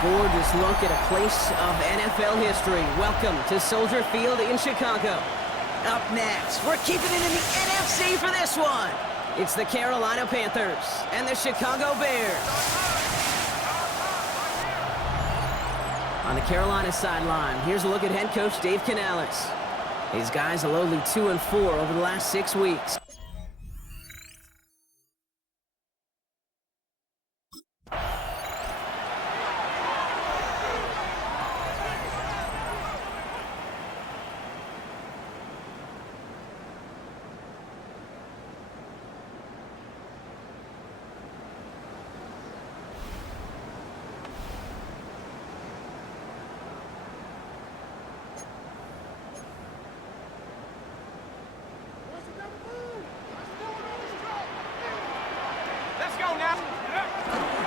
Gorgeous look at a place of NFL history. Welcome to Soldier Field in Chicago. Up next, we're keeping it in the NFC for this one. It's the Carolina Panthers and the Chicago Bears. On the Carolina sideline, here's a look at head coach Dave Canales. These guys are lowly 2-4 over the last 6 weeks.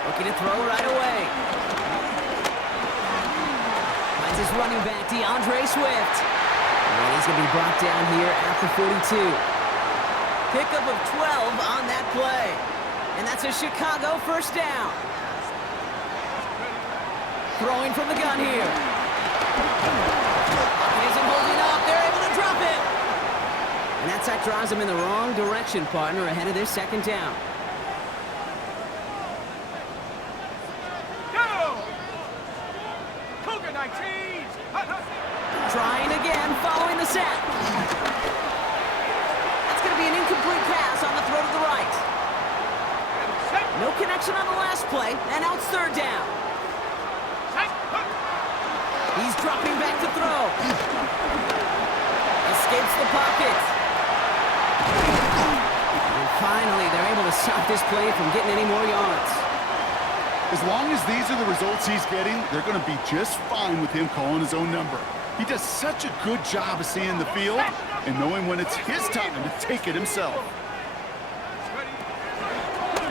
Looking to throw right away. Finds his running back, DeAndre Swift. And he's going to be brought down here at the 42. Pickup of 12 on that play. And that's a Chicago first down. Throwing from the gun here. He isn't holding up. They're able to drop it. And that sack drives him in the wrong direction, partner, ahead of this second down. Trying again, following the sack. That's going to be an incomplete pass on the throw to the right. No connection on the last play, and now it's third down. He's dropping back to throw. Escapes the pocket. And finally, they're able to stop this play from getting any more yards. As long as these are the results he's getting, they're going to be just fine with him calling his own number. He does such a good job of seeing the field and knowing when it's his time to take it himself.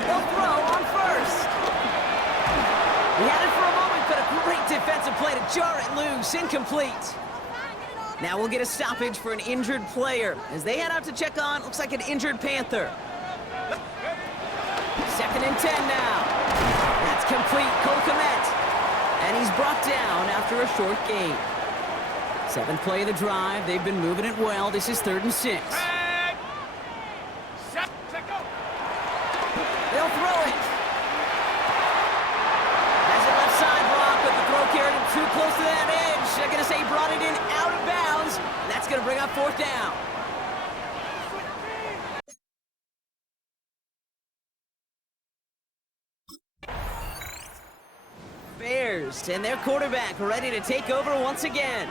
They'll throw on first. He had it for a moment, but a great defensive play to jar it loose. Incomplete. Now we'll get a stoppage for an injured player. As they head out to check on, looks like an injured Panther. 2nd and 10 now. That's complete, Cole Kmet. And he's brought down after a short gain. 7th play of the drive. They've been moving it well. This is 3rd and 6. They'll throw it. Has it left side block, but the throw carried him too close to that edge. They're going to say he brought it in out of bounds. And that's going to bring up 4th down. Bears and their quarterback ready to take over once again.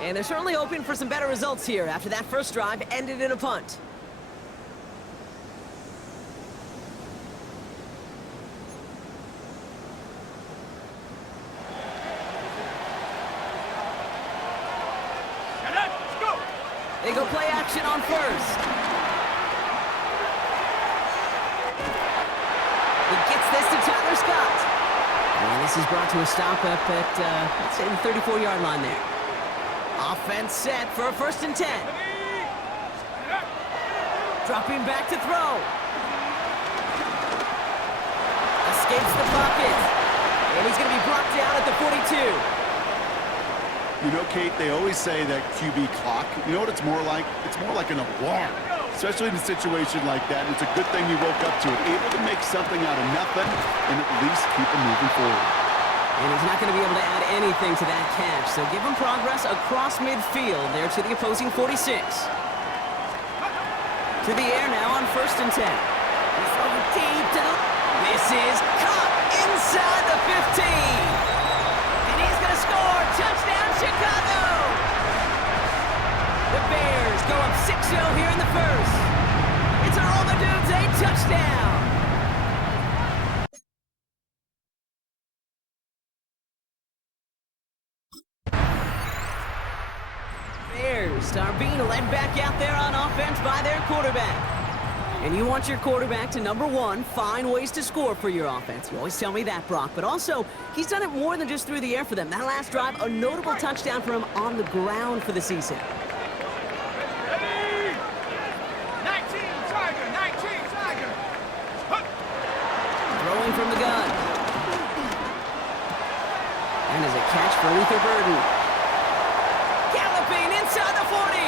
And they're certainly hoping for some better results here after that first drive ended in a punt. They go play action on first. He gets this to Tyler Scott. And this is brought to a stop up at, let's say, the 34-yard line there. Offense set for a 1st and 10. Dropping back to throw. Escapes the pocket. And he's going to be brought down at the 42. You know, Kate, they always say that QB clock, you know what it's more like? It's more like an alarm, especially in a situation like that. And it's a good thing you woke up to it, able to make something out of nothing and at least keep them moving forward. And he's not going to be able to add anything to that catch, so give him progress across midfield there to the opposing 46. To the air now on 1st and 10. He's throwing deep to the... This is caught inside the 15. And he's going to score. Touchdown, Chicago! The Bears go up 6-0 here in the first. It's a roll the dudes, a touchdown. Bears are being led back out there on offense by their quarterback. And you want your quarterback to, number one, find ways to score for your offense. You always tell me that, Brock. But also, he's done it more than just through the air for them. That last drive, a notable touchdown for him on the ground for the season. 19 Tiger. Throwing from the gun. And as a catch for Luther Burden. Galloping inside the 40.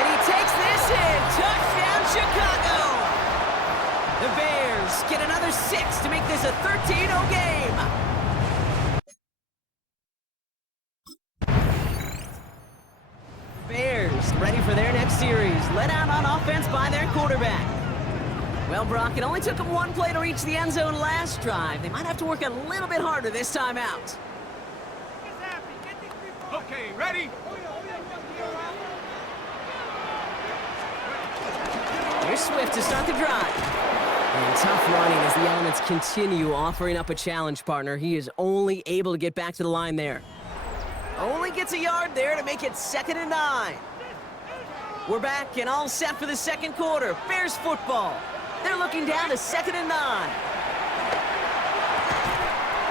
And he takes this in. Touchdown, Chicago. The Bears get another 6 to make this a 13-0 game. Bears ready for their next series. Led out on offense by their quarterback. Well, Brock, it only took them one play to reach the end zone last drive. They might have to work a little bit harder this time out. Okay, ready? Here's Swift to start the drive. And tough running as the Elements continue offering up a challenge partner. He is only able to get back to the line there. Only gets a yard there to make it 2nd and 9. We're back and all set for the second quarter. Bears football. They're looking down to 2nd and 9.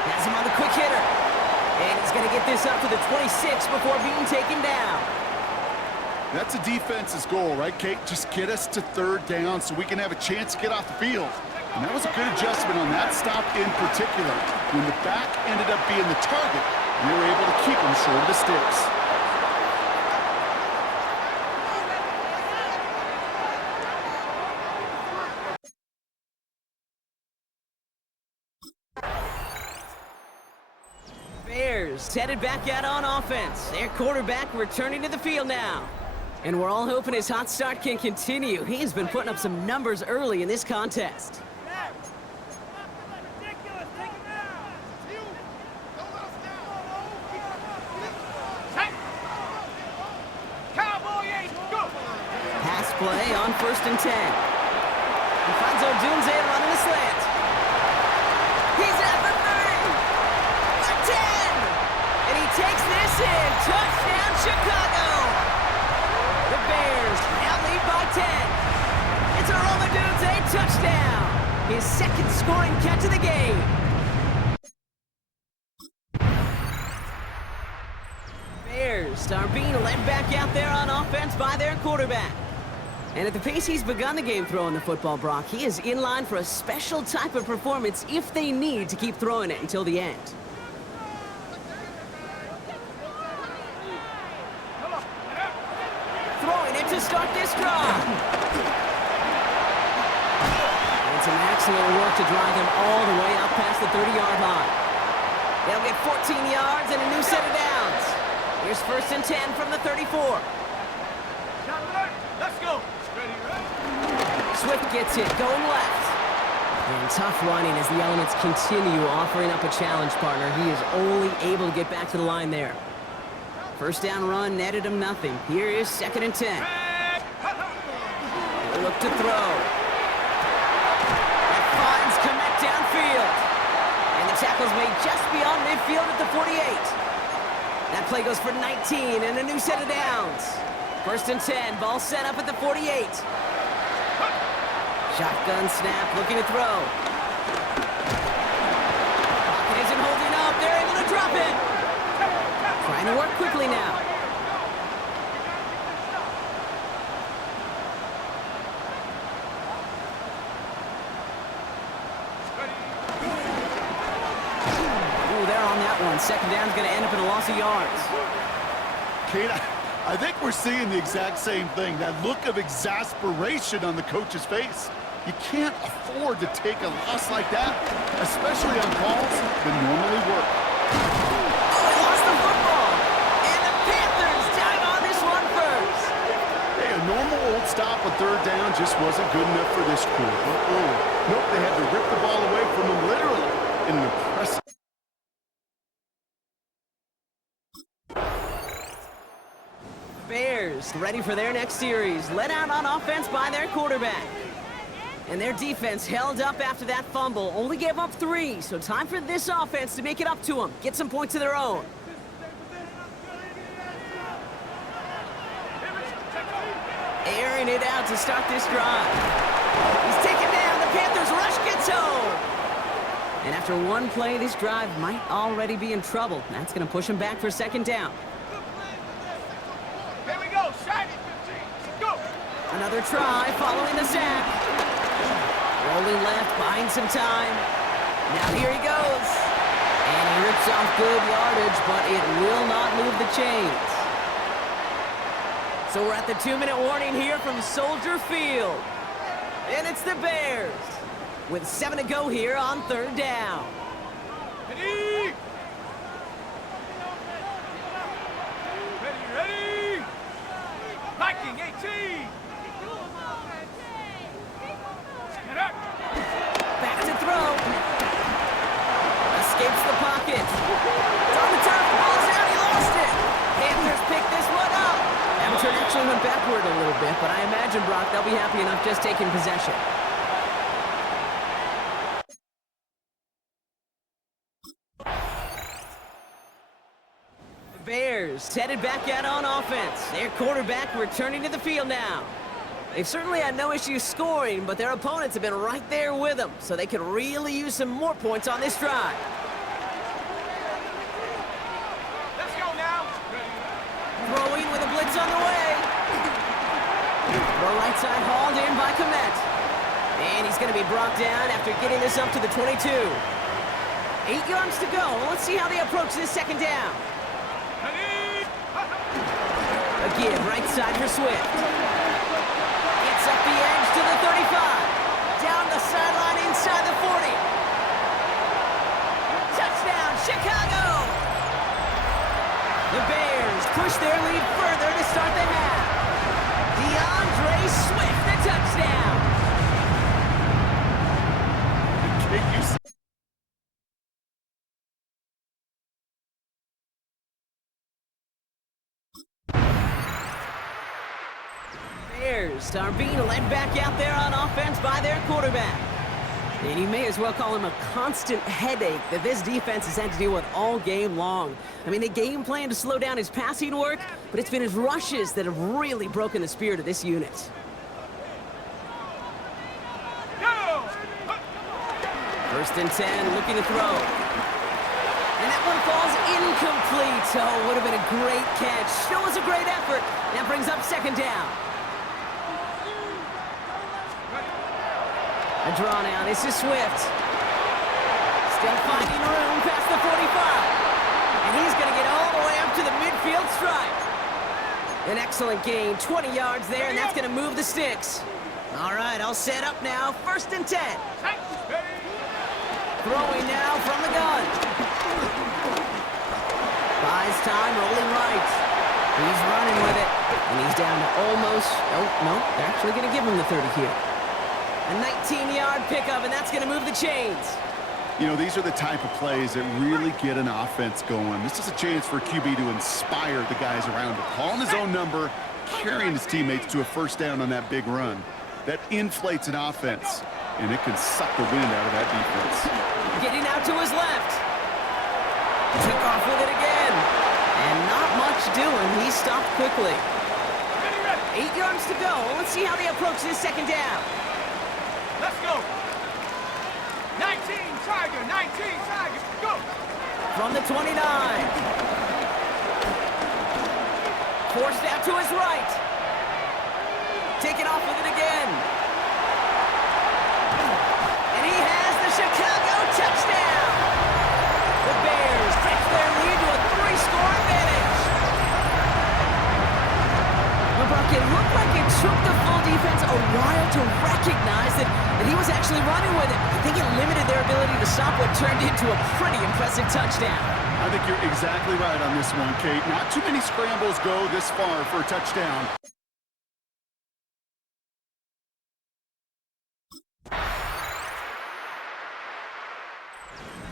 Has him on the quick hitter. And he's going to get this up to the 26 before being taken down. That's a defense's goal, right, Kate? Just get us to 3rd down so we can have a chance to get off the field. And that was a good adjustment on that stop in particular. When the back ended up being the target, we were able to keep him short of the sticks. Bears headed back out on offense. Their quarterback returning to the field now. And we're all hoping his hot start can continue. He has been putting up some numbers early in this contest. Pass play on 1st and 10. He finds Odunze running a slant. He's at the 30. The 10. And he takes this in. Touchdown, Chicago. The Bears now lead by 10. It's a Odunze touchdown. His 2nd scoring catch of the game. Bears are being led back out there on offense by their quarterback. And at the pace he's begun the game throwing the football, Brock, he is in line for a special type of performance if they need to keep throwing it until the end. Throwing it to start this drive. And some excellent work to drive him all the way up past the 30-yard line. They'll get 14 yards and a new set of downs. Here's 1st and 10 from the 34. Let's go. Swift gets it, going left. And tough running as the Elements continue offering up a challenge partner. He is only able to get back to the line there. 1st down run netted him nothing. Here is 2nd and 10. He'll look to throw. That finds Komet downfield. And the tackle's made just beyond midfield at the 48. That play goes for 19 and a new set of downs. 1st and 10, ball set up at the 48. Shotgun snap, looking to throw. Pocket isn't holding up, they're able to drop it. Trying to work quickly now. Ooh, they're on that one. 2nd down's gonna end up in a loss of yards. Kate, I think we're seeing the exact same thing. That look of exasperation on the coach's face. You can't afford to take a loss like that, especially on calls that normally work. Oh, he lost the football! And the Panthers dive on this one first. Hey, a normal old stop on 3rd down just wasn't good enough for this crew. Nope, they had to rip the ball away from him literally in an impressive... Bears ready for their next series. Led out on offense by their quarterback. And their defense held up after that fumble. Only gave up 3, so time for this offense to make it up to them. Get some points of their own. Airing it out to start this drive. He's taken down. The Panthers rush gets home. And after one play, this drive might already be in trouble. That's going to push him back for 2nd down. Here we go. Shine it. Go. Another try following the sack. Rolling left, buying some time. Now here he goes. off good yardage, but it will not move the chains. So we're at the 2-minute warning here from Soldier Field. And it's the Bears with 7 to go here on 3rd down. Ready? Ready? Viking 18. Get up. Back to throw. Escapes the pocket. It's on the turf. Ball's out. He lost it. Panthers pick this one up. Amateur actually went backward a little bit, but I imagine, Brock, they'll be happy enough just taking possession. The Bears headed back out on offense. Their quarterback returning to the field now. They've certainly had no issues scoring, but their opponents have been right there with them, so they could really use some more points on this drive. Let's go now. Throwing with a blitz on the way. Throw right side hauled in by Komet. And he's going to be brought down after getting this up to the 22. 8 yards to go. Let's see how they approach this 2nd down. Ready? Again, right side for Swift. Gets up the edge to the 35. Down the sideline inside the 40. Touchdown, Chicago! The Bears push their lead further to start the half. DeAndre Swift, the touchdown. Bears are being led back out there on offense by their quarterback. And you may as well call him a constant headache that this defense has had to deal with all game long. I mean, they game plan to slow down his passing work, but it's been his rushes that have really broken the spirit of this unit. Go! 1st and 10, looking to throw. And that one falls incomplete. Oh, would have been a great catch. Still was a great effort. That brings up 2nd down. A draw now. This is Swift. Still finding room past the 45. And he's going to get all the way up to the midfield stripe. An excellent gain. 20 yards there, and that's going to move the sticks. All right, I'll set up now. 1st and 10. Throwing now from the gun. Buys time, rolling right. He's running with it. And he's down to almost... Oh, no, they're actually going to give him the 30 here. A 19-yard pickup, and that's going to move the chains. You know, these are the type of plays that really get an offense going. This is a chance for QB to inspire the guys around him. Calling his own number, carrying his teammates to a 1st down on that big run. That inflates an offense, and it can suck the wind out of that defense. Getting out to his left. Took off with it again. And not much doing. He stopped quickly. 8 yards to go. Let's see how they approach this 2nd down. Let's go. 19 Tiger, 19 Tiger, go. From the 29. Forced out to his right. Taking off with it again. And he has the Chicago touchdown. The Bears take their lead to a 3-score advantage. Well, Brock, it looked like it took the full defense a while to recognize that he was actually running with it. I think it limited their ability to stop what turned into a pretty impressive touchdown. I think you're exactly right on this one, Kate. Not too many scrambles go this far for a touchdown.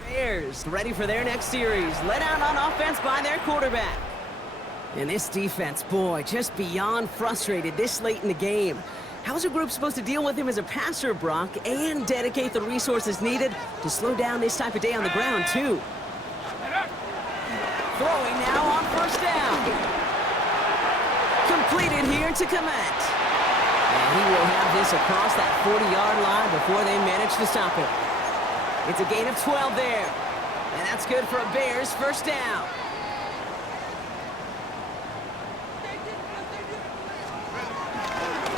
Bears ready for their next series. Led out on offense by their quarterback. And this defense, boy, just beyond frustrated this late in the game. How's a group supposed to deal with him as a passer, Brock, and dedicate the resources needed to slow down this type of day on the ground, too? Throwing now on 1st down. Completed here to Komet. And he will have this across that 40-yard line before they manage to stop it. It's a gain of 12 there. And that's good for a Bears 1st down.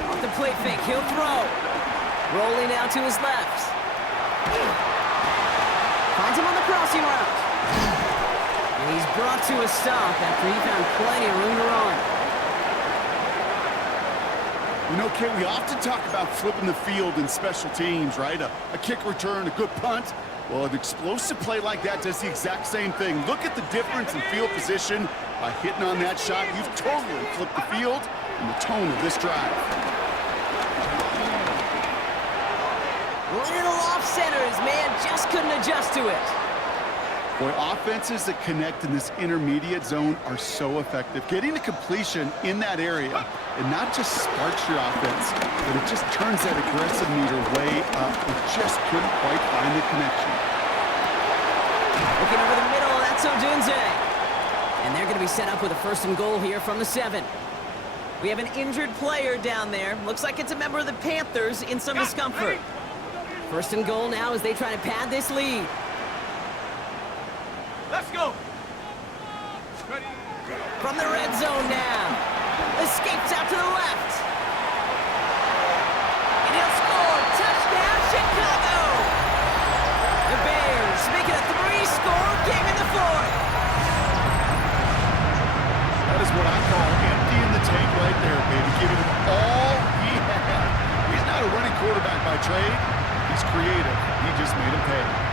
Off the plate fake, he'll throw. Rolling out to his left. Finds him on the crossing route. He's brought to a stop after he found plenty of room to run. You know, Kate, we often talk about flipping the field in special teams, right? A kick return, a good punt. Well, an explosive play like that does the exact same thing. Look at the difference in field position. By hitting on that shot, you've totally flipped the field and the tone of this drive. Little off center, his man just couldn't adjust to it. Boy, offenses that connect in this intermediate zone are so effective. Getting the completion in that area, it not just sparks your offense, but it just turns that aggressive meter way up. It just couldn't quite find the connection. Looking over the middle, that's Odunze. And they're going to be set up with a 1st and goal here from the 7. We have an injured player down there. Looks like it's a member of the Panthers in some discomfort. 1st and goal now as they try to pad this lead. Let's go. Ready. From the red zone now. Escapes out to the left. And he'll score. Touchdown, Chicago. The Bears make it a 3-score game in the 4th. That is what I call emptying the tank right there, baby. Giving him all he had. He's not a running quarterback by trade. He's creative. He just made him pay.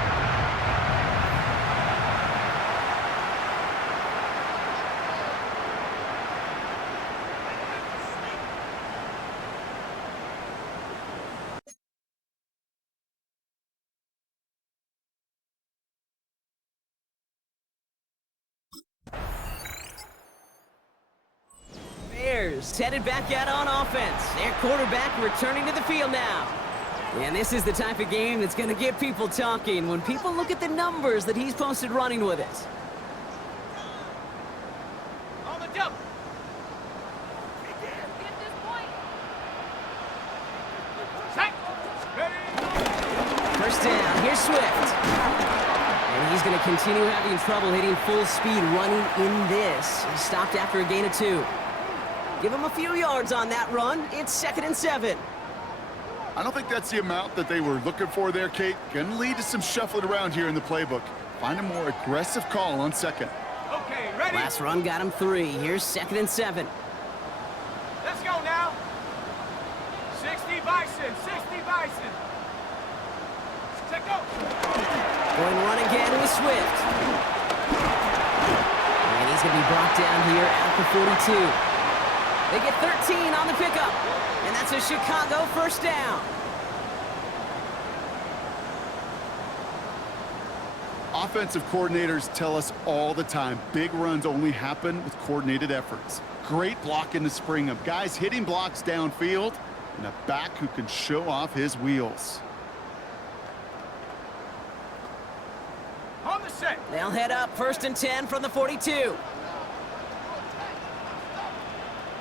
Bears headed back out on offense. Their quarterback returning to the field now. And this is the type of game that's going to get people talking when people look at the numbers that he's posted running with it. On the double. Set. Ready. 1st down, here's Swift. And he's going to continue having trouble hitting full speed running in this. He stopped after a gain of 2. Give him a few yards on that run. It's 2nd and 7. I don't think that's the amount that they were looking for there, Kate. Going to lead to some shuffling around here in the playbook. Find a more aggressive call on 2nd. Okay, ready. Last run got him 3. Here's 2nd and 7. Let's go now. 60 Bison, 60 Bison. Set go. Going to run again with Swift. And he's going to be brought down here at the 42. They get 13 on the pickup. And that's a Chicago 1st down. Offensive coordinators tell us all the time, big runs only happen with coordinated efforts. Great blocking to spring them. Guys hitting blocks downfield, and a back who can show off his wheels. On the set. They'll head up 1st and 10 from the 42.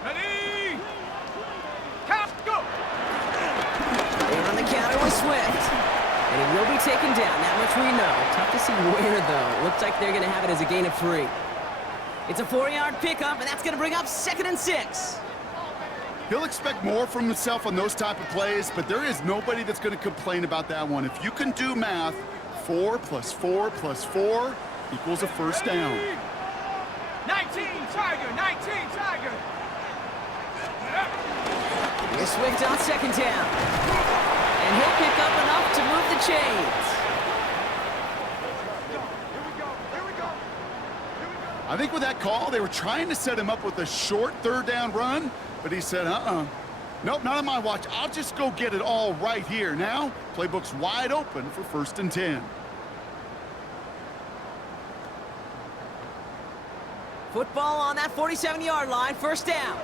Ready. Count, go. They run the counter with Swift. And he will be taken down, that much we know. Tough to see where, though. Looks like they're going to have it as a gain of 3. It's a 4-yard pickup, and that's going to bring up 2nd and 6. He'll expect more from himself on those type of plays, but there is nobody that's going to complain about that one. If you can do math, 4 plus 4 plus 4 equals a 1st down. 19 Tiger, 19 Tiger. Here's Swift on 2nd down. And he'll pick up enough to move the chains. I think with that call, they were trying to set him up with a short 3rd down run, but he said, nope, not on my watch. I'll just go get it all right here. Now, playbook's wide open for 1st and 10. Football on that 47-yard line, 1st down.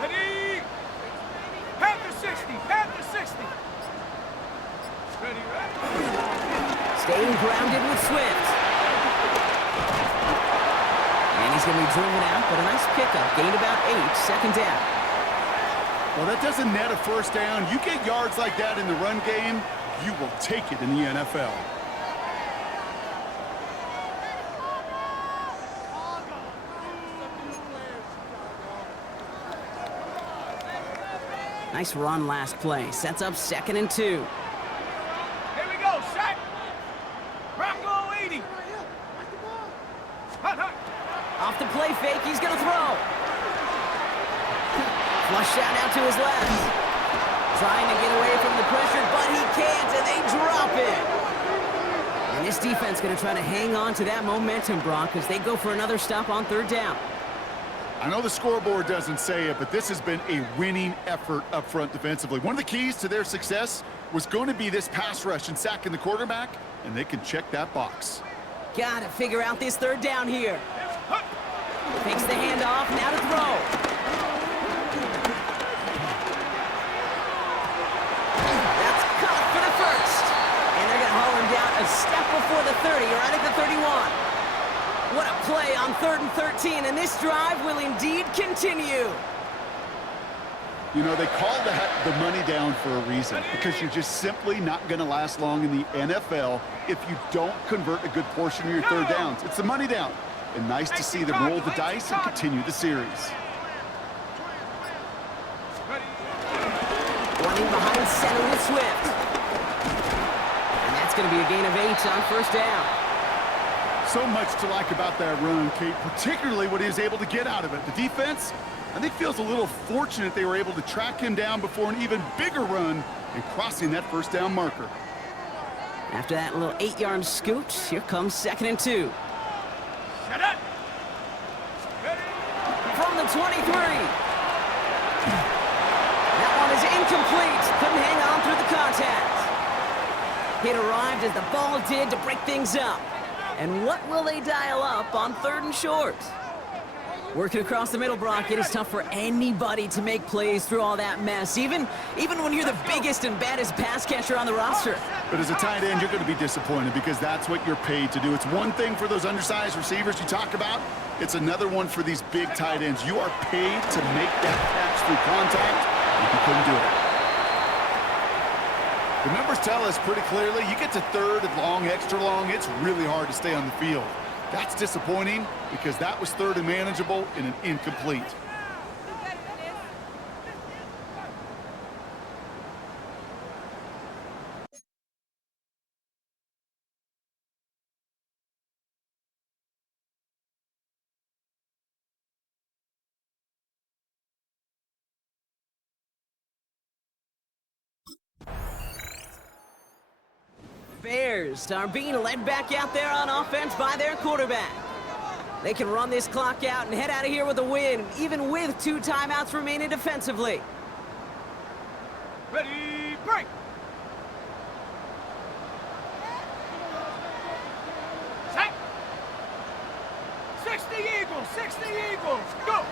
Ready. Panther 60, Panther 60. Ready, ready. Staying grounded with Swift. And he's going to be driven out, but a nice pickup. Gained about 8, 2nd down. Well, that doesn't net a 1st down. You get yards like that in the run game, you will take it in the NFL. Nice run last play. Sets up 2nd and 2. Here we go, set. Bronco 80. Hot, hot. Off the play fake, he's gonna throw. Flush shot out to his left. Trying to get away from the pressure, but he can't, and they drop it. And this defense gonna try to hang on to that momentum, Brock, as they go for another stop on third down. I know the scoreboard doesn't say it, but this has been a winning effort up front defensively. One of the keys to their success was going to be this pass rush and sacking the quarterback, and they can check that box. Gotta figure out this third down here. Takes the handoff, now to throw. That's caught for the first. And they're gonna haul him down a step before the 30, or right at the 31. What a play on 3rd and 13, and this drive will indeed continue. You know, they call that the money down for a reason, because you're just simply not going to last long in the NFL if you don't convert a good portion of your third downs. It's the money down. And nice to see them roll the dice and continue the series. Running behind center with Swift. And that's going to be a gain of 8 on first down. So much to like about that run, Kate, particularly what he was able to get out of it. The defense, I think, feels a little fortunate they were able to track him down before an even bigger run and crossing that first down marker. After that little 8-yard scoot, here comes 2nd and 2. Shut up. From the 23. That one is incomplete. Couldn't hang on through the contact. It arrived as the ball did to break things up. And what will they dial up on 3rd and short? Working across the middle, Brock, it is tough for anybody to make plays through all that mess, even when you're the biggest and baddest pass catcher on the roster. But as a tight end, you're going to be disappointed because that's what you're paid to do. It's one thing for those undersized receivers you talk about. It's another one for these big tight ends. You are paid to make that catch through contact, and you couldn't do it. The numbers tell us pretty clearly, you get to 3rd and long, extra long, it's really hard to stay on the field. That's disappointing because that was 3rd and manageable and an incomplete. Bears are being led back out there on offense by their quarterback. They can run this clock out and head out of here with a win, even with 2 timeouts remaining defensively. Ready, break. Set. 60 Eagles, 60 Eagles, go.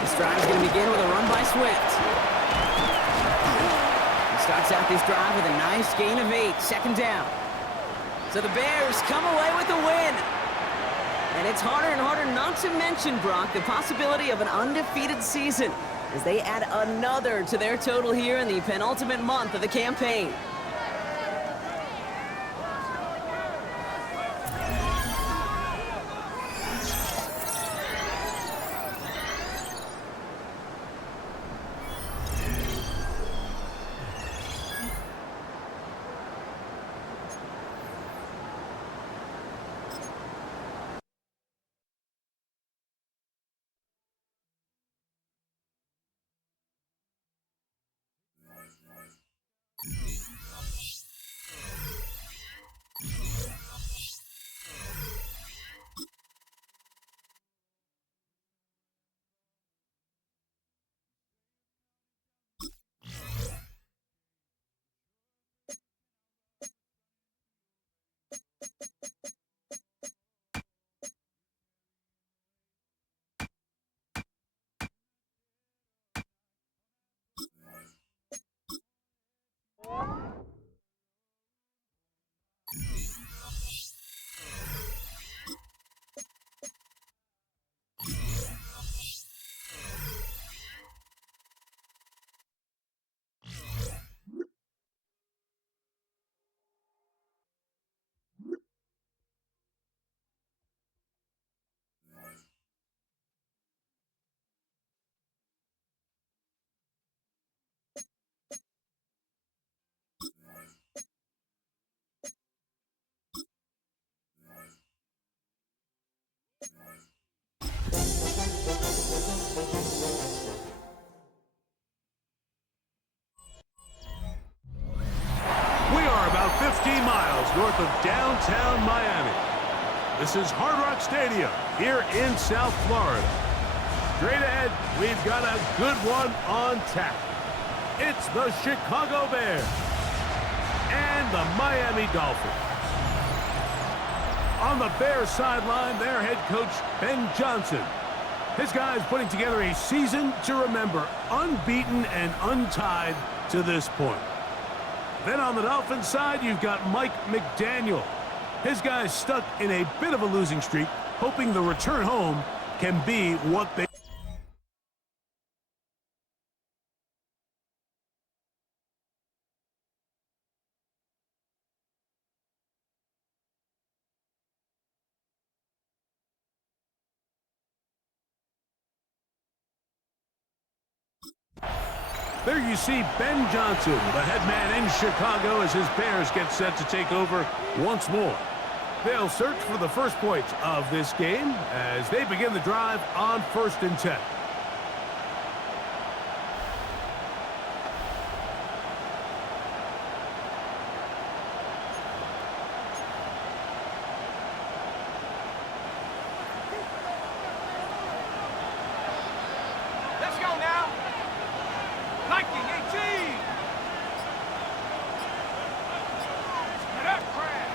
This drive is going to begin with a run by Swift. Starts out this drive with a nice gain of 8, 2nd down. So the Bears come away with a win. And it's harder and harder not to mention, Brock, the possibility of an undefeated season as they add another to their total here in the penultimate month of the campaign. of downtown Miami. This is Hard Rock Stadium here in South Florida. Straight ahead, we've got a good one on tap. It's the Chicago Bears and the Miami Dolphins. On the Bears sideline, their head coach, Ben Johnson. His guys putting together a season to remember, unbeaten and untied to this point. Then on the Dolphins side, you've got Mike McDaniel. His guys stuck in a bit of a losing streak, hoping the return home can be what they... There you see Ben Johnson, the head man in Chicago, as his Bears get set to take over once more. They'll search for the first points of this game as they begin the drive on 1st and 10. Let's go now. Lightning 18.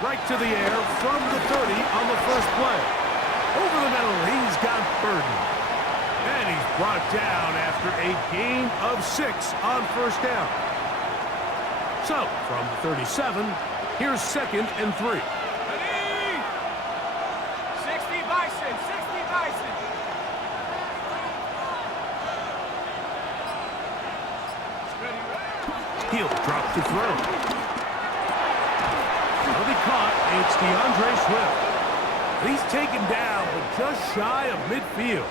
Right to the air from the 30 on the first play. Over the middle, he's got Burden. And he's brought down after a gain of 6 on 1st down. So, from the 37, here's 2nd and 3. Ready? 60 Bison, 60 Bison. He'll drop to throw. Will be caught. It's DeAndre Swift. He's taken down, but just shy of midfield.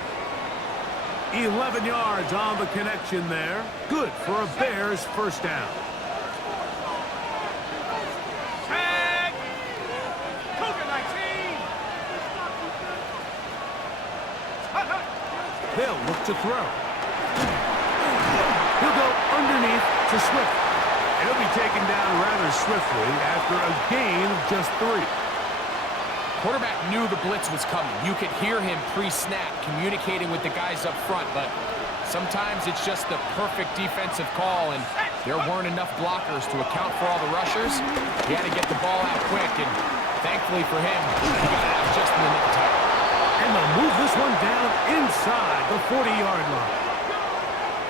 11 yards on the connection there. Good for a Bears first down. Tag. Cougar 19. They'll look to throw. He'll go underneath to Swift. He'll be taken down rather swiftly after a gain of just 3. Quarterback knew the blitz was coming. You could hear him pre-snap communicating with the guys up front, but sometimes it's just the perfect defensive call, and there weren't enough blockers to account for all the rushers. He had to get the ball out quick, and thankfully for him, he got it out just in the nick of time. And they'll move this one down inside the 40-yard line.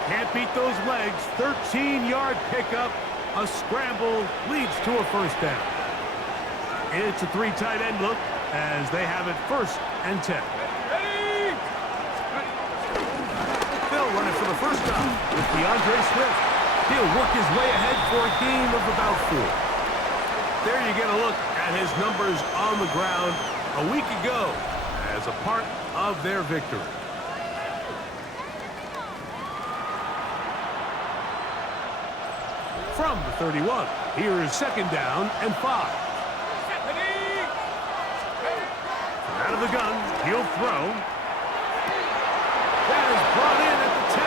Can't beat those legs. 13-yard pickup. A scramble leads to a first down. It's a 3 tight end look as they have it 1st and 10. They'll run it for the first time with DeAndre Swift. He'll work his way ahead for a gain of about 4. There you get a look at his numbers on the ground a week ago as a part of their victory. From the 31, here is 2nd down and 5. Out of the gun, he'll throw. That is brought in at the 10.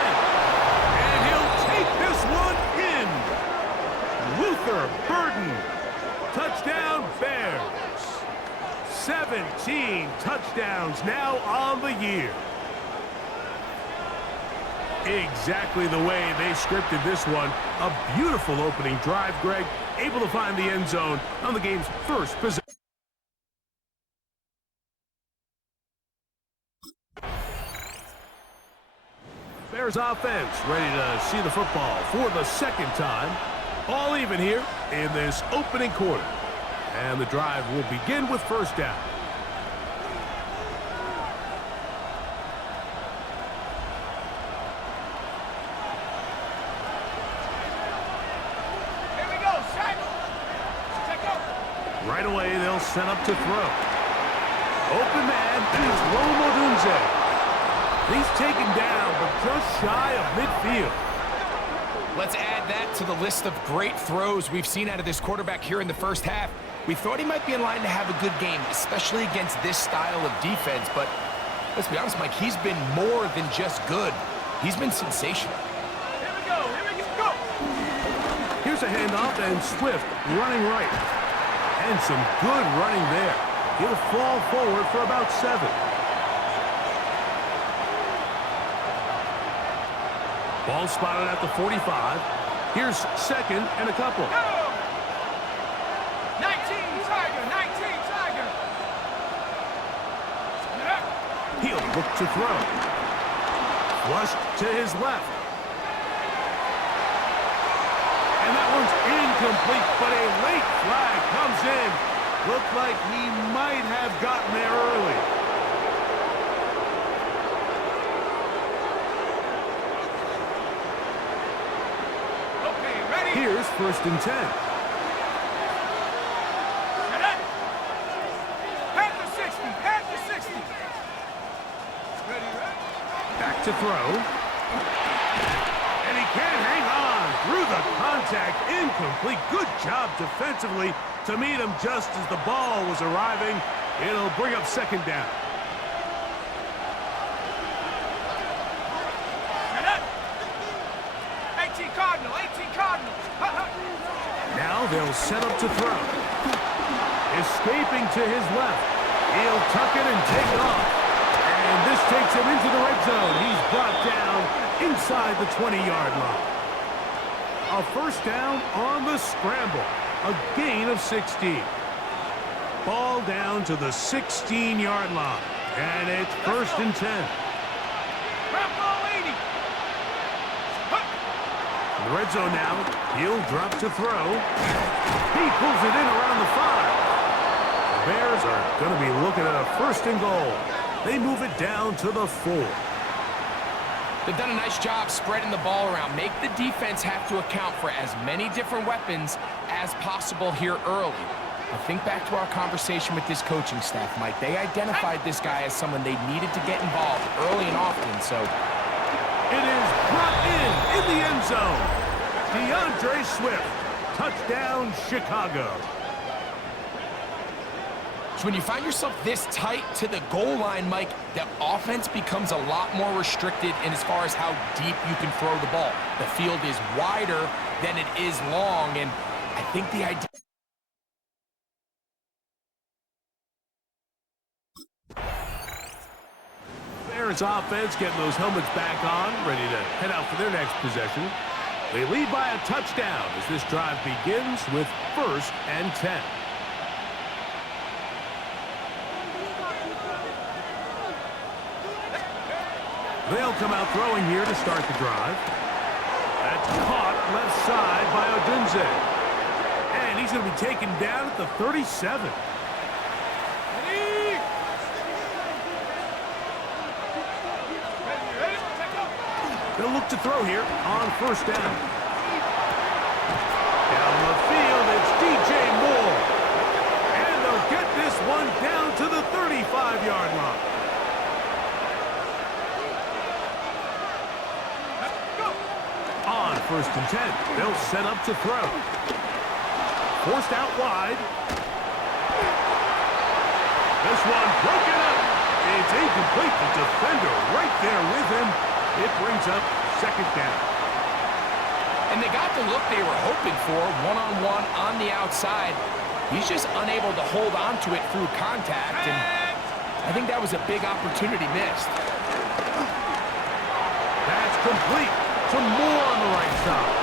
And he'll take this one in. Luther Burden. Touchdown, Bears. 17 touchdowns now on the year. Exactly the way they scripted this one. A beautiful opening drive, Greg. Able to find the end zone on the game's first possession. Bears offense ready to see the football for the 2nd time. All even here in this opening quarter. And the drive will begin with 1st down. Right away, they'll set up to throw. Open man, and it's Rome Odunze. He's taken down, but just shy of midfield. Let's add that to the list of great throws we've seen out of this quarterback here in the first half. We thought he might be in line to have a good game, especially against this style of defense, but let's be honest, Mike, he's been more than just good. He's been sensational. Here we go, go. Here's a handoff, and Swift running right. And some good running there. He'll fall forward for about 7. Ball spotted at the 45. Here's second and a couple. 19 Tiger, 19 Tiger. He'll look to throw. Flushed to his left. And that one's incomplete, but a late flag comes in. Looked like he might have gotten there early. Okay, ready? Here's first and 10. Head to 60, head to 60. Ready, ready? Back to throw. And he can't hang on through the contact. Incomplete. Good job defensively to meet him just as the ball was arriving. It'll bring up second down. 18 Cardinal, 18 Cardinal. Now they'll set up to throw. Escaping to his left. He'll tuck it and take off. And this takes him into the red zone. He's brought down inside the 20-yard line. A first down on the scramble. A gain of 16. Ball down to the 16-yard line. And it's first and 10. Ground ball 80. In the red zone now. He'll drop to throw. He pulls it in around the 5. The Bears are going to be looking at a first and goal. They move it down to the 4. They've done a nice job spreading the ball around. Make the defense have to account for as many different weapons as possible here early. Now think back to our conversation with this coaching staff, Mike. They identified this guy as someone they needed to get involved early and often, so... It is brought in the end zone. DeAndre Swift. Touchdown, Chicago. So when you find yourself this tight to the goal line, Mike, the offense becomes a lot more restricted in as far as how deep you can throw the ball. The field is wider than it is long, and I think the idea... Bears offense getting those helmets back on, ready to head out for their next possession. They lead by a touchdown as this drive begins with first and 10. They'll come out throwing here to start the drive. That's caught left side by Odunze. And he's going to be taken down at the 37. Ready? Ready, take off. They'll look to throw here on first down. Down the field, it's DJ Moore. And they'll get this one down to the 35-yard line. On first and 10, they'll set up to throw. Forced out wide. This one broken up. It's incomplete. The defender right there with him. It brings up second down. And they got the look they were hoping for, one-on-one on the outside. He's just unable to hold on to it through contact, and I think that was a big opportunity missed. That's complete to Moore on the right side.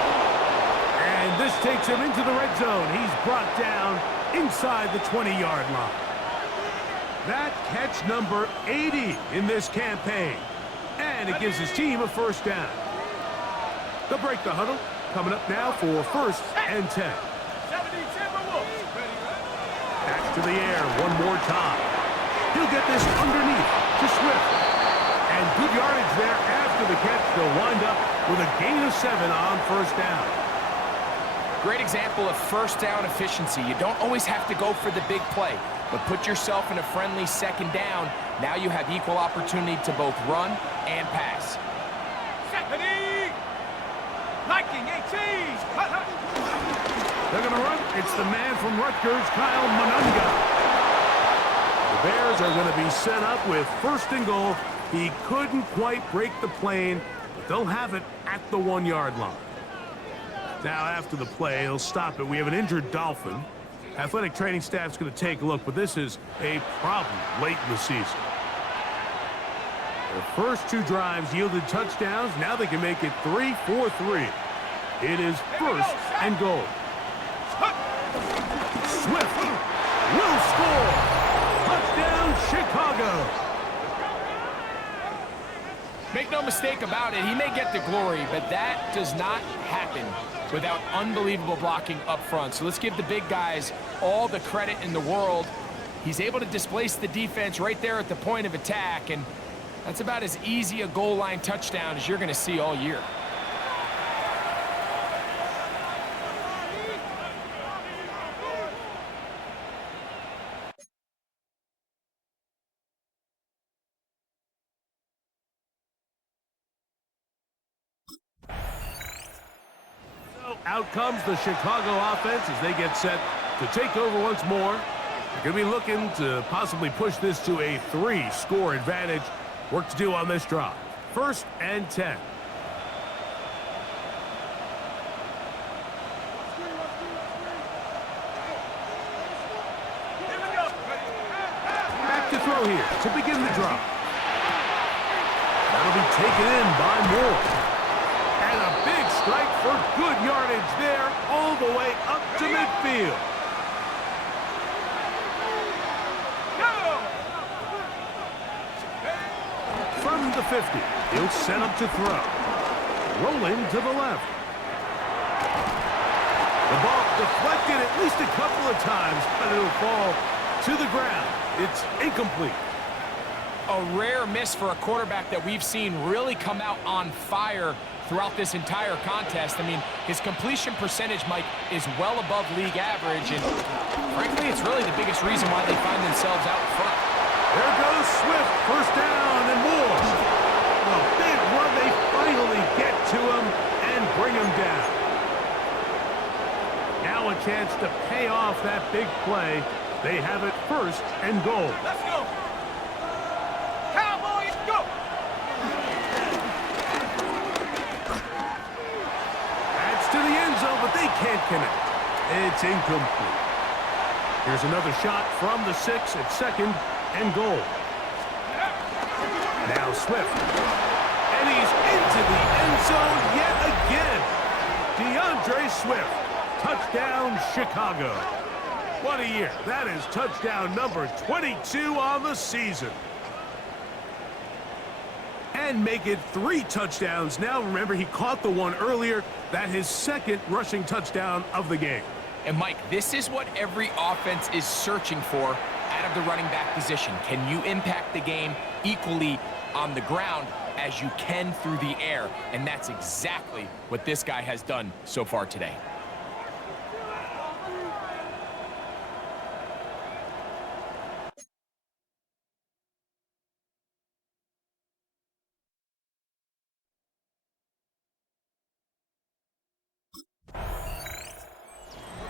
And this takes him into the red zone. He's brought down inside the 20-yard line. That catch number 80 in this campaign. And it gives his team a first down. They'll break the huddle. Coming up now for first and 10. 70 Timberwolves. Ready, ready. Back to the air one more time. He'll get this underneath to Swift. And good yardage there after the catch. They'll wind up with a gain of 7 on first down. Great example of first down efficiency. You don't always have to go for the big play, but put yourself in a friendly second down. Now you have equal opportunity to both run and pass. Ready? Liking 18. They're going to run. It's the man from Rutgers, Kyle Monunga. The Bears are going to be set up with first and goal. He couldn't quite break the plane, but they'll have it at the 1-yard line. Now, after the play, he'll stop it. We have an injured Dolphin. athletic training staff's going to take a look, but this is a problem late in the season. Their first 2 drives yielded touchdowns. Now they can make it 3-4-3. It is first and goal. Swift will score. Touchdown, Chicago. Make no mistake about it, he may get the glory, but that does not happen without unbelievable blocking up front. So let's give the big guys all the credit in the world. He's able to displace the defense right there at the point of attack, and that's about as easy a goal line touchdown as you're going to see all year. Out comes the Chicago offense as they get set to take over once more. They're going to be looking to possibly push this to a 3-score advantage. Work to do on this drive. First and 10. Back to throw here to begin the drive. That'll be taken in by Moore. And a big strike for good yardage there, all the way up to midfield. From the 50, he'll set up to throw. Rolling to the left. The ball deflected at least a couple of times, but it'll fall to the ground. It's incomplete. A rare miss for a quarterback that we've seen really come out on fire throughout this entire contest. I mean, his completion percentage, Mike, is well above league average, and frankly, it's really the biggest reason why they find themselves out front. There goes Swift, first down and more. A big run, they finally get to him and bring him down. Now a chance to pay off that big play. They have it first and goal. Let's go. Cowboys, go. To the end zone, but they can't connect. It's incomplete. Here's another shot from the 6 at second and goal. Now Swift. And he's into the end zone yet again. DeAndre Swift. Touchdown, Chicago. What a year. That is touchdown number 22 on the season. And make it 3 touchdowns. Now, remember, he caught the one earlier. That his second rushing touchdown of the game. And, Mike, this is what every offense is searching for out of the running back position. Can you impact the game equally on the ground as you can through the air? And that's exactly what this guy has done so far today.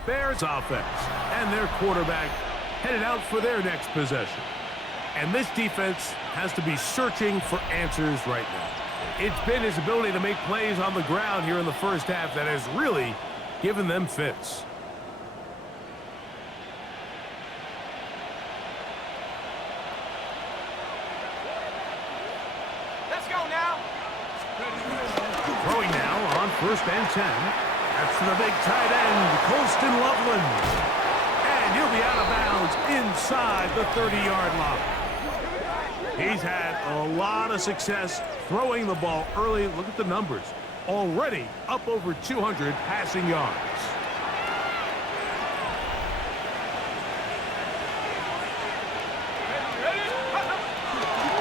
Bears offense and their quarterback headed out for their next possession. And this defense has to be searching for answers right now. It's been his ability to make plays on the ground here in the first half that has really given them fits. Let's go now. Throwing now on first and 10. That's to the big tight end, Colston Loveland. And he'll be out of bounds inside the 30-yard line. He's had a lot of success throwing the ball early. Look at the numbers. Already up over 200 passing yards.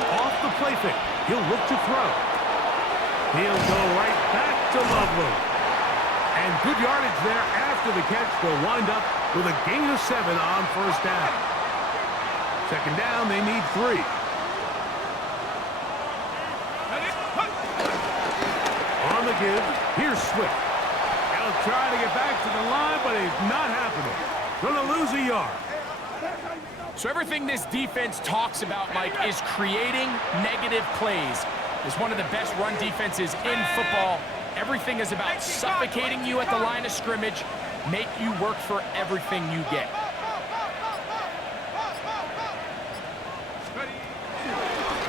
Off the play fake. He'll look to throw. He'll go right back to Loveland. And good yardage there after the catch. They'll wind up with a gain of 7 on first down. Second down, they need 3. On the give, here's Swift. He'll try to get back to the line, but it's not happening. Gonna lose a yard. So everything this defense talks about, Mike, is creating negative plays. It's one of the best run defenses in football. Everything is about suffocating you at the line of scrimmage, make you work for everything you get.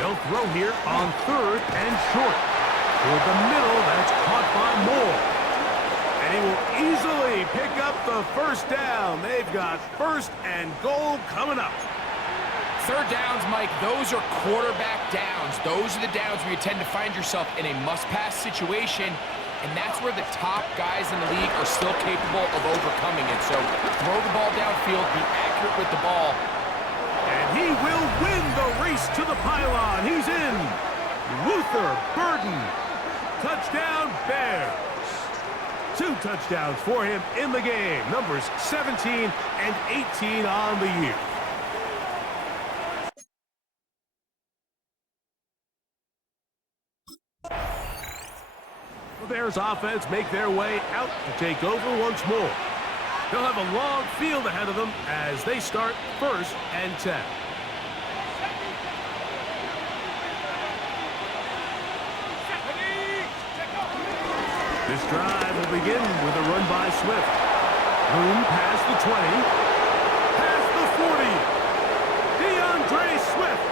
They'll throw here on 3rd and short. Toward the middle, that's caught by Moore. And he will easily pick up the first down. They've got 1st and goal coming up. 3rd downs, Mike, those are quarterback downs. Those are the downs where you tend to find yourself in a must-pass situation, and that's where the top guys in the league are still capable of overcoming it. So throw the ball downfield, be accurate with the ball. And he will win the race to the pylon. He's in. Luther Burden. Touchdown, Bears. 2 touchdowns for him in the game. Numbers 17 and 18 on the year. The Bears offense make their way out to take over once more. They'll have a long field ahead of them as they start 1st and 10. This drive will begin with a run by Swift. Boom past the 20. Past the 40. DeAndre Swift.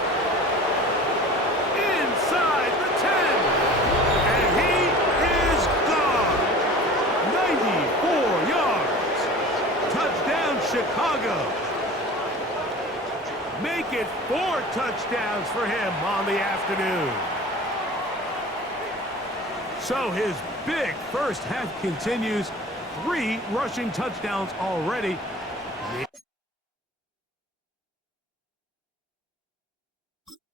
Inside the 10. And he is gone. 94 yards. Touchdown, Chicago. Make it 4 touchdowns for him on the afternoon. So his big first half continues. 3 rushing touchdowns already.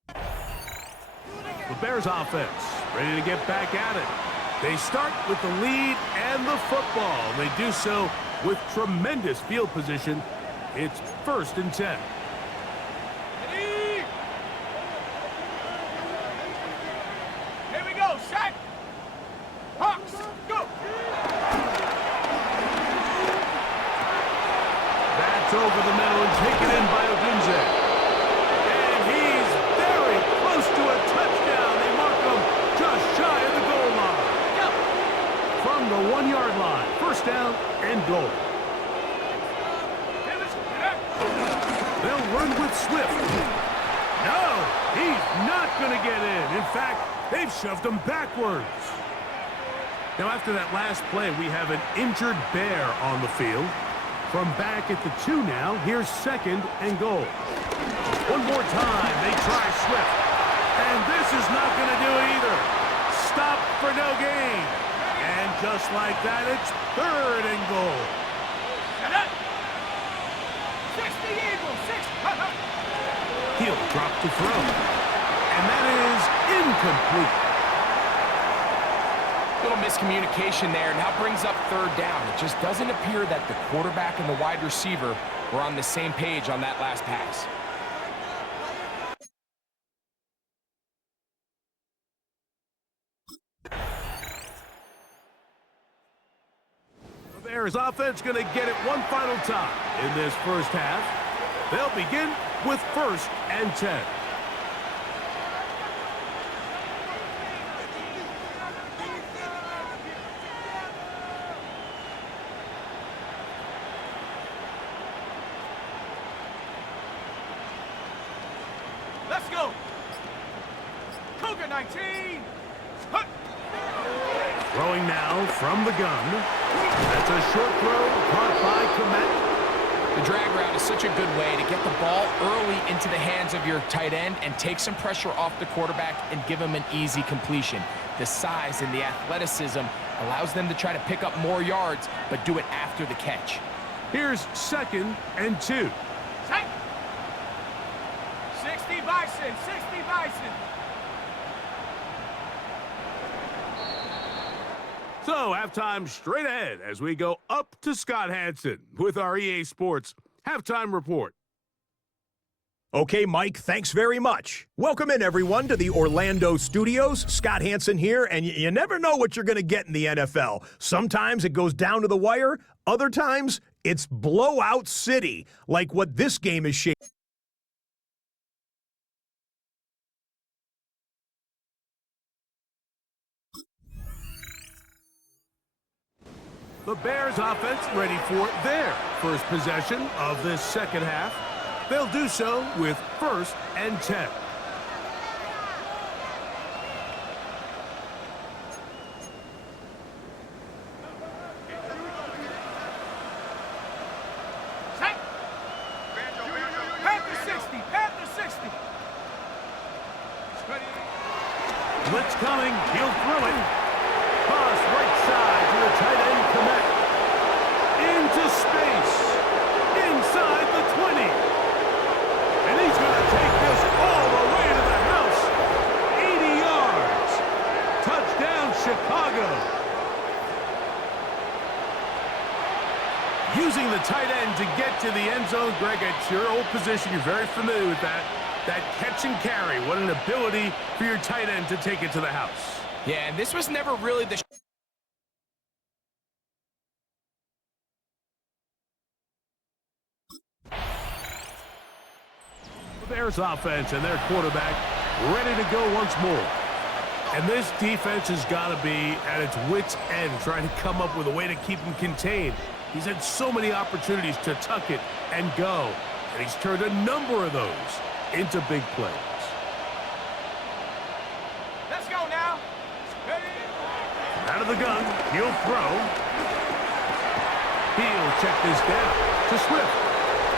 The Bears offense ready to get back at it. They start with the lead and the football. They do so with tremendous field position. It's 1st and 10. Here we go, set. Hawks, go. That's over the middle and taken in by Odunze. And he's very close to a touchdown. They mark him just shy of the goal line. Go. From the 1-yard line, 1st down and goal. They'll run with Swift. No, he's not going to get in. In fact, they've shoved him backwards. Now, after that last play, we have an injured Bear on the field. From back at the 2 now, here's 2nd and goal. One more time, they try Swift. And this is not going to do it either. Stop for no gain. And just like that, it's 3rd and goal. 60 Eagles, 6. He'll drop to throw. And that is incomplete. Little miscommunication there, now brings up 3rd down. It just doesn't appear that the quarterback and the wide receiver were on the same page on that last pass. The Bears offense going to get it one final time in this first half. They'll begin with 1st and 10. Let's go. Cougar 19. Hut. Throwing now from the gun. That's a short throw caught by Komet. The drag route is such a good way to get the ball early into the hands of your tight end and take some pressure off the quarterback and give him an easy completion. The size and the athleticism allows them to try to pick up more yards, but do it after the catch. Here's 2nd and 2. Tight. 60 Bison, 60 Bison. So, halftime straight ahead as we go up to Scott Hansen with our EA Sports Halftime Report. Okay, Mike, thanks very much. Welcome in, everyone, to the Orlando studios. Scott Hansen here, and you never know what you're going to get in the NFL. Sometimes it goes down to the wire. Other times, it's blowout city, like what this game is shaping. The Bears offense ready for their first possession of this second half. They'll do so with 1st and 10. Blitz coming. He'll throw it. Cross right side to the tight end, Komet. Into space. Inside the 20. And he's going to take this all the way to the house. 80 yards. Touchdown, Chicago. Using the tight end to get to the end zone, Greg, at your old position, you're very familiar with that. That catch and carry, what an ability for your tight end to take it to the house. Yeah, and this was never really the... Bears offense and their quarterback ready to go once more. And this defense has got to be at its wits' end, trying to come up with a way to keep him contained. He's had so many opportunities to tuck it and go, and he's turned a number of those into big plays. Let's go now. Ready? Out of the gun, he'll throw. He'll check this down to Swift.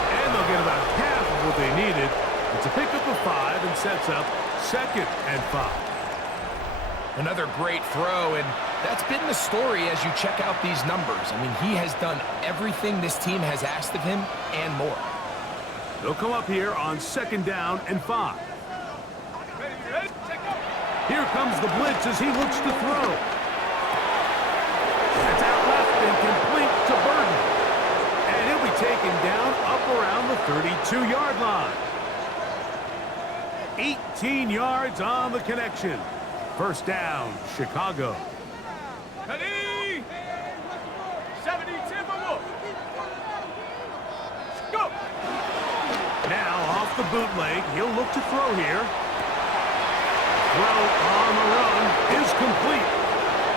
And they'll get about half of what they needed. It's a pickup of 5 and sets up 2nd and 5. Another great throw, and that's been the story as you check out these numbers. I mean, he has done everything this team has asked of him and more. They'll come up here on 2nd down and 5. Ready? Check go. Here comes the blitz as he looks to throw. That's out left and complete to Burton. And he'll be taken down up around the 32-yard line. 18 yards on the connection. First down, Chicago. Ready? 70, Timberwolf. Go. Now off the bootleg, he'll look to throw here. Throw on the run is complete.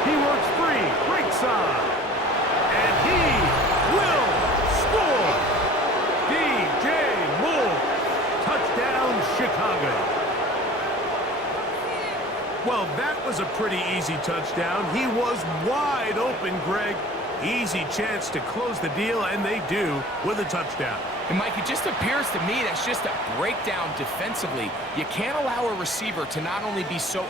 He works free, right side. And he will score. DJ Moore. Touchdown, Chicago. Well, that was a pretty easy touchdown. He was wide open, Greg. Easy chance to close the deal, and they do with a touchdown. And, Mike, it just appears to me that's just a breakdown defensively. You can't allow a receiver to not only be so...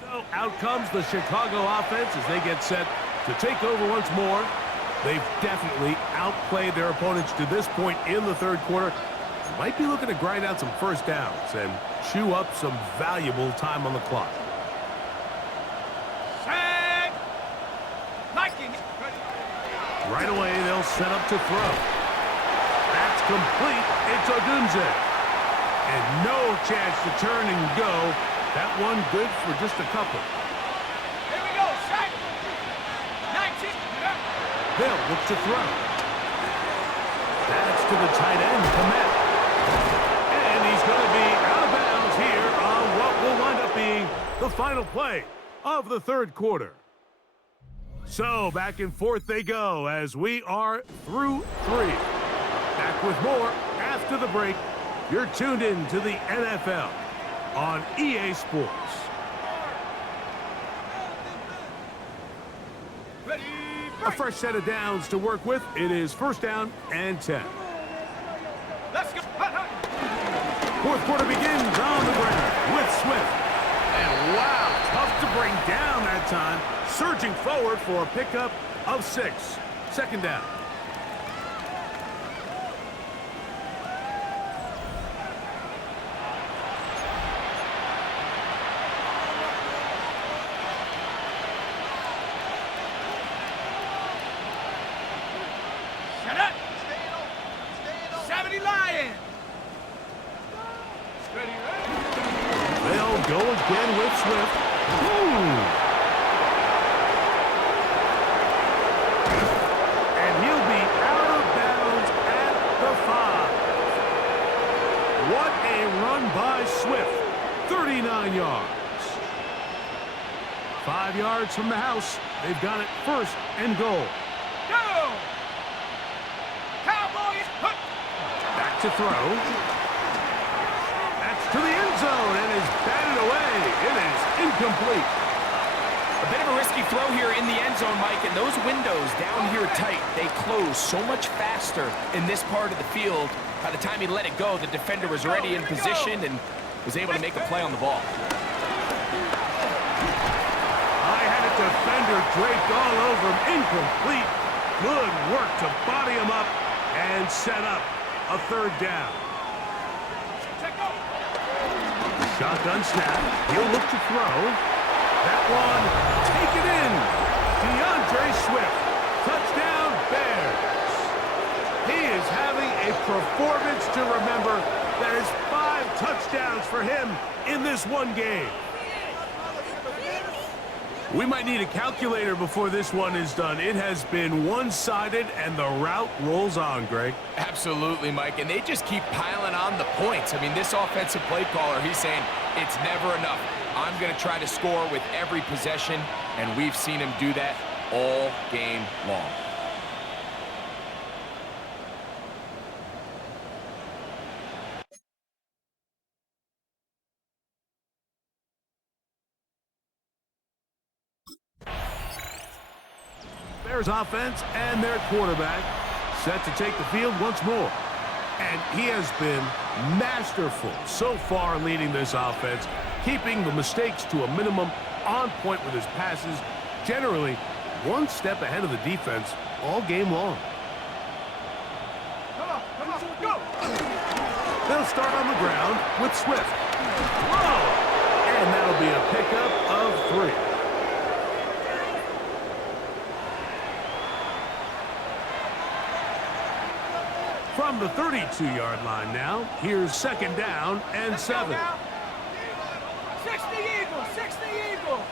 So out comes the Chicago offense as they get set to take over once more. They've definitely outplayed their opponents to this point in the third quarter. Might be looking to grind out some first downs and chew up some valuable time on the clock. Set. Liking. Ready? Right away, they'll set up to throw. That's complete. It's Odunze. And no chance to turn and go. That one good for just a couple. Here we go. Set. 19. They'll look to throw. That's to the tight end, Komet. And he's going to be out of bounds here on what will wind up being the final play of the third quarter. So back and forth they go as we are through 3. Back with more after the break. You're tuned in to the NFL on EA Sports. Ready? A fresh set of downs to work with. It is first down and 10. Let's go. Fourth quarter begins on the ground with Swift. And wow, tough to bring down that time. Surging forward for a pickup of 6. 2nd down. Shut up. 70 Lions. Ready? They'll go again with Swift. And he'll be out of bounds at the 5. What a run by Swift. 39 yards. 5 yards from the house. They've got it first and goal. Go. Cowboys. Back to throw. That's to the end zone and is batted away. It is incomplete. A bit of a risky throw here in the end zone, Mike, and those windows down here tight, they close so much faster in this part of the field. By the time he let it go, the defender was already in position and was able to make a play on the ball. High-headed defender draped all over him. Incomplete. Good work to body him up and set up a third down. Shotgun snap. He'll look to throw. That one, take it in. DeAndre Swift. Touchdown, Bears. He is having a performance to remember. That is 5 touchdowns for him in this one game. We might need a calculator before this one is done. It has been one-sided, and the route rolls on, Greg. Absolutely, Mike, and they just keep piling on the points. I mean, this offensive play caller, he's saying it's never enough. I'm going to try to score with every possession, and we've seen him do that all game long. Bears offense and their quarterback set to take the field once more. And he has been masterful so far leading this offense, keeping the mistakes to a minimum, on point with his passes, generally one step ahead of the defense all game long. Come on, go! They'll start on the ground with Swift. Whoa! And that'll be a pickup of 3. From the 32-yard line now, here's second down and 7. 60 Eagles, 60 Eagles!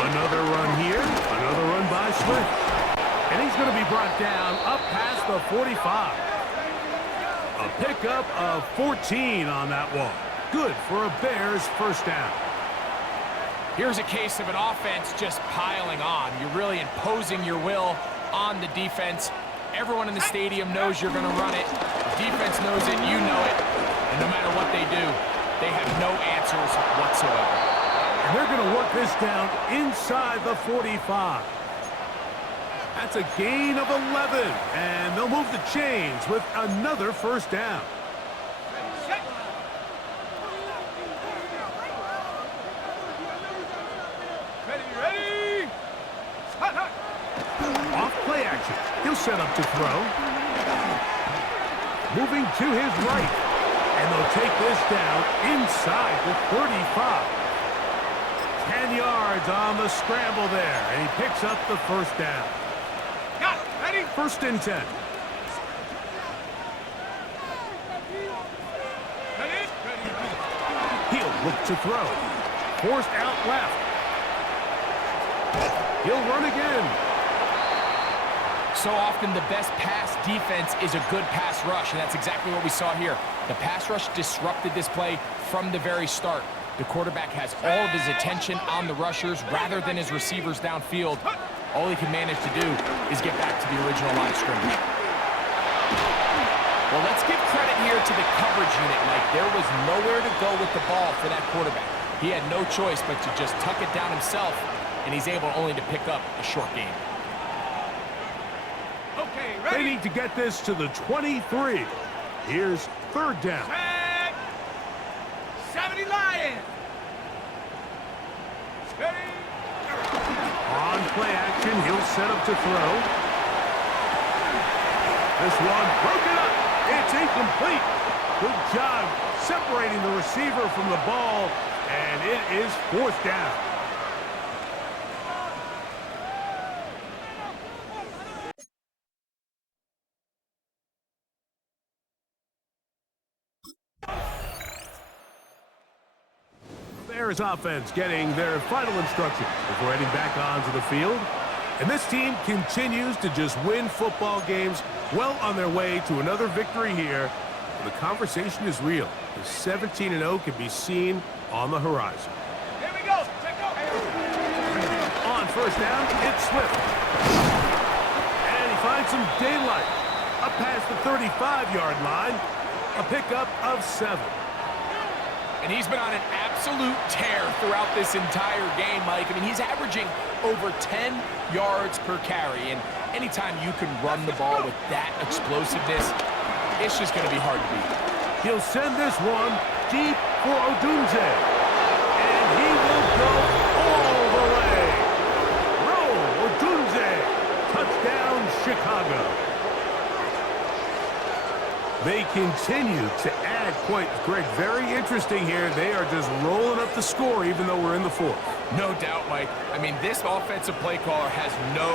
Another run here, another run by Swift. And he's going to be brought down up past the 45. A pickup of 14 on that one. Good for a Bears first down. Here's a case of an offense just piling on. You're really imposing your will on the defense. Everyone in the stadium knows you're going to run it. The defense knows it, you know it. And no matter what they do, they have no answers whatsoever. And they're going to work this down inside the 45. That's a gain of 11. And they'll move the chains with another first down. Ready? Off play action. He'll set up to throw. Moving to his right. And they'll take this down inside the 35. 10 yards on the scramble there. And he picks up the first down. Got it. Ready? First and 10. Ready? He'll look to throw. Forced out left. He'll run again. So often the best pass defense is a good pass rush, and that's exactly what we saw here. The pass rush disrupted this play from the very start. The quarterback has all of his attention on the rushers rather than his receivers downfield. All he can manage to do is get back to the original line of scrimmage. Well, let's give credit here to the coverage unit, Mike. There was nowhere to go with the ball for that quarterback. He had no choice but to just tuck it down himself, and he's able only to pick up a short gain. Okay, They ready? need to get this to the 23. Here's third down. Tag! 70 Lions! Ready? On play action, he'll set up to throw. This one broken up. It's incomplete. Good job separating the receiver from the ball, and it is fourth down. Bears offense getting their final instructions before heading back onto the field. And this team continues to just win football games, well on their way to another victory here. The conversation is real. The 17-0 can be seen on the horizon. Here we go. Check go. On first down, it's Swift. And he finds some daylight. Up past the 35-yard line, a pickup of 7. And he's been on an absolute tear throughout this entire game, Mike. I mean, he's averaging over 10 yards per carry. And anytime you can run the ball with that explosiveness, it's just going to be hard to beat. He'll send this one deep for Odunze. And he will go all the way. Roll, Odunze. Touchdown, Chicago. They continue to add points. Greg, very interesting here. They are just rolling up the score even though we're in the fourth. No doubt, Mike. I mean, this offensive play caller has no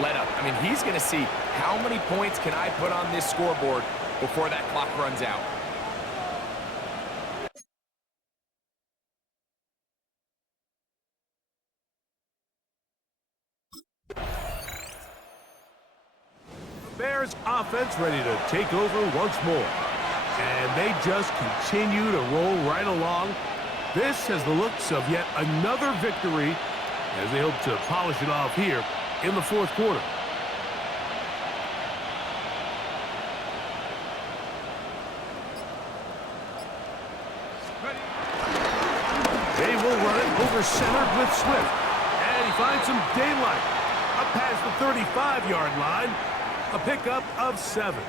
let-up. I mean, he's going to see how many points can I put on this scoreboard before that clock runs out. Bears offense ready to take over once more. And they just continue to roll right along. This has the looks of yet another victory as they hope to polish it off here in the fourth quarter. They will run it over center with Swift. And he finds some daylight up past the 35-yard line. A pickup of 7.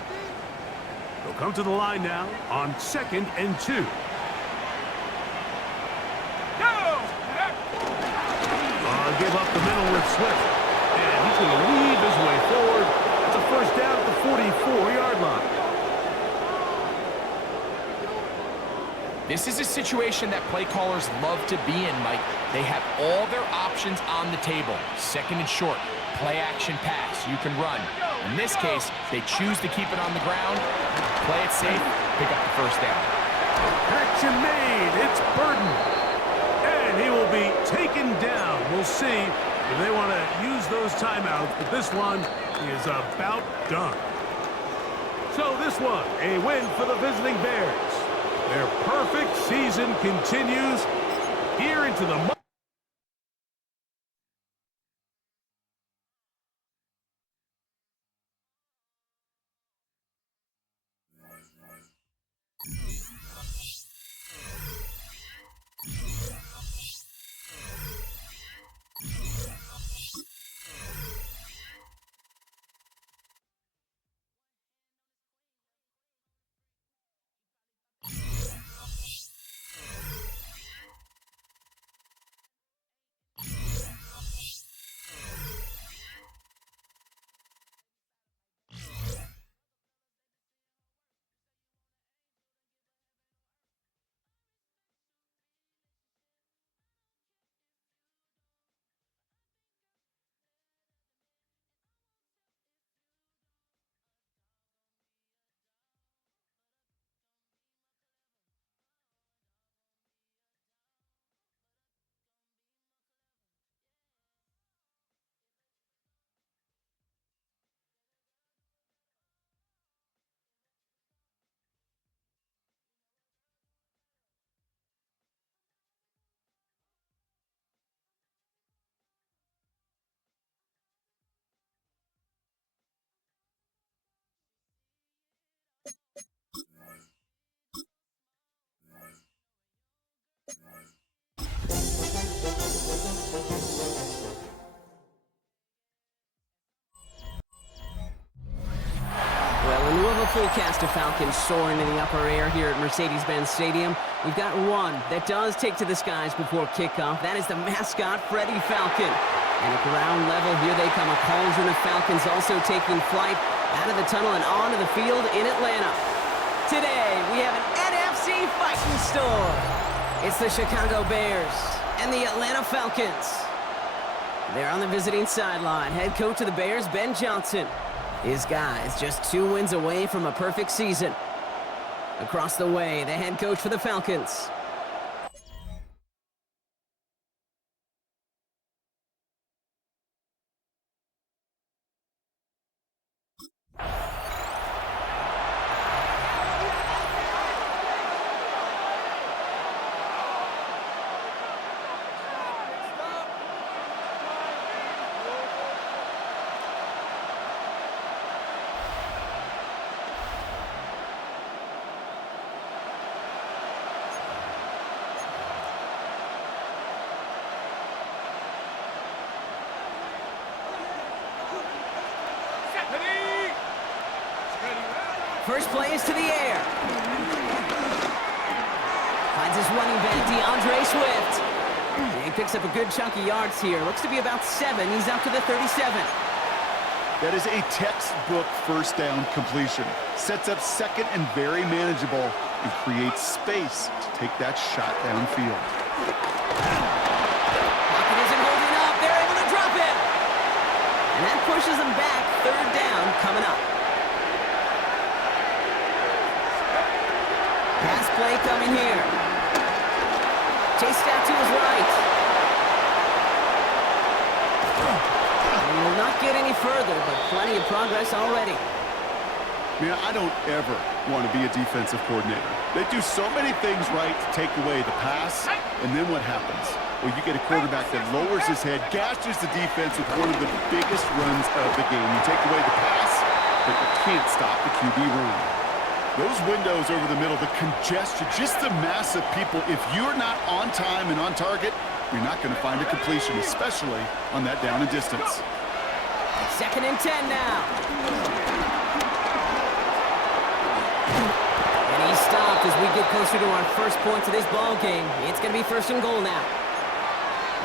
They'll come to the line now on 2nd and 2. Give up the middle with Swift. And he's going to weave his way forward. It's a first down at the 44-yard line. This is a situation that play callers love to be in, Mike. They have all their options on the table. 2nd and short, play action pass, you can run. In this case, they choose to keep it on the ground, play it safe, pick up the first down. Action made, it's Burton. And he will be taken down. We'll see if they want to use those timeouts, but this one is about done. So this one, a win for the visiting Bears. Their perfect season continues here into the... Full cast of Falcons soaring in the upper air here at Mercedes-Benz Stadium. We've got one that does take to the skies before kickoff. That is the mascot, Freddie Falcon. And at ground level, here they come. A cauldron of Falcons also taking flight out of the tunnel and onto the field in Atlanta. Today, we have an NFC fighting store. It's the Chicago Bears and the Atlanta Falcons. They're on the visiting sideline. Head coach of the Bears, Ben Johnson. His guys just 2 wins away from a perfect season. Across the way, the head coach for the Falcons. First play is to the air. Finds his running back, DeAndre Swift. And he picks up a good chunk of yards here. Looks to be about 7. He's up to the 37. That is a textbook first down completion. Sets up second and very manageable and creates space to take that shot downfield. Pocket isn't holding up. They're able to drop it. And that pushes them back. Third down coming up. Pass play coming here. Chased out to his right. He will not get any further, but plenty of progress already. Man, I don't ever want to be a defensive coordinator. They do so many things right to take away the pass, and then what happens? Well, you get a quarterback that lowers his head, gashes the defense with one of the biggest runs of the game. You take away the pass, but you can't stop the QB run. Those windows over the middle, the congestion, just the mass of people, if you're not on time and on target, you're not going to find a completion, especially on that down and distance. 2nd and 10 now. And he's stopped as we get closer to our first points of this ball game. It's going to be 1st and goal now.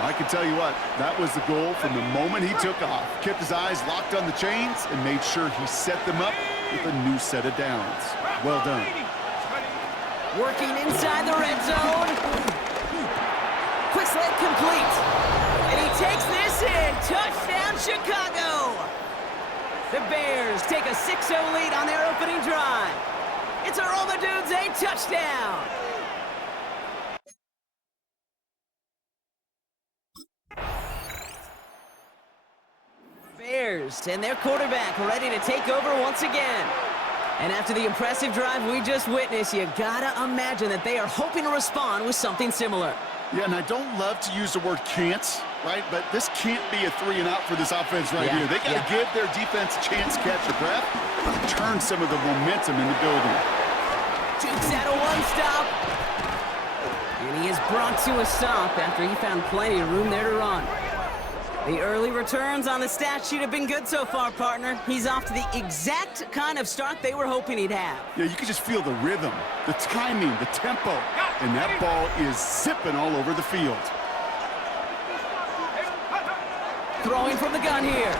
I can tell you what, that was the goal from the moment he took off. Kept his eyes locked on the chains and made sure he set them up with a new set of downs. Well done. Working inside the red zone. Quick slant complete. And he takes this in. Touchdown, Chicago. The Bears take a 6-0 lead on their opening drive. It's a Roll the Dudes a touchdown. Bears and their quarterback ready to take over once again. And after the impressive drive we just witnessed, you gotta imagine that they are hoping to respond with something similar. Yeah, and I don't love to use the word can't, right? But this can't be a 3 and out for this offense right here. They got to give their defense a chance to catch a breath and turn some of the momentum in the building. Jukes out a one-stop. And he is brought to a stop after he found plenty of room there to run. The early returns on the stat sheet have been good so far, partner. He's off to the exact kind of start they were hoping he'd have. Yeah, you can just feel the rhythm, the timing, the tempo, and that ball is zipping all over the field. Throwing from the gun here.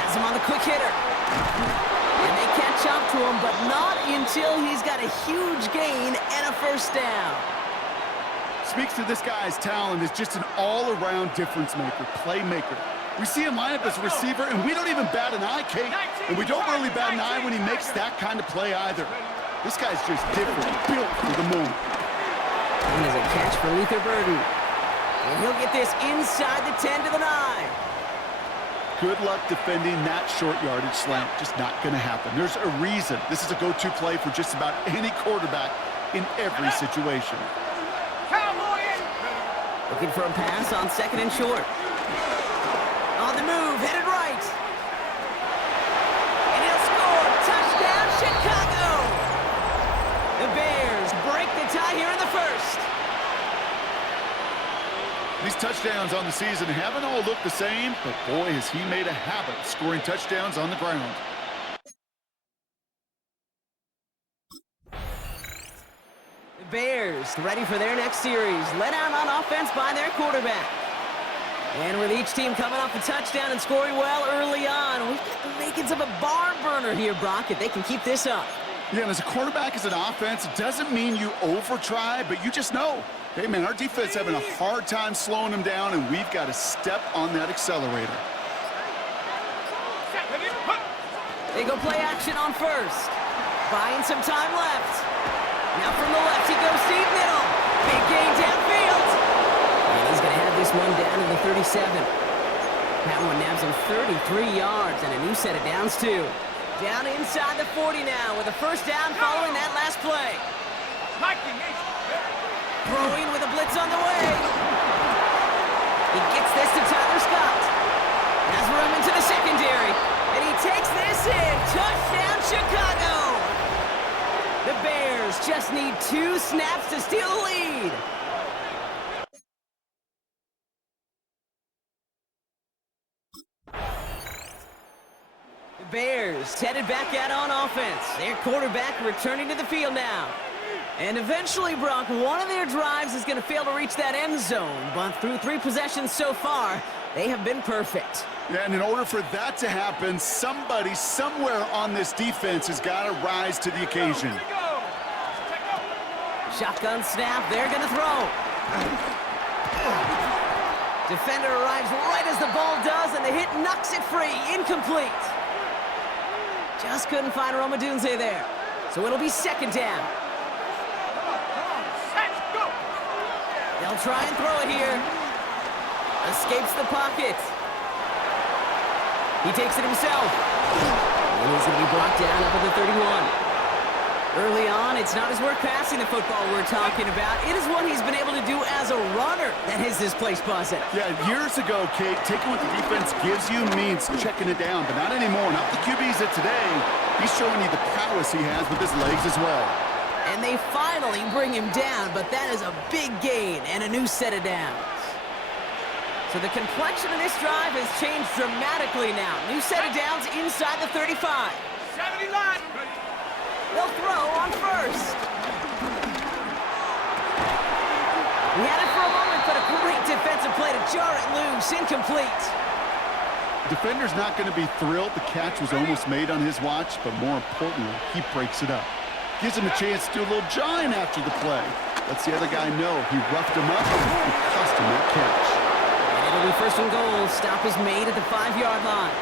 Has him on the quick hitter. And they catch up to him, but not until he's got a huge gain and a first down. Speaks to this guy's talent as just an all-around difference maker, playmaker. We see him line up as a receiver, and we don't even bat an eye, Kate. And we don't really bat an eye when he makes that kind of play either. This guy's just different, built for the moment. And there's a catch for Luther Burden. And he'll get this inside the 10 to the 9. Good luck defending that short yardage slant. Just not going to happen. There's a reason this is a go-to play for just about any quarterback in every situation. Looking for a pass on 2nd and short. On the move, headed right. And he'll score. Touchdown, Chicago! The Bears break the tie here in the first. These touchdowns on the season haven't all looked the same, but boy, has he made a habit of scoring touchdowns on the ground. Bears ready for their next series, led out on offense by their quarterback. And with each team coming off a touchdown and scoring well early on, we've got the makings of a barn burner here, Brock, if they can keep this up. Yeah, and as a quarterback, as an offense, it doesn't mean you over-try, but you just know, hey, man, our defense having a hard time slowing them down, and we've got to step on that accelerator. They go play action on first. Buying some time left. Now from the left, he goes deep middle. Big gain downfield. And he's going to have this one down to the 37. That one nabs him 33 yards and a new set of downs, too. Down inside the 40 now with a first down following that last play. Throwing with a blitz on the way. He gets this to Tyler Scott. Has room into the secondary. And he takes this in. Touchdown, Chicago. The Bears just need 2 snaps to steal the lead. The Bears headed back out on offense. Their quarterback returning to the field now. And eventually, Brock, one of their drives is going to fail to reach that end zone. But through 3 possessions so far, they have been perfect. Yeah, and in order for that to happen, somebody somewhere on this defense has got to rise to the occasion. Shotgun snap, they're going to throw. Defender arrives right as the ball does, and the hit knocks it free. Incomplete. Just couldn't find Romadunze there. So it'll be second down. They'll try and throw it here. Escapes the pocket. He takes it himself. And he's going to be brought down up at the 31. Early on, it's not his work passing the football we're talking about. It is what he's been able to do as a runner that has this place buzzing. Yeah, years ago, Kate, taking what the defense gives you means checking it down, but not anymore. Not the QBs of today. He's showing you the prowess he has with his legs as well. And they finally bring him down, but that is a big gain and a new set of downs. So the complexion of this drive has changed dramatically now. New set of downs inside the 35. 70 line. They'll throw on first. He had it for a moment, but a great defensive play to jar it loose. Incomplete. Defender's not going to be thrilled the catch was almost made on his watch, but more importantly, he breaks it up. Gives him a chance to do a little jawing after the play. Lets the other guy know he roughed him up and cost him that catch. And it'll be first and goal. Stop is made at the 5-yard line.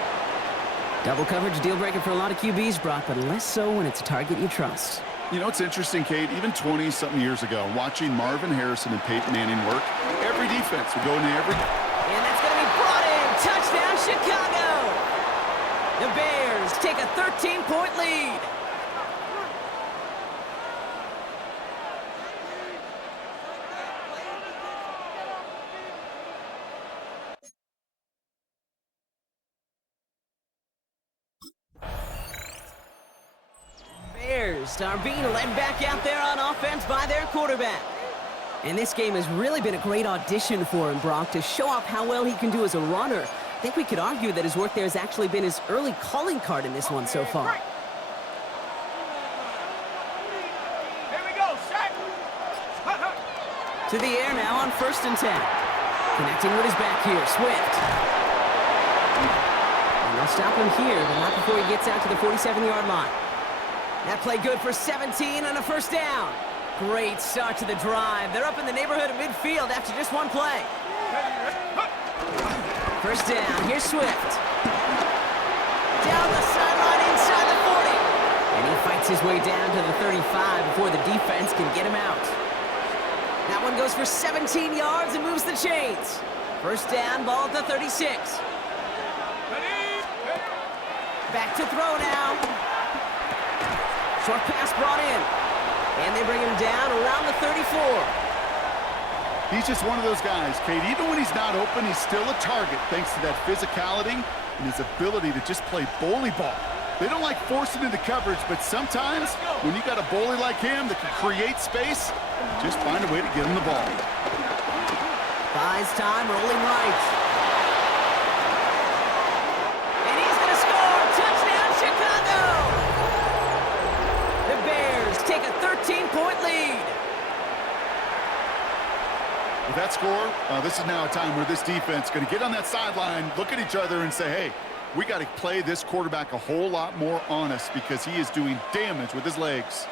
Double coverage deal breaker for a lot of QBs, Brock, but less so when it's a target you trust. You know, it's interesting, Kate, even 20-something years ago, watching Marvin Harrison and Peyton Manning work, every defense would go into every... And that's going to be brought in. Touchdown, Chicago! The Bears take a 13-point lead. Bears are being led back out there on offense by their quarterback. And this game has really been a great audition for him, Brock, to show off how well he can do as a runner. I think we could argue that his work there has actually been his early calling card in this one so far. Here we go, set. To the air now on 1st and 10. Connecting with his back here, Swift. And they'll stop him here, but not before he gets out to the 47-yard line. That play good for 17 and a first down. Great start to the drive. They're up in the neighborhood of midfield after just one play. First down, here's Swift. Down the sideline inside the 40. And he fights his way down to the 35 before the defense can get him out. That one goes for 17 yards and moves the chains. First down, ball at the 36. Back to throw now. Short pass brought in. And they bring him down around the 34. He's just one of those guys, Kate. Even when he's not open, he's still a target thanks to that physicality and his ability to just play bully ball. They don't like forcing into coverage, but sometimes when you got a bully like him that can create space, just find a way to get him the ball. Buys time, rolling right. And he's going to score! Touchdown, Chicago! The Bears take a 13-point lead. With that score, this is now a time where this defense is going to get on that sideline, look at each other and say, hey, we got to play this quarterback a whole lot more honest because he is doing damage with his legs.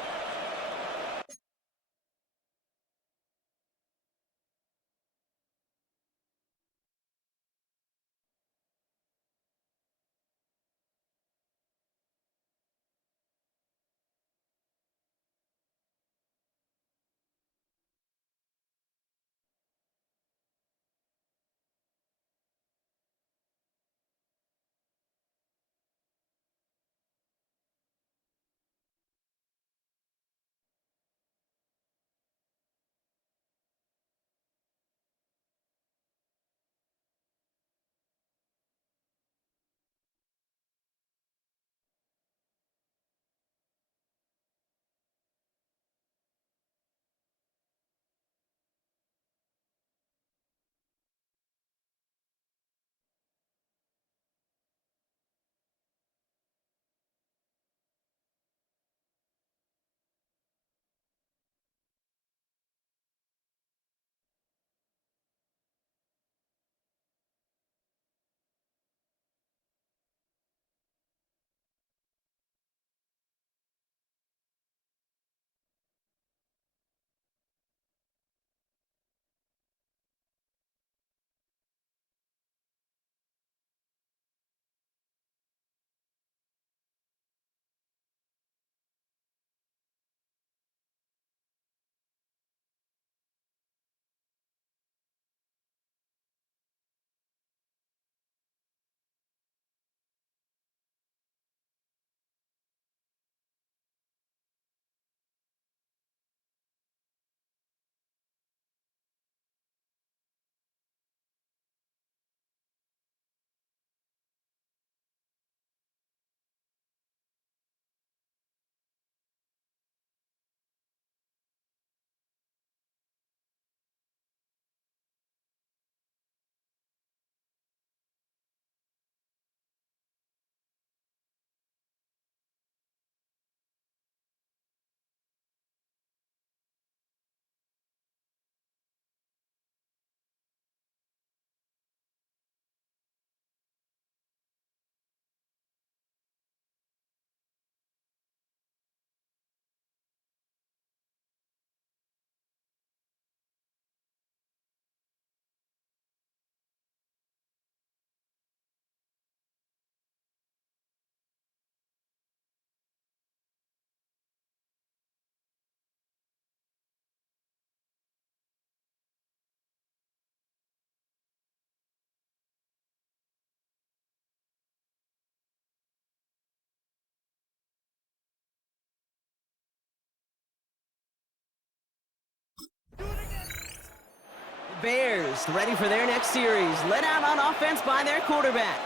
Bears ready for their next series, led out on offense by their quarterback.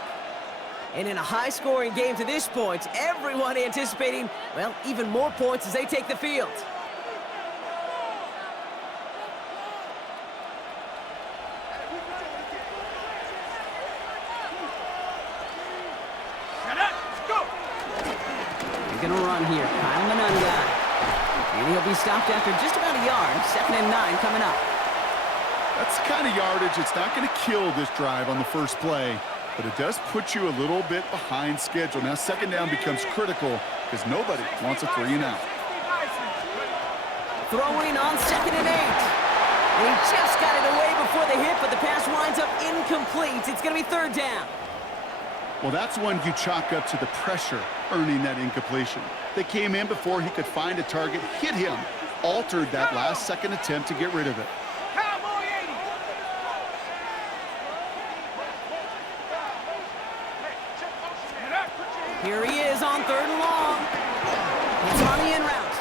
And in a high-scoring game to this point, everyone anticipating, well, even more points as they take the field. They're going to run here. Kyle Manunga. And he'll be stopped after just about a yard. 2nd and 9 coming up. That's the kind of yardage. It's not going to kill this drive on the first play, but it does put you a little bit behind schedule. Now 2nd down becomes critical because nobody wants a 3 and out. Throwing on 2nd and 8. And he just got it away before the hit, but the pass winds up incomplete. It's going to be 3rd down. Well, that's one you chalk up to the pressure earning that incompletion. They came in before he could find a target, hit him, altered that last second attempt to get rid of it. Here he is on 3rd and long. It's on the in route.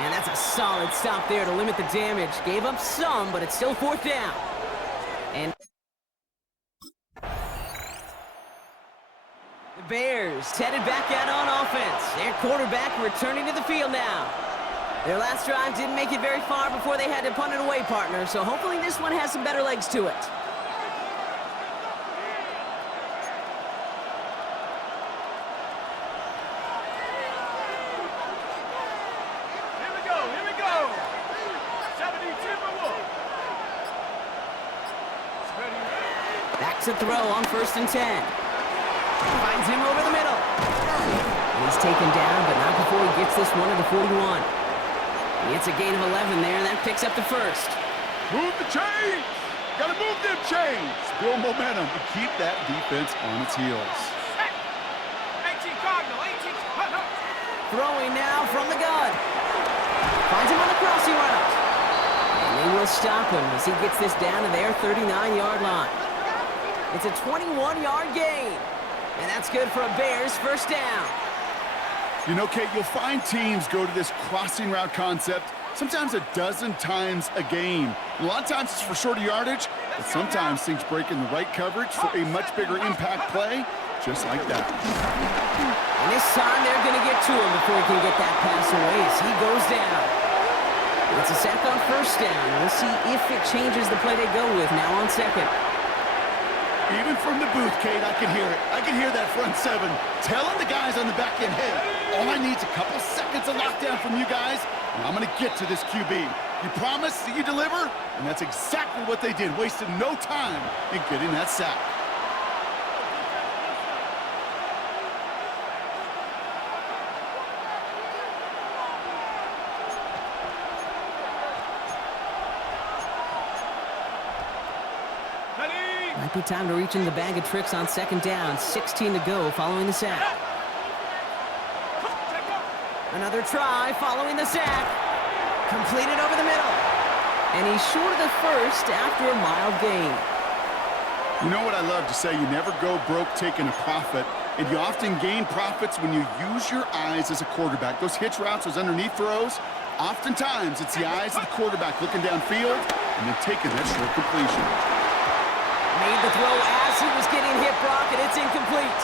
And that's a solid stop there to limit the damage. Gave up some, but it's still 4th down. And the Bears headed back out on offense. Their quarterback returning to the field now. Their last drive didn't make it very far before they had to punt it away, partner, so hopefully this one has some better legs to it. Here we go. 72 for Wolf. Back to throw on 1st and 10. Finds him over the middle. And he's taken down, but not before he gets this one to the 41. It's a gain of 11 there, and that picks up the 1st. Move the chains! Gotta move them chains! Build momentum and keep that defense on its heels. 18 Cardinal, 18. Throwing now from the gun. Finds him on the crossing route. And they will stop him as he gets this down to their 39-yard line. It's a 21-yard gain. And that's good for a Bears 1st down. You know, Kate, you'll find teams go to this crossing route concept sometimes a dozen times a game. And a lot of times it's for shorter yardage, but sometimes things break in the right coverage for a much bigger impact play, just like that. And this time they're going to get to him before he can get that pass away as he goes down. It's a sack on 1st down. We'll see if it changes the play they go with now on 2nd. Even from the booth, Kate, I can hear it. I can hear that front 7 telling the guys on the back end, hey, all I need is a couple seconds of lockdown from you guys, and I'm going to get to this QB. You promise that you deliver? And that's exactly what they did, wasted no time in getting that sack. Might be time to reach in the bag of tricks on 2nd down. 16 to go following the sack. Another try following the sack. Completed over the middle. And he's short of the 1st after a mild gain. You know what I love to say? You never go broke taking a profit, and you often gain profits when you use your eyes as a quarterback. Those hitch routes, those underneath throws, oftentimes it's the eyes of the quarterback looking downfield and then taking that short completion. Made the throw as he was getting hit, Brock, and it's incomplete.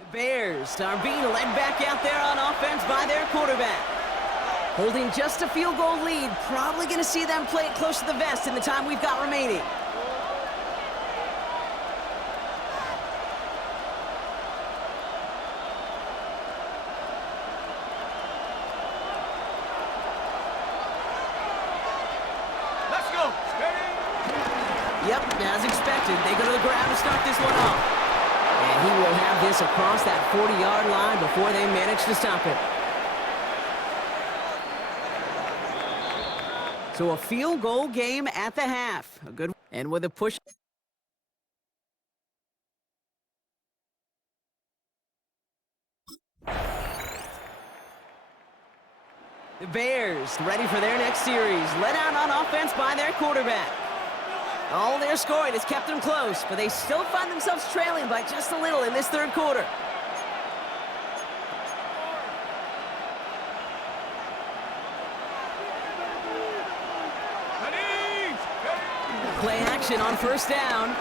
The Bears are being led back out there on offense by their quarterback. Holding just a field goal lead, probably going to see them play it close to the vest in the time we've got remaining. Let's go. Yep, as expected, they go to the ground to start this one off. And he will have this across that 40-yard line before they manage to stop it. So a field goal game at the half. A good, and with a push. The Bears ready for their next series. Let out on offense by their quarterback. All their scoring has kept them close, but they still find themselves trailing by just a little in this third quarter. Play action on first down.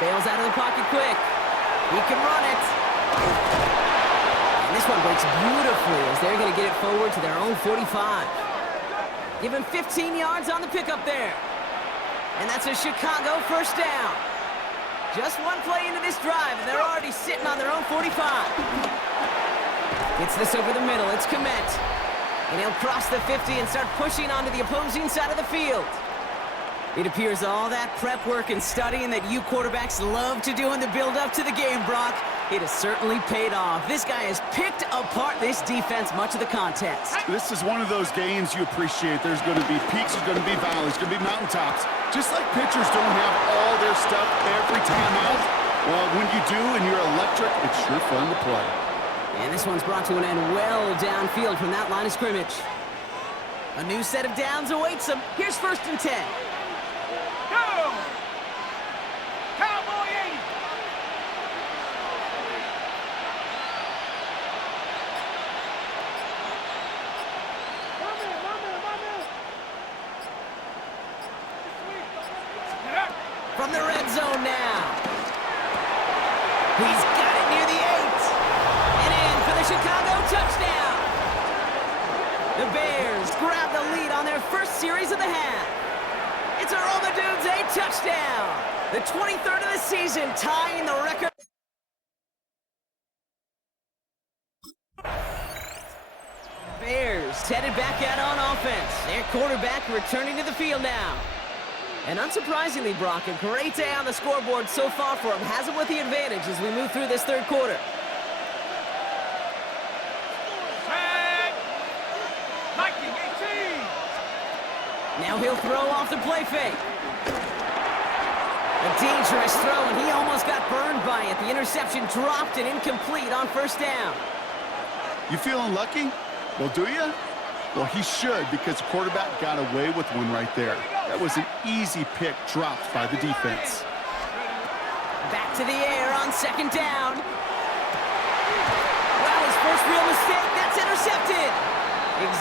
Bails out of the pocket quick. He can run it. And this one breaks beautifully as they're going to get it forward to their own 45. Give him 15 yards on the pickup there. And that's a Chicago first down. Just one play into this drive, and they're already sitting on their own 45. Gets this over the middle. It's Komet. And he'll cross the 50 and start pushing onto the opposing side of the field. It appears all that prep work and studying that you quarterbacks love to do in the build-up to the game, Brock, it has certainly paid off. This guy has picked apart this defense much of the contest. This is one of those games you appreciate. There's going to be peaks, there's going to be valleys, there's going to be mountaintops. Just like pitchers don't have all their stuff every time out, well, when you do and you're electric, it's sure fun to play. And this one's brought to an end well downfield from that line of scrimmage. A new set of downs awaits them. Here's 1st and 10. Go! Cowboy 80! From the red zone now. He's got it near the 8. And in for the Chicago touchdown. The Bears grab the lead on their first series of the half. It's a Romadudes a touchdown. The 23rd of the season, tying the record. Bears headed back out on offense. Their quarterback returning to the field now. And unsurprisingly, Brock, a great day on the scoreboard so far for him. Has him with the advantage as we move through this third quarter. Now he'll throw off the play fake. A dangerous throw, and he almost got burned by it. The interception dropped and incomplete on first down. You feeling lucky? Well, do you? Well, he should, because the quarterback got away with one right there. That was an easy pick dropped by the defense. Back to the air on 2nd down. Well, his first real mistake, that's intercepted.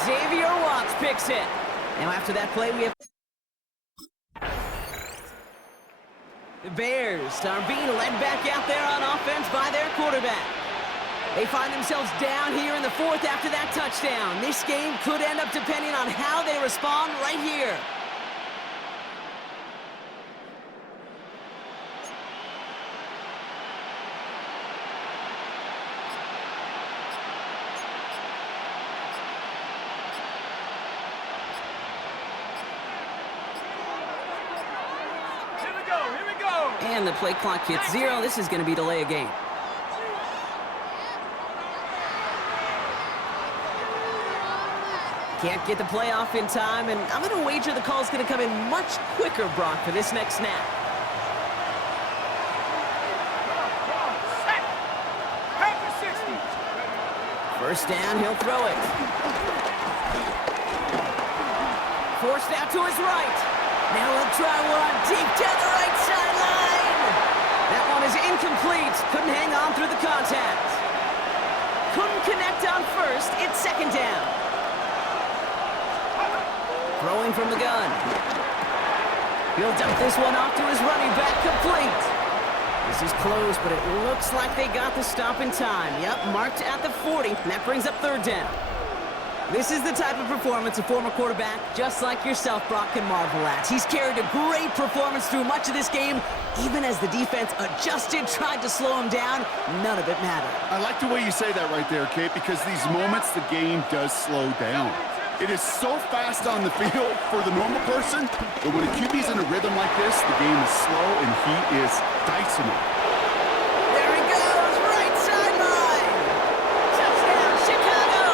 Xavier Watts picks it. Now after that play, we have... The Bears are being led back out there on offense by their quarterback. They find themselves down here in the 4th after that touchdown. This game could end up depending on how they respond right here. And the play clock hits 0. This is going to be delay a game. Can't get the play off in time, and I'm going to wager the call is going to come in much quicker, Brock, for this next snap. First down, he'll throw it. Forced out to his right. Now he'll try one deep down the right sideline. That one is incomplete. Couldn't hang on through the contact. Couldn't connect on first. It's 2nd down. Throwing from the gun. He'll dump this one off to his running back, complete. This is close, but it looks like they got the stop in time. Yep, marked at the 40, and that brings up 3rd down. This is the type of performance a former quarterback, just like yourself, Brock, can marvel at. He's carried a great performance through much of this game, even as the defense adjusted, tried to slow him down. None of it mattered. I like the way you say that right there, Kate, because these moments the game does slow down. It is so fast on the field for the normal person, but when a QB's in a rhythm like this, the game is slow and he is dicing it. There he goes, right sideline. Touchdown, Chicago.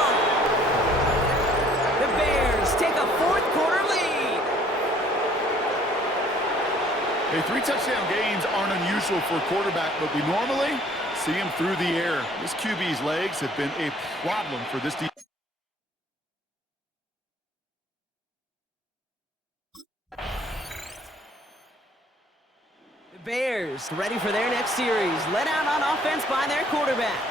The Bears take a 4th quarter lead. Hey, 3 touchdown gains aren't unusual for a quarterback, but we normally see him through the air. This QB's legs have been a problem for this defense. Bears ready for their next series, led out on offense by their quarterback.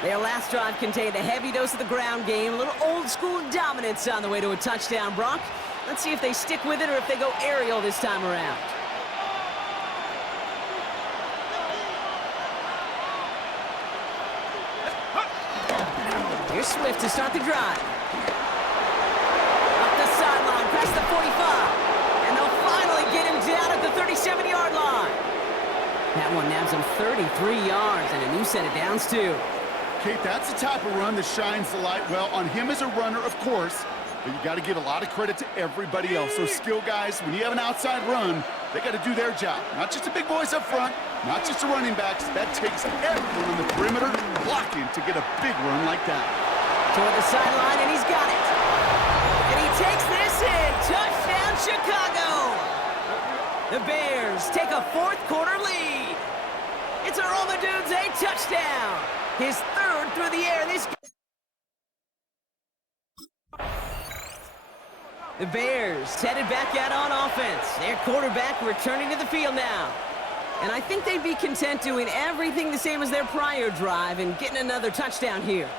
Their last drive contained a heavy dose of the ground game, a little old-school dominance on the way to a touchdown, Brock. Let's see if they stick with it or if they go aerial this time around. Here's Swift to start the drive. Up the sideline, past the 45. And they'll finally get him down at the 37-yard line. That one nabs him 33 yards and a new set of downs, too. Kate, that's the type of run that shines the light well on him as a runner, of course, but you got to give a lot of credit to everybody else. Those skill guys, when you have an outside run, they got to do their job. Not just the big boys up front, not just the running backs. That takes everyone on the perimeter blocking to get a big run like that. Toward the sideline, and he's got it. And he takes this in. Touchdown, Chicago! The Bears take a fourth-quarter lead. It's a Roma Dudes, a touchdown. His third through the air. The Bears headed back out on offense. Their quarterback returning to the field now. And I think they'd be content doing everything the same as their prior drive and getting another touchdown here.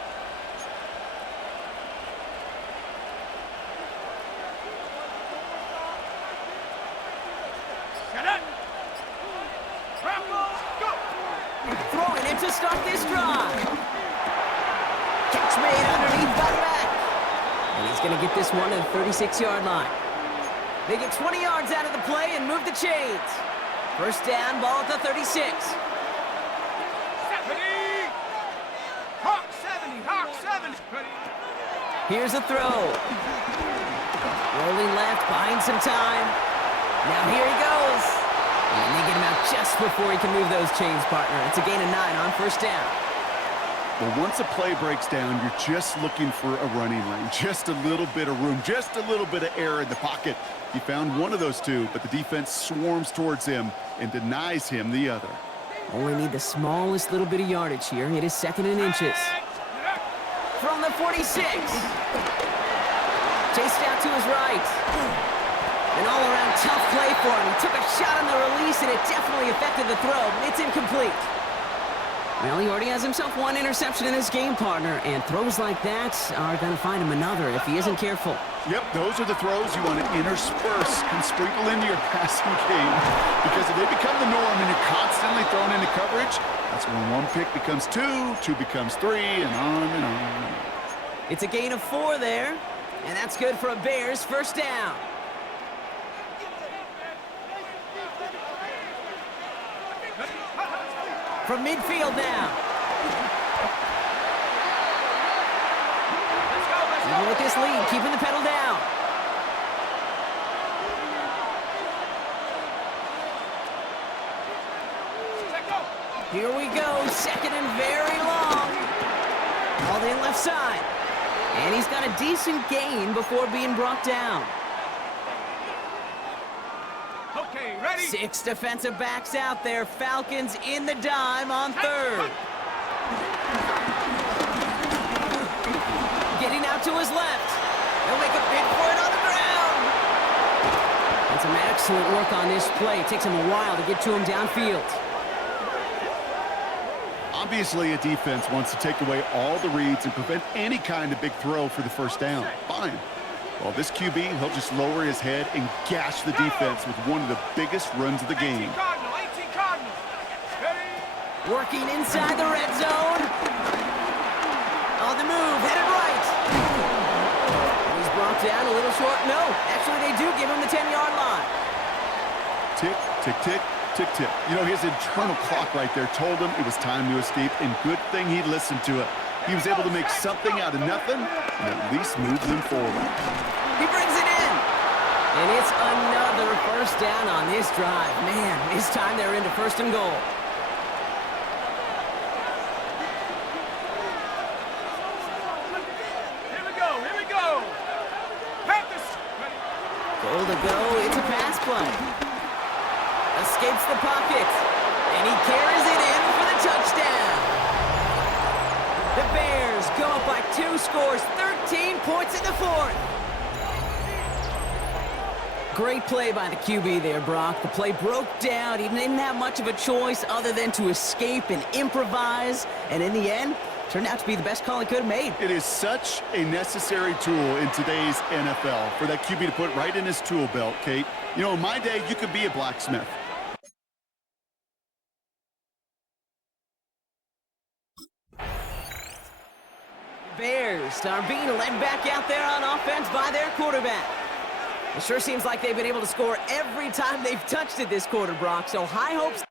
Throwing it to start this drive. Catch made underneath by the back. And he's going to get this one to the 36-yard line. They get 20 yards out of the play and move the chains. First down, ball at the 36. 70! Hawk 70! Hawk 70! Here's a throw. Rolling left, buying some time. Now here he goes. And they get him out just before he can move those chains, partner. It's a gain of 9 on first down. Well, once a play breaks down, you're just looking for a running lane. Just a little bit of room, just a little bit of air in the pocket. He found one of those two, but the defense swarms towards him and denies him the other. Only need the smallest little bit of yardage here. It is second and inches. From the 46. Chased out to his right. An all-around tough play for him. He took a shot on the release, and it definitely affected the throw, but it's incomplete. Well, he already has himself one interception in his game, partner, and throws like that are going to find him another if he isn't careful. Yep, those are the throws you want to intersperse and sprinkle into your passing game, because if they become the norm and you're constantly thrown into coverage, that's when one pick becomes two, two becomes three, and on and on. It's a gain of 4 there, and that's good for a Bears first down. From midfield now. Even with this lead, keeping the pedal down. Here we go, second and very long. Called in left side. And he's got a decent gain before being brought down. Okay, ready? 6 defensive backs out there. Falcons in the dime on third. Getting out to his left. They'll make a bid for it on the ground. And some excellent work on this play. It takes him a while to get to him downfield. Obviously, a defense wants to take away all the reads and prevent any kind of big throw for the first down. Fine. Well, this QB, he'll just lower his head and gash the defense with one of the biggest runs of the game. 18 Cardinal. Working inside the red zone. On the move, headed right. And he's brought down a little short. No, actually they do give him the 10-yard line. Tick, tick, tick, tick, tick. You know, his internal clock right there told him it was time to escape, and good thing he listened to it. He was able to make something out of nothing and at least move them forward. He brings it in. And it's another first down on this drive. Man, this time they're into first and goal. Here we go. Panthers. Goal to go, it's a pass play. Escapes the pocket. And he carries it in for the touchdown. The Bears go up by 2 scores, 13 points in the fourth. Great play by the QB there, Brock. The play broke down. He didn't have much of a choice other than to escape and improvise. And in the end, turned out to be the best call he could have made. It is such a necessary tool in today's NFL for that QB to put right in his tool belt, Kate. You know, in my day, you could be a blacksmith. Bears are being led back out there on offense by their quarterback. It sure seems like they've been able to score every time they've touched it this quarter, Brock, so high hopes.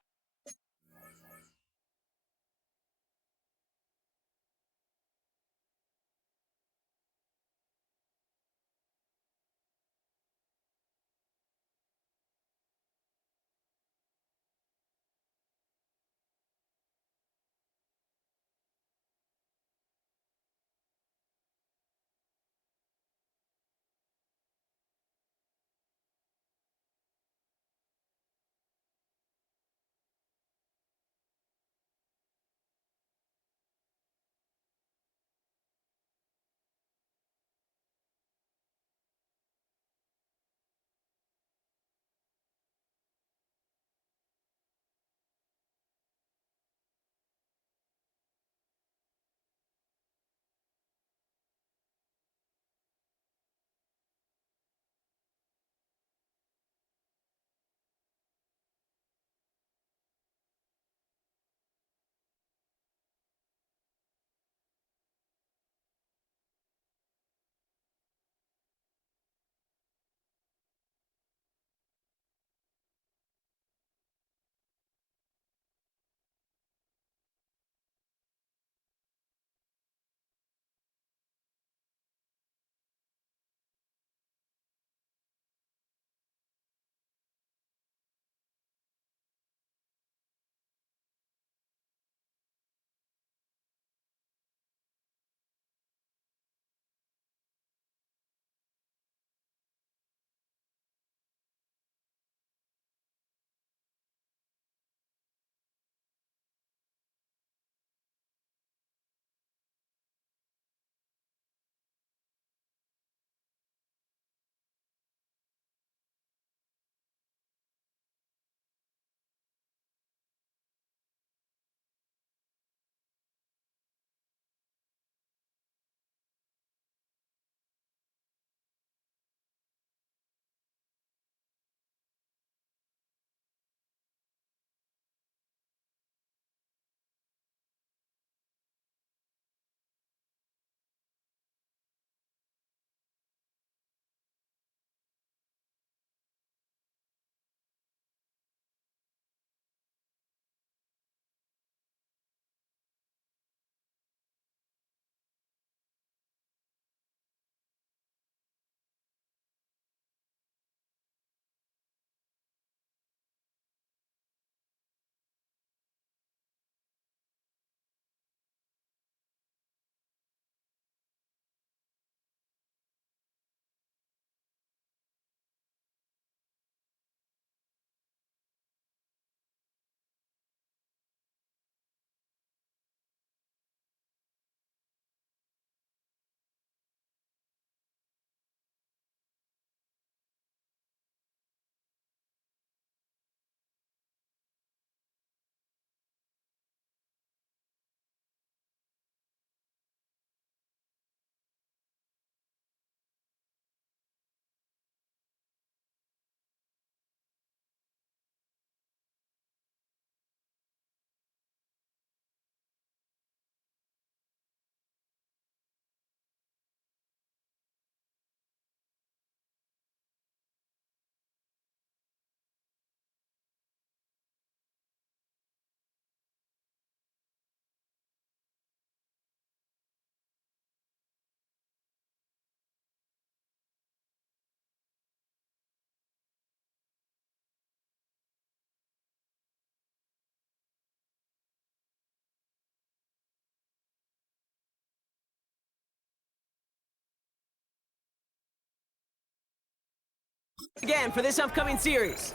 Again, for this upcoming series.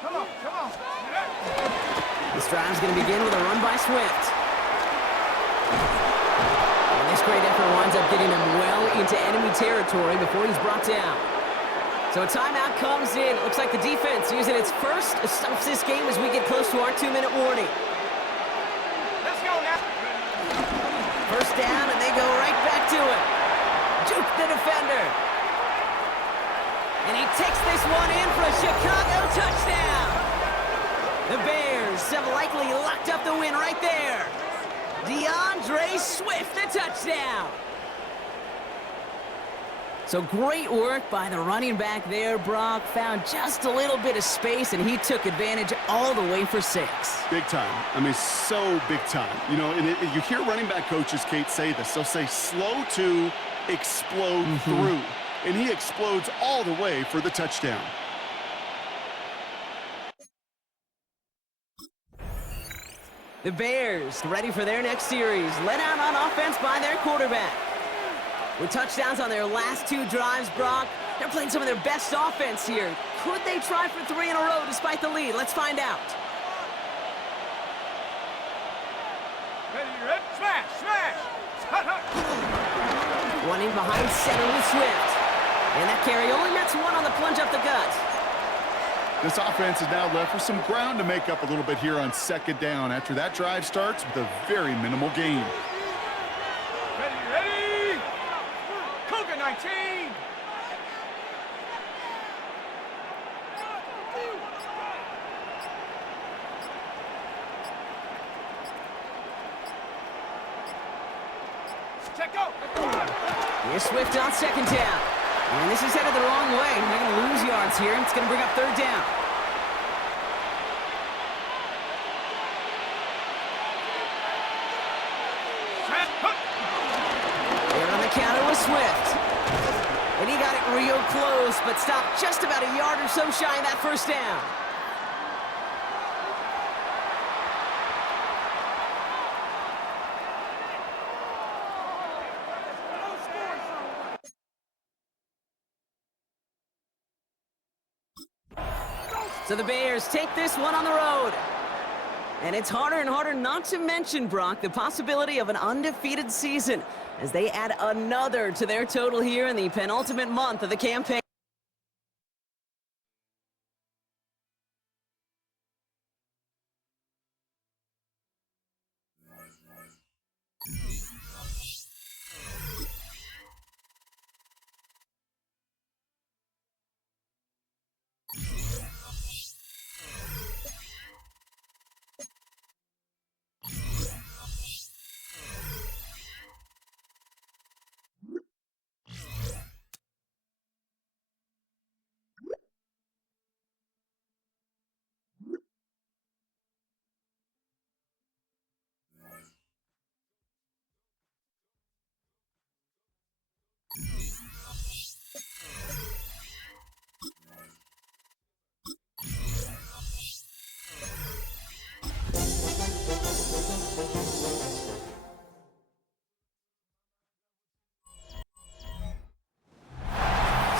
Come on. This drive's going to begin with a run by Swift. And this great effort winds up getting him well into enemy territory before he's brought down. So a timeout comes in. It looks like the defense using its first stops this game as we get close to our 2-minute warning. Let's go now. First down, and they go right back to it. Juke the defender. And he takes this one in for a Chicago touchdown. The Bears have likely locked up the win right there. DeAndre Swift, the touchdown. So great work by the running back there, Brock. Found just a little bit of space, and he took advantage all the way for 6. Big time. I mean, so big time. You know, and you hear running back coaches, Kate, say this. They'll say slow to explode through. And he explodes all the way for the touchdown. The Bears ready for their next series. Led out on offense by their quarterback. With touchdowns on their last 2 drives, Brock, they're playing some of their best offense here. Could they try for 3 in a row despite the lead? Let's find out. Ready, smash, smash. Hut, hut. One in behind center with Swift. And that carry only nets 1 on the plunge up the gut. This offense is now left with some ground to make up a little bit here on 2nd down after that drive starts with a very minimal gain. Ready, ready. Cougar 19. Check go. Here's Swift on 2nd down. And this is headed the wrong way. They're going to lose yards here. It's going to bring up 3rd down. They're on the counter with Swift. And he got it real close, but stopped just about a yard or so shy of that 1st down. So the Bears take this one on the road. And it's harder and harder not to mention, Brock, the possibility of an undefeated season as they add another to their total here in the penultimate month of the campaign.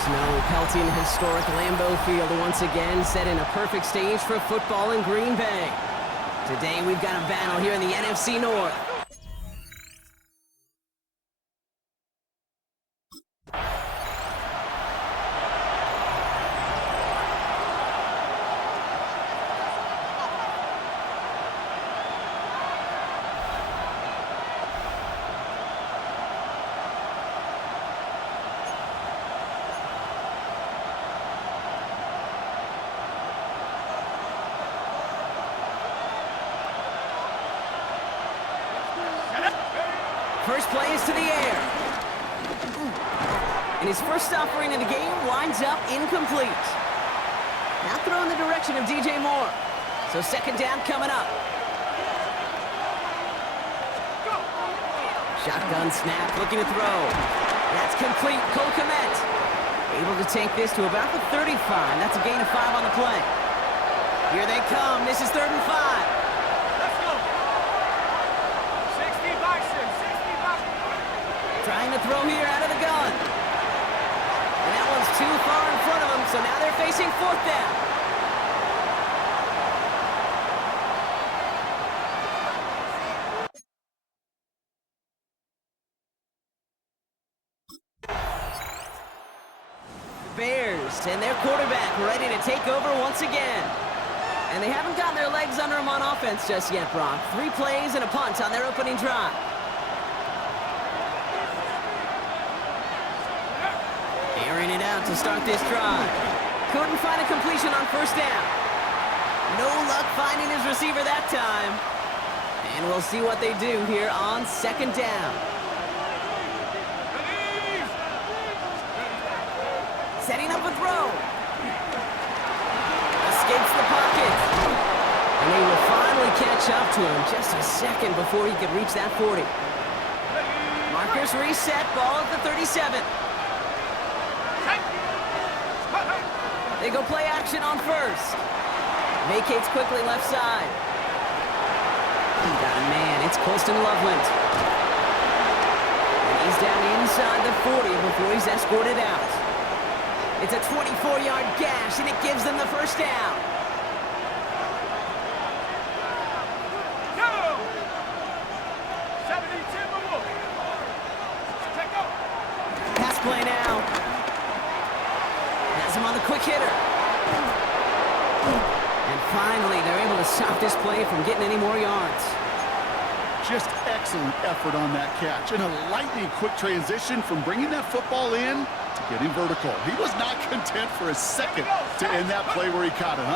Snow pelting historic Lambeau Field once again, setting a perfect stage for football in Green Bay. Today we've got a battle here in the NFC North. First play is to the air. And his first offering in the game winds up incomplete. Now throw in the direction of DJ Moore. So 2nd down coming up. Shotgun snap, looking to throw. That's complete. Cole Kmet able to take this to about the 35. That's a gain of 5 on the play. Here they come. This is 3rd and 5. Trying to throw here out of the gun. And that one's too far in front of them, so now they're facing 4th down. Bears and their quarterback ready to take over once again. And they haven't gotten their legs under them on offense just yet, Brock. 3 plays and a punt on their opening drive. Airing it out to start this drive. Couldn't find a completion on first down. No luck finding his receiver that time. And we'll see what they do here on second down. Setting up a throw. Escapes the pocket. And they will finally catch up to him just a second before he could reach that 40. Markers reset, ball at the 37. They go play action on first. Vacates quickly left side. Got a man, it's Colston Loveland. And he's down inside the 40 before he's escorted out. It's a 24-yard gash, and it gives them the first down. Go! 70, take go! Pass play now. Has him on the quick hitter. And finally, they're able to stop this play from getting any more yards. Just excellent effort on that catch. And a lightning quick transition from bringing that football in to getting vertical. He was not content for a second to end that play where he caught it.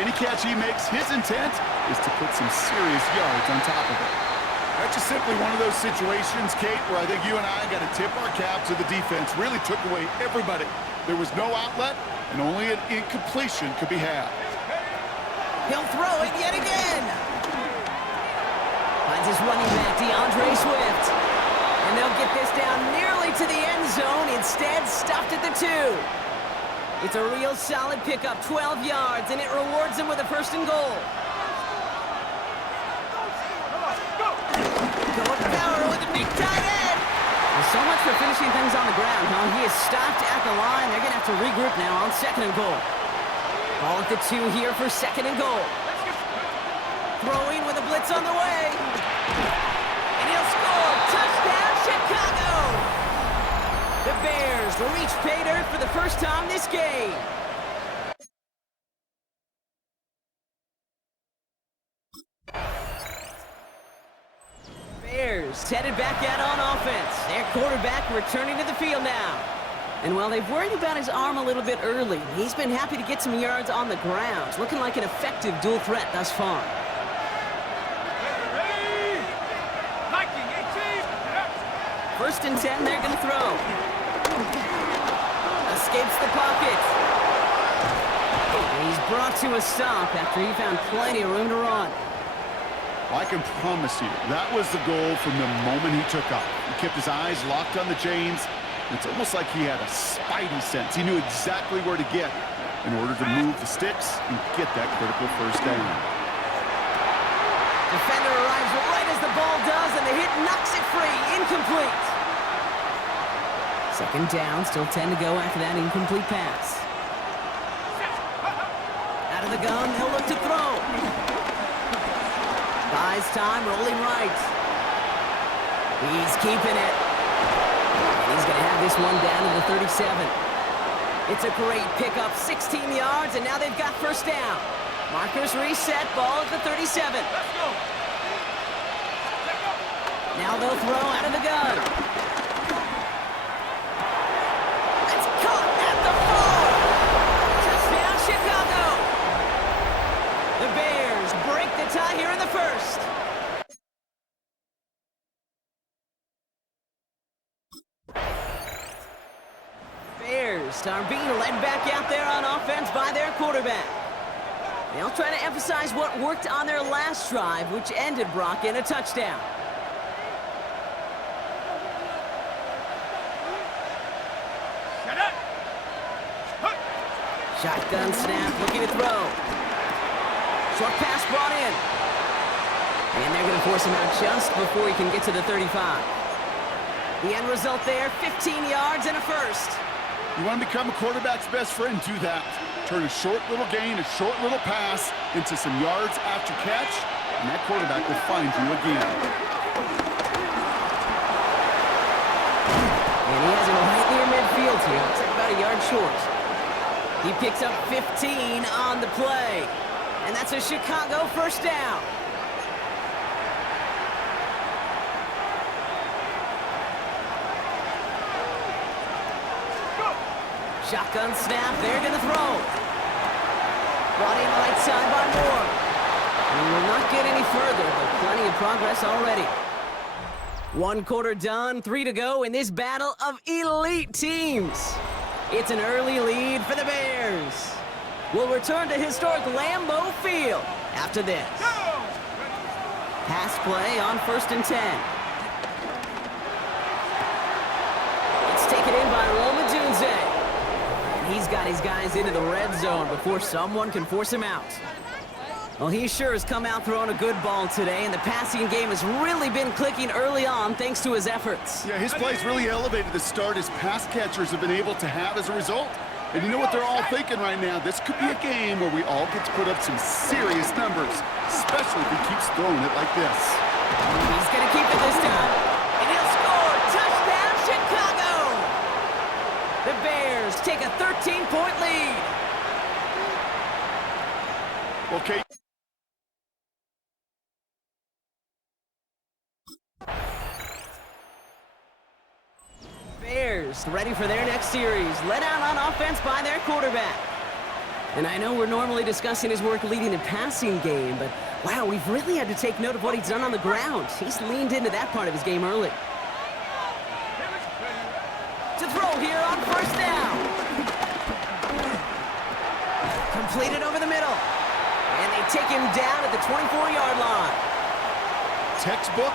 Any catch he makes, his intent is to put some serious yards on top of it. That's just simply one of those situations, Kate, where I think you and I got to tip our cap to the defense. Really took away everybody. There was no outlet, and only an incompletion could be had. He'll throw it yet again. Finds his running back, DeAndre Swift. And they'll get this down nearly to the end zone. Instead, stuffed at the 2. It's a real solid pickup, 12 yards, and it rewards him with a first and goal. Going power with a big tight end. Well, so much for finishing things on the ground, huh? He is stopped at the line. They're going to have to regroup now on second and goal. Ball at the 2 here for second and goal. Throwing with a blitz on the way. And he'll score. Touchdown, Chicago! The Bears will reach pay dirt for the first time this game. Bears headed back out on offense. Their quarterback returning to the field now. And while they've worried about his arm a little bit early, he's been happy to get some yards on the ground. Looking like an effective dual threat thus far. First and 10, they're going to throw. Escapes the pocket. And he's brought to a stop after he found plenty of room to run. I can promise you, that was the goal from the moment he took off. He kept his eyes locked on the chains. It's almost like he had a spidey sense. He knew exactly where to get in order to move the sticks and get that critical first down. Defender arrives right as the ball does, and the hit knocks it free. Incomplete. Second down, still 10 to go after that incomplete pass. Out of the gun, they'll look to throw. Buys time, rolling right. He's keeping it. And he's going to have this one down to the 37. It's a great pickup, 16 yards, and now they've got first down. Markers reset, ball at the 37. Let's go! Now they'll throw out of the gun. That's caught at the 4. Touchdown, Chicago! The Bears break the tie here in the first. Bears are being led back out there on offense by their quarterback. They'll try to emphasize what worked on their last drive, which ended, Brock, in a touchdown. Shotgun snap, looking to throw. Short pass brought in. And they're going to force him out just before he can get to the 35. The end result there, 15 yards and a first. You want to become a quarterback's best friend, do that. Turn a short little gain, a short little pass into some yards after catch, and that quarterback will find you again. And he has it right near midfield field here. Looks like about a yard short. He picks up 15 on the play. And that's a Chicago first down. Shotgun snap, they're going to throw. Brought in right side by Moore. We will not get any further, but plenty of progress already. 1 quarter done, 3 to go in this battle of elite teams. It's an early lead for the Bears. We'll return to historic Lambeau Field after this. Pass play on 1st and 10. It's taken in by Romadunze. He's got his guys into the red zone before someone can force him out. Well, he sure has come out throwing a good ball today, and the passing game has really been clicking early on thanks to his efforts. Yeah, his play's really elevated the start his pass catchers have been able to have as a result. And you know what they're all thinking right now? This could be a game where we all get to put up some serious numbers, especially if he keeps throwing it like this. He's going to keep it this time, and he'll score! Touchdown, Chicago! The Bears take a 13-point lead. Okay. Bears ready for their next series, led out on offense by their quarterback. And I know we're normally discussing his work leading the passing game, but wow, we've really had to take note of what he's done on the ground. He's leaned into that part of his game early. To throw here on 1st down. Completed over the middle. And they take him down at the 24-yard line. Textbook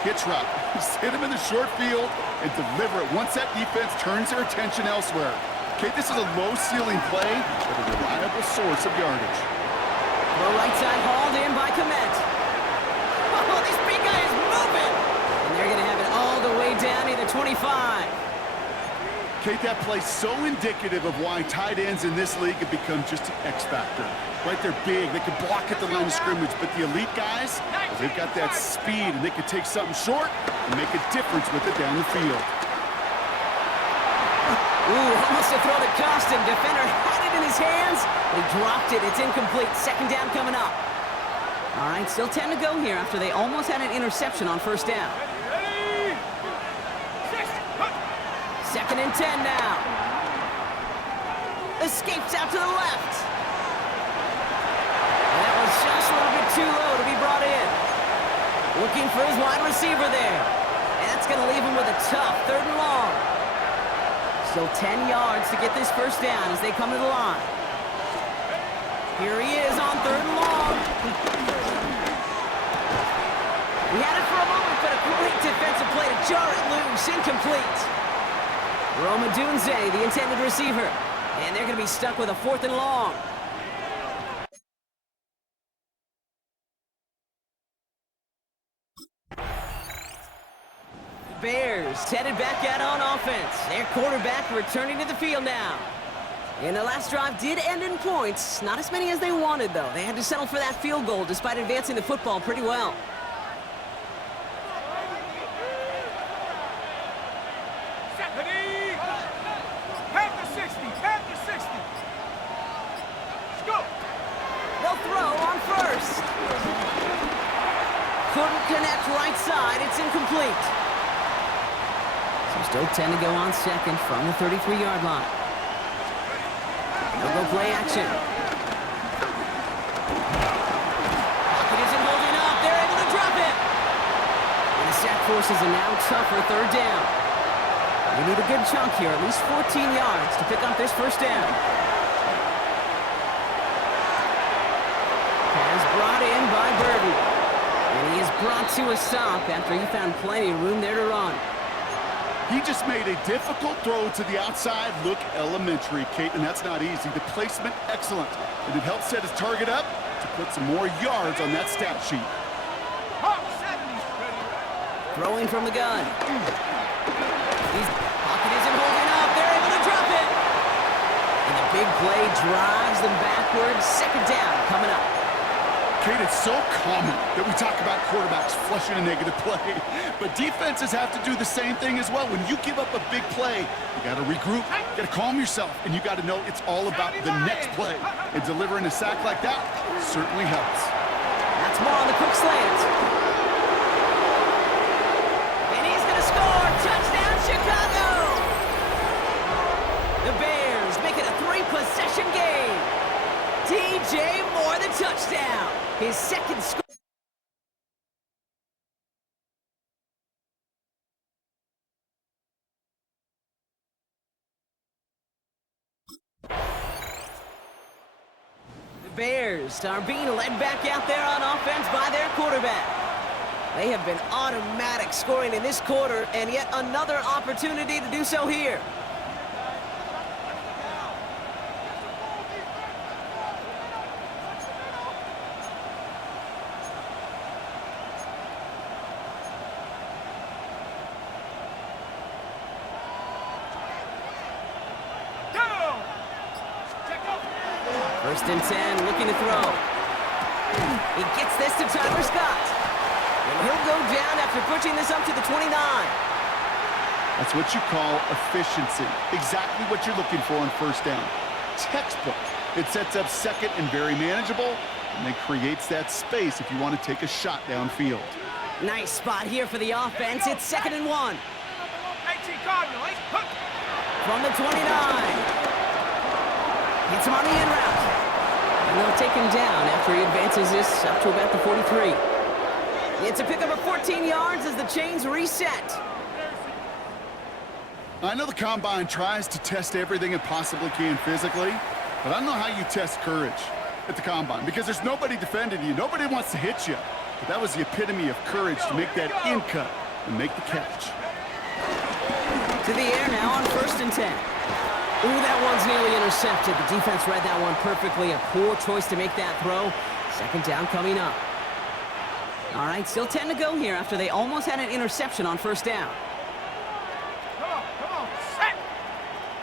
hitch route. Just hit him in the short field and deliver it once that defense turns their attention elsewhere. Okay, this is a low-ceiling play, but a reliable source of yardage. The right side hauled in by Komet. Oh, this big guy is moving! And they're going to have it all the way down near the 25. Kate, that play's so indicative of why tight ends in this league have become just an X factor. Right, they're big, they can block at the line of scrimmage, but the elite guys, well, they've got that speed and they can take something short and make a difference with it down the field. Ooh, almost a throw to cost him. Defender had it in his hands, but he dropped it. It's incomplete. 2nd down coming up. All right, still 10 to go here after they almost had an interception on 1st down. 2nd and 10 now. Escapes out to the left. That was just a little bit too low to be brought in. Looking for his wide receiver there. And that's going to leave him with a tough 3rd and long. Still 10 yards to get this 1st down as they come to the line. Here he is on 3rd and long. He had it for a moment, but a great defensive play to jar it loose. Incomplete. Romadunze, the intended receiver. And they're going to be stuck with a 4th and long. Bears headed back out on offense. Their quarterback returning to the field now. And the last drive did end in points. Not as many as they wanted, though. They had to settle for that field goal despite advancing the football pretty well. They'll throw on 1st. Couldn't connect right side. It's incomplete. So still 10 to go on 2nd from the 33-yard line. They'll go play action. Pocket isn't holding up. They're able to drop it. And the sack forces a now tougher 3rd down. You need a good chunk here, at least 14 yards to pick up this 1st down. Pass brought in by Burton. And he is brought to a stop after he found plenty of room there to run. He just made a difficult throw to the outside look elementary, Kate, and that's not easy. The placement, excellent. And it helped set his target up to put some more yards on that stat sheet. Throwing from the gun. Pocket isn't holding up. They're able to drop it. And the big play drives them backwards. 2nd down coming up. Kate, it's so common that we talk about quarterbacks flushing a negative play, but defenses have to do the same thing as well. When you give up a big play, you got to regroup, you got to calm yourself, and you got to know it's all about the next play. And delivering a sack like that certainly helps. That's more on the quick slant. And he's going to score. Touchdown, Chicago! The Bears make it a 3-possession game. DJ Moore, the touchdown. His second score. The Bears are being led back out there on offense by their quarterback. They have been automatic scoring in this quarter, and yet another opportunity to do so here. First and 10, looking to throw. He gets this to Tyler Scott. And he'll go down after pushing this up to the 29. That's what you call efficiency. Exactly what you're looking for on first down. Textbook. It sets up second and very manageable, and it creates that space if you want to take a shot downfield. Nice spot here for the offense. It's 2nd and 1. From the 29. Hits him on the in route. And they'll take him down after he advances this up to about the 43. It's a pickup of 14 yards as the chains reset. I know the Combine tries to test everything it possibly can physically, but I don't know how you test courage at the Combine because there's nobody defending you. Nobody wants to hit you. But that was the epitome of courage to make that in cut and make the catch. To the air now on 1st and 10. Ooh, that one's nearly intercepted. The defense read that one perfectly. A poor choice to make that throw. 2nd down coming up. All right, still 10 to go here after they almost had an interception on 1st down. Come on, set!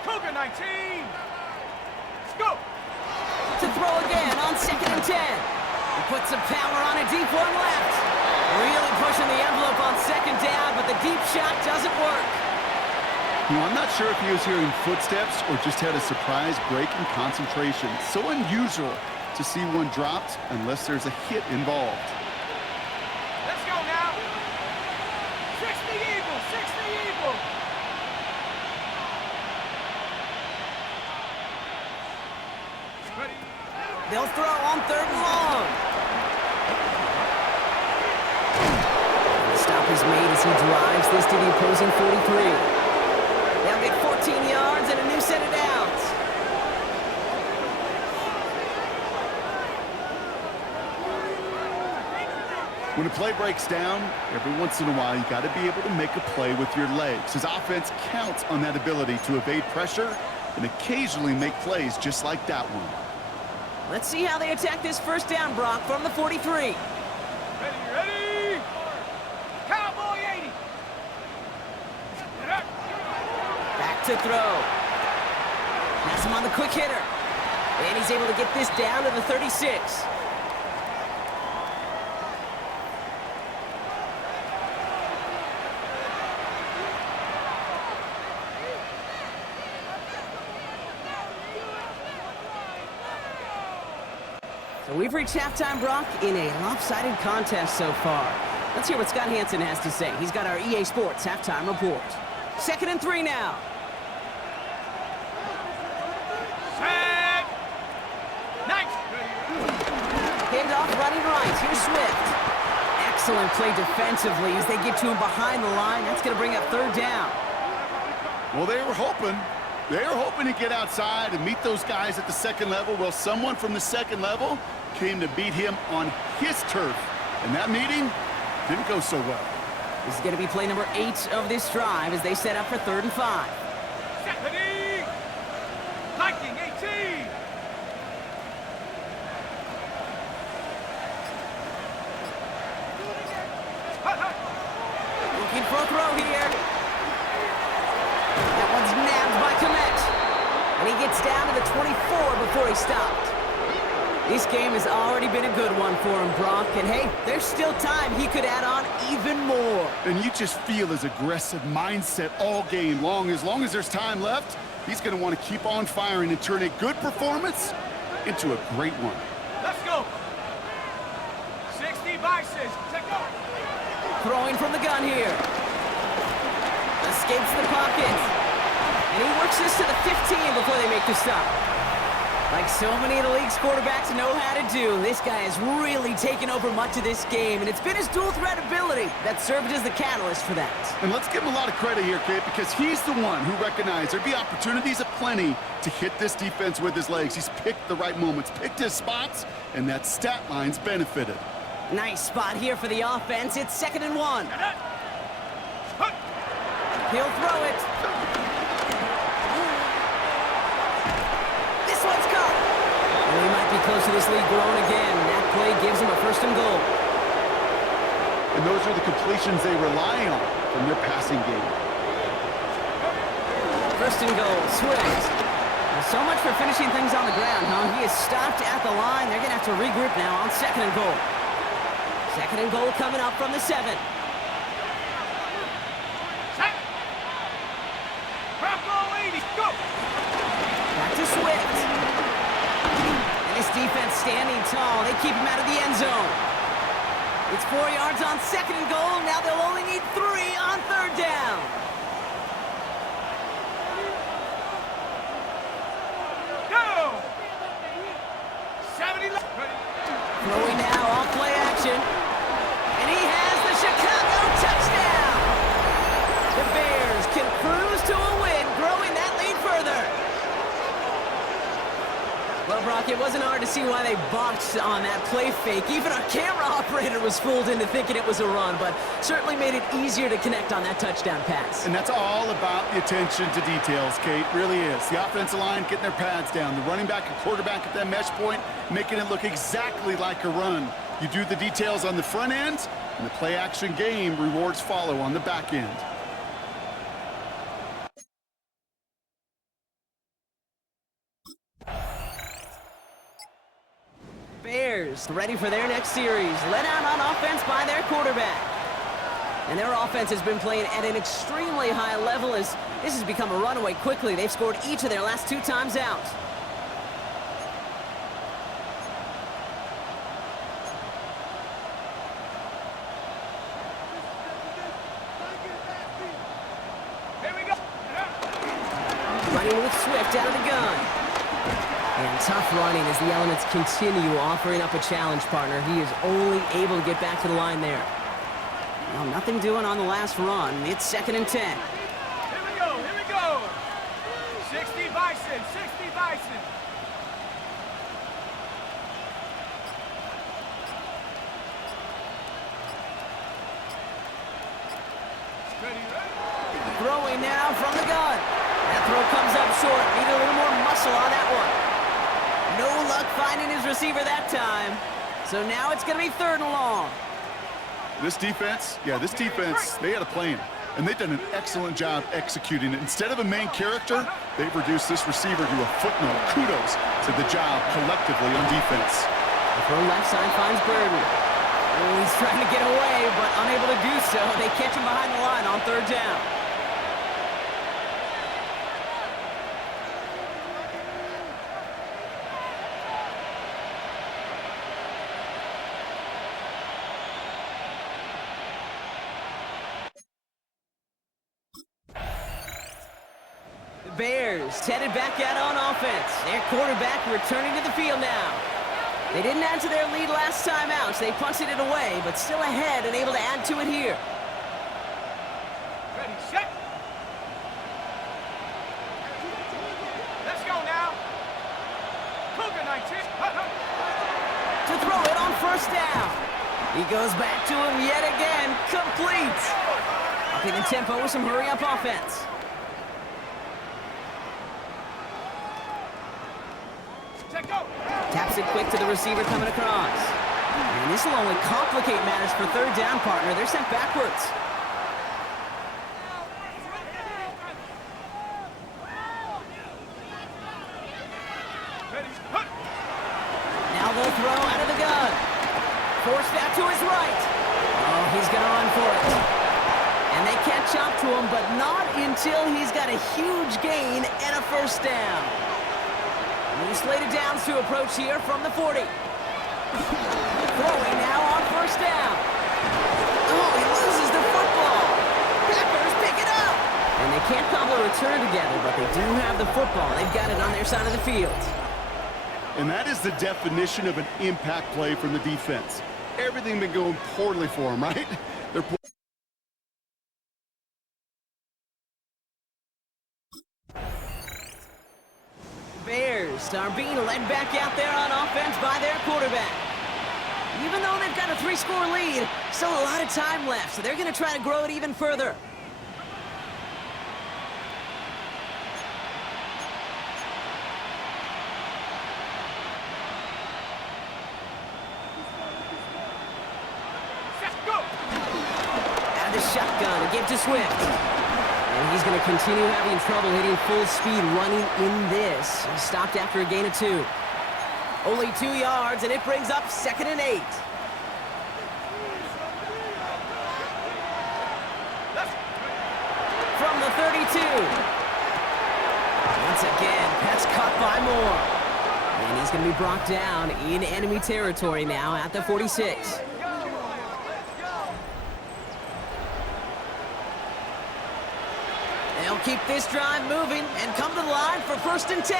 Cougar 19! Let's go! To throw again on 2nd and 10. He puts some power on a deep one left. Really pushing the envelope on 2nd down, but the deep shot doesn't work. You know, I'm not sure if he was hearing footsteps or just had a surprise break in concentration. So unusual to see one dropped unless there's a hit involved. Let's go now! 60 Eagles! 60 Eagles! Ready? They'll throw on 3rd and long. The stop is made as he drives this to the opposing 43. They'll get 14 yards and a new set of downs. When a play breaks down, every once in a while, you got to be able to make a play with your legs. His offense counts on that ability to evade pressure and occasionally make plays just like that one. Let's see how they attack this 1st down, Brock, from the 43. Ready, ready! Cowboy 80! Back to throw. Has him on the quick hitter. And he's able to get this down to the 36. So we've reached halftime, Brock, in a lopsided contest so far. Let's hear what Scott Hansen has to say. He's got our EA Sports halftime report. 2nd and 3 now. Set! Nice! Hand off running right. Here's Swift. Excellent play defensively as they get to him behind the line. That's going to bring up 3rd down. Well, they were hoping. They were hoping to get outside and meet those guys at the 2nd level. Well, someone from the 2nd level came to beat him on his turf. And that meeting didn't go so well. This is going to be play number 8 of this drive as they set up for 3rd and 5. Stephanie! Lightning 18! Looking for a throw here. That one's nabbed by Komet. And he gets down to the 24 before he stopped. This game has already been a good one for him, Brock. And hey, there's still time he could add on even more. And you just feel his aggressive mindset all game long. As long as there's time left, he's going to want to keep on firing and turn a good performance into a great one. Let's go. 60 vices. Take go. Throwing from the gun here. Escapes the pocket. And he works this to the 15 before they make the stop. Like so many of the league's quarterbacks know how to do, this guy has really taken over much of this game, and it's been his dual-threat ability that served as the catalyst for that. And let's give him a lot of credit here, Kate, because he's the one who recognized there'd be opportunities aplenty to hit this defense with his legs. He's picked the right moments, picked his spots, and that stat line's benefited. Nice spot here for the offense. It's 2nd and 1. He'll throw it. This one's caught. Well, he might be close to this lead growing again. That play gives him a 1st and goal. And those are the completions they rely on from their passing game. 1st and goal, Swift. Well, so much for finishing things on the ground, huh? He is stopped at the line. They're going to have to regroup now on 2nd and goal. 2nd and goal coming up from the 7. Back to Swift. And this defense standing tall. They keep him out of the end zone. It's 4 yards on 2nd and goal. Now they'll only need 3 on 3rd down. Go! 70 left. Throwing now off play action. And he has the Chicago touchdown. The Bears can cruise to a win, growing that lead further. Well, Brock, it wasn't hard to see why they botched on that play fake. Even our camera operator was fooled into thinking it was a run, but certainly made it easier to connect on that touchdown pass. And that's all about the attention to details, Kate. Really is. The offensive line getting their pads down. The running back and quarterback at that mesh point, making it look exactly like a run. You do the details on the front end, and the play-action game rewards follow on the back end. Bears ready for their next series. Let out on offense by their quarterback. And their offense has been playing at an extremely high level as this has become a runaway quickly. They've scored each of their last 2 times out. Here we go. Running with Swift out of the gun. And tough running as the elements continue offering up a challenge partner. He is only able to get back to the line there. Well, nothing doing on the last run. It's 2nd and 10. Here we go. Here we go. 60 bison. 60 bison. Ready. Throwing now from the gun. That throw comes up short. Need a little more muscle on that one. No luck finding his receiver that time. So now it's going to be 3rd and long. This defense, they had a plan. And they've done an excellent job executing it. Instead of a main character, they've reduced this receiver to a footnote. Kudos to the job collectively on defense. The throw left side finds Burden. Oh, he's trying to get away, but unable to do so. They catch him behind the line on 3rd down. Bears headed back out on offense. Their quarterback returning to the field now. They didn't add to their lead last time out, so they punted it away, but still ahead and able to add to it here. Ready, set. Let's go now. Cougar 19. To throw it on 1st down. He goes back to him yet again. Complete. Upping the tempo with some hurry-up offense. Taps it quick to the receiver coming across. And this will only complicate matters for 3rd down, partner. They're sent backwards. Now they'll out to his right. Oh, he's going to run for it. And they catch up to him, but not until he's got a huge gain and a first down. New slated downs to approach here from the 40. Throwing now on first down. Oh, he loses the football. Packers pick it up. And they can't cobble a return together, but they do have the football. They've got it on their side of the field. And that is the definition of an impact play from the defense. Everything been going poorly for them, right? They're Bears are being led back out there on offense by their quarterback. Even though they've got a 3-score lead, still a lot of time left, so they're going to try to grow it even further. Out of the shotgun, a give to Swift. And he's going to continue having trouble hitting full speed running in this. He stopped after a gain of 2. Only 2 yards, and it brings up 2nd and 8. From the 32. Once again, pass caught by Moore. And he's going to be brought down in enemy territory now at the 46. They'll keep this drive moving and come to the line for 1st and 10.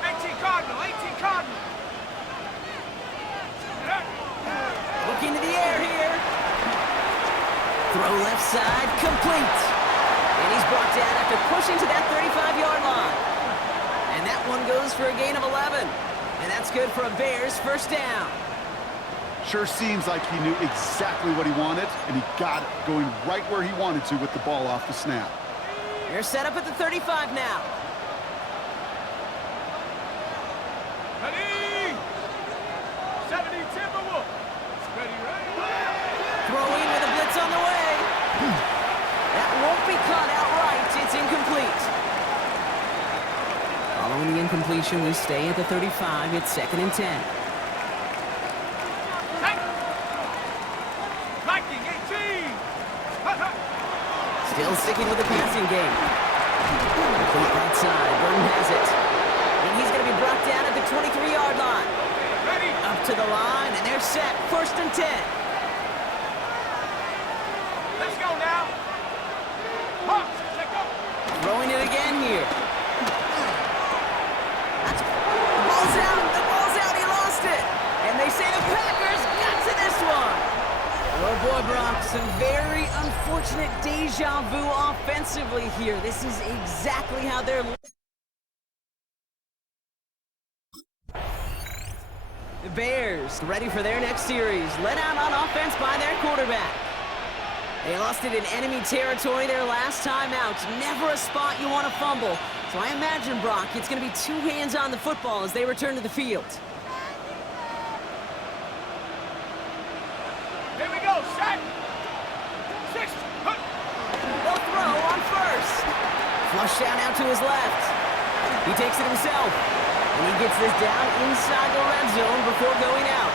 18 Cardinal, 18 Cardinal. Looking to the air here. Throw left side, complete. And he's brought down after pushing to that 35-yard line. And that one goes for a gain of 11. And that's good for a Bears first down. sure seems like he knew exactly what he wanted, and he got it, going right where he wanted to with the ball off the snap. They're set up at the 35 now. Ready! 70 Timberwolves. Ready, ready. Throwing with a blitz on the way. That won't be caught outright. It's incomplete. Following the incompletion, we stay at the 35. It's 2nd and 10. Viking 18. Still sticking with the passing game. Complete right side. Burton has it. And he's going to be brought down at the 23-yard line. Ready. Up to the line, and they're set. 1st and 10. Let's go now. Hawks, let's go. Throwing it again here. The ball's out. The ball's out. He lost it. And they say the Packers got to this one. Oh boy, Brock, some very unfortunate deja vu offensively here. This is exactly how they're... The Bears ready for their next series. Led out on offense by their quarterback. They lost it in enemy territory their last time out. Never a spot you want to fumble. So I imagine, Brock, it's going to be 2 hands on the football as they return to the field. Here we go, set. 6. They'll throw on first. Flush down out to his left. He takes it himself. And he gets this down inside the red zone before going out.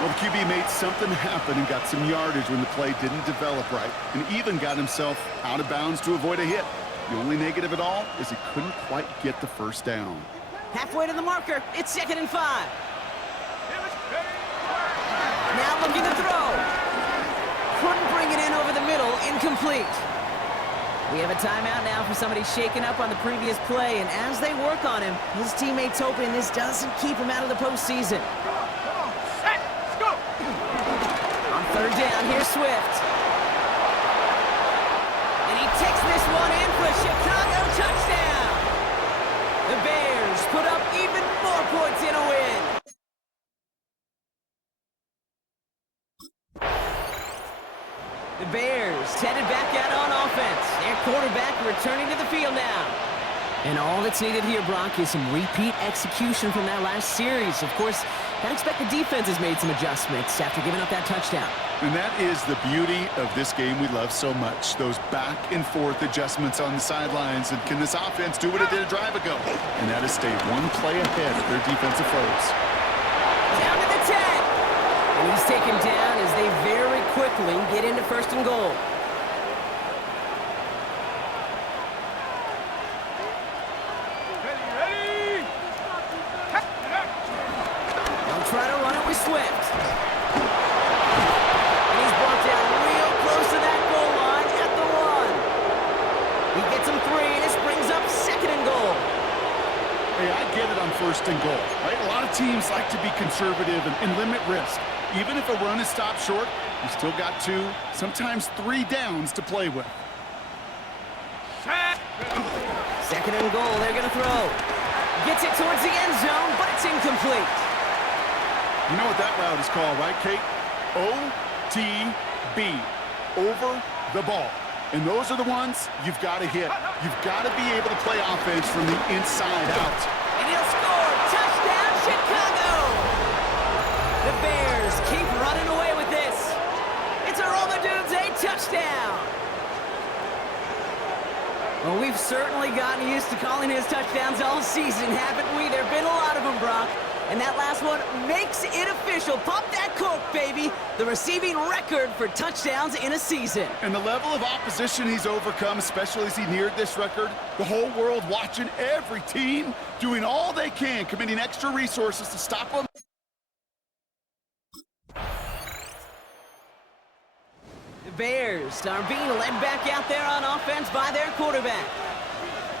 Well, the QB made something happen and got some yardage when the play didn't develop right, and even got himself out of bounds to avoid a hit. The only negative at all is he couldn't quite get the first down. Halfway to the marker. It's 2nd and 5. Now looking to throw. Couldn't bring it in over the middle. Incomplete. We have a timeout now for somebody shaken up on the previous play, and as they work on him, his teammates hoping this doesn't keep him out of the postseason. Set. Let's go. On 3rd down, here's Swift. And he takes this one in for a Chicago touchdown. The Bears put up even more points in a win. The Bears headed back out on offense. Their quarterback returning to the field now. And all that's needed here, Brock, is some repeat execution from that last series. Of course, I'd expect the defense has made some adjustments after giving up that touchdown. And that is the beauty of this game we love so much, those back and forth adjustments on the sidelines. And can this offense do what it did a drive ago? And that is stay one play ahead of their defensive foes. Down to the He's taken down as they very quickly get into first and goal. Ready! They'll try to run it with Swift. And he's brought down real close to that goal line at the 1. He gets him 3, and this brings up second and goal. Hey, I get it on first and goal, right? A lot of teams like to be conservative and limit risk. Even if a run is stopped short, you still got 2, sometimes 3 downs to play with. Second and goal, they're going to throw. Gets it towards the end zone, but it's incomplete. You know what that route is called, right, Kate? OTB, over the ball. And those are the ones you've got to hit. You've got to be able to play offense from the inside out. And he'll score. Touchdown, Chicago! The Bears keep running away with this. It's a Roller Dudes, a touchdown. Well, we've certainly gotten used to calling his touchdowns all season, haven't we? There have been a lot of them, Brock. And that last one makes it official. Pop that cork, baby. The receiving record for touchdowns in a season. And the level of opposition he's overcome, especially as he neared this record, the whole world watching, every team doing all they can, committing extra resources to stop him. The Bears are being led back out there on offense by their quarterback.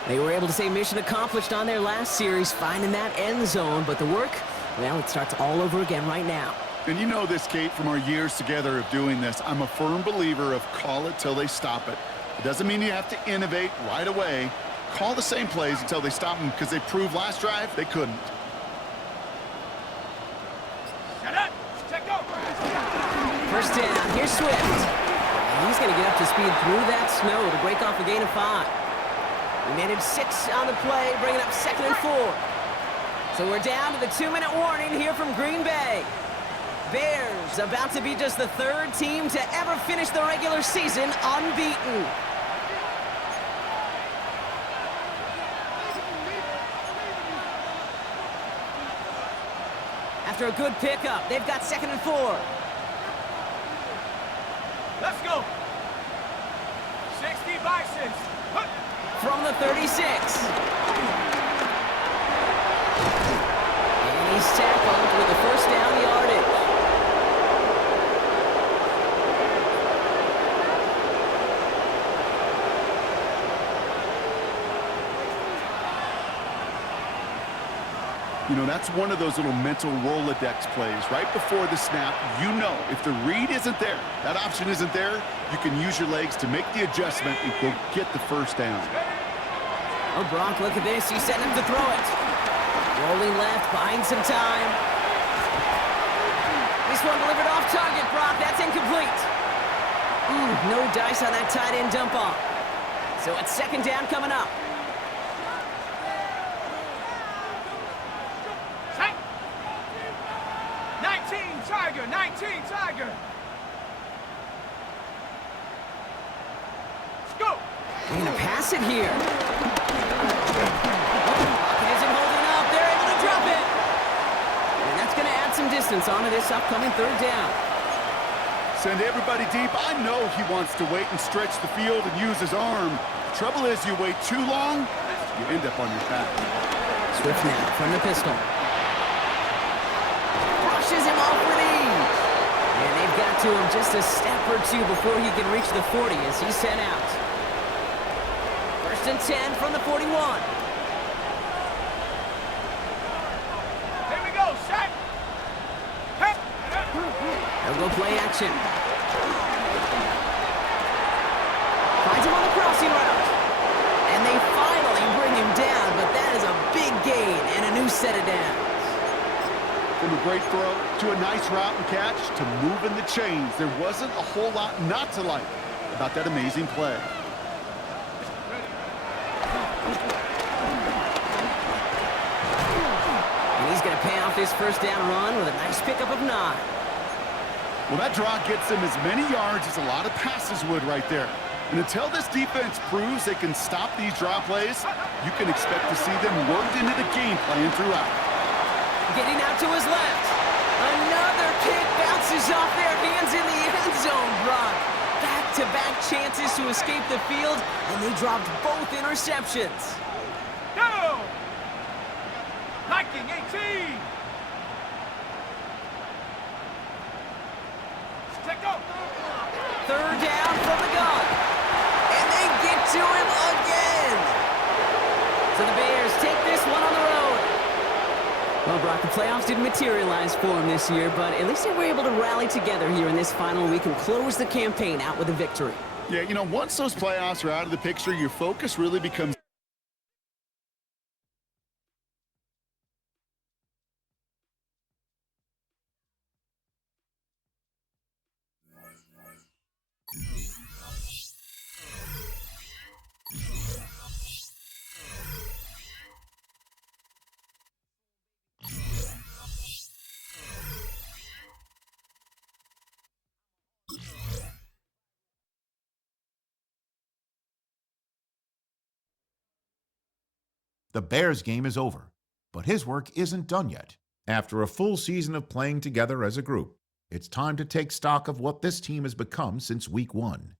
They were able to say mission accomplished on their last series, finding that end zone, but the work, well, it starts all over again right now. And you know this, Kate, from our years together of doing this. I'm a firm believer of call it till they stop it. It doesn't mean you have to innovate right away. Call the same plays until they stop them, because they proved last drive they couldn't. Shut up! Check go! First down, here's Swift. He's going to get up to speed through that snow to break off a gain of 5. We managed 6 on the play, bringing up second and 4. So we're down to the 2-minute warning here from Green Bay. Bears about to be just the 3rd team to ever finish the regular season unbeaten. After a good pickup, they've got second and 4. Let's go! 60 Bisons! Hup. From the 36. And he's tackled with a first down yardage. You know, that's one of those little mental Rolodex plays. Right before the snap, you know if the read isn't there, that option isn't there, you can use your legs to make the adjustment and go get the first down. Oh, Brock, look at this. He's setting him to throw it. Rolling left, buying some time. This one delivered off target, Brock. That's incomplete. No dice on that tight end dump off. So it's second down coming up. Set! 19 Tiger! 19 Tiger! Go! They're going to pass it here. Pocket isn't holding up. They're able to drop it. And that's going to add some distance onto this upcoming third down. Send everybody deep. I know he wants to wait and stretch the field and use his arm. The trouble is you wait too long, you end up on your back. Swift now from the pistol. Brushes him off with ease. And they've got to him just a step or two before he can reach the 40 as he's sent out. First and 10 from the 41. Here we go, set! Hey! They'll go play action. Finds him on the crossing route. And they finally bring him down, but that is a big gain and a new set of downs. From a great throw to a nice route and catch to moving the chains, there wasn't a whole lot not to like about that amazing play. And he's going to pay off this first down run with a nice pickup of 9. Well, that draw gets them as many yards as a lot of passes would right there. And until this defense proves they can stop these draw plays, you can expect to see them worked into the game plan throughout. Getting out to his left. Another kick bounces flies off their hands in the end zone, Brock. Back-to-back chances to escape the field, and they dropped both interceptions. Go! Viking 18! Check go! Third down from the gun. And they get to him again. So the Bears take this one on the road. Well, Brock, the playoffs didn't materialize for them this year, but at least they were able to rally together here in this final week and close the campaign out with a victory. Yeah, you know, once those playoffs are out of the picture, your focus really becomes... The Bears game is over, but his work isn't done yet. After a full season of playing together as a group, it's time to take stock of what this team has become since week 1.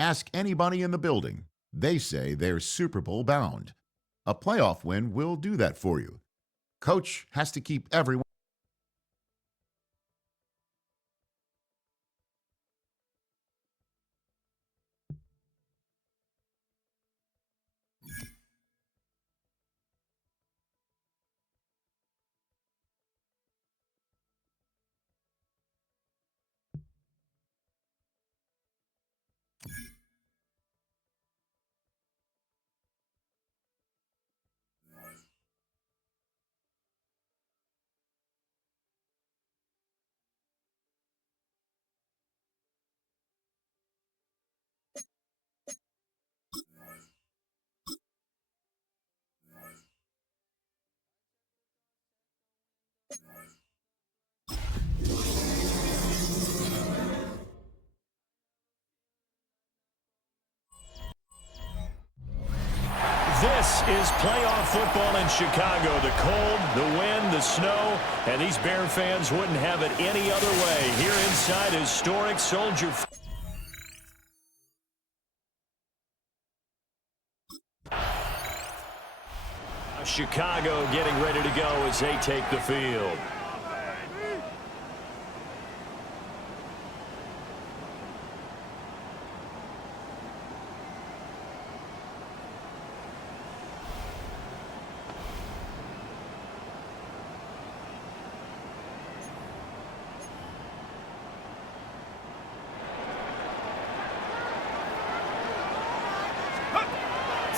Ask anybody in the building. They say they're Super Bowl bound. A playoff win will do that for you. Coach has to keep everyone This is playoff football in Chicago. The cold, the wind, the snow, and these Bear fans wouldn't have it any other way. Here inside historic Soldier Field. Chicago getting ready to go as they take the field.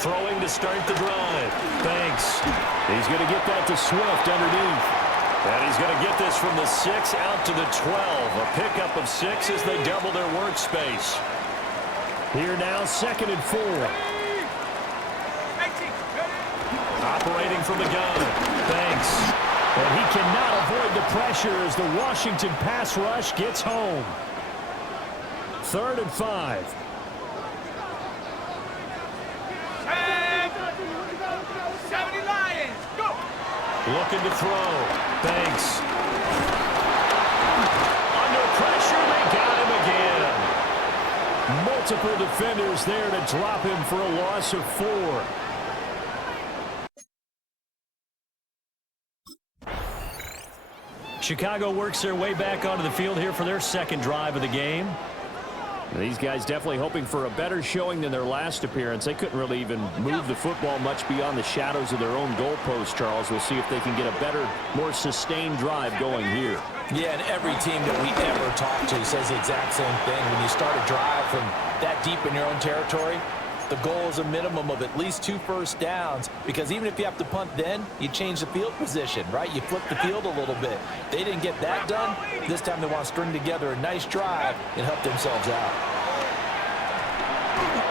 Throwing to start the drive. Thanks. He's going to get that to Swift underneath. And he's going to get this from the 6 out to the 12. A pickup of 6 as they double their workspace. Here now, 2nd and 4. Operating from the gun. Thanks. And he cannot avoid the pressure as the Washington pass rush gets home. 3rd and 5. Looking to throw. Thanks. Under pressure, they got him again. Multiple defenders there to drop him for a loss of 4. Chicago works their way back onto the field here for their 2nd drive of the game. These guys definitely hoping for a better showing than their last appearance. They couldn't really even move the football much beyond the shadows of their own goalpost, Charles. We'll see if they can get a better, more sustained drive going here. Yeah, and every team that we ever talk to says the exact same thing. When you start a drive from that deep in your own territory, the goal is a minimum of at least 2 first downs, because even if you have to punt then, you change the field position, right? You flip the field a little bit. They didn't get that done. This time they want to string together a nice drive and help themselves out.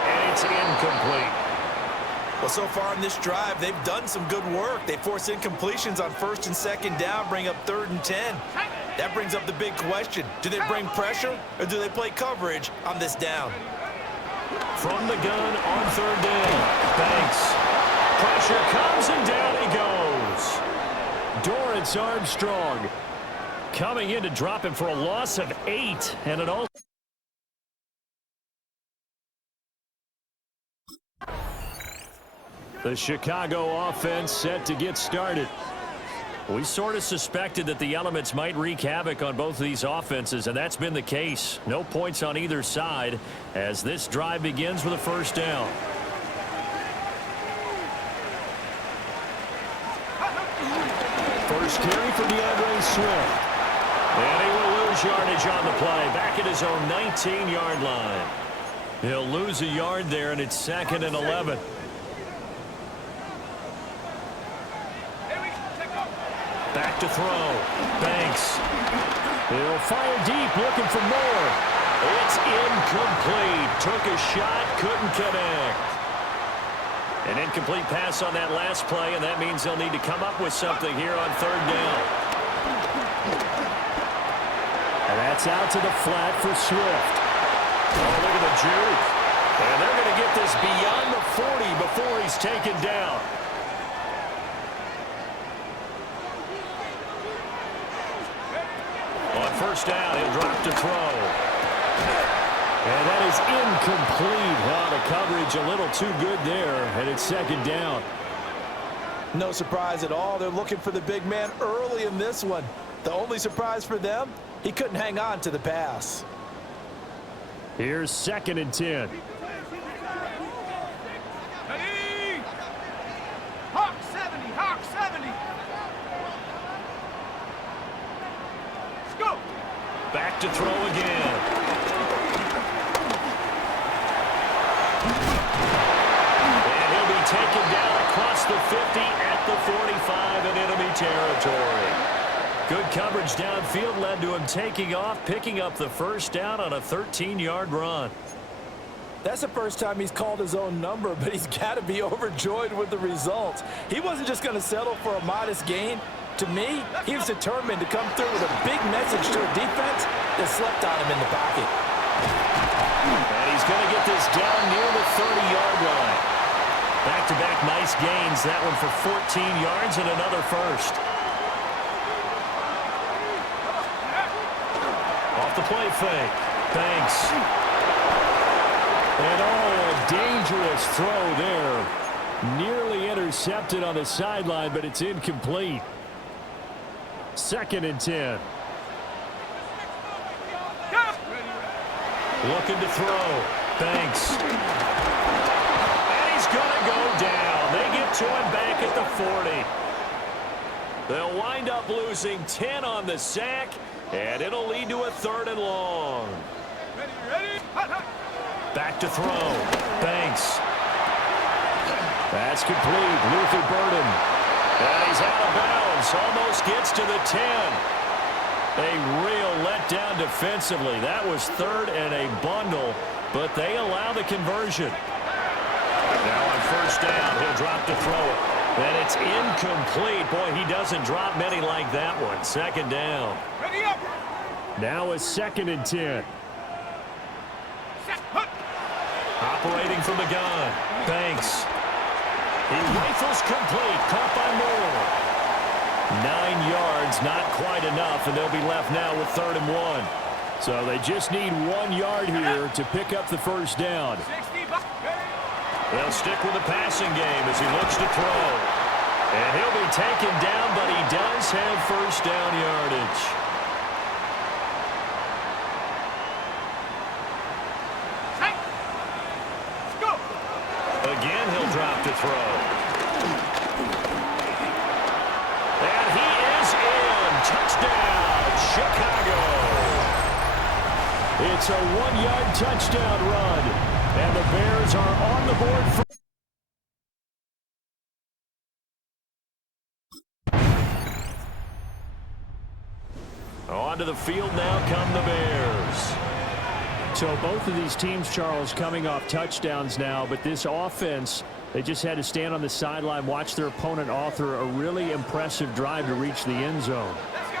And it's incomplete. Well, so far in this drive, they've done some good work. They force incompletions on 1st and 2nd down, bring up 3rd and 10. That brings up the big question. Do they bring pressure or do they play coverage on this down? From the gun on 3rd down. Thanks. Pressure comes and down he goes. Dorrance Armstrong coming in to drop him for a loss of 8. And it all. The Chicago offense set to get started. We sort of suspected that the elements might wreak havoc on both of these offenses, and that's been the case. No points on either side as this drive begins with a 1st down. First carry for DeAndre Swift. And he will lose yardage on the play, back at his own 19-yard line. He'll lose a yard there, and it's 2nd and 11. Back to throw. Thanks. He'll fire deep, looking for more. It's incomplete. Took a shot, couldn't connect. An incomplete pass on that last play, and that means they'll need to come up with something here on 3rd down. And that's out to the flat for Swift. Oh, look at the juke. And they're going to get this beyond the 40 before he's taken down. On 1st down, he'll drop to throw. And that is incomplete. Oh, the coverage a little too good there, and it's 2nd down. No surprise at all. They're looking for the big man early in this one. The only surprise for them, he couldn't hang on to the pass. Here's 2nd and 10. Ready? Hawk 70, Hawk 70. Let's go. Back to throw again. And he'll be taken down across the 50 at the 45 in enemy territory. Good coverage downfield led to him taking off, picking up the 1st down on a 13-yard run. That's the first time he's called his own number, but he's got to be overjoyed with the results. He wasn't just going to settle for a modest gain. To me, he was determined to come through with a big message to a defense that slept on him in the pocket. And he's going to get this down near the 30-yard line. Back-to-back nice gains. That one for 14 yards and another first. Off the play fake. Banks. And a dangerous throw there. Nearly intercepted on the sideline, but it's incomplete. 2nd and 10. Looking to throw. Banks. And he's going to go down. They get to him back at the 40. They'll wind up losing 10 on the sack, and it'll lead to a 3rd and long. Back to throw. Banks. That's complete. Luther Burden. And he's out of bounds. Almost gets to the 10. A real letdown defensively. That was 3rd and a bundle, but they allow the conversion. Now on 1st down, he'll drop to throw it. And it's incomplete. Boy, he doesn't drop many like that one. 2nd down. Now a 2nd and 10. Operating from the gun. Banks. He rifles complete. Caught by Moore. 9 yards, not quite enough, and they'll be left now with 3rd and 1. So they just need 1 yard here to pick up the 1st down. They'll stick with the passing game as he looks to throw. And he'll be taken down, but he does have 1st down yardage. Again, he'll drop to throw. And he is in. Touchdown, Chicago. It's a 1-yard touchdown run. And the Bears are on the board for... Onto the field now come the Bears. So both of these teams, Charles, coming off touchdowns now, but this offense, they just had to stand on the sideline, watch their opponent author a really impressive drive to reach the end zone.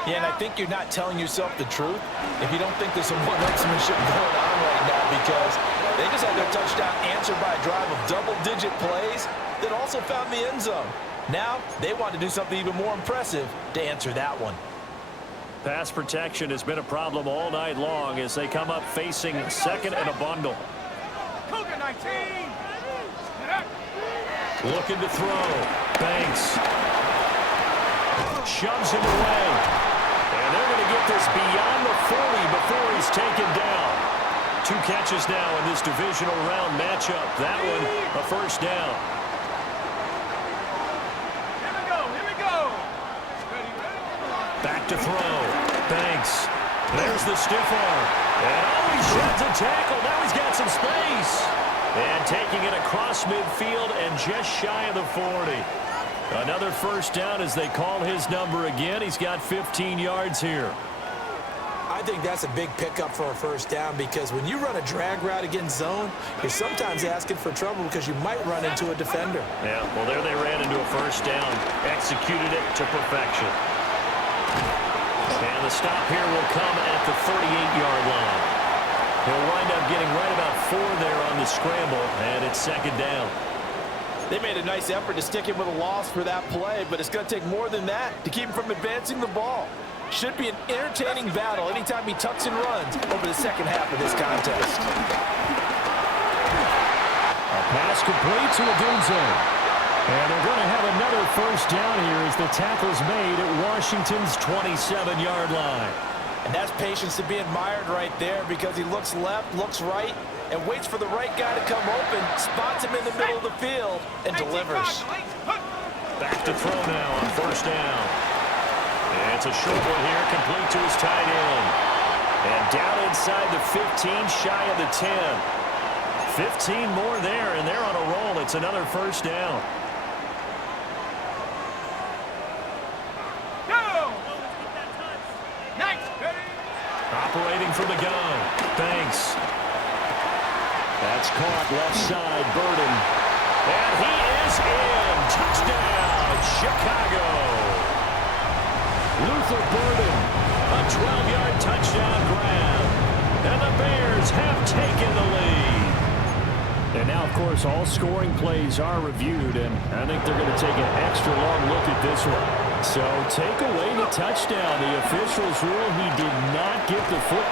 Yeah, and I think you're not telling yourself the truth if you don't think there's some one-upsmanship going on right now, because they just had their touchdown answered by a drive of double-digit plays that also found the end zone. Now they want to do something even more impressive to answer that one. Pass protection has been a problem all night long as they come up facing 2nd and a bundle. Cougar 19. Looking to throw. Banks. Shoves him away. And they're going to get this beyond the 40 before he's taken down. 2 catches now in this divisional round matchup. That one a 1st down. Here we go. Back to throw. Banks. There's the stiff arm. And he sheds a tackle. Now he's got some space. And taking it across midfield and just shy of the 40. Another 1st down as they call his number again. He's got 15 yards here. I think that's a big pickup for a 1st down, because when you run a drag route against zone, you're sometimes asking for trouble because you might run into a defender. Yeah, well, there they ran into a 1st down. Executed it to perfection. And the stop here will come at the 38-yard line. He'll wind up getting right about 4 there on the scramble, and it's 2nd down. They made a nice effort to stick him with a loss for that play, but it's going to take more than that to keep him from advancing the ball. Should be an entertaining battle anytime he tucks and runs over the 2nd half of this contest. A pass complete to Odunze. And they're going to have another 1st down here as the tackle's made at Washington's 27-yard line. And that's patience to be admired right there, because he looks left, looks right, and waits for the right guy to come open, spots him in the middle of the field, and delivers. Back to throw now on 1st down. And it's a short one here, complete to his tight end. And down inside the 15, shy of the 10. 15 more there, and they're on a roll. It's another 1st down. Operating from the gun. Banks. That's caught left side. Burden. And he is in. Touchdown, Chicago. Luther Burden. A 12-yard touchdown grab. And the Bears have taken the lead. And now, of course, all scoring plays are reviewed, and I think they're going to take an extra long look at this one. So take away the touchdown. The officials rule he did not get the foot.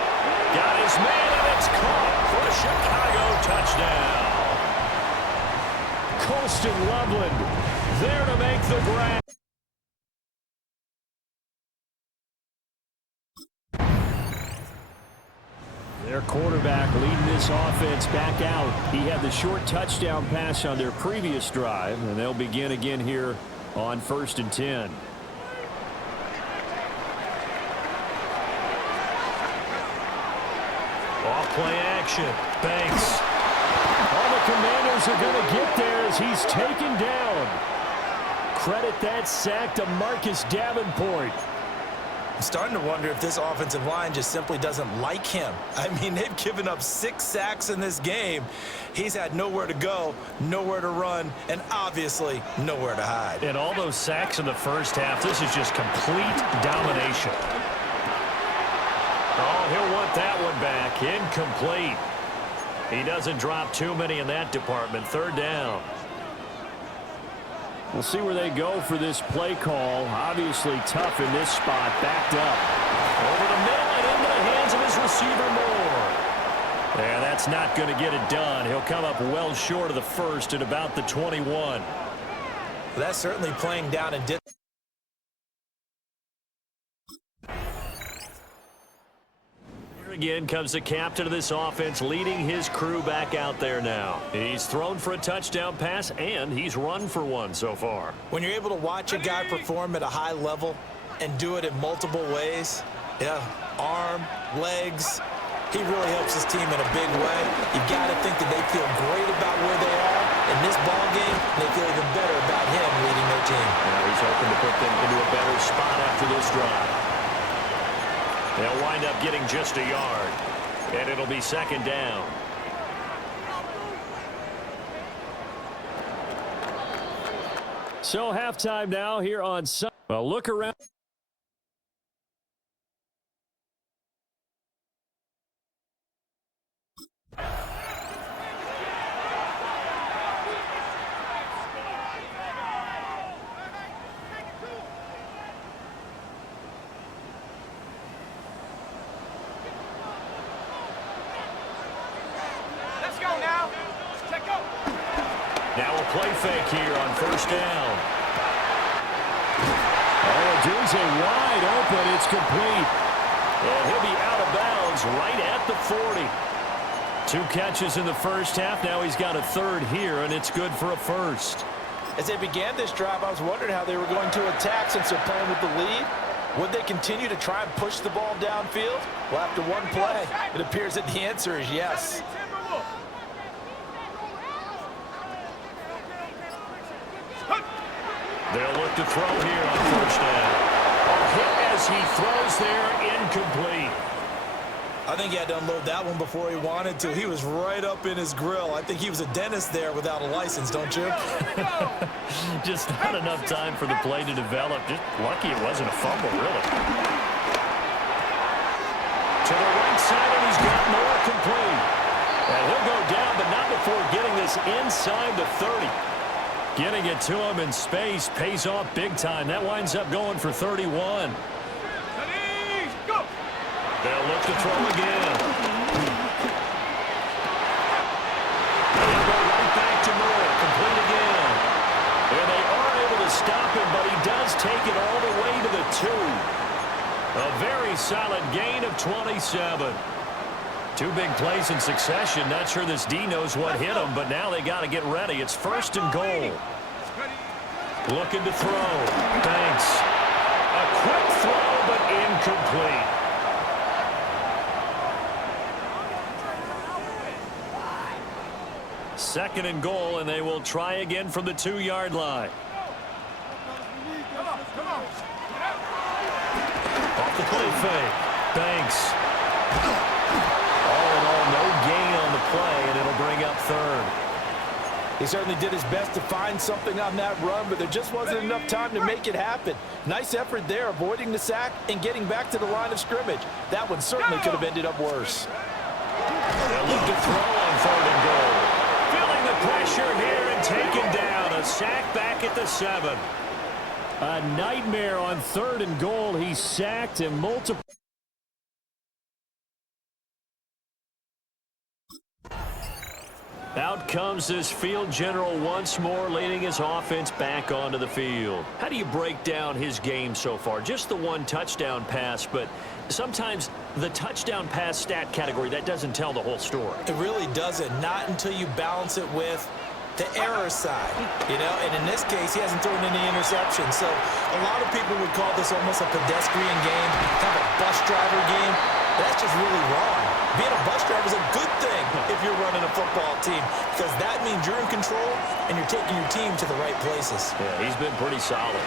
Got his man, and it's caught for a Chicago touchdown. Colston Loveland there to make the grab. Their quarterback leading this offense back out. He had the short touchdown pass on their previous drive, and they'll begin again here on 1st and 10. Off play action. Banks. All the Commanders are going to get there as he's taken down. Credit that sack to Marcus Davenport. I'm starting to wonder if this offensive line just simply doesn't like him. I mean, they've given up 6 sacks in this game. He's had nowhere to go, nowhere to run, and obviously nowhere to hide. And all those sacks in the first half, this is just complete domination. Oh, he'll want that one back. Incomplete. He doesn't drop too many in that department. 3rd down. We'll see where they go for this play call. Obviously tough in this spot. Backed up. Over the middle and into the hands of his receiver Moore. Yeah, that's not going to get it done. He'll come up well short of the first at about the 21. That's certainly playing down and Again comes the captain of this offense, leading his crew back out there now. He's thrown for a touchdown pass, and he's run for one so far. When you're able to watch a guy perform at a high level and do it in multiple ways, yeah, arm, legs, he really helps his team in a big way. You've got to think that they feel great about where they are in this ball game, and they feel even better about him leading their team. Now he's hoping to put them into a better spot after this drive. They'll wind up getting just a yard, and it'll be 2nd down. So halftime now here on Sunday. Well, look around. Now a play fake here on 1st down. Oh, Doozy wide open. It's complete. And he'll be out of bounds right at the 40. 2 catches in the first half. Now he's got a 3rd here, and it's good for a 1st. As they began this drive, I was wondering how they were going to attack since they're playing with the lead. Would they continue to try and push the ball downfield? Well, after one play, it appears that the answer is yes. They'll look to throw here on 1st down. A hit as he throws there, incomplete. I think he had to unload that one before he wanted to. He was right up in his grill. I think he was a dentist there without a license, don't you? Just not enough time for the play to develop. Just lucky it wasn't a fumble, really. To the right side, and he's got more complete. And he'll go down, but not before getting this inside the 30. Getting it to him in space pays off big time. That winds up going for 31. They'll look to throw again. They'll go right back to Moore. Complete again. And they are able to stop him, but he does take it all the way to the 2. A very solid gain of 27. 2 big plays in succession. Not sure this D knows what hit him, but now they got to get ready. It's 1st and goal. Looking to throw. Banks. A quick throw, but incomplete. Second and goal, and they will try again from the 2-yard line. Off the play fake. Banks. All in all, no gain on the play, and it'll bring up 3rd. He certainly did his best to find something on that run, but there just wasn't enough time to make it happen. Nice effort there, avoiding the sack and getting back to the line of scrimmage. That one certainly could have ended up worse. They'll look to throw on 3rd and goal. Filling pressure here and taken down. A sack back at the 7. A nightmare on 3rd and goal. He's sacked and multiple. Out comes this field general once more, leading his offense back onto the field. How do you break down his game so far? Just the one touchdown pass, but sometimes the touchdown pass stat category, that doesn't tell the whole story. It really doesn't, not until you balance it with the error side, and in this case, he hasn't thrown any interceptions. So a lot of people would call this almost a pedestrian game, kind of a bus driver game. That's just really wrong. Being a bus driver is a good thing if you're running a football team, because that means you're in control and you're taking your team to the right places. Yeah, he's been pretty solid.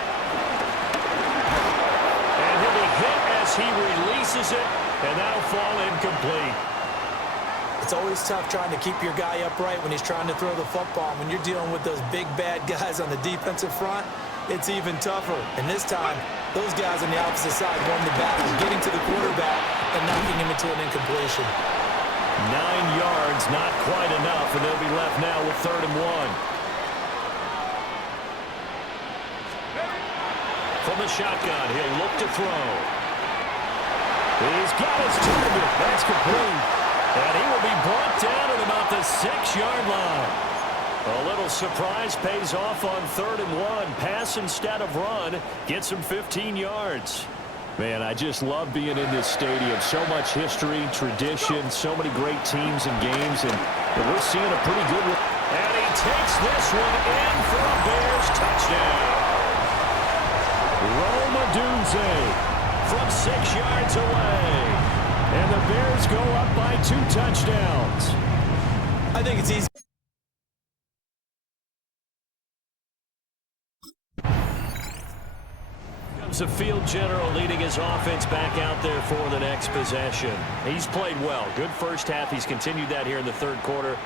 And he'll be hit as he releases it, and that'll fall incomplete. It's always tough trying to keep your guy upright when he's trying to throw the football. When you're dealing with those big, bad guys on the defensive front, it's even tougher. And this time, those guys on the opposite side won the battle, getting to the quarterback and knocking him into an incompletion. 9 yards, not quite enough, and they'll be left now with 3rd and 1. From the shotgun, he'll look to throw. He's got his target. That's complete. And he will be brought down at about the 6-yard line. A little surprise pays off on 3rd and 1. Pass instead of run. Gets him 15 yards. Man, I just love being in this stadium. So much history, tradition, so many great teams and games, and we're seeing a pretty good one. And he takes this one in for a Bears touchdown. Roma Dunze from 6 yards away. And the Bears go up by 2 touchdowns. I think it's easy. Comes the field general leading his offense back out there for the next possession. He's played well. Good first half. He's continued that here in the 3rd quarter.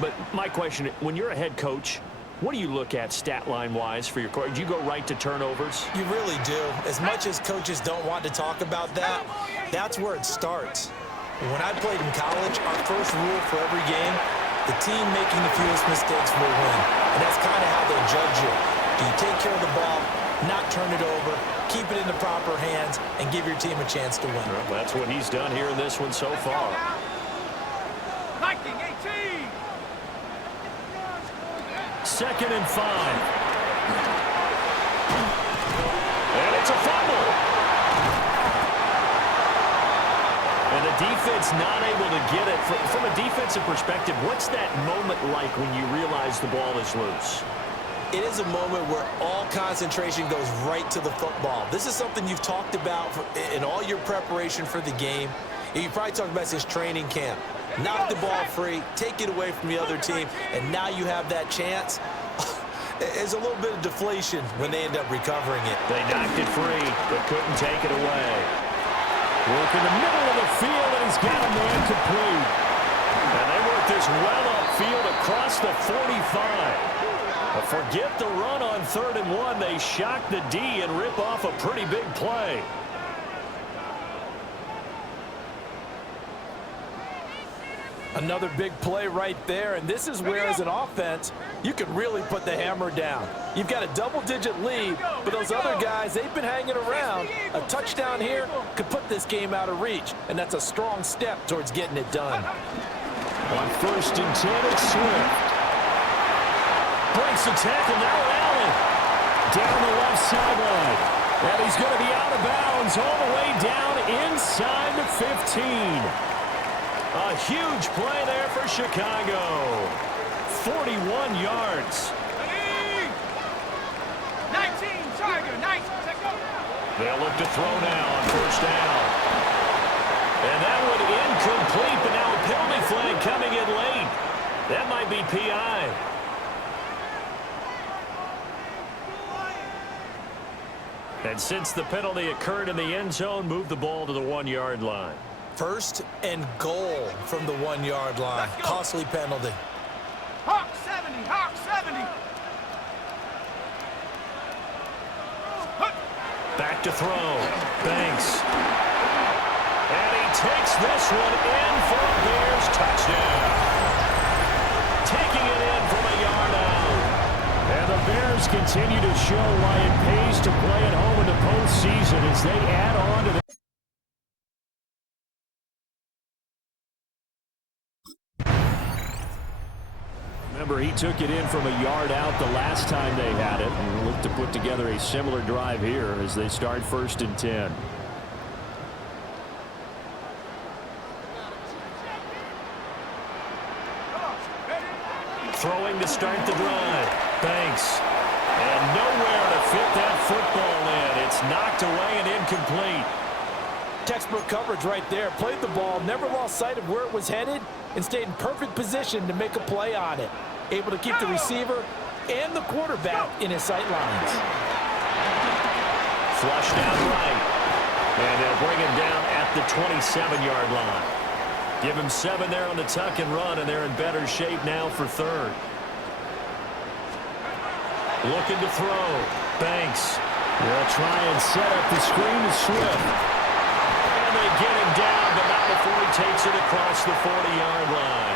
But my question, when you're a head coach, what do you look at stat line-wise for your coach? Do you go right to turnovers? You really do. As much as coaches don't want to talk about that, that's where it starts. When I played in college, our first rule for every game, the team making the fewest mistakes will win. And that's kind of how they judge you. Do you take care of the ball, not turn it over, keep it in the proper hands, and give your team a chance to win? Well, that's what he's done here in this one so far. Viking 18. 2nd and 5. And it's a fumble. And the defense not able to get it. From a defensive perspective, what's that moment like when you realize the ball is loose? It is a moment where all concentration goes right to the football. This is something you've talked about in all your preparation for the game. You probably talked about this training camp. Knock the ball free, take it away from the other team, and now you have that chance. There's a little bit of deflation when they end up recovering it. They knocked it free, but couldn't take it away. Work in the middle of the field, and he's got a man complete. And they work this well upfield across the 45. Forget the run on 3rd and 1. They shock the D and rip off a pretty big play. Another big play right there, and this is where, as an offense, you can really put the hammer down. You've got a double-digit lead, but those other guys, they've been hanging around. A touchdown here could put this game out of reach, and that's a strong step towards getting it done. On 1st and 10, it's Swift. Breaks the tackle, now Allen. Down the left sideline. And he's going to be out of bounds all the way down inside the 15. A huge play there for Chicago. 41 yards. 19, Tiger, 19, take go. They'll look to throw now on 1st down. And that one incomplete, but now a penalty flag coming in late. That might be PI. And since the penalty occurred in the end zone, move the ball to the 1-yard line. 1st and goal from the 1-yard line. Costly penalty. Hawk 70, Hawk 70. Back to throw. Banks. And he takes this one in for a Bears touchdown. Taking it in from a Bears continue to show why it pays to play at home in the postseason as they add on to the... Remember, he took it in from a yard out the last time they had it and looked to put together a similar drive here as they start 1st and 10. Throwing to start the drive. Banks. And nowhere to fit that football in. It's knocked away and incomplete. Textbook coverage right there. Played the ball, never lost sight of where it was headed, and stayed in perfect position to make a play on it. Able to keep the receiver and the quarterback in his sight lines. Flush down right. And they'll bring him down at the 27-yard line. Give him 7 there on the tuck and run, and they're in better shape now for 3rd. Looking to throw. Banks. They'll try and set up the screen to Swift. And they get him down, but not before he takes it across the 40-yard line.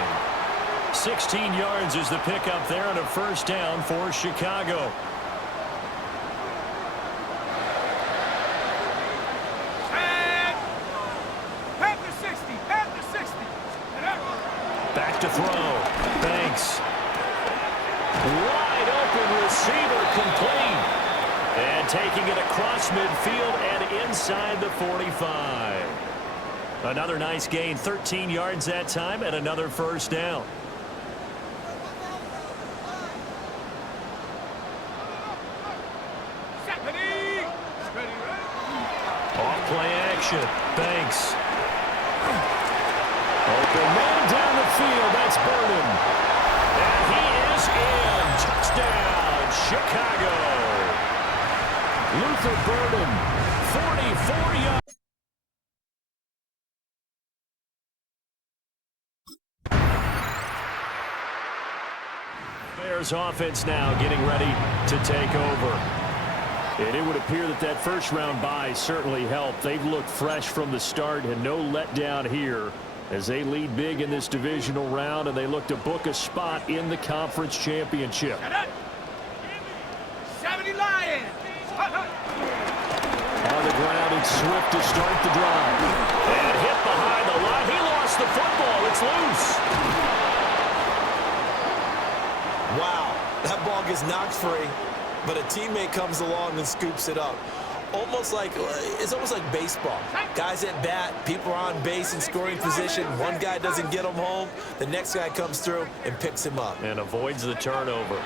16 yards is the pickup there on a 1st down for Chicago. Back to throw. Banks. Wide open receiver complete. And taking it across midfield and inside the 45. Another nice gain. 13 yards that time and another 1st down. Off play action. Banks. Open man down the field. That's Burden. And he is in. Touchdown, Chicago. Luther Burden, 44 yards. Bears offense now getting ready to take over. And it would appear that that first-round bye certainly helped. They've looked fresh from the start and no letdown here as they lead big in this divisional round, and they look to book a spot in the conference championship. 70 Lions! On the ground, it's Swift to start the drive. And hit behind the line. He lost the football. It's loose. Wow, that ball gets knocked free, but a teammate comes along and scoops it up. It's almost like baseball. Guys at bat, people are on base in scoring position. One guy doesn't get him home. The next guy comes through and picks him up. And avoids the turnover.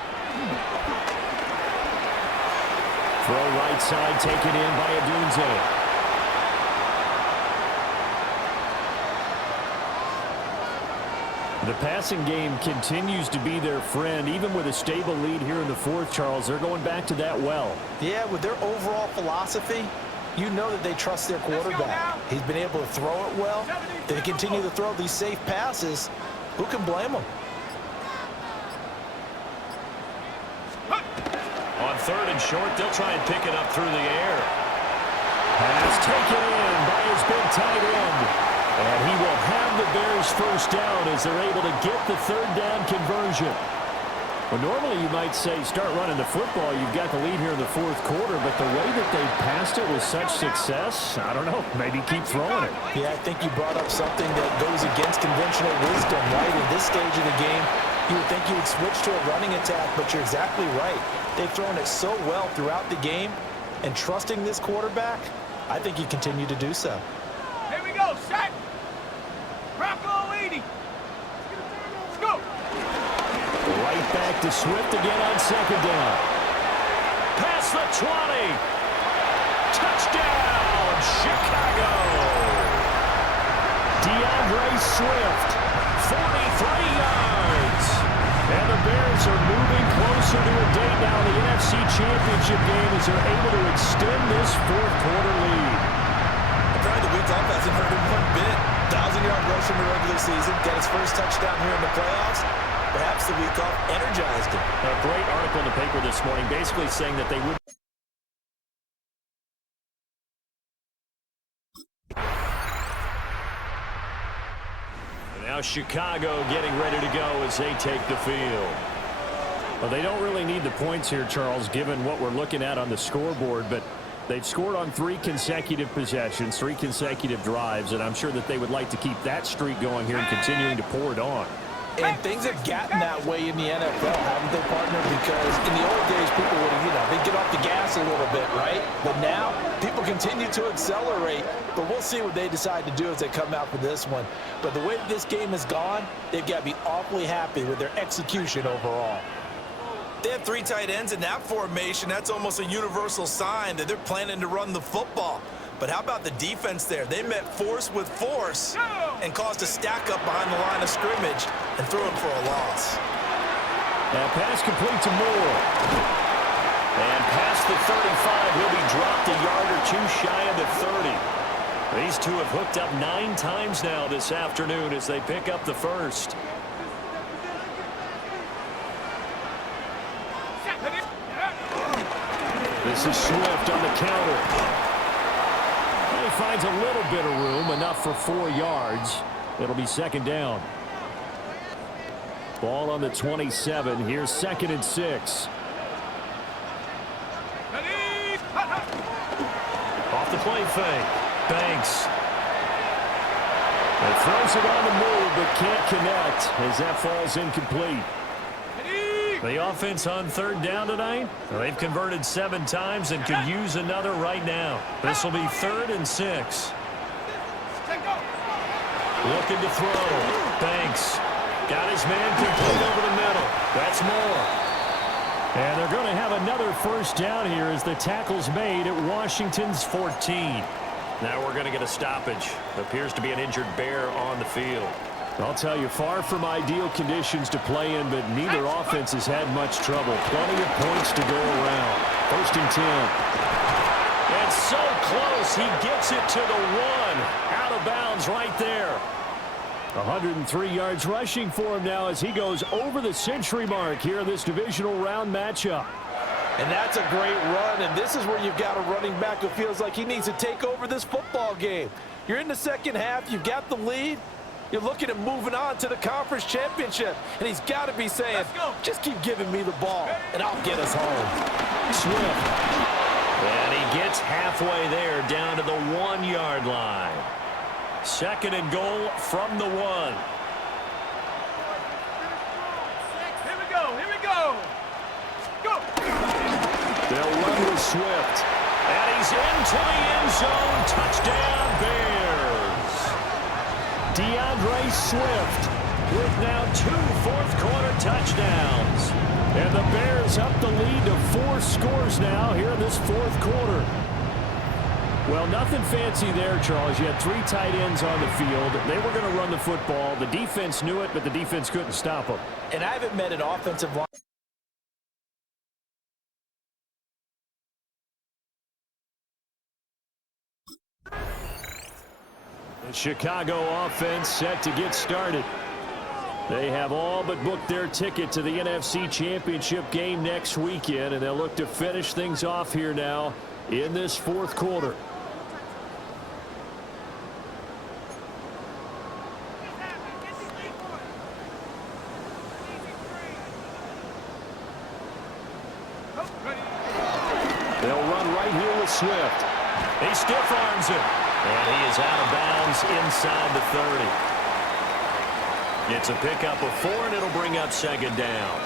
Throw right side, taken in by Adunze. The passing game continues to be their friend. Even with a stable lead here in the 4th, Charles, they're going back to that well. Yeah, with their overall philosophy, you know that they trust their quarterback. He's been able to throw it well. They continue to throw these safe passes. Who can blame them? On 3rd and short, they'll try and pick it up through the air. Pass taken in by his big tight end. And he will have the Bears first down as they're able to get the 3rd down conversion. Well, normally you might say start running the football. You've got the lead here in the 4th quarter, but the way that they passed it with such success, I don't know, maybe keep throwing it. Yeah, I think you brought up something that goes against conventional wisdom, right? In this stage of the game, you would think you would switch to a running attack, but you're exactly right. They've thrown it so well throughout the game, and trusting this quarterback, I think you continue to do so. Here we go, set. Bronco 80. Let's go. Right back to Swift again on 2nd down. Past the 20. Touchdown, Chicago. DeAndre Swift, 43 yards. And the Bears are moving closer to a date now in the NFC Championship game as they're able to extend this 4th quarter lead. Apparently the week off hasn't hurt him one bit. 1,000-yard rush in the regular season, got his first touchdown here in the playoffs. Perhaps the week off energized him. A great article in the paper this morning basically saying that they would. And now Chicago getting ready to go as they take the field. Well, they don't really need the points here, Charles, given what we're looking at on the scoreboard, but they've scored on 3 consecutive possessions, 3 consecutive drives, and I'm sure that they would like to keep that streak going here and continuing to pour it on. And things have gotten that way in the NFL, haven't they, partner? Because in the old days, people would have, they'd get off the gas a little bit, right? But now, people continue to accelerate, but we'll see what they decide to do as they come out for this one. But the way that this game has gone, they've got to be awfully happy with their execution overall. They have 3 tight ends in that formation. That's almost a universal sign that they're planning to run the football. But how about the defense there? They met force with force and caused a stack up behind the line of scrimmage and threw it for a loss. Now pass complete to Moore. And past the 35, he'll be dropped a yard or 2 shy of the 30. These two have hooked up 9 times now this afternoon as they pick up the first. This is Swift on the counter. And he finds a little bit of room, enough for 4 yards. It'll be second down. Ball on the 27. Here's 2nd and 6. Off the play fake. Banks. It throws it on the move, but can't connect as that falls incomplete. The offense on 3rd down tonight, they've converted 7 times and could use another right now. This will be 3rd and 6. Looking to throw. Banks. Got his man complete over the middle. That's Moore. And they're going to have another first down here as the tackle's made at Washington's 14. Now we're going to get a stoppage. Appears to be an injured Bear on the field. I'll tell you, far from ideal conditions to play in, but neither offense has had much trouble. Plenty of points to go around. 1st and 10. And so close, he gets it to the 1. Out of bounds right there. 103 yards rushing for him now as he goes over the century mark here in this divisional round matchup. And that's a great run, and this is where you've got a running back who feels like he needs to take over this football game. You're in the second half, you've got the lead. You're looking at moving on to the conference championship. And he's got to be saying, just keep giving me the ball, and I'll get us home. Swift. And he gets halfway there down to the 1-yard line. 2nd and goal from the 1. Here we go. Here we go. Go. They'll run with Swift. And he's into the end zone. Touchdown, Bears. DeAndre Swift with now 2 fourth-quarter touchdowns. And the Bears up the lead to 4 scores now here in this 4th quarter. Well, nothing fancy there, Charles. You had 3 tight ends on the field. They were going to run the football. The defense knew it, but the defense couldn't stop them. And I haven't met an offensive line. The Chicago offense set to get started. They have all but booked their ticket to the NFC Championship game next weekend, and they'll look to finish things off here now in this 4th quarter. They'll run right here with Swift. He stiff arms him. And he is out of bounds inside the 30. It's a pickup of 4, and it'll bring up 2nd down.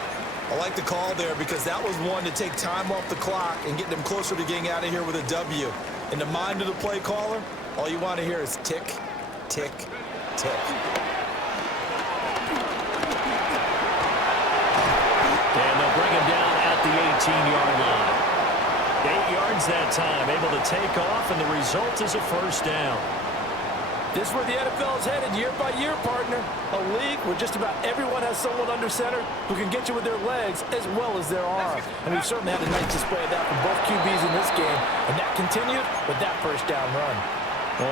I like the call there because that was one to take time off the clock and get them closer to getting out of here with a W. In the mind of the play caller, all you want to hear is tick, tick, tick. And they'll bring him down at the 18-yard line. 8 yards that time, able to take off, and the result is a first down. This is where the NFL is headed year by year, partner. A league where just about everyone has someone under center who can get you with their legs as well as their arm. And we've certainly had a nice display of that from both QBs in this game. And that continued with that first down run.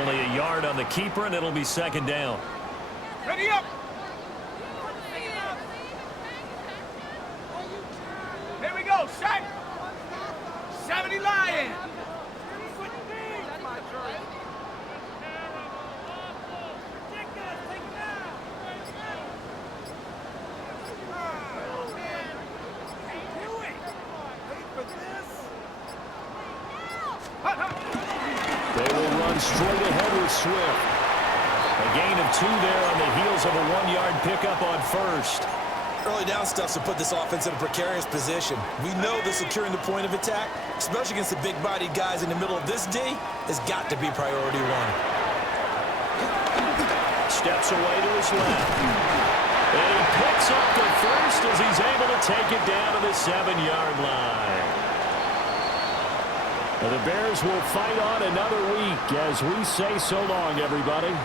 Only a yard on the keeper, and it'll be 2nd down. Ready up. Here we go. Shot. 70 Lion. going straight ahead with Swift. A gain of 2 there on the heels of a 1-yard pickup on first. Early down stuffs will put this offense in a precarious position. We know that securing the point of attack, especially against the big-bodied guys in the middle of this D, has got to be priority 1. Steps away to his left. And he picks up the first as he's able to take it down to the 7-yard line. The Bears will fight on another week as we say so long, everybody.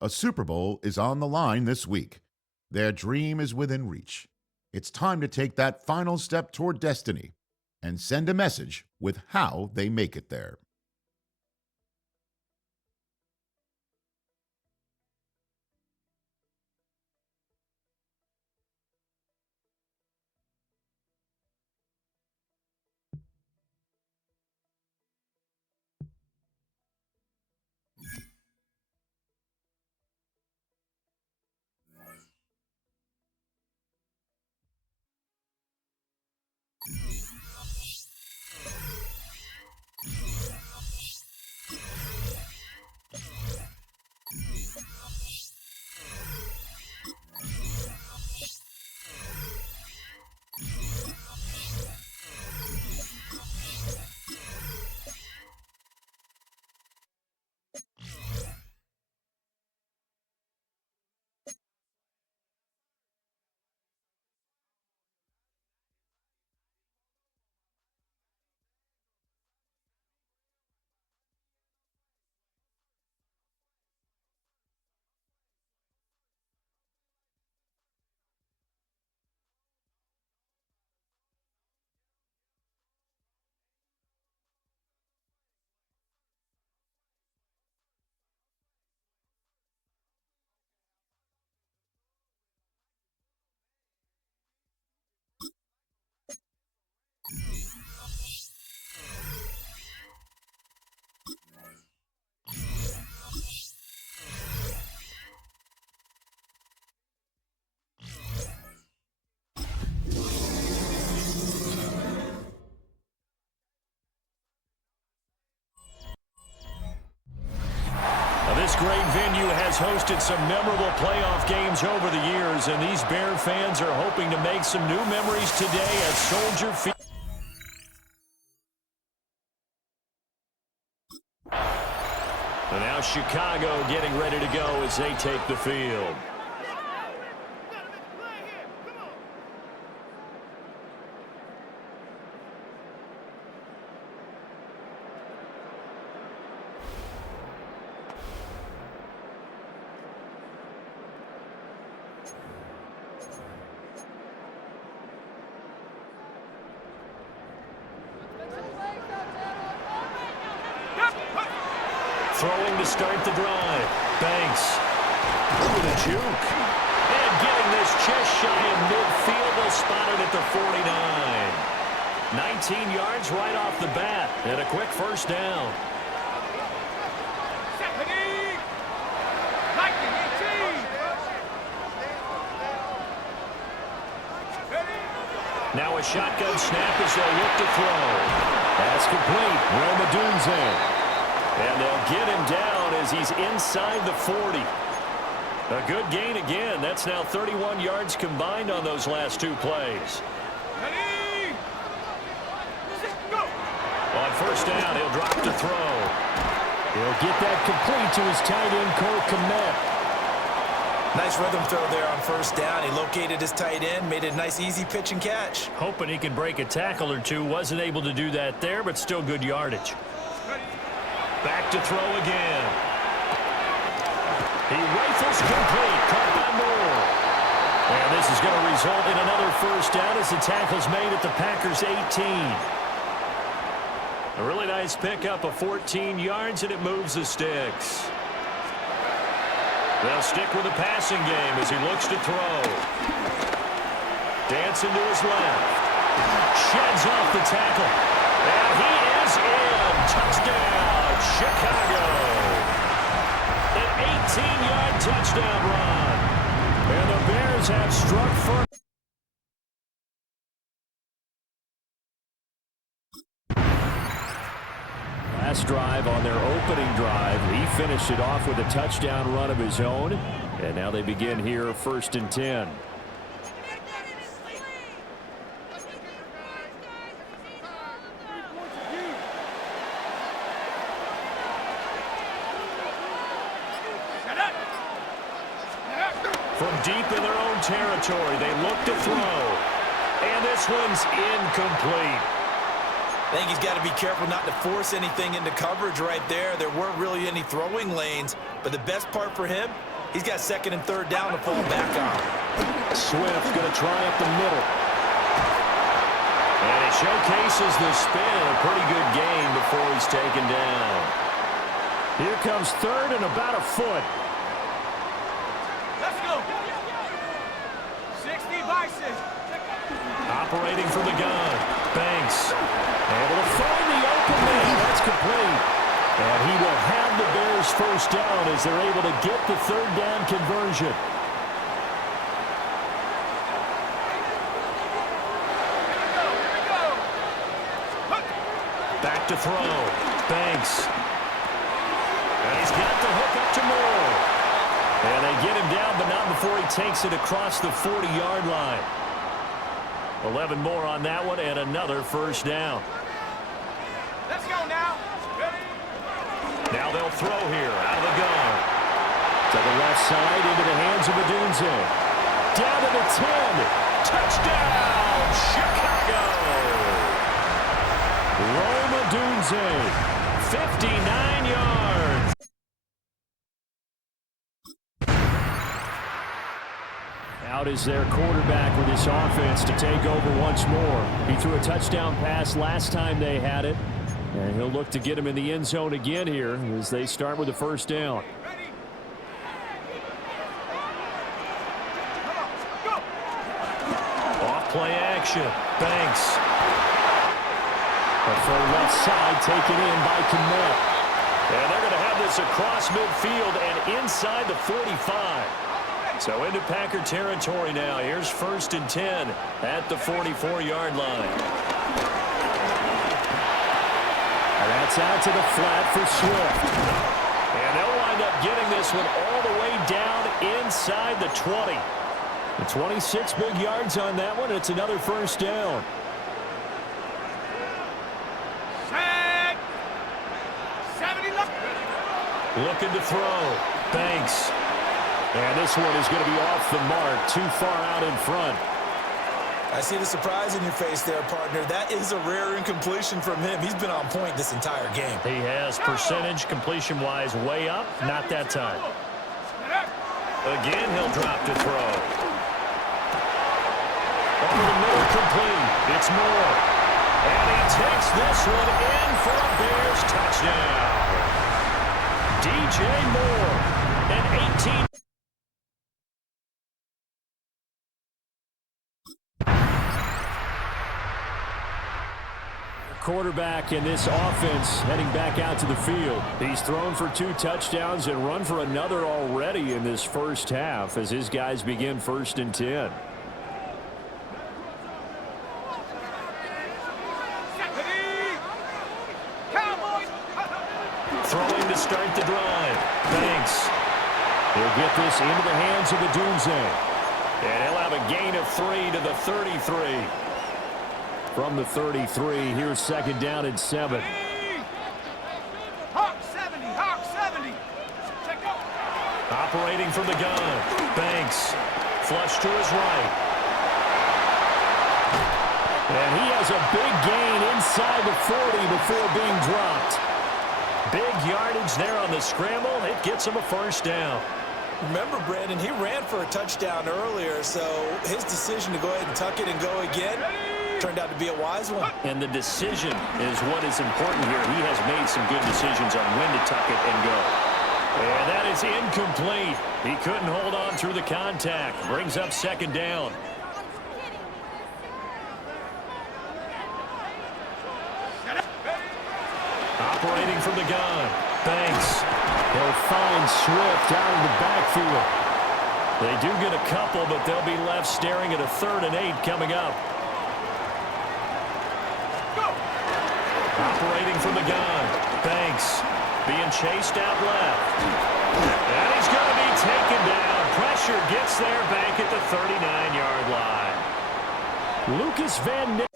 A Super Bowl is on the line this week. Their dream is within reach. It's time to take that final step toward destiny and send a message with how they make it there. This great venue has hosted some memorable playoff games over the years, and these Bear fans are hoping to make some new memories today at Soldier Field. And now Chicago getting ready to go as they take the field. Throwing to start the drive. Banks. Look at the juke. And getting this just shy of midfield. They'll spot it at the 49. 19 yards right off the bat. And a quick first down. Now a shotgun snap as they'll look to throw. That's complete. Romadunze. And they'll get him down as he's inside the 40. A good gain again. That's now 31 yards combined on those last 2 plays. On first down, he'll drop to throw. He'll get that complete to his tight end, Cole Kmet. Nice rhythm throw there on first down. He located his tight end, made a nice easy pitch and catch. Hoping he could break a tackle or two. Wasn't able to do that there, but still good yardage. Back to throw again. He rifles complete. Caught by Moore. And this is going to result in another first down as the tackle's made at the Packers' 18. A really nice pickup of 14 yards, and it moves the sticks. They'll stick with the passing game as he looks to throw. Dancing to his left. Sheds off the tackle. And he is in. Touchdown, Chicago. An 18-yard touchdown run. And the Bears have struck first. Last drive on their opening drive, he finished it off with a touchdown run of his own. And now they begin here, 1st and 10. From deep in their own territory, they look to throw. And this one's incomplete. I think he's got to be careful not to force anything into coverage right there. There weren't really any throwing lanes, but the best part for him, he's got 2nd and 3rd down to fall back on. Swift going to try up the middle. And he showcases the spin. A pretty good gain before he's taken down. Here comes 3rd and about a foot. Let's go. 60 Bison. Operating from the gun. Banks. Able to find the open man. That's complete. And he will have the Bears first down as they're able to get the 3rd down conversion. Here we go. Back to throw. Banks. And he's got the hook up to Moore. And they get him down, but not before he takes it across the 40-yard line. 11 more on that one, and another first down. Let's go now. Now they'll throw here out of the gun. To the left side, into the hands of Madunze. Down to the 10. Touchdown, Chicago! Rome Madunze, 59 yards. Out is their quarterback with his offense to take over once more. He threw a touchdown pass last time they had it. And he'll look to get him in the end zone again here as they start with the first down. Off play action. Banks. From left side taken in by Kmet. And they're going to have this across midfield and inside the 45. So into Packer territory now. Here's 1st and 10 at the 44-yard line. And that's out to the flat for Swift. And they'll wind up getting this one all the way down inside the 20. The 26 big yards on that one. It's another first down. Set. 70 left. Looking to throw. Banks. And this one is going to be off the mark. Too far out in front. I see the surprise in your face there, partner. That is a rare incompletion from him. He's been on point this entire game. He has percentage completion-wise way up. Not that time. Again, he'll drop to throw. Over the middle, complete. It's Moore. And he takes this one in for a Bears touchdown. DJ Moore, an 18. Quarterback in this offense heading back out to the field. He's thrown for 2 touchdowns and run for another already in this first half as his guys begin 1st and 10. Throwing to start the drive. Banks. He'll get this into the hands of Madunze. And he'll have a gain of 3 to the 33. From the 33, here's 2nd down and 7. Hawk 70, Hawk. Operating from the gun. Banks. Flush to his right. And he has a big gain inside the 40 before being dropped. Big yardage there on the scramble. It gets him a first down. Remember, Brandon, he ran for a touchdown earlier, so his decision to go ahead and tuck it and go again turned out to be a wise one. And the decision is what is important here. He has made some good decisions on when to tuck it and go. And that is incomplete. He couldn't hold on through the contact. Brings up second down. Operating from the gun. Banks. He'll find Swift out of the backfield. They do get a couple, but they'll be left staring at a 3rd and 8 coming up. Operating from the gun. Banks being chased out left. And he's going to be taken down. Pressure gets there back at the 39-yard line. Lucas Van Ness.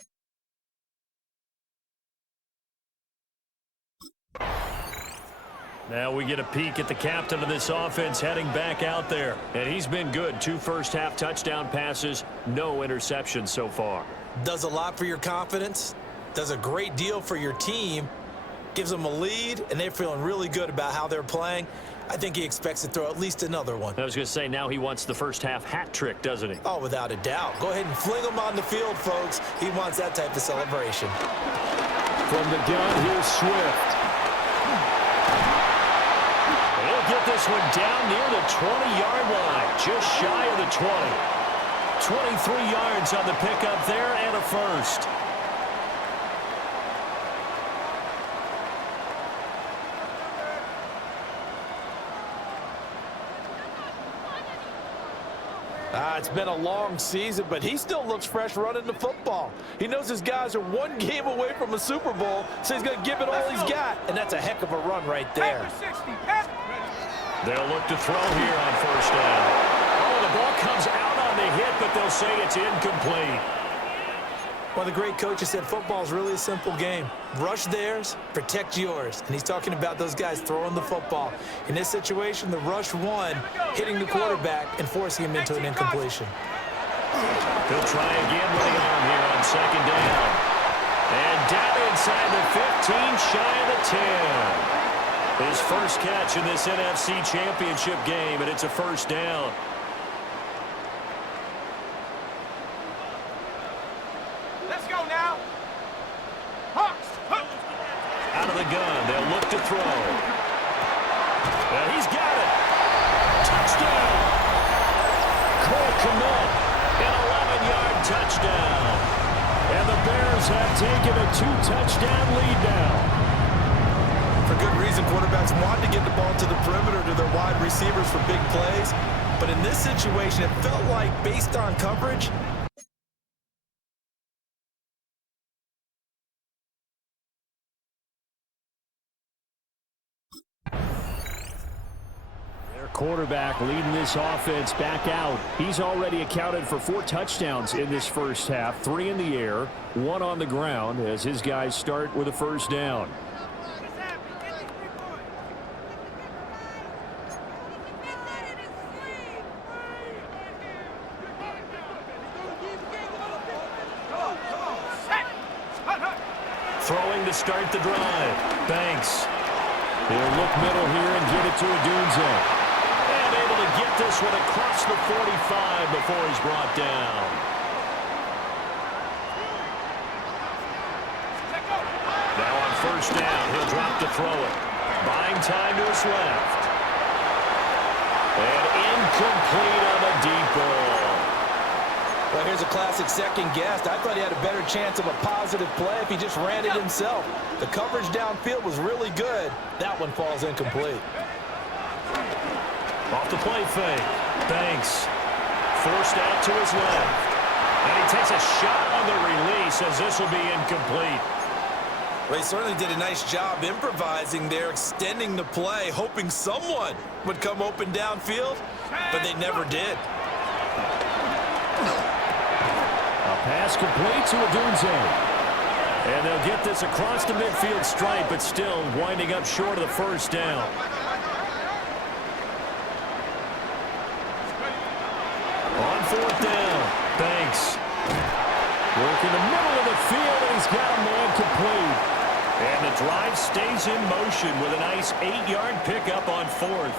Now we get a peek at the captain of this offense heading back out there. And he's been good. 2 first-half touchdown passes, no interceptions so far. Does a lot for your confidence. Does a great deal for your team. Gives them a lead, and they're feeling really good about how they're playing. I think he expects to throw at least another one. I was going to say, now he wants the first-half hat trick, doesn't he? Oh, without a doubt. Go ahead and fling him on the field, folks. He wants that type of celebration. From the gun, here's Swift. He'll get this one down near the 20-yard line, just shy of the 20. 23 yards on the pickup there and a first. It's been a long season, but he still looks fresh running the football. He knows his guys are 1 game away from a Super Bowl, so he's going to give it all he's got. And that's a heck of a run right there. They'll look to throw here on first down. Oh, the ball comes out on the hit, but they'll say it's incomplete. One of the great coaches said football is really a simple game. Rush theirs, protect yours. And he's talking about those guys throwing the football. In this situation, the rush won, hitting the quarterback and forcing him into an incompletion. He'll try again with the arm here on second down. And down inside the 15, shy of the 10. His first catch in this NFC Championship game, and it's a first down. Out of the gun, they'll look to throw. And he's got it. Touchdown. Cole Kmet, an 11-yard touchdown. And the Bears have taken a 2-touchdown lead now. For good reason, quarterbacks want to get the ball to the perimeter to their wide receivers for big plays. But in this situation, it felt like, based on coverage, Quarterback leading this offense back out. He's already accounted for 4 touchdowns in this first half, 3 in the air, 1 on the ground as his guys start with a first down. Throwing to start the drive. Banks. He'll look middle here and get it to Odunze. And able to get this one across the 45 before he's brought down. Now on first down, he'll drop to throw it. Buying time to his left. And incomplete on the deep ball. Well, here's a classic second guess. I thought he had a better chance of a positive play if he just ran it himself. The coverage downfield was really good. That one falls incomplete. Off the play fake. Banks forced out to his left. And he takes a shot on the release as this will be incomplete. Well, he certainly did a nice job improvising there, extending the play, hoping someone would come open downfield, but they never did. A pass complete to Odunze. And they'll get this across the midfield stripe, but still winding up short of the first down. 4th down. Banks. Work in the middle of the field, and he's got a man complete. And the drive stays in motion with a nice 8-yard pickup on 4th.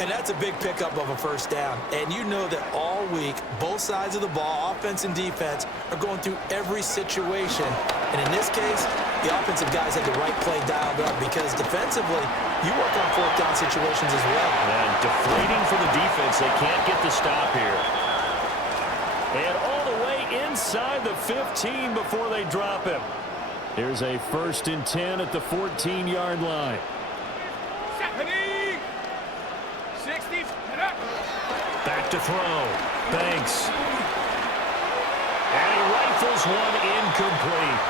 And that's a big pickup of a first down. And you know that all week, both sides of the ball, offense and defense, are going through every situation. And in this case, the offensive guys had the right play dialed up because defensively, you work on 4th down situations as well. And deflating for the defense. They can't get the stop here. And all the way inside the 15 before they drop him. Here's a 1st and 10 at the 14-yard line. 60. Back to throw. Banks. And he rifles one incomplete.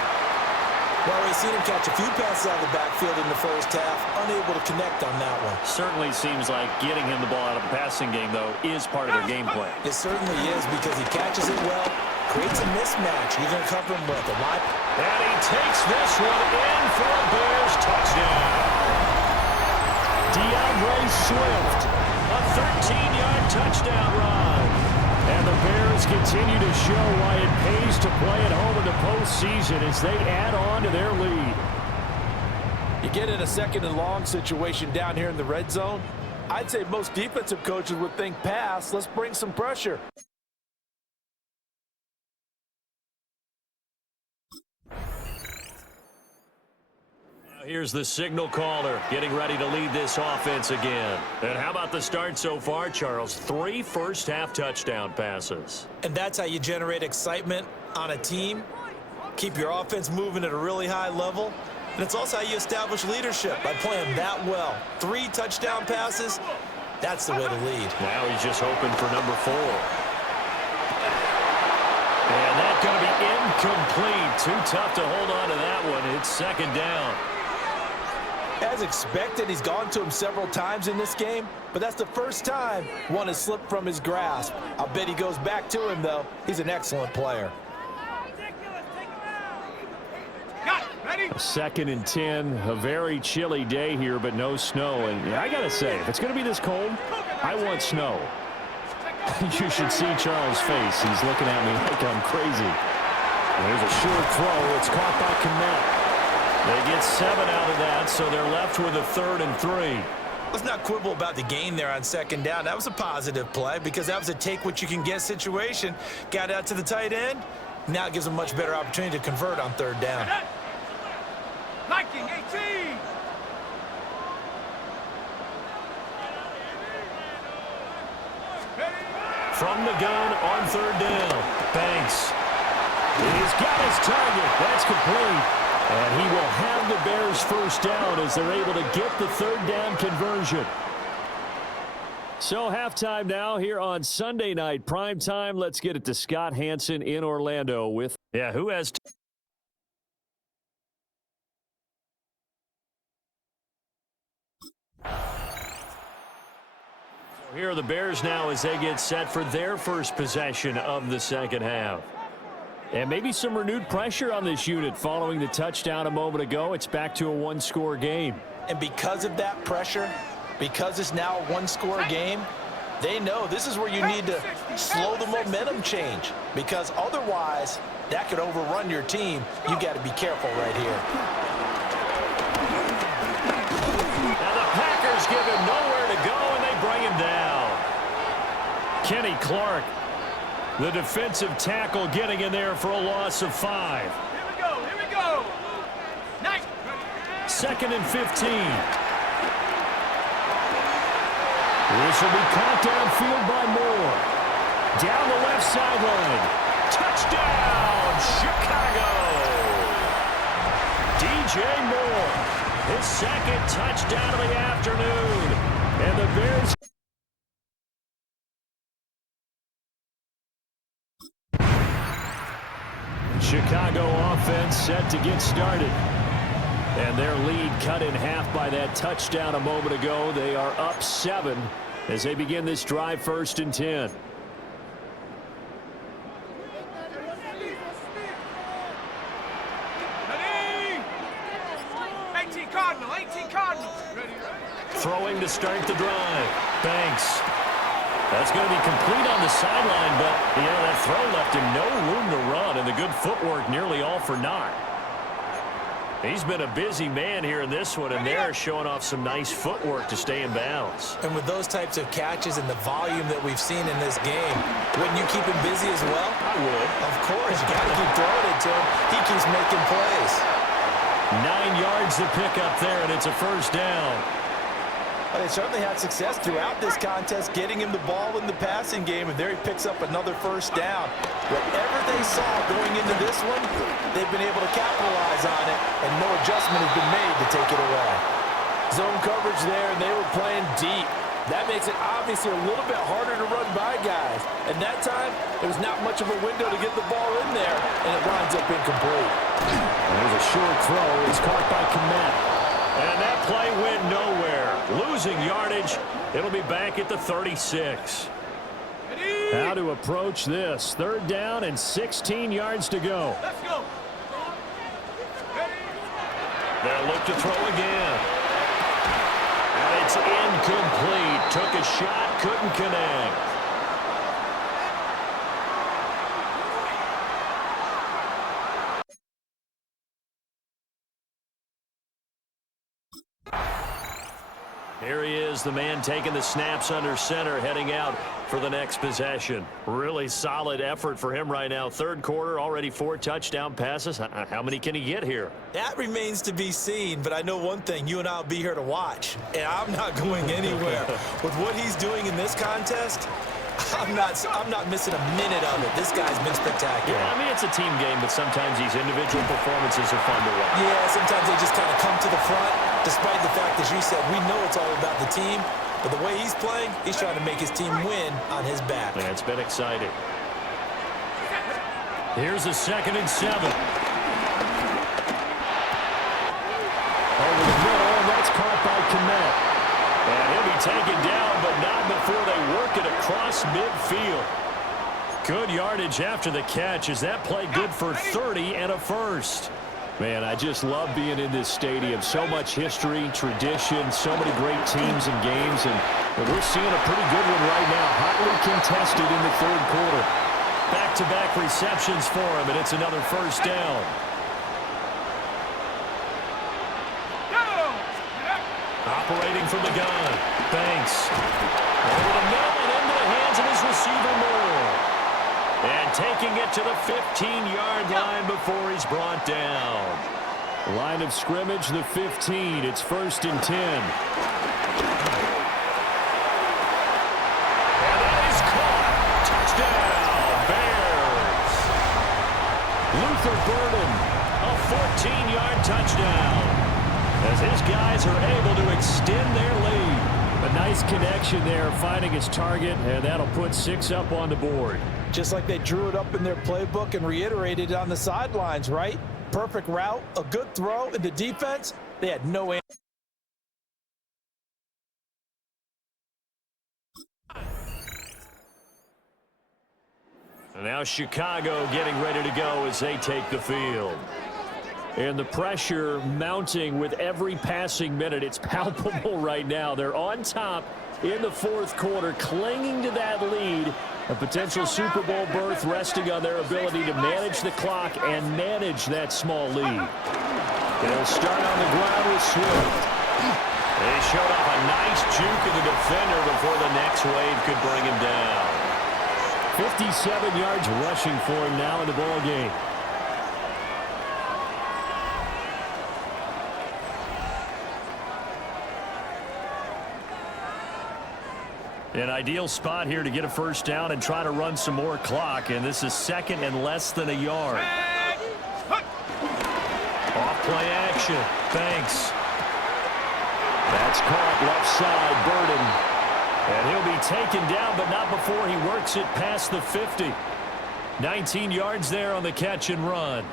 Well, we've seen him catch a few passes out of the backfield in the first half, unable to connect on that one. Certainly seems like getting him the ball out of the passing game, though, is part of their game plan. It certainly is because he catches it well, creates a mismatch. You're going to cover him with a line. And he takes this one in for a Bears touchdown. DeAndre Swift, a 13-yard touchdown run. And the Bears continue to show why it pays to play at home in the postseason as they add on to their lead. You get in a 2nd and long situation down here in the red zone. I'd say most defensive coaches would think pass. Let's bring some pressure. Here's the signal caller getting ready to lead this offense again. And how about the start so far, Charles? 3 first-half touchdown passes. And that's how you generate excitement on a team. Keep your offense moving at a really high level. And it's also how you establish leadership by playing that well. 3 touchdown passes, that's the way to lead. Now he's just hoping for number 4. And that's going to be incomplete. Too tough to hold on to that one. It's 2nd down. As expected, he's gone to him several times in this game, but that's the first time one has slipped from his grasp. I'll bet he goes back to him, though. He's an excellent player. 2nd and 10, a very chilly day here, but no snow. And I got to say, if it's going to be this cold, I want snow. You should see Charles' face. He's looking at me like I'm crazy. There's a short throw. It's caught by Kmet. They get 7 out of that, so they're left with a 3rd and 3. Let's not quibble about the gain there on 2nd down. That was a positive play because that was a take-what-you-can-get situation. Got out to the tight end. Now it gives them a much better opportunity to convert on 3rd down. Viking 18. From the gun on 3rd down. Banks. He's got his target. That's complete. And he will have the Bears first down as they're able to get the 3rd down conversion. So halftime now here on Sunday night prime time. Let's get it to Scott Hanson in Orlando with, who has... Here are the Bears now as they get set for their first possession of the 2nd half. And maybe some renewed pressure on this unit following the touchdown a moment ago. It's back to a 1-score game. And because of that pressure, because it's now a 1-score game, they know this is where you need to slow the momentum change. Because otherwise, that could overrun your team. You got to be careful right here. Now the Packers give him nowhere to go, and they bring him down. Kenny Clark, the defensive tackle, getting in there for a loss of 5. Here we go. Nice. 2nd and 15. This will be caught downfield by Moore. Down the left sideline. Touchdown, Chicago. DJ Moore, his 2nd touchdown of the afternoon. And the Bears... Chicago offense set to get started. And their lead cut in half by that touchdown a moment ago. They are up 7 as they begin this drive 1st and 10. Ready? 18 Cardinals. Throwing to start the drive. Banks. That's going to be complete on the sideline, but, that throw left him no room to run, and the good footwork nearly all for naught. He's been a busy man here in this one, and they're showing off some nice footwork to stay in bounds. And with those types of catches and the volume that we've seen in this game, wouldn't you keep him busy as well? I would. Of course. You got to keep throwing it to him. He keeps making plays. 9 yards to pick up there, and it's a first down. But they certainly had success throughout this contest, getting him the ball in the passing game, and there he picks up another first down. Whatever they saw going into this one, they've been able to capitalize on it, and no adjustment has been made to take it away. Zone coverage there, and they were playing deep. That makes it obviously a little bit harder to run by guys. And that time, there was not much of a window to get the ball in there, and it winds up incomplete. There's a short throw. It's caught by Komet. And that play went nowhere. Losing yardage. It'll be back at the 36. How to approach this. 3rd down and 16 yards to go. Let's go. They'll look to throw again. And it's incomplete. Took a shot, couldn't connect. Here he is, the man taking the snaps under center, heading out for the next possession. Really solid effort for him right now. 3rd quarter, already 4 touchdown passes. How many can he get here? That remains to be seen, but I know one thing. You and I will be here to watch, and I'm not going anywhere. With what he's doing in this contest, I'm not missing a minute of it. This guy's been spectacular. Yeah, I mean, it's a team game, but sometimes these individual performances are fun to watch. Yeah, sometimes they just kind of come to the front, despite the fact, as you said, we know it's all about the team. But the way he's playing, he's trying to make his team win on his back. Yeah, it's been exciting. Here's a 2nd and 7. Over the middle, and that's caught by Komet. And he'll be taken down, but not before they work it across midfield. Good yardage after the catch. Is that play good for 30 and a first? Man, I just love being in this stadium. So much history, tradition, so many great teams and games. And we're seeing a pretty good one right now. Hotly contested in the 3rd quarter. Back-to-back receptions for him, and it's another first down. Operating from the gun. Banks. Over the middle and into the hands of his receiver Moore. And taking it to the 15-yard line before he's brought down. Line of scrimmage, the 15. It's 1st and 10. And that is caught. Touchdown, Bears. Luther Burden, a 14-yard touchdown. As his guys are able to extend their lead. A nice connection there, finding his target, and that'll put 6 up on the board. Just like they drew it up in their playbook and reiterated it on the sidelines, right? Perfect route, a good throw, and the defense, they had no answer. Now Chicago getting ready to go as they take the field. And the pressure mounting with every passing minute. It's palpable right now. They're on top in the 4th quarter, clinging to that lead. A potential Super Bowl berth resting on their ability to manage the clock and manage that small lead. They'll start on the ground with Swift. They showed off a nice juke of the defender before the next wave could bring him down. 57 yards rushing for him now in the ball game. An ideal spot here to get a first down and try to run some more clock, and this is 2nd and less than a yard. Off play action. Banks. That's caught left side, Burden. And he'll be taken down, but not before he works it past the 50. 19 yards there on the catch and run.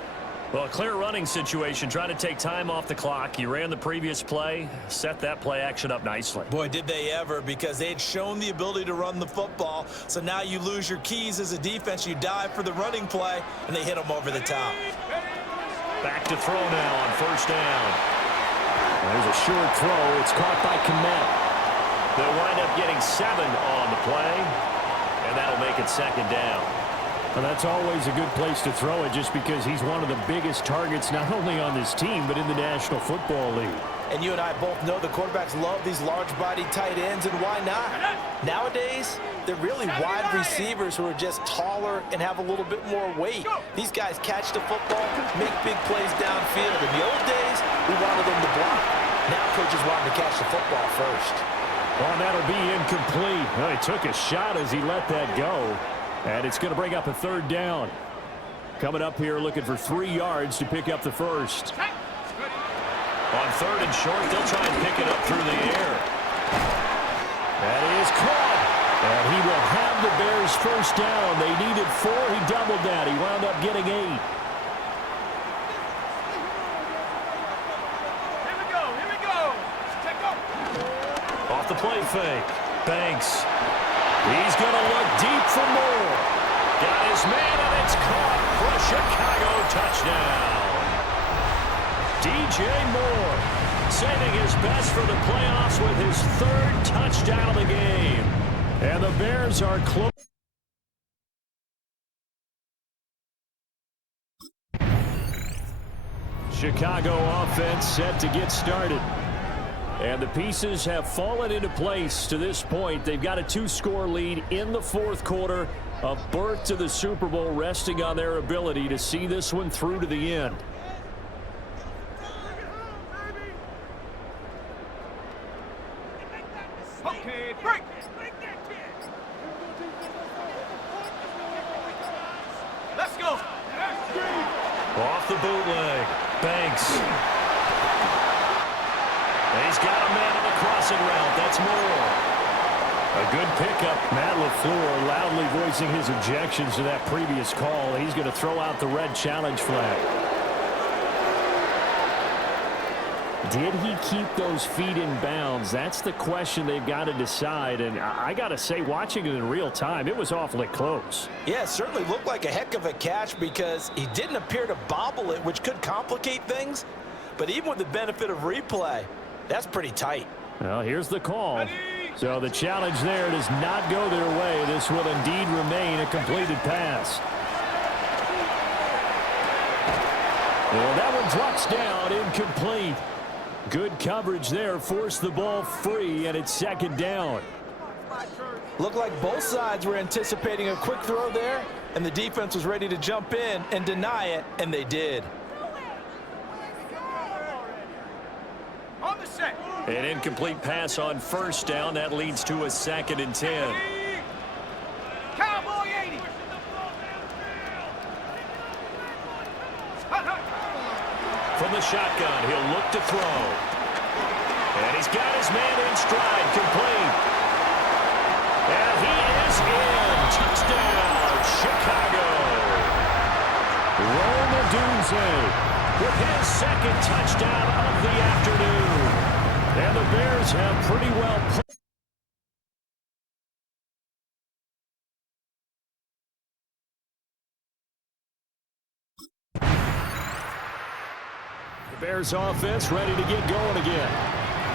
Well, a clear running situation, trying to take time off the clock. He ran the previous play, set that play action up nicely. Boy, did they ever, because they had shown the ability to run the football. So now you lose your keys as a defense. You dive for the running play, and they hit them over the top. Back to throw now on 1st down. There's a short throw. It's caught by Komet. They'll wind up getting 7 on the play, and that'll make it 2nd down. Well, that's always a good place to throw it just because he's one of the biggest targets not only on this team but in the National Football League. And you and I both know the quarterbacks love these large-bodied tight ends, and why not? Nowadays, they're really wide receivers who are just taller and have a little bit more weight. These guys catch the football, make big plays downfield. In the old days, we wanted them to block. Now coaches want them to catch the football first. Well, that'll be incomplete. Well, he took a shot as he let that go. And it's going to bring up a 3rd down. Coming up here looking for 3 yards to pick up the first. On 3rd and short, they'll try and pick it up through the air. That is caught. And he will have the Bears first down. They needed 4. He doubled that. He wound up getting 8. Here we go. Here we go. Check up. Off the play fake. Banks. He's going to look deep for more. Got his man, and it's caught for a Chicago touchdown. DJ Moore saving his best for the playoffs with his 3rd touchdown of the game. And the Bears are close. Chicago offense set to get started. And the pieces have fallen into place to this point. They've got a 2-score lead in the 4th quarter. A berth to the Super Bowl resting on their ability to see this one through to the end. Okay, break. Let's go. Off the bootleg. Banks. He's got a man on the crossing route. That's Moore. A good pickup. Matt LaFleur loudly voicing his objections to that previous call. He's going to throw out the red challenge flag. Did he keep those feet in bounds? That's the question they've got to decide. And I got to say, watching it in real time, it was awfully close. Yeah, it certainly looked like a heck of a catch because he didn't appear to bobble it, which could complicate things. But even with the benefit of replay, that's pretty tight. Well, here's the call. So the challenge there does not go their way. This will indeed remain a completed pass. Well, that one drops down, incomplete. Good coverage there, forced the ball free, and it's 2nd down. Looked like both sides were anticipating a quick throw there, and the defense was ready to jump in and deny it, and they did. On the set. An incomplete pass on 1st down. That leads to a 2nd and 10. Cowboy 80. From the shotgun, he'll look to throw. And he's got his man in stride, complete. And he is in. Touchdown, Chicago. Rome Odunze with his 2nd touchdown of the afternoon. And the Bears have pretty well put. Bears offense ready to get going again.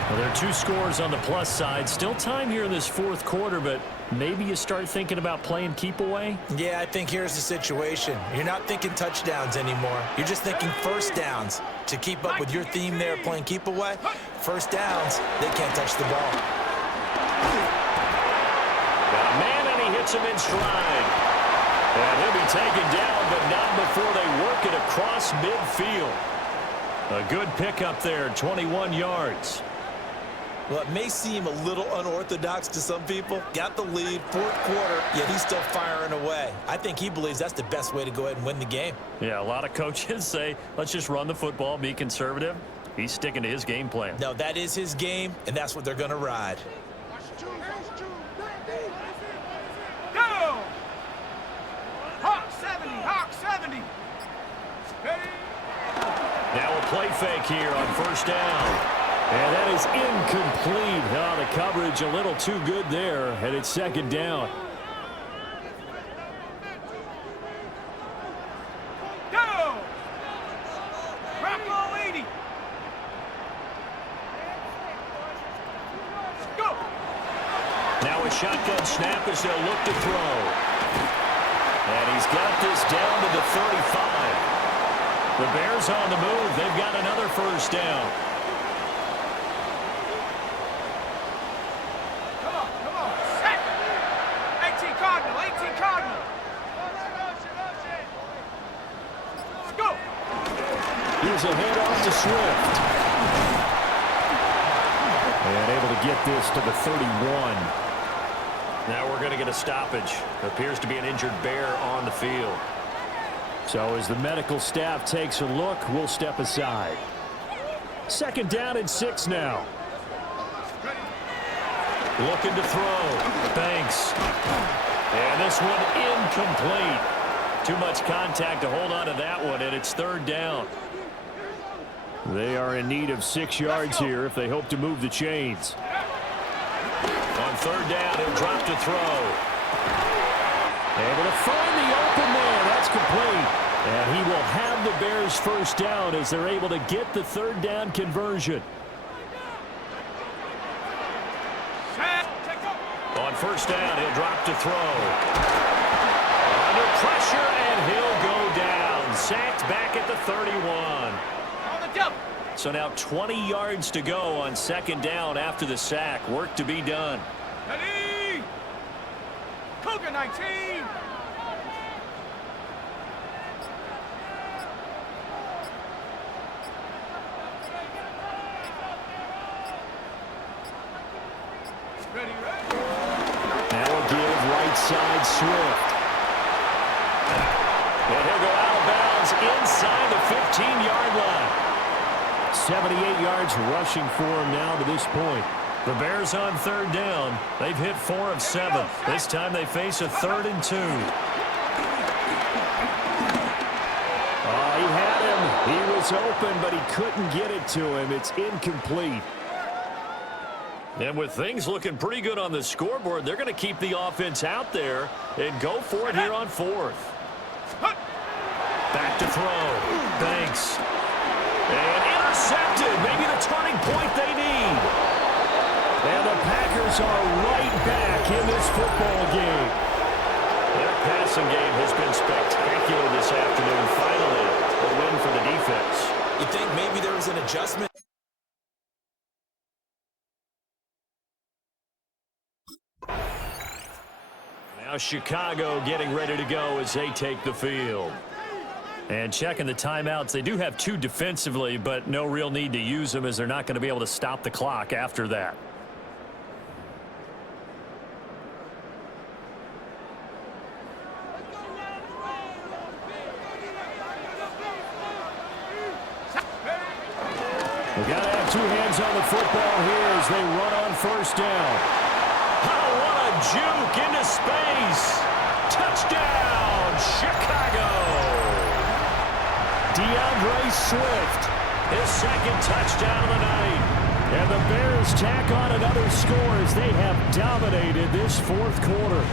Well, there are 2 scores on the plus side. Still time here in this 4th quarter, but maybe you start thinking about playing keep away? Yeah, I think here's the situation. You're not thinking touchdowns anymore. You're just thinking 1st downs. To keep up with your theme there, playing keep away, 1st downs, they can't touch the ball. Got a man, and he hits him in stride. And he'll be taken down, but not before they work it across midfield. A good pickup there, 21 yards. Well, it may seem a little unorthodox to some people. Got the lead, 4th quarter, yet he's still firing away. I think he believes that's the best way to go ahead and win the game. Yeah, a lot of coaches say, let's just run the football, be conservative. He's sticking to his game plan. No, that is his game, and that's what they're going to ride. Go! Hawk 70, Hawk 70. Hey. Now a play fake here on 1st down. And that is incomplete. Oh, the coverage a little too good there, and it's 2nd down. Go! Rock 80. Go! shotgun snap as they'll look to throw. And he's got this down to the 35. The Bears on the move. They've got another first down. Come on. Set. 18 Cardinal, 18 Cardinal. Go. Here's a handoff to Swift. And able to get this to the 31. Now we're going to get a stoppage. Appears to be an injured Bear on the field. So as the medical staff takes a look, we'll step aside. 2nd down and 6 now. Looking to throw. Banks. And this one incomplete. Too much contact to hold on to that one, and it's 3rd down. They are in need of 6 yards here if they hope to move the chains. On 3rd down, he'll drop to throw. Able to find the open man. That's complete. And he will have the Bears first down as they're able to get the 3rd down conversion. On 1st down, he'll drop to throw. Under pressure, and he'll go down. Sacked back at the 31. So now 20 yards to go on 2nd down after the sack. Work to be done. Ready? Cougar 19. Ready. Now a give right side Swift. And he'll go out of bounds inside the 15-yard line. 78 yards rushing for him now to this point. The Bears on 3rd down. They've hit 4 of 7. This time they face a 3rd and 2. Oh, he had him. He was open, but he couldn't get it to him. It's incomplete. And with things looking pretty good on the scoreboard, they're going to keep the offense out there and go for it here on 4th. Back to throw. Banks. And intercepted. Maybe the turning point they need. And the Packers are right back in this football game. Their passing game has been spectacular this afternoon. Finally, a win for the defense. You think maybe there was an adjustment? Now Chicago getting ready to go as they take the field. And checking the timeouts, they do have 2 defensively, but no real need to use them as they're not going to be able to stop the clock after that. We've got to have 2 hands on the football here as they run on 1st down. Oh, what a juke into space. Touchdown, Chicago. DeAndre Swift, his 2nd touchdown of the night. And the Bears tack on another score as they have dominated this 4th quarter.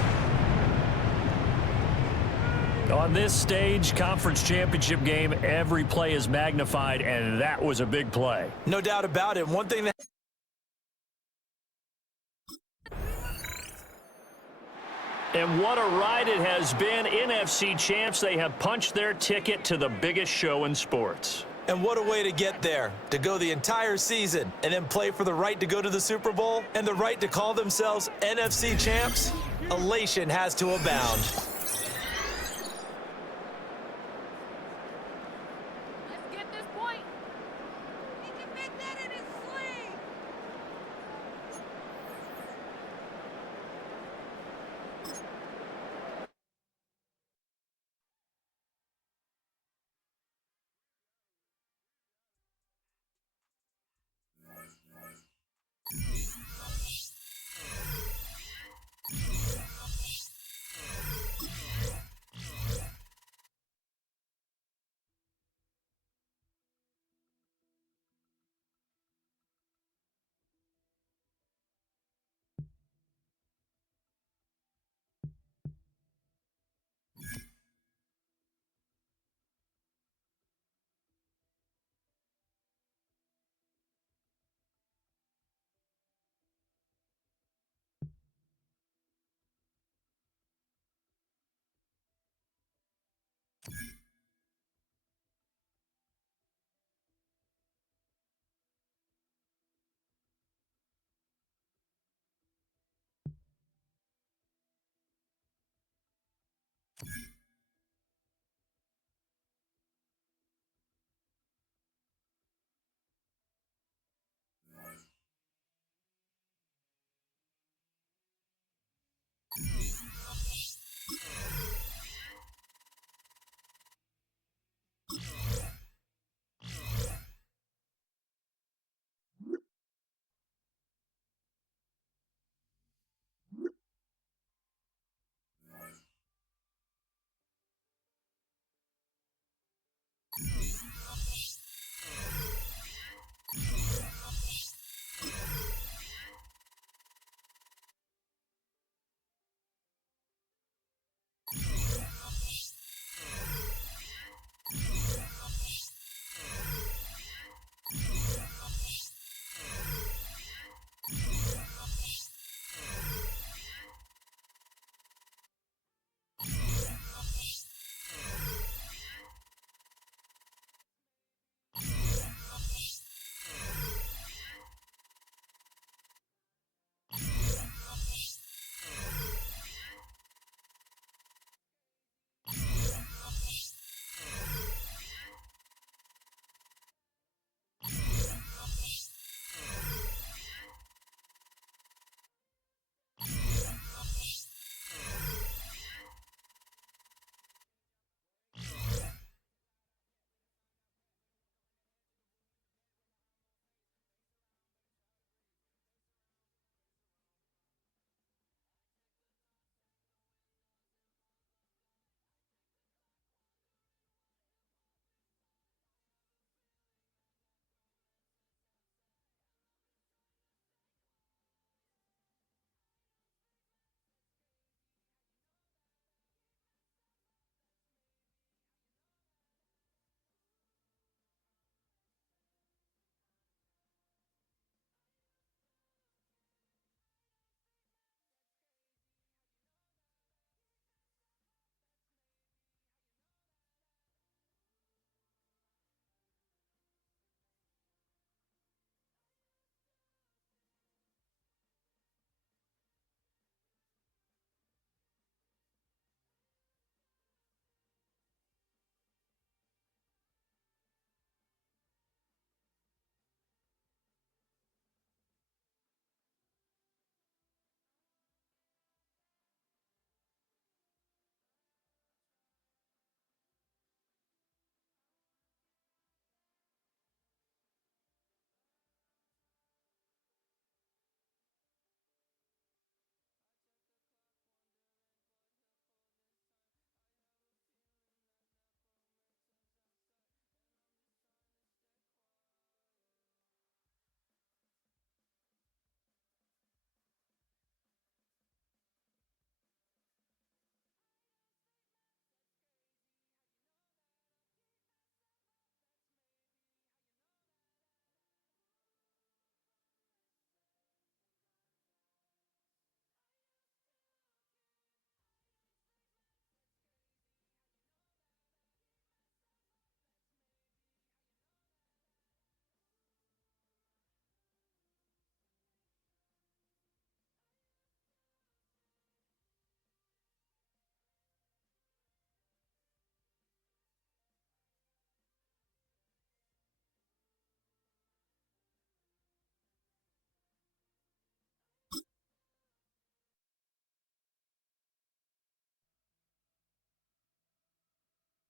On this stage, conference championship game, every play is magnified, and that was a big play. No doubt about it. One thing that And what a ride it has been. NFC champs, they have punched their ticket to the biggest show in sports. And what a way to get there, to go the entire season and then play for the right to go to the Super Bowl and the right to call themselves NFC champs. Elation has to abound.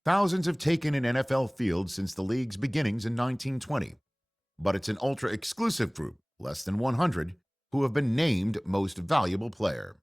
Thousands have taken an NFL field since the league's beginnings in 1920, but it's an ultra-exclusive group, less than 100, who have been named Most Valuable Player.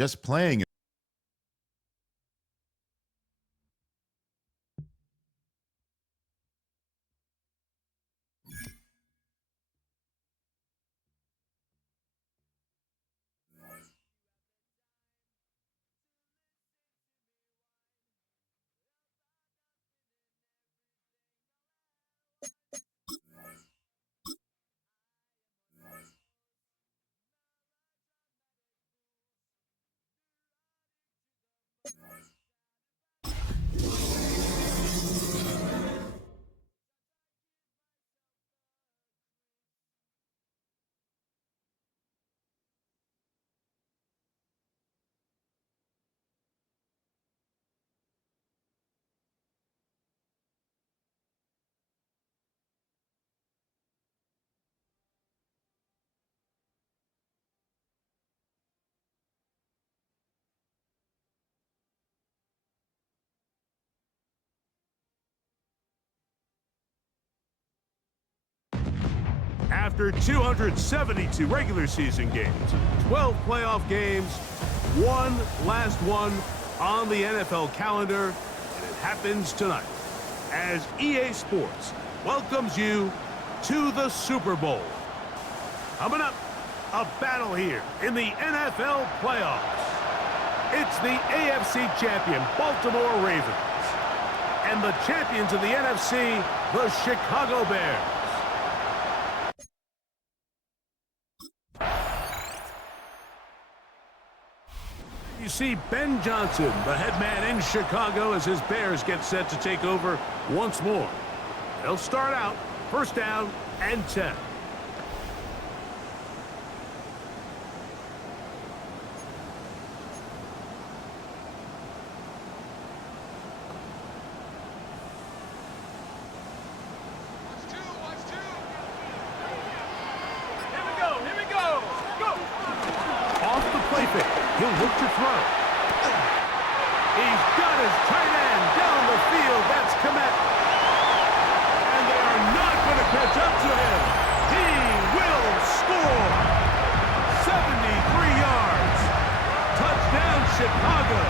Just playing After 272 regular season games, 12 playoff games, one last one on the NFL calendar, and it happens tonight as EA Sports welcomes you to the Super Bowl. Coming up, a battle here in the NFL playoffs. It's the AFC champion Baltimore Ravens and the champions of the NFC, the Chicago Bears. You see Ben Johnson, the head man in Chicago, as his Bears get set to take over once more. They'll start out first down and 10. He'll look to throw. He's got his tight end down the field. That's Komet. And they are not going to catch up to him. He will score. 73 yards. Touchdown, Chicago.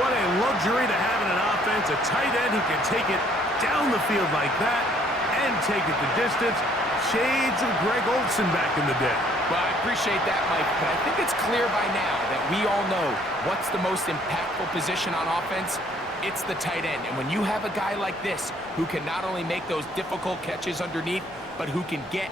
What a luxury to have in an offense. A tight end who can take it down the field like that and take it the distance. Shades of Greg Olsen back in the day. Well, I appreciate that, Mike, but I think it's clear by now that we all know what's the most impactful position on offense, it's the tight end. And when you have a guy like this who can not only make those difficult catches underneath, but who can get...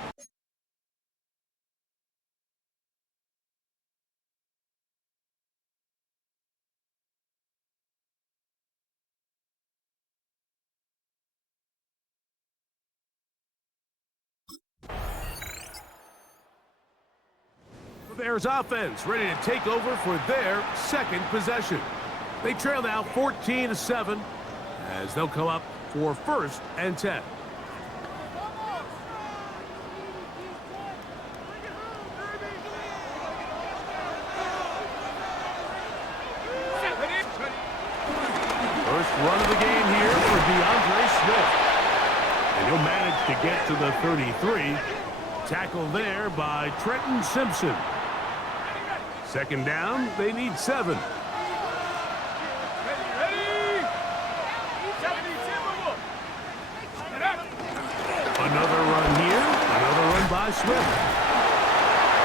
The Bears offense ready to take over for their second possession. They trail now 14-7 as they'll come up for 1st and 10. First run of the game here for DeAndre Swift. And he'll manage to get to the 33. Tackle there by Trenton Simpson. Second down, they need 7. Another run here, another run by Swift.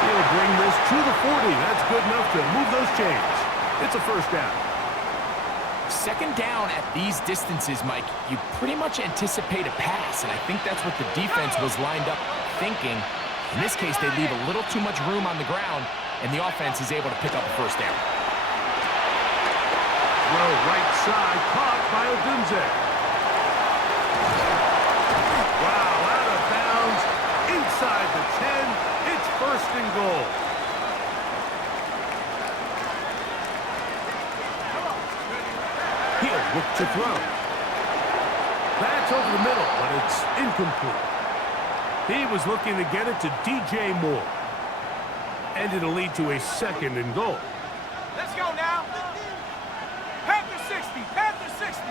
He'll bring this to the 40. That's good enough to move those chains. It's a 1st down. Second down at these distances, Mike, you pretty much anticipate a pass, and I think that's what the defense was lined up thinking. In this case, they leave a little too much room on the ground, and the offense is able to pick up a 1st down. Throw right side, caught by Odunze. Wow, out of bounds, inside the 10. It's 1st and goal. He'll look to throw. That's over the middle, but it's incomplete. He was looking to get it to DJ Moore. And it'll lead to a 2nd and goal. Let's go now. Panther 60, Panther 60.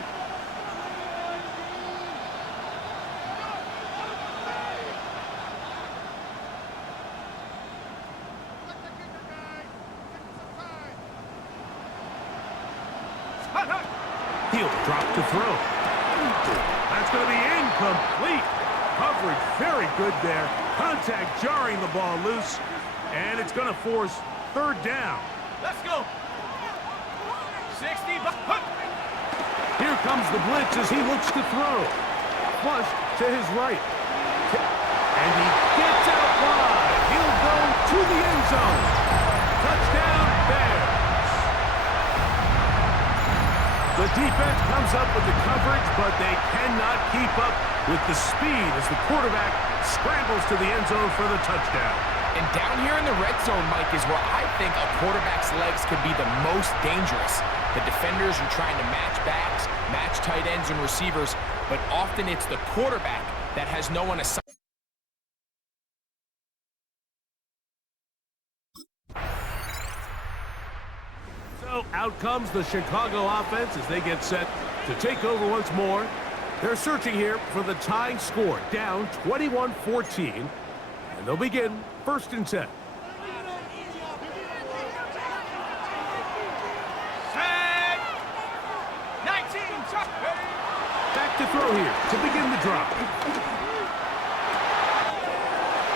He'll drop to throw. That's going to be incomplete. Coverage very good there. Contact jarring the ball loose. And it's going to force 3rd down. Let's go. 60. Here comes the blitz as he looks to throw. Flush to his right. And he gets out wide. He'll go to the end zone. Touchdown, Bears. The defense comes up with the coverage, but they cannot keep up with the speed as the quarterback scrambles to the end zone for the touchdown. And down here in the red zone, Mike, is where I think a quarterback's legs can be the most dangerous. The defenders are trying to match backs, match tight ends and receivers, but often it's the quarterback that has no one assigned. So out comes the Chicago offense as they get set to take over once more. They're searching here for the tying score, down 21-14, and they'll begin 1st and 10. Set. 19. Back to throw here to begin the drop.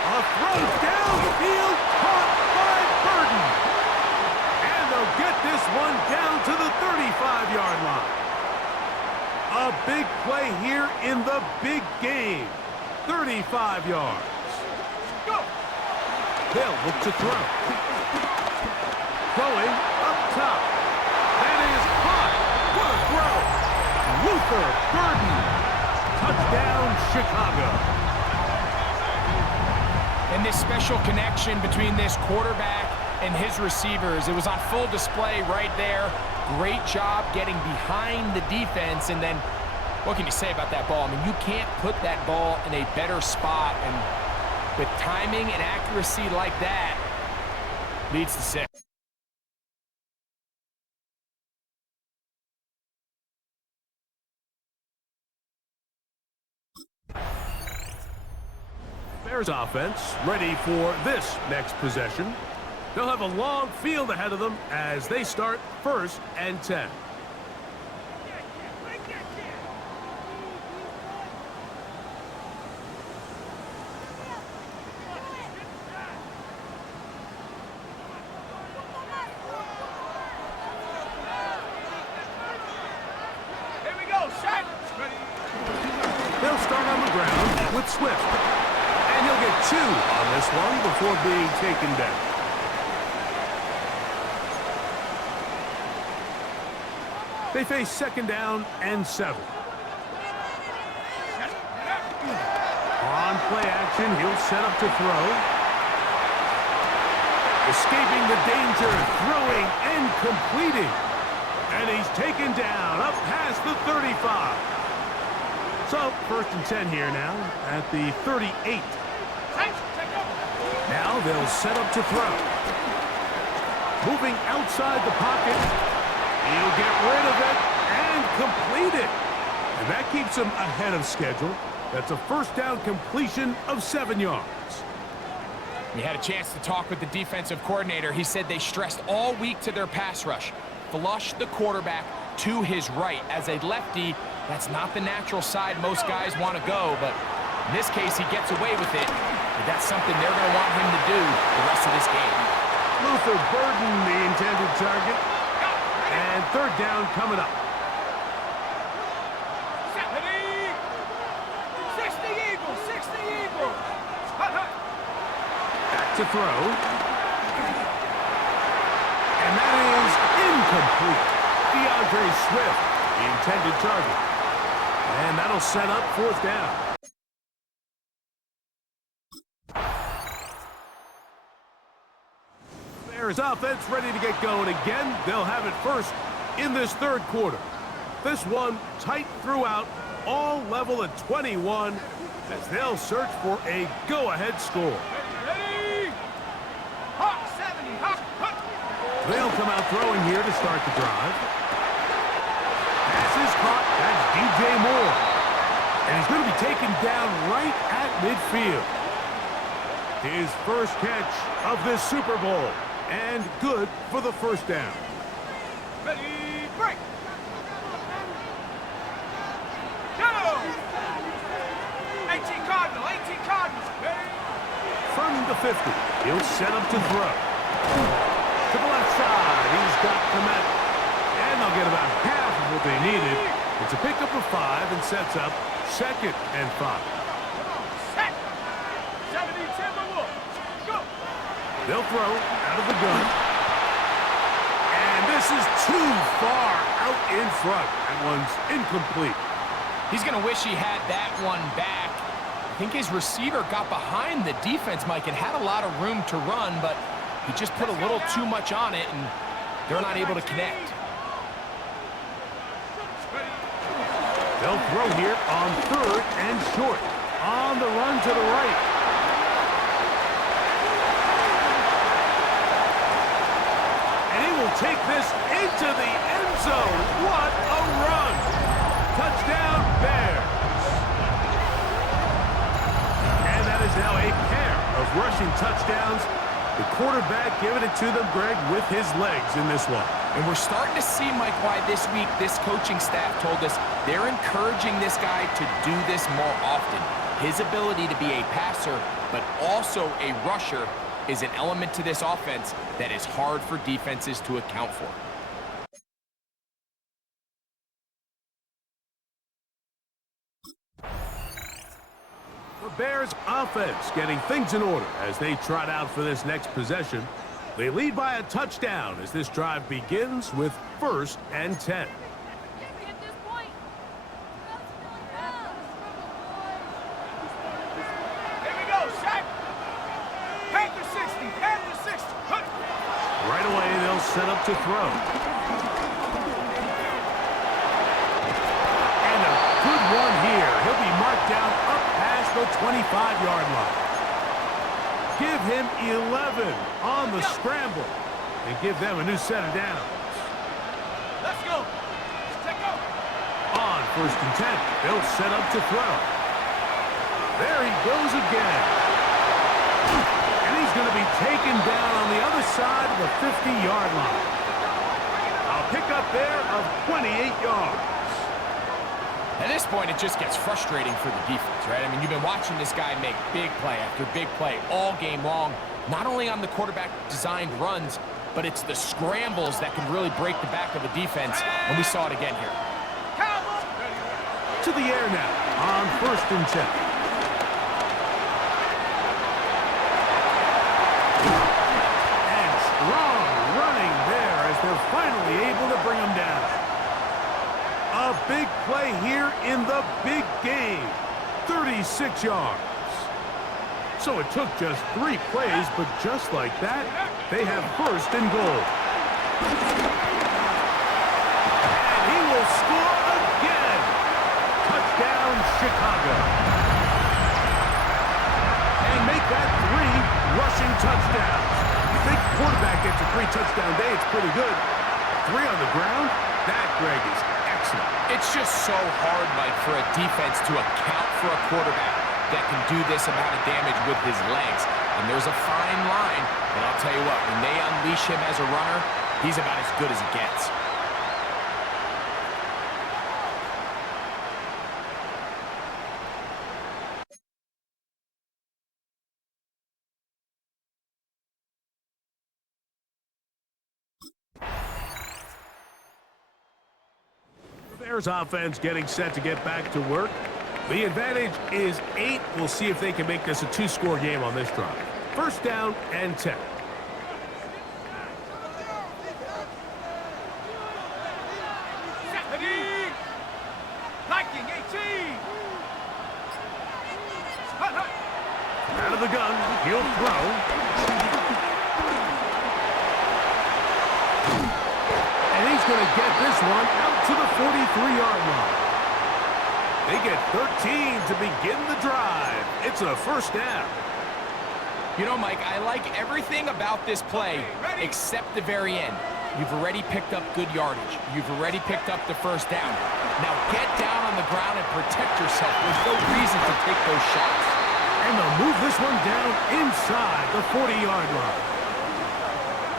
A throw downfield, caught by Burden. And they'll get this one down to the 35-yard line. A big play here in the big game. 35 yards. Go. They'll look to throw. Throwing up top. That is caught. What a throw. Luther Burden. Touchdown, Chicago. And this special connection between this quarterback and his receivers, it was on full display right there. Great job getting behind the defense, and then what can you say about that ball? I mean, you can't put that ball in a better spot, and with timing and accuracy like that, leads to 6. Bears offense ready for this next possession. They'll have a long field ahead of them as they start 1st and 10. They'll start on the ground with Swift. And he'll get 2 on this one before being taken down. They face second down and 7. On play action, he'll set up to throw. Escaping the danger, throwing and completing. And he's taken down up past the 35. So, 1st and 10 here now at the 38. Now they'll set up to throw. Moving outside the pocket. He'll get rid of it and complete it. And that keeps him ahead of schedule. That's a 1st down completion of 7 yards. We had a chance to talk with the defensive coordinator. He said they stressed all week to their pass rush. Flush the quarterback to his right. As a lefty, that's not the natural side most guys want to go, but in this case, he gets away with it. But that's something they're going to want him to do the rest of this game. Luther Burden, the intended target. And 3rd down coming up. 60 Eagles, 60 Eagles. Back to throw. And that is incomplete. DeAndre Swift, the intended target. And that'll set up 4th down. Bears offense ready to get going again. They'll have it first in this 3rd quarter. This one tight throughout, all level at 21 as they'll search for a go-ahead score. Ready? Hawk 70, Hawk. They'll come out throwing here to start the drive. Pass is caught. That's DJ Moore. And he's going to be taken down right at midfield. His first catch of this Super Bowl. And good for the 1st down. Ready, break. Go! 18 Cardinal, 18 Cardinal. From the 50, he'll set up to throw. To the left side, he's got Komet. And they'll get about half of what they needed. It's a pickup of 5 and sets up 2nd and 5. Set. 70 Timberwolves. Go. They'll throw out of the gun. And this is too far out in front. That one's incomplete. He's going to wish he had that one back. I think his receiver got behind the defense, Mike, and had a lot of room to run, but he just put a little too much on it, and they're not able to connect. They'll throw here on 3rd and short. On the run to the right. And he will take this into the end zone. What a run! Touchdown, Bears. And that is now a pair of rushing touchdowns. The quarterback giving it to them, Greg, with his legs in this one. And we're starting to see, Mike, why this week this coaching staff told us they're encouraging this guy to do this more often. His ability to be a passer, but also a rusher, is an element to this offense that is hard for defenses to account for. The Bears offense getting things in order as they trot out for this next possession. They lead by a touchdown as this drive begins with 1st and 10. Here we go, Shaq. Panther 60, Panther 60. Right away, they'll set up to throw. And a good one here. He'll be marked down up past the 25-yard line. Give him 11 on the scramble and give them a new set of downs. Let's go. Let's go. On 1st and 10, they'll set up to throw. There he goes again. And he's going to be taken down on the other side of the 50-yard line. A pickup there of 28 yards. At this point, it just gets frustrating for the defense, right? I mean, you've been watching this guy make big play after big play all game long, not only on the quarterback-designed runs, but it's the scrambles that can really break the back of the defense, and we saw it again here. To the air now on 1st and 10. And strong running there as they're finally able to bring him down. A big play here in the big game. 36 yards. So it took just 3 plays, but just like that, they have 1st and goal. And he will score again. Touchdown, Chicago. And make that 3 rushing touchdowns. You think quarterback gets a 3-touchdown day, it's pretty good. 3 on the ground? That, Greg, is excellent. It's just so hard, Mike, for a defense to account for a quarterback that can do this amount of damage with his legs. And there's a fine line, but I'll tell you what, when they unleash him as a runner, he's about as good as it gets. Bears offense getting set to get back to work. The advantage is 8. We'll see if they can make this a 2-score game on this drive. 1st down and 10. Liking 18. Out of the gun, he'll throw. And he's going to get this one out to the 43-yard line. They get 13 to begin the drive. It's a 1st down. You know, Mike, I like everything about this play except the very end. You've already picked up good yardage. You've already picked up the 1st down. Now get down on the ground and protect yourself. There's no reason to take those shots. And they'll move this one down inside the 40-yard line.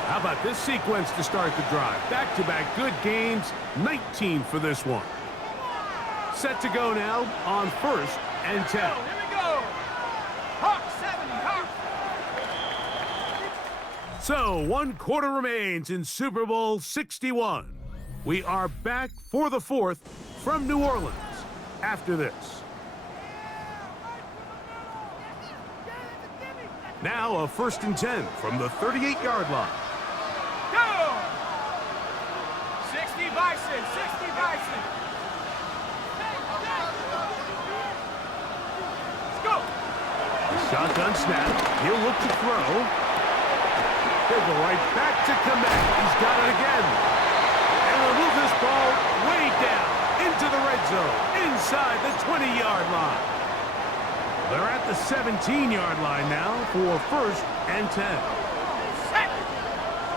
How about this sequence to start the drive? Back-to-back good gains, 19 for this one. Set to go now on 1st and 10. Here we go. Hawk 70, Hawk. So 1 quarter remains in Super Bowl 61. We are back for the 4th from New Orleans after this. Now a 1st and 10 from the 38-yard line. Go. 60 Bison, 60 Bison. Let's go. Shotgun snap. He'll look to throw. He'll go right back to Komet. He's got it again. And they'll move this ball way down into the red zone, inside the 20-yard line. They're at the 17-yard line now for 1st and 10. Set.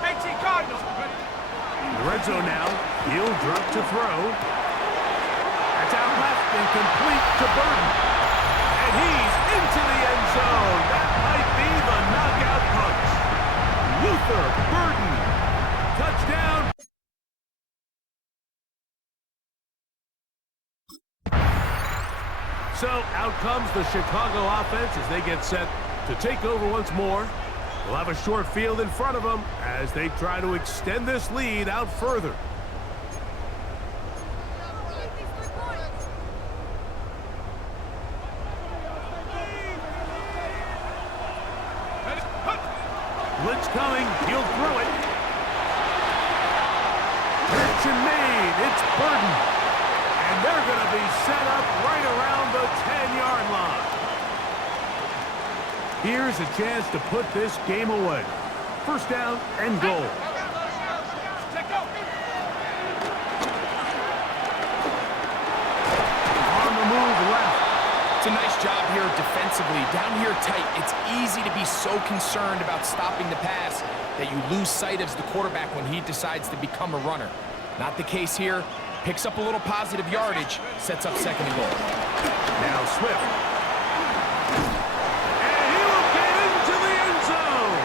18 Cardinals. In the red zone now. He'll drop to throw. That's out left and complete to Burton. And he's into the end zone. That might be the knockout punch. Luther Burton. Touchdown. So out comes the Chicago offense as they get set to take over once more. They'll have a short field in front of them as they try to extend this lead out further. Blitz coming. He'll throw it. Catch and made. It's Burton. And they're going to be set up right around the 10-yard line. Here's a chance to put this game away. 1st down and goal. On the move left. It's a nice job here defensively. Down here tight, it's easy to be so concerned about stopping the pass that you lose sight of the quarterback when he decides to become a runner. Not the case here. Picks up a little positive yardage, sets up 2nd and goal. Now Swift. And he will get into the end zone.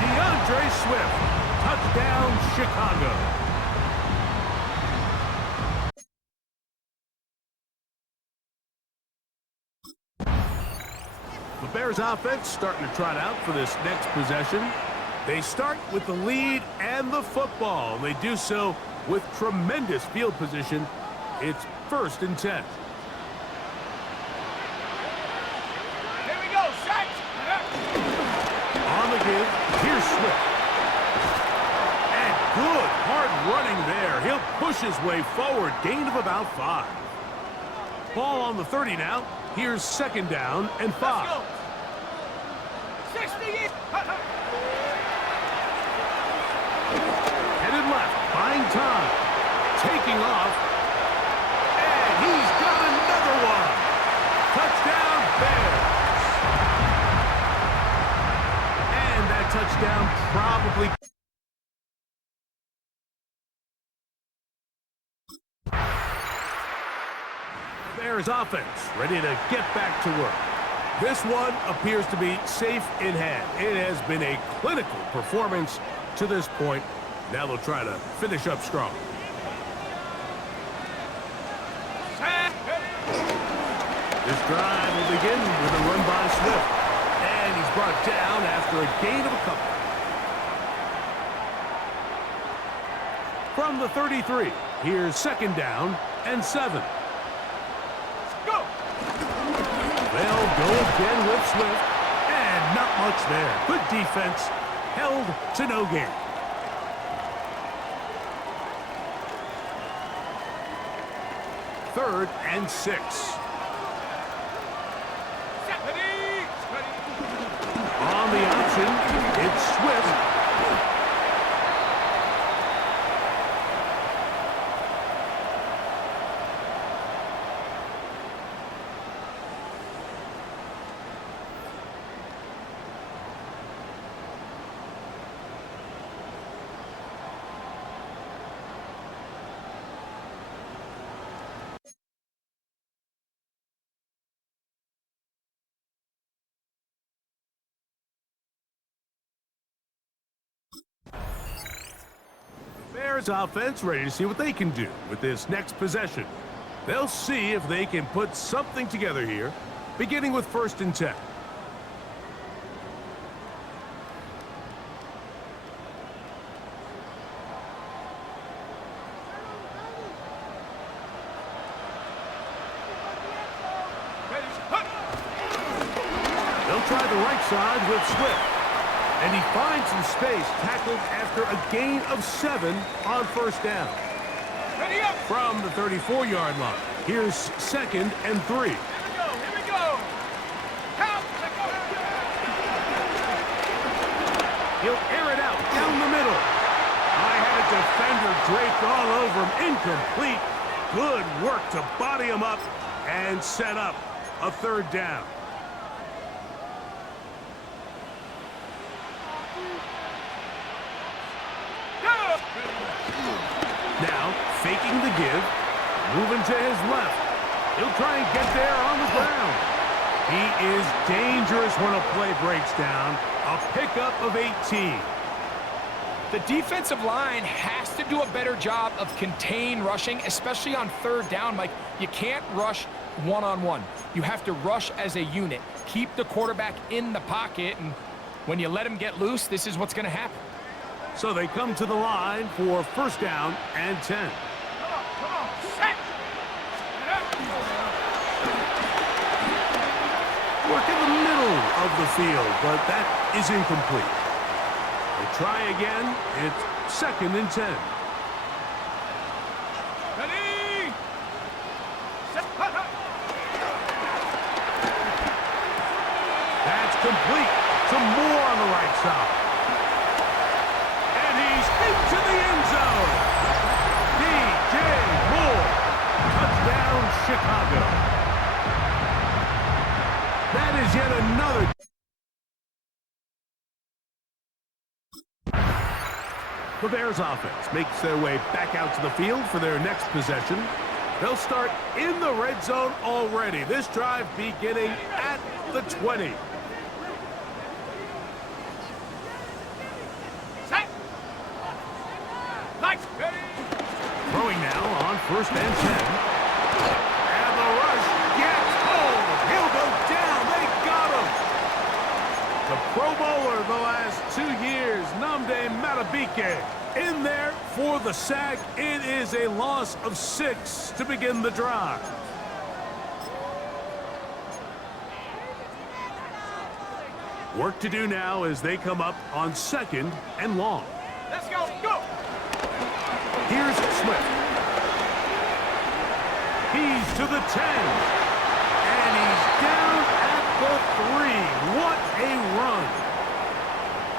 DeAndre Swift. Touchdown, Chicago. The Bears offense starting to trot out for this next possession. They start with the lead and the football. They do so with tremendous field position. It's First and 10. Here we go, set! On the give, here's Swift. And good, hard running there. He'll push his way forward, gain of about 5. Ball on the 30 now. Here's second down and 5. Let's go. 60. Headed left, buying time. Taking off. And he's got another one. Touchdown, Bears. And that touchdown probably... Bears offense ready to get back to work. This one appears to be safe in hand. It has been a clinical performance to this point. Now they'll try to finish up strong. This drive will begin with a run by Swift. And he's brought down after a gain of a couple. From the 33, here's second down and 7. Go! They'll go again with Swift. And not much there. Good defense. Held to no gain. Third and 6. On the option, it's Swift. Bears offense ready to see what they can do with this next possession. They'll see if they can put something together here, beginning with first and 10. They'll try the right side with Swift. And he finds some space, tackled after a gain of 7 on first down. Ready up! From the 34-yard line, here's second and 3. Here we go! Count! He'll air it out down the middle. I had a defender draped all over him, incomplete. Good work to body him up and set up a third down. Now, faking the give, moving to his left. He'll try and get there on the ground. He is dangerous when a play breaks down. A pickup of 18. The defensive line has to do a better job of contain rushing, especially on third down. Mike, you can't rush one-on-one. You have to rush as a unit. Keep the quarterback in the pocket, and when you let him get loose, this is what's going to happen. So they come to the line for first down and 10. Come on, set! Work in the middle of the field, but that is incomplete. They try again. It's second and 10. Ready! Set! That's complete. Some more on the right side. Into the end zone. DJ Moore. Touchdown, Chicago. That is yet another. The Bears offense makes their way back out to the field for their next possession. They'll start in the red zone already. This drive beginning at the 20. Throwing now on first and 10. And the rush gets home. He'll go down. They got him. The Pro Bowler the last 2 years, Nnamdi Madubuike, In there for the sack. It is a loss of 6 to begin the drive. Work to do now as they come up on 2nd and long. Let's go, go! Here's Swift. He's to the 10. And he's down at the 3. What a run.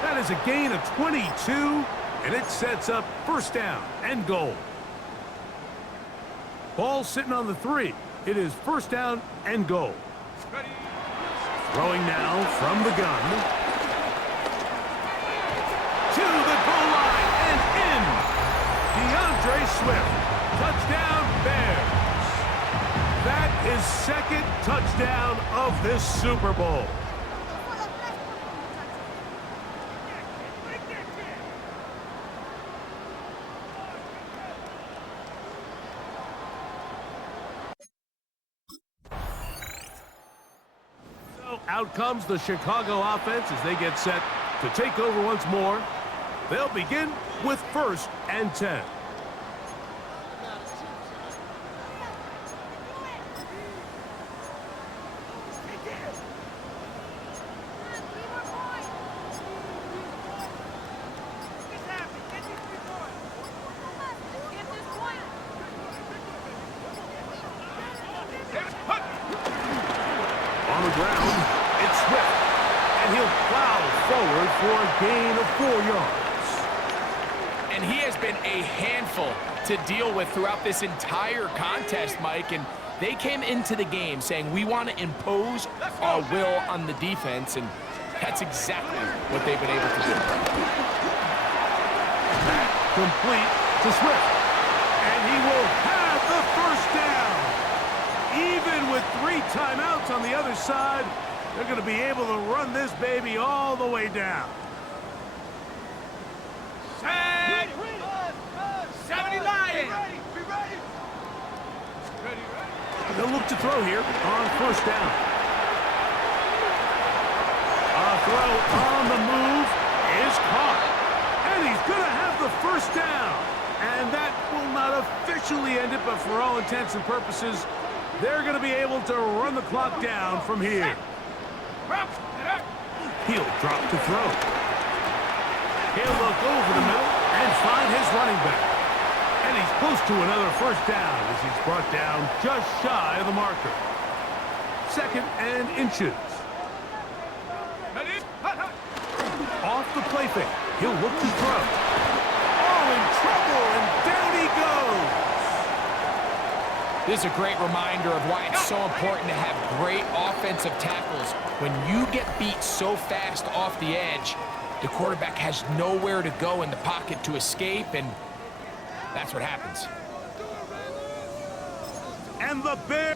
That is a gain of 22, and it sets up 1st down and goal. Ball sitting on the 3. It is 1st down and goal. Ready? Throwing now from the gun. To the goal line and in. DeAndre Swift. Touchdown, Bears. That is 2nd touchdown of this Super Bowl. Out comes the Chicago offense as they get set to take over once more. They'll begin with 1st and 10. On the ground, it's Swift, and he'll plow forward for a gain of 4 yards. And he has been a handful to deal with throughout this entire contest, Mike. And they came into the game saying, we want to impose our will on the defense, and that's exactly what they've been able to do. That complete to Swift, and he will have the 1st down. Even with 3 timeouts on the other side, they're going to be able to run this baby all the way down. Set! 70 Lions! They'll look to throw here on 1st down. A throw on the move is caught. And he's going to have the 1st down. And that will not officially end it, but for all intents and purposes, they're going to be able to run the clock down from here. He'll drop to throw. He'll look over the middle and find his running back. And he's close to another 1st down as he's brought down just shy of the marker. 2nd and inches. Off the play fake. He'll look to throw. Oh, in trouble, and down he goes. This is a great reminder of why it's so important to have great offensive tackles. When you get beat so fast off the edge, the quarterback has nowhere to go in the pocket to escape, and that's what happens. And the Bears.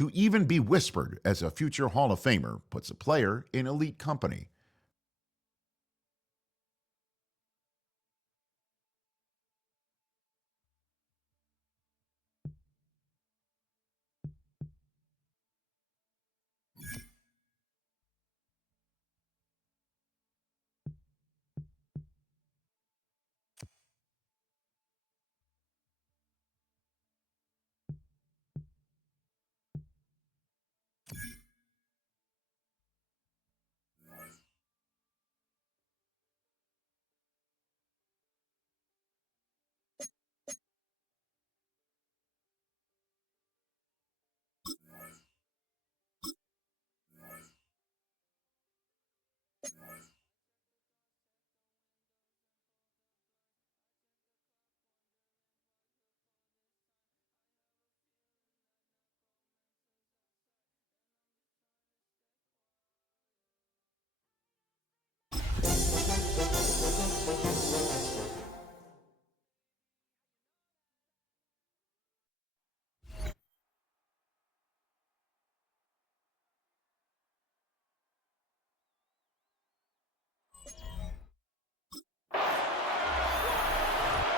To even be whispered as a future Hall of Famer puts a player in elite company.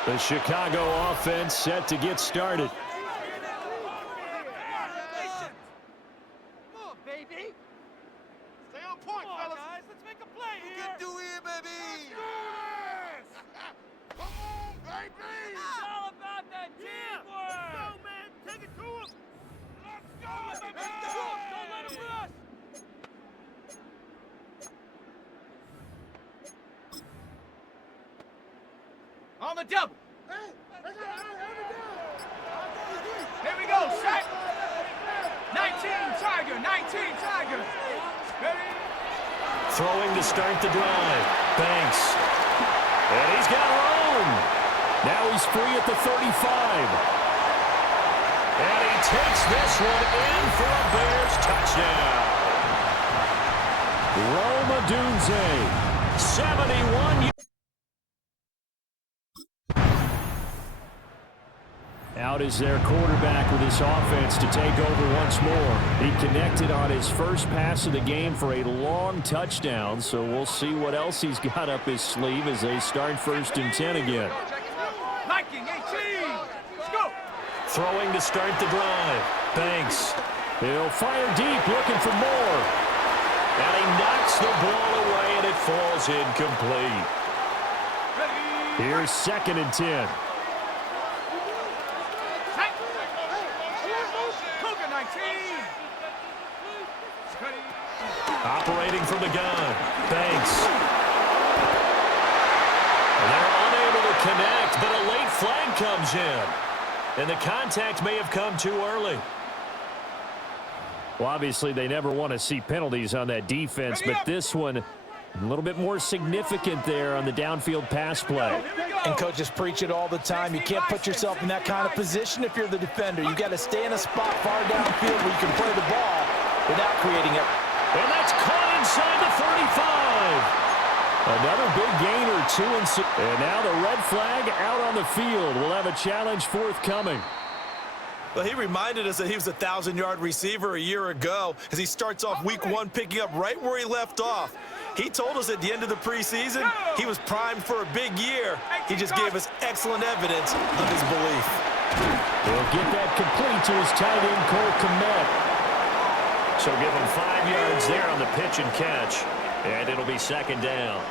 The Chicago offense set to get started. Come on, baby. Stay on point, fellas. Guys, let's make a play here. You can do it, baby. Let's do this. Come on, baby. It's all about that teamwork. Let's go, man. Take it to him. Let's go, baby. Let's go. Don't let him rush. On the double. Here we go, set. 19 Tiger, 19 Tiger. Ready? Throwing to start the drive. Banks. And he's got room. Now he's free at the 35. And he takes this one in for a Bears touchdown. Rome Odunze, 71. Out is their quarterback with his offense to take over once more. He connected on his first pass of the game for a long touchdown, so we'll see what else he's got up his sleeve as they start 1st and 10 again. Liking 18. Let's go. Throwing to start the drive. Banks. He'll fire deep, looking for more. And he knocks the ball away, and it falls incomplete. Here's 2nd and 10. Operating from the gun. Banks. And they're unable to connect, but a late flag comes in. And the contact may have come too early. Well, obviously, they never want to see penalties on that defense, but this one a little bit more significant there on the downfield pass play. And coaches preach it all the time. You can't put yourself in that kind of position if you're the defender. You've got to stay in a spot far downfield where you can play the ball without creating it. And that's caught inside the 35. Another big gain or two. And now the red flag out on the field. We'll have a challenge forthcoming. Well, he reminded us that he was a 1,000-yard receiver a year ago as he starts off week 1 picking up right where he left off. He told us at the end of the preseason he was primed for a big year. He just gave us excellent evidence of his belief. He'll get that complete to his tight end, Cole Kmet. So give him 5 yards there on the pitch and catch. And it'll be 2nd down.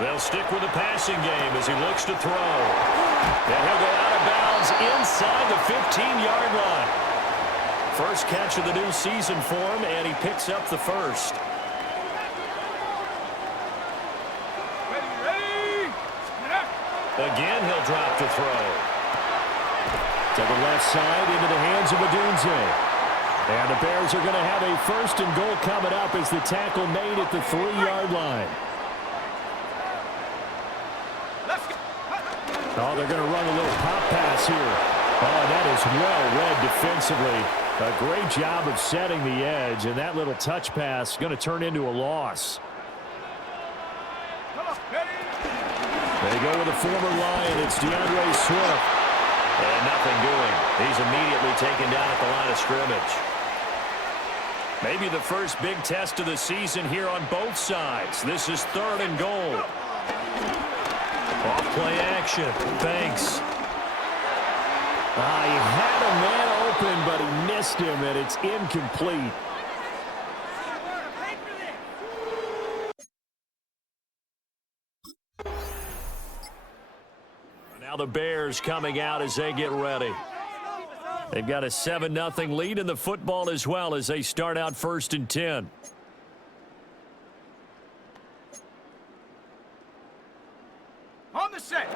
They'll stick with the passing game as he looks to throw. And he'll go out of bounds inside the 15-yard line. First catch of the new season for him, and he picks up the first. Again, he'll drop to throw. To the left side, into the hands of Odunze. And the Bears are going to have a 1st and goal coming up as the tackle made at the 3-yard line. Oh, they're going to run a little pop pass here. Oh, that is well read defensively. A great job of setting the edge, and that little touch pass going to turn into a loss. They go with a former Lion. It's DeAndre Swift. And nothing doing. He's immediately taken down at the line of scrimmage. Maybe the first big test of the season here on both sides. This is 3rd and goal. Off play action. Banks. He had a man open, but he missed him, and it's incomplete. Now the Bears coming out as they get ready. They've got a 7-0 lead in the football as well as they start out 1st and 10. On the set.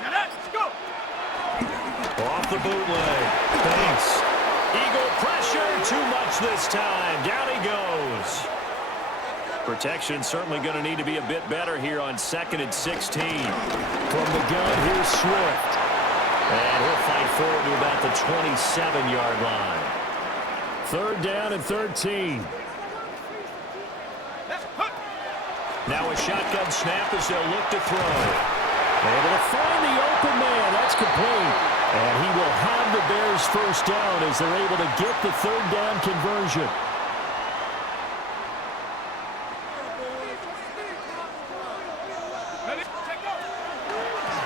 Set up. Let's go. Off the bootleg. Banks. Eagle pressure. Too much this time. Down he goes. Protection certainly going to need to be a bit better here on 2nd and 16. From the gun, here's Swift. And he'll fight forward to about the 27-yard line. 3rd down and 13. Now a shotgun snap as they'll look to throw. Able to find the open man. That's complete. And he will have the Bears 1st down as they're able to get the 3rd down conversion.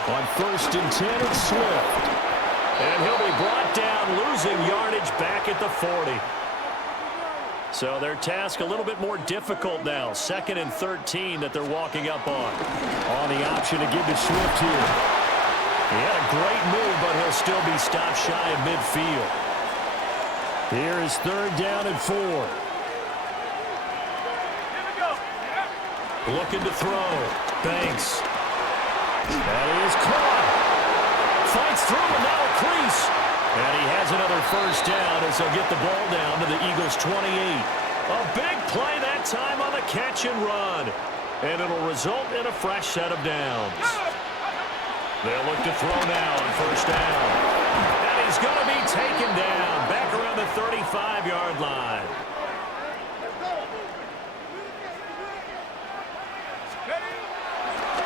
On 1st and 10, it's Swift. And he'll be brought down, losing yardage back at the 40. So their task a little bit more difficult now. 2nd and 13 that they're walking up on. On the option to give to Swift here. He had a great move, but he'll still be stopped shy of midfield. Here is 3rd down and 4. Looking to throw. Banks. That is caught. Fights through and now a crease. And he has another 1st down as they'll get the ball down to the Eagles' 28. A big play that time on the catch and run. And it'll result in a fresh set of downs. They'll look to throw now on 1st down. And he's going to be taken down back around the 35-yard line.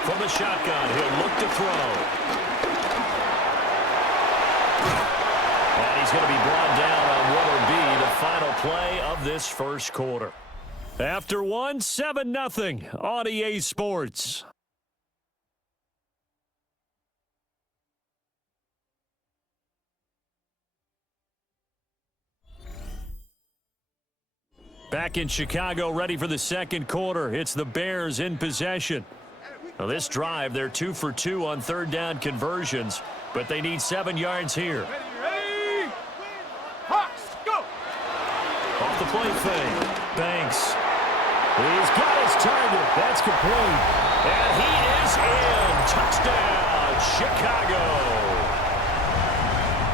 From the shotgun, he'll look to throw. And he's going to be brought down on what will be the final play of this 1st quarter. After 7-0 on EA Sports. Back in Chicago, ready for the 2nd quarter. It's the Bears in possession. Now this drive, they're 2 for 2 on 3rd down conversions, but they need 7 yards here. Ready? Hawks, go! Off the play fake. Banks. He's got his target. That's complete. And he is in. Touchdown, Chicago.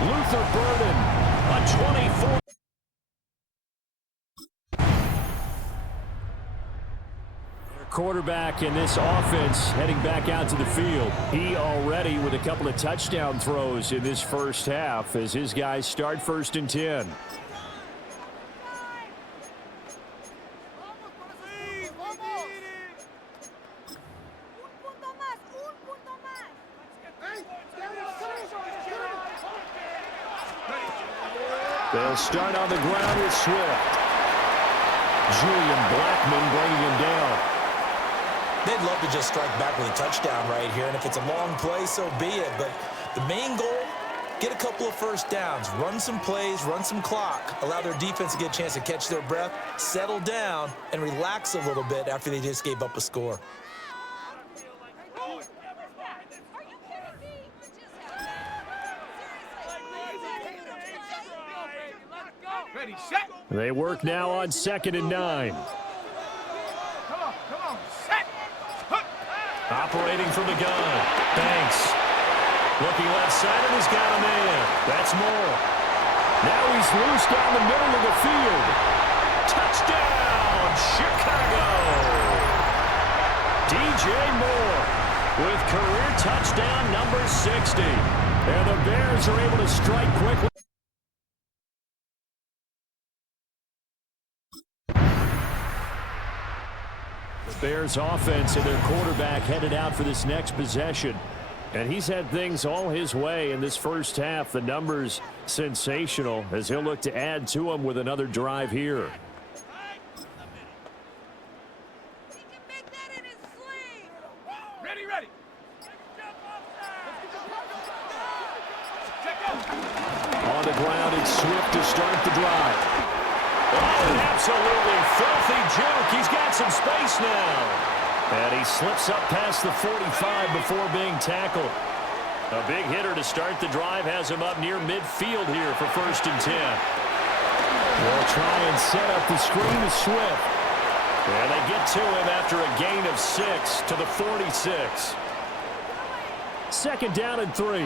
Luther Burden, a 24. Quarterback in this offense heading back out to the field. He already with a couple of touchdown throws in this 1st half as his guys start 1st and 10. They'll start on the ground with Swift. Julian Blackmon bringing him down. They'd love to just strike back with a touchdown right here, and if it's a long play, so be it. But the main goal, get a couple of 1st downs, run some plays, run some clock, allow their defense to get a chance to catch their breath, settle down, and relax a little bit after they just gave up a score. Ready, set. They work now on 2nd and 9. Come on, set. Operating from the gun. Banks. Looking left side, and he's got a man. That's Moore. Now he's loose down the middle of the field. Touchdown, Chicago. DJ Moore with career touchdown number 60. And the Bears are able to strike quickly. Bears offense and their quarterback headed out for this next possession. And he's had things all his way in this first half. The numbers sensational as he'll look to add to them with another drive here. Ready. On the ground, it's Swift to start the drive. Oh, an absolutely filthy juke. He's got some space now. And he slips up past the 45 before being tackled. A big hitter to start the drive has him up near midfield here for 1st and 10. They'll try and set up the screen to Swift. And they get to him after a gain of 6 to the 46. 2nd down and 3.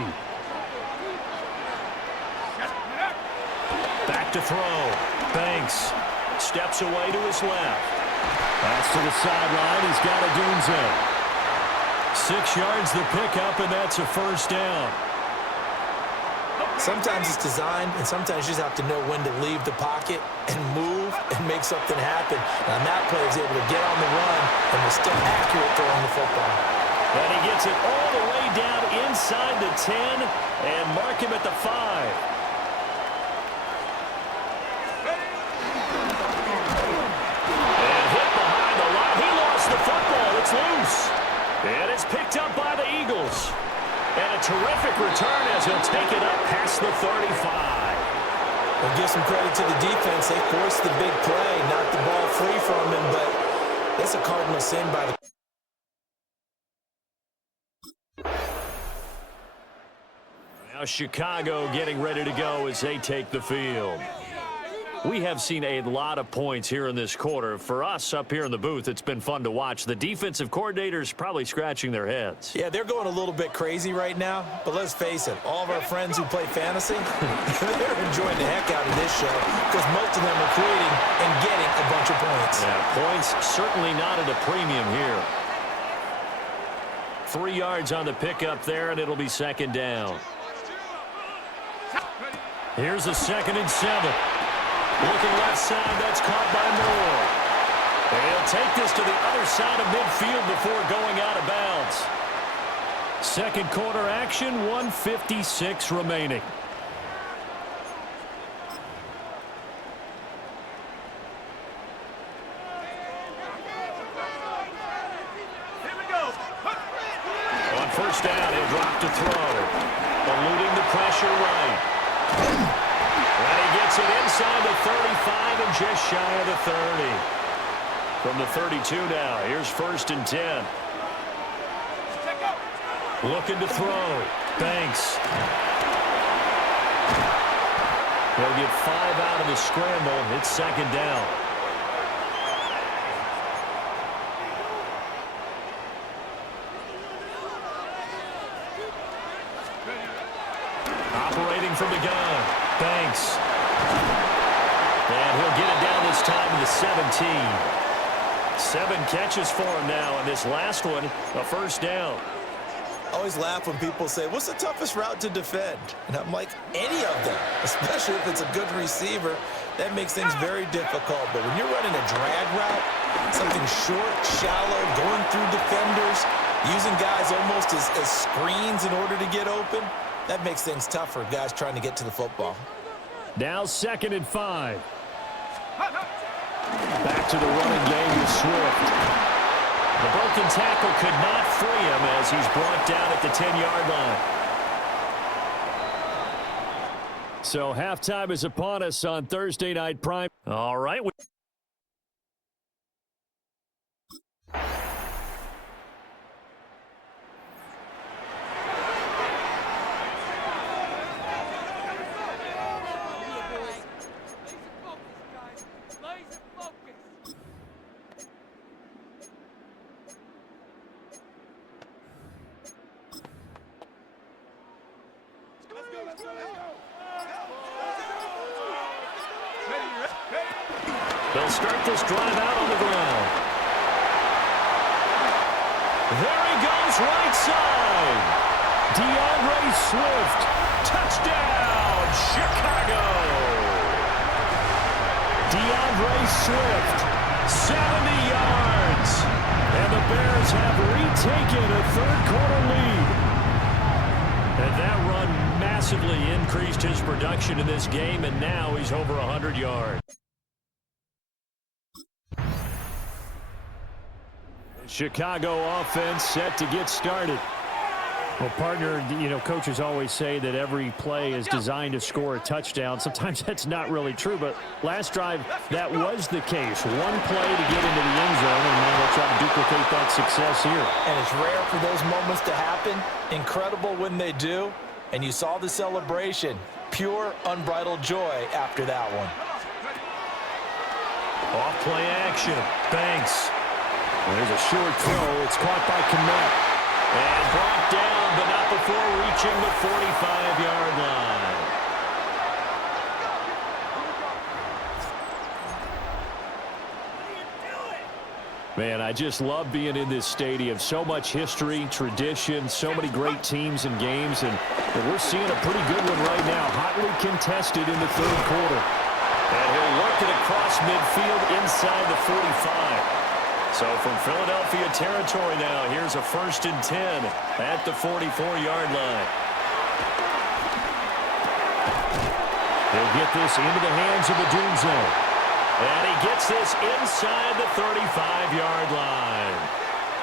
Back to throw. Banks steps away to his left. Pass to the sideline. He's got a Dunze. 6 yards the pickup, and that's a 1st down. Sometimes it's designed, and sometimes you just have to know when to leave the pocket and move and make something happen. Now, that player is able to get on the run and was still accurate throwing the football. And he gets it all the way down inside the 10 and mark him at the 5. The football, it's loose. And it's picked up by the Eagles. And a terrific return as he'll take it up past the 35. I'll give some credit to the defense. They forced the big play, knocked the ball free from him, but that's a cardinal sin by the... Now Chicago getting ready to go as they take the field. We have seen a lot of points here in this quarter. For us up here in the booth, it's been fun to watch. The defensive coordinators probably scratching their heads. Yeah, they're going a little bit crazy right now, but let's face it, all of our friends who play fantasy, they're enjoying the heck out of this show because most of them are creating and getting a bunch of points. Yeah, points certainly not at a premium here. 3 yards on the pickup there, and it'll be 2nd down. Here's a 2nd and 7. Looking left side, that's caught by Moore. And he'll take this to the other side of midfield before going out of bounds. 2nd quarter action, 1:56 remaining. Here we go. On 1st down, he'll drop to throw. Eluding the pressure right. And he gets it inside the 35 and just shy of the 30. From the 32 now, here's 1st and 10. Looking to throw. Banks. He'll get 5 out of the scramble. It's 2nd down. Operating from the gun. Banks. And he'll get it down this time to the 17. 7 catches for him now, and this last one, a 1st down. I always laugh when people say, what's the toughest route to defend? And I'm like, any of them, especially if it's a good receiver. That makes things very difficult. But when you're running a drag route, something short, shallow, going through defenders, using guys almost as screens in order to get open, that makes things tough for guys trying to get to the football. Now 2nd and 5. Back to the running game with Swift. The broken tackle could not free him as he's brought down at the 10-yard line. So halftime is upon us on Thursday Night Prime. All right. They'll start this drive out on the ground. There he goes, right side. DeAndre Swift, touchdown, Chicago. DeAndre Swift, 70 yards. And the Bears have retaken a third-quarter lead. And that run massively increased his production in this game, and now he's over 100 yards. The Chicago offense set to get started. Well, partner, you know, coaches always say that every play is designed to score a touchdown. Sometimes that's not really true, but last drive, that was the case. One play to get into the end zone, and now they'll try to duplicate that success here. And it's rare for those moments to happen. Incredible when they do. And you saw the celebration. Pure, unbridled joy after that one. Off play action. Banks. There's a short throw. It's caught by Kmet. And brought down, but not before reaching the 45-yard line. Man, I just love being in this stadium. So much history, tradition, so many great teams and games, and we're seeing a pretty good one right now. Hotly contested in the third quarter. And he'll work it across midfield inside the 45. So from Philadelphia territory now, here's a 1st and 10 at the 44-yard line. He'll get this into the hands of Adunze. And he gets this inside the 35-yard line.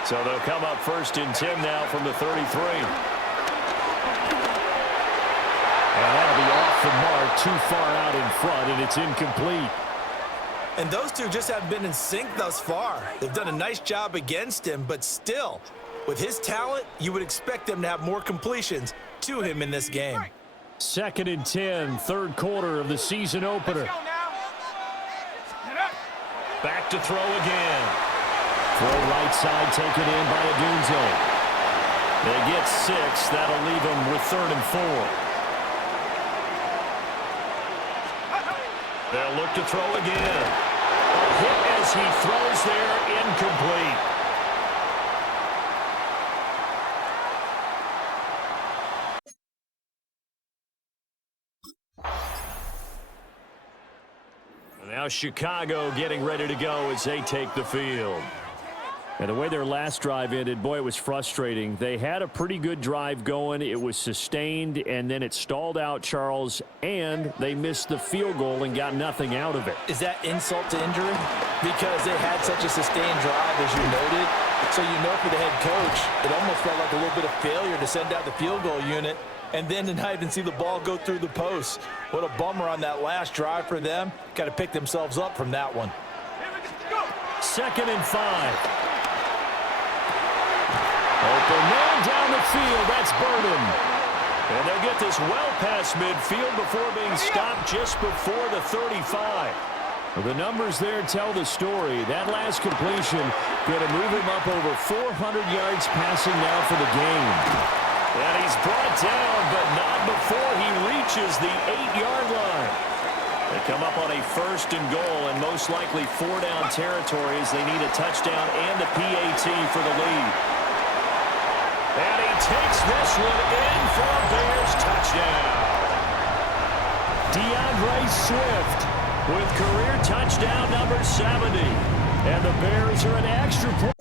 So they'll come up 1st and 10 now from the 33. And that'll be off the mark, too far out in front, and it's incomplete. And those two just haven't been in sync thus far. They've done a nice job against him, but still, with his talent, you would expect them to have more completions to him in this game. 2nd and 10, third quarter of the season opener. Back to throw again. Throw right side taken in by Adunze. They get 6. That'll leave them with 3rd and 4. They'll look to throw again. A hit as he throws there, incomplete. Now Chicago getting ready to go as they take the field. And the way their last drive ended, boy, it was frustrating. They had a pretty good drive going. It was sustained, and then it stalled out, Charles, and they missed the field goal and got nothing out of it. Is that insult to injury? Because they had such a sustained drive, as you noted. So you know for the head coach, it almost felt like a little bit of failure to send out the field goal unit and then to not even see the ball go through the post. What a bummer on that last drive for them. Got to pick themselves up from that one. 2nd and 5. Open man down the field. That's Burden. And they'll get this well past midfield before being stopped just before the 35. Well, the numbers there tell the story. That last completion going to move him up over 400 yards passing now for the game. And he's brought down, but not before he reaches the 8-yard line. They come up on a 1st and goal, and most likely 4-down territory as they need a touchdown and a PAT for the lead. And he takes this one in for a Bears touchdown. DeAndre Swift with career touchdown number 70. And the Bears are an extra point.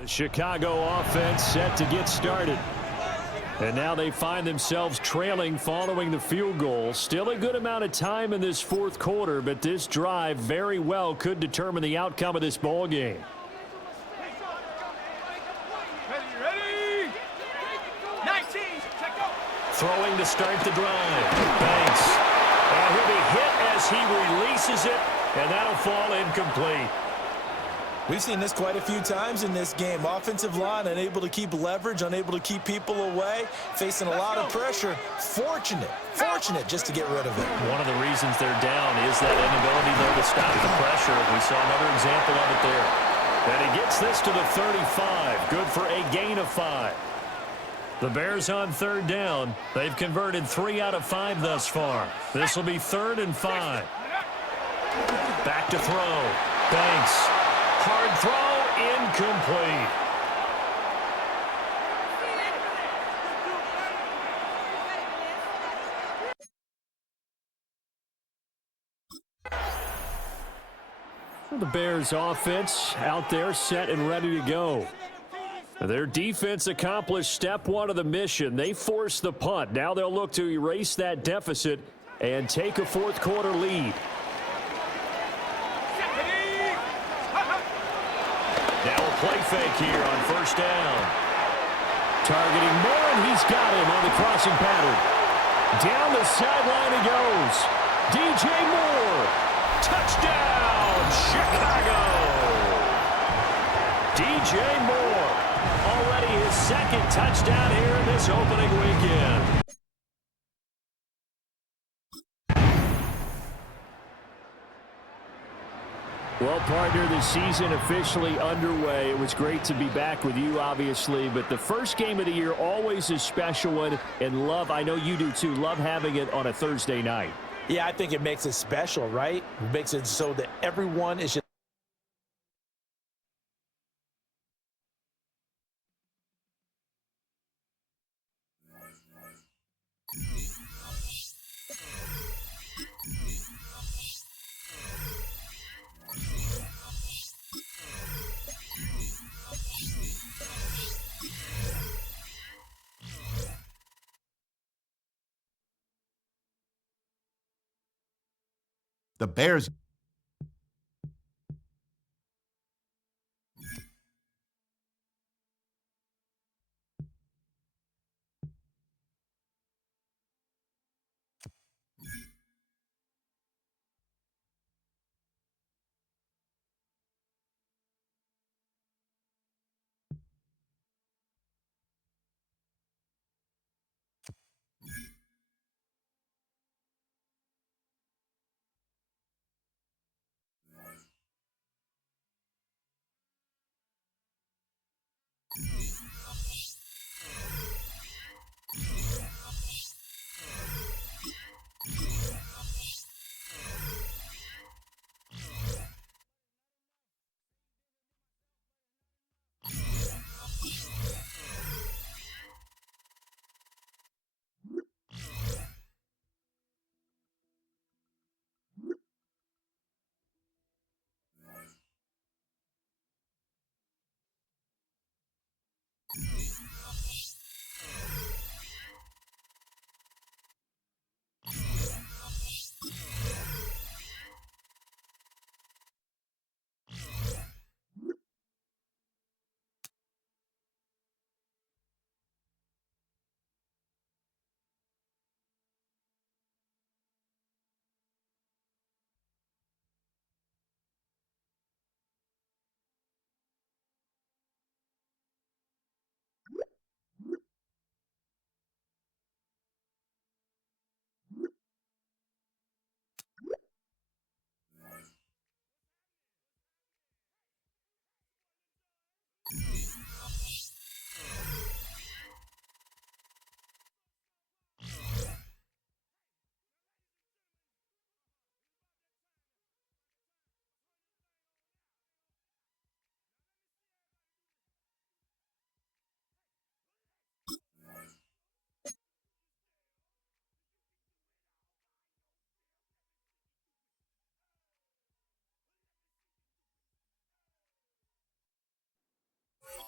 The Chicago offense set to get started. And now they find themselves trailing following the field goal. Still a good amount of time in this 4th quarter, but this drive very well could determine the outcome of this ball game. Ready? 19. Throwing to start the drive. Banks. And he'll be hit as he releases it, and that'll fall incomplete. We've seen this quite a few times in this game. Offensive line unable to keep leverage, unable to keep people away, facing a lot of pressure. Fortunate just to get rid of it. One of the reasons they're down is that inability there to stop the pressure. We saw another example of it there. And he gets this to the 35. Good for a gain of 5. The Bears on 3rd down. They've converted 3 out of 5 thus far. This will be 3rd and 5. Back to throw. Banks. Hard throw, incomplete. The Bears offense out there set and ready to go. Their defense accomplished step one of the mission. They forced the punt. Now they'll look to erase that deficit and take a fourth quarter lead. Now a play fake here on first down. Targeting Moore, and he's got him on the crossing pattern. Down the sideline he goes. DJ Moore. Touchdown, Chicago. DJ Moore. Already his second touchdown here in this opening weekend. Well, partner, the season officially underway. It was great to be back with you, obviously, but the first game of the year always a special one, and love, I know you do too, love having it on a Thursday night. Yeah, I think it makes it special, right? It makes it so that everyone is just The Bears.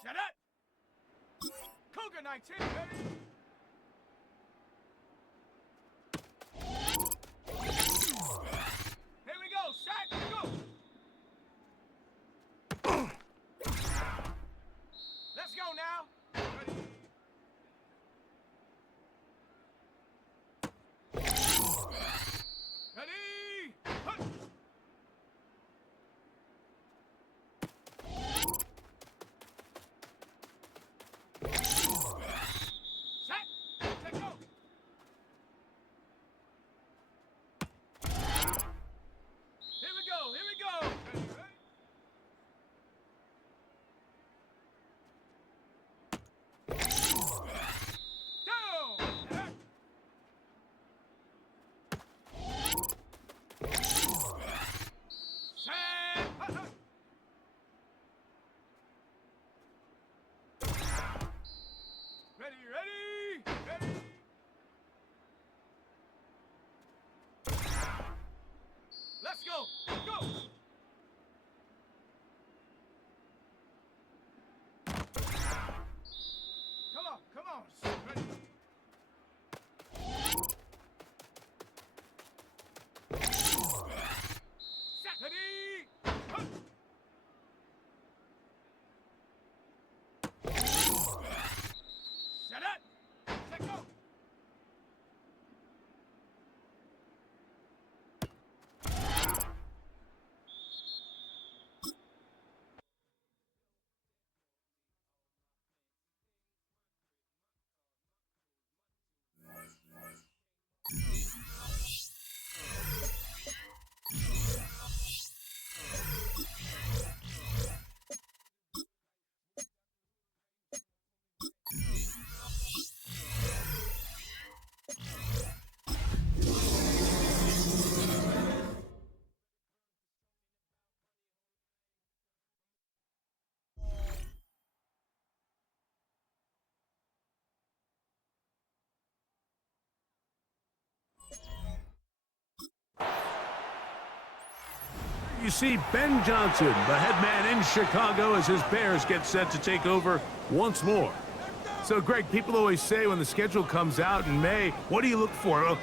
Shut up! Cougar 19, ready? Here we go, shot, go! Let's go now! Ready? Ready? Hunt. Let's go! Go! you see Ben Johnson, the head man in Chicago, as his Bears get set to take over once more. So, Greg, people always say when the schedule comes out in May, what do you look for?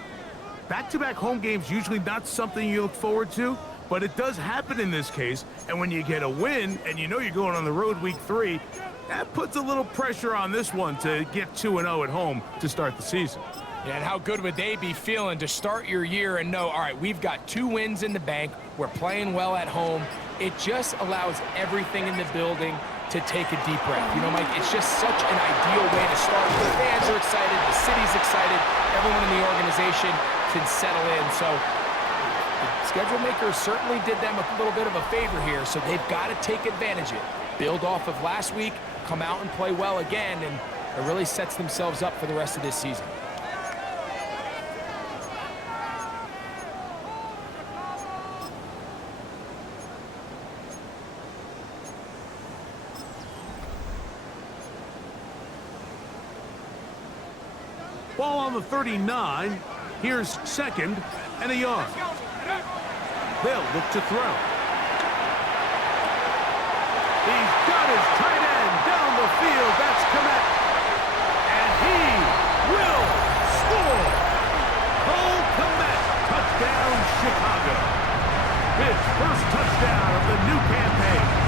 Back-to-back home games usually not something you look forward to, but it does happen in this case. And when you get a win and you know you're going on the road week 3, that puts a little pressure on this one to get 2-0 at home to start the season. Yeah, and how good would they be feeling to start your year and know, all right, we've got 2 wins in the bank, we're playing well at home. It just allows everything in the building to take a deep breath. You know, Mike, it's just such an ideal way to start. The fans are excited, the city's excited, everyone in the organization can settle in. So the schedule makers certainly did them a little bit of a favor here, so they've got to take advantage of it. Build off of last week, come out and play well again, and it really sets themselves up for the rest of this season. Ball on the 39. Here's 2nd and a yard. They'll look to throw. He's got his tight end down the field. That's Komet. And he will score. Cole Komet, touchdown Chicago. His first touchdown of the new campaign.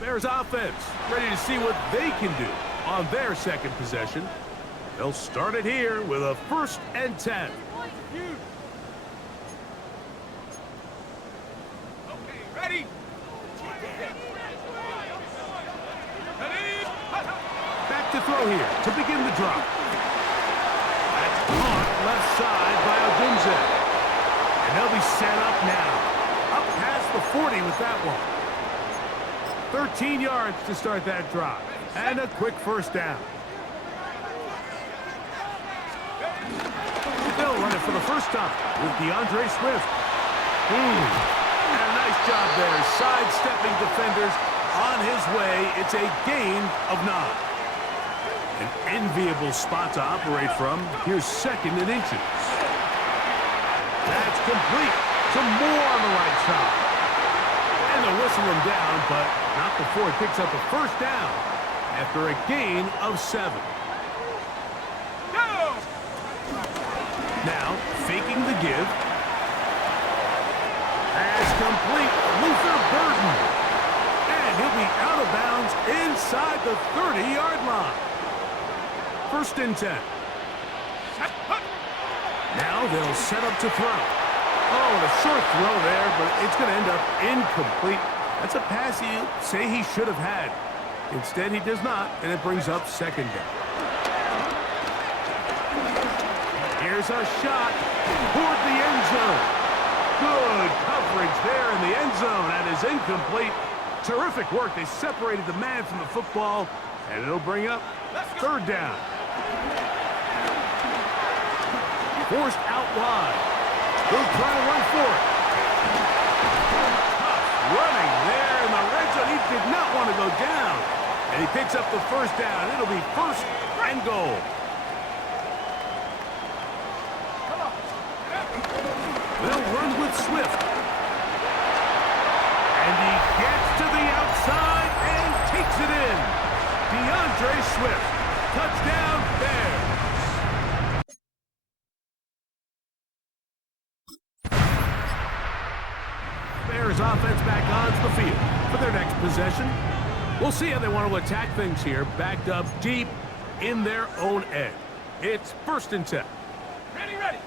Bears offense ready to see what they can do on their second possession. They'll start it here with a 1st and 10. Okay, ready? Back to throw here to begin the drop. That's caught left side by Odunze. And they'll be set up now. Up past the 40 with that one. 13 yards to start that drive. And a quick 1st down. They'll run it for the first time with DeAndre Swift. And a nice job there, sidestepping defenders on his way. It's a gain of 9. An enviable spot to operate from. Here's 2nd and inches. That's complete to Moore on the right side. And they'll whistle him down, but not before it picks up a 1st down after a gain of 7. Now, faking the give. Pass complete. Luther Burden. And he'll be out of bounds inside the 30-yard line. 1st and 10. Now they'll set up to throw. Oh, and a short throw there, but it's going to end up incomplete. That's a pass you say he should have had. Instead, he does not, and it brings up 2nd down. Here's a shot toward the end zone. Good coverage there in the end zone. That is incomplete. Terrific work. They separated the man from the football, and it'll bring up 3rd down. Forced out wide. He'll try to run for it. Tough running there in the red zone. He did not want to go down. And he picks up the 1st down. It'll be 1st and goal. They'll run with Swift. And he gets to the outside and takes it in. DeAndre Swift. Touchdown Bears. Bears offense back onto the field for their next possession. We'll see how they want to attack things here, backed up deep in their own end. It's 1st and 10. Ready, ready.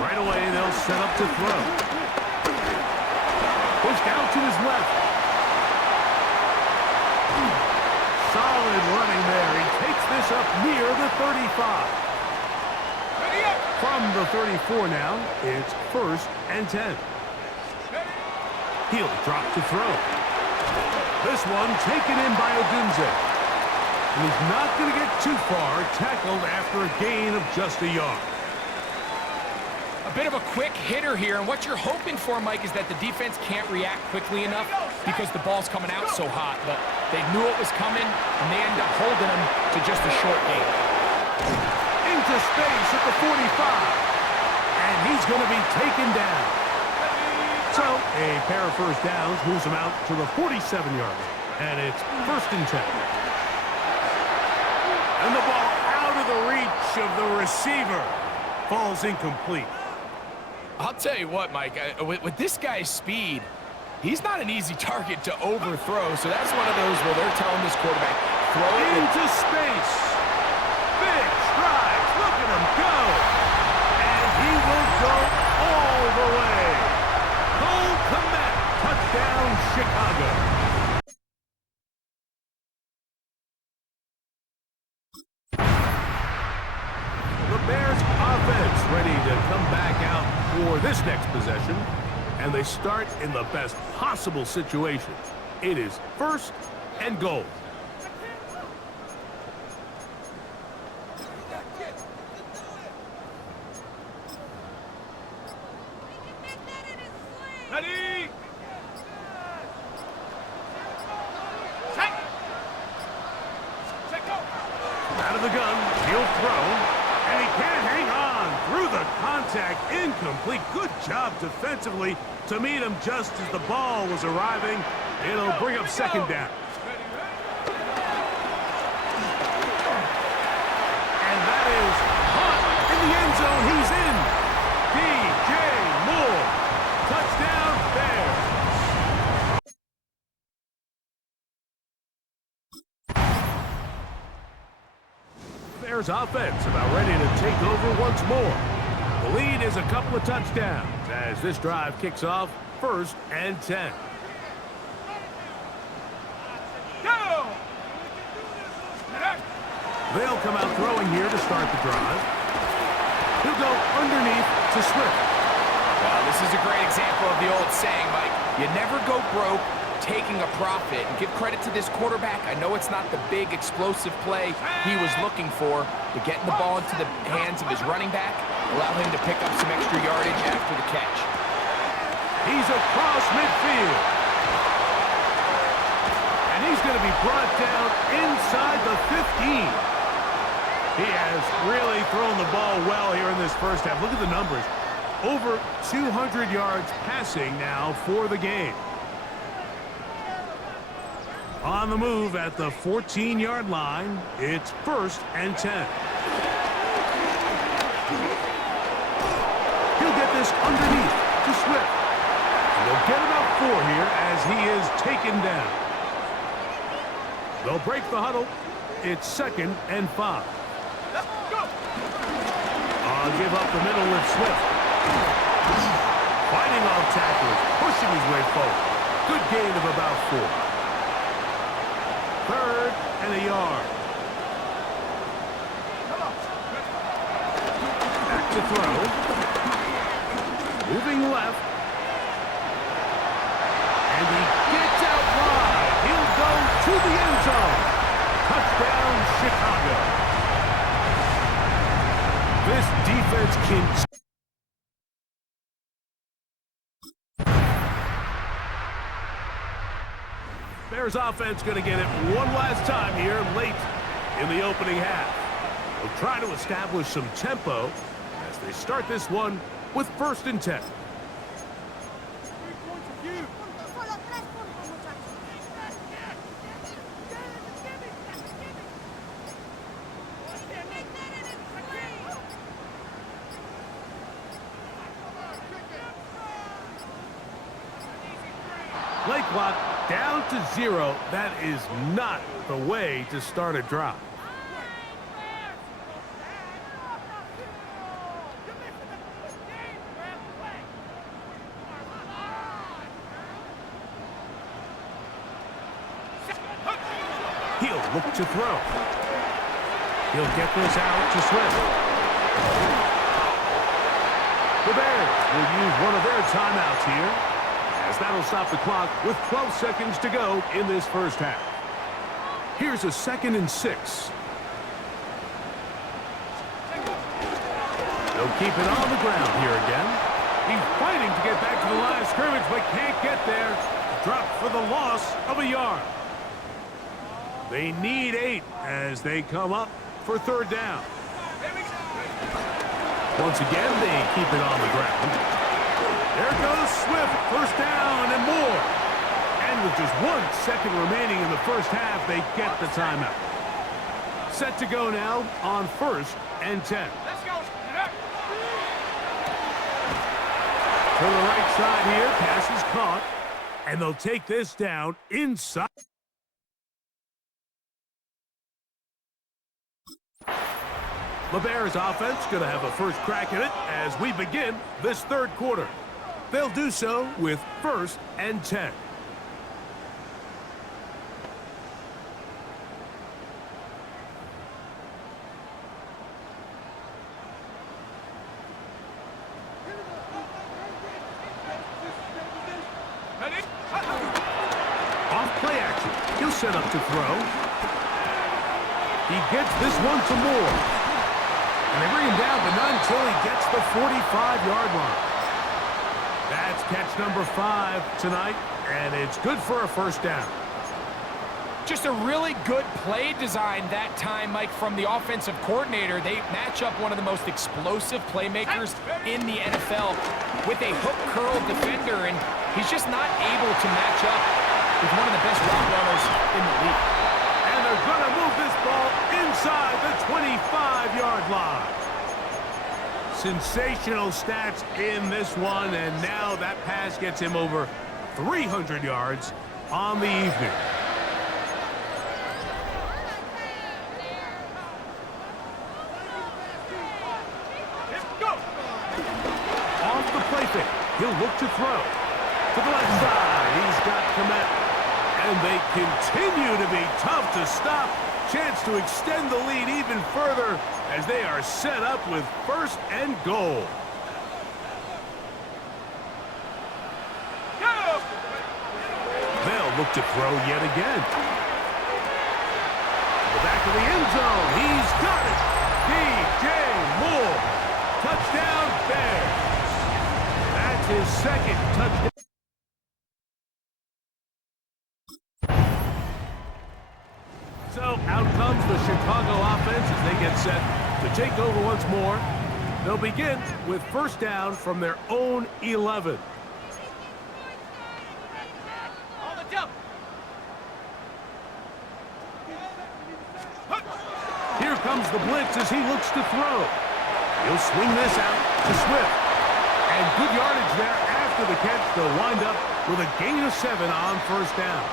Right away, they'll set up to throw. Push down to his left. Solid running there. He takes this up near the 35. From the 34 now, it's 1st and 10. He'll drop to throw. This one taken in by Odunze. And he's not going to get too far, tackled after a gain of just a yard. A bit of a quick hitter here, and what you're hoping for, Mike, is that the defense can't react quickly enough because the ball's coming out so hot. But they knew it was coming, and they end up holding them to just a short gain. Into space at the 45. And he's going to be taken down. So a pair of first downs moves him out to the 47-yard line. And it's 1st and 10. And the ball out of the reach of the receiver. Falls incomplete. I'll tell you what, Mike, with this guy's speed, he's not an easy target to overthrow. So that's one of those where they're telling this quarterback, throw it into space. Big strides. Look at him go. And he will go all the way. Cole Kmet, touchdown, Chicago. The Bears offense ready to come back out for this next possession. And they start in the best possible situation. It is 1st and goal. Ready? Out of the gun, he'll throw, and he can't hang on. Through the contact, incomplete. Good job defensively to meet him just as the ball was arriving. It'll bring up 2nd down. And that is hot in the end zone. He's in. DJ Moore. Touchdown, Bears. Bears offense about ready to take over once more. The lead is a couple of touchdowns as this drive kicks off 1st and 10. They'll come out throwing here to start the drive. He'll go underneath to Swift. Well, this is a great example of the old saying, Mike. You never go broke taking a profit. And give credit to this quarterback. I know it's not the big explosive play he was looking for, but getting the ball into the hands of his running back allow him to pick up some extra yardage after the catch. He's across midfield. And he's going to be brought down inside the 15. He has really thrown the ball well here in this first half. Look at the numbers. Over 200 yards passing now for the game. On the move at the 14-yard line, it's 1st and 10. He'll get this underneath to Swift. They'll get about 4 here as he is taken down. They'll break the huddle. It's 2nd and 5. Give up the middle with Swift. Fighting off tacklers, pushing his way forward. Good gain of about 4. 3rd and a yard. Back to throw. Moving left. And he gets out wide. He'll go to the end zone. Touchdown, Chicago. This defense can... Bears offense going to get it one last time here late in the opening half. They'll try to establish some tempo as they start this one with 1st and 10. Play clock down to 0. That is not the way to start a drive. He'll look to throw. He'll get this out to Swift. The Bears will use one of their timeouts here, as that'll stop the clock with 12 seconds to go in this first half. Here's a 2nd and 6. They'll keep it on the ground here again. He's fighting to get back to the line of scrimmage, but can't get there. Dropped for the loss of a yard. They need 8 as they come up for third down. Once again, they keep it on the ground. There goes Swift, first down and more. And with just 1 second remaining in the first half, they get the timeout. Set to go now on 1st and 10. Let's go. To the right side here, pass is caught, and they'll take this down inside. The Bears offense going to have a first crack at it as we begin this third quarter. They'll do so with 1st and 10. Off play action. He'll set up to throw. He gets this one to Moore. And they bring him down, but not until he gets the 45-yard line. That's catch number 5 tonight, and it's good for a first down. Just a really good play design that time, Mike, from the offensive coordinator. They match up one of the most explosive playmakers in the NFL with a hook curl defender, and he's just not able to match up with one of the best route runners in the league. And they're going to move this ball inside the 25-yard line. Sensational stats in this one, and now that pass gets him over 300 yards on the evening. Off the play fake, he'll look to throw. To the left side, he's got Komet. And they continue to be tough to stop. Chance to extend the lead even further as they are set up with 1st and goal. They'll look to throw yet again. To the back of the end zone. He's got it. DJ Moore. Touchdown Bears. That's his 2nd touchdown. So out comes the Chicago offense as they get set to take over once more. They'll begin with 1st down from their own 11. On the jump. Here comes the blitz as he looks to throw. He'll swing this out to Swift. And good yardage there after the catch. They'll wind up with a gain of 7 on 1st down.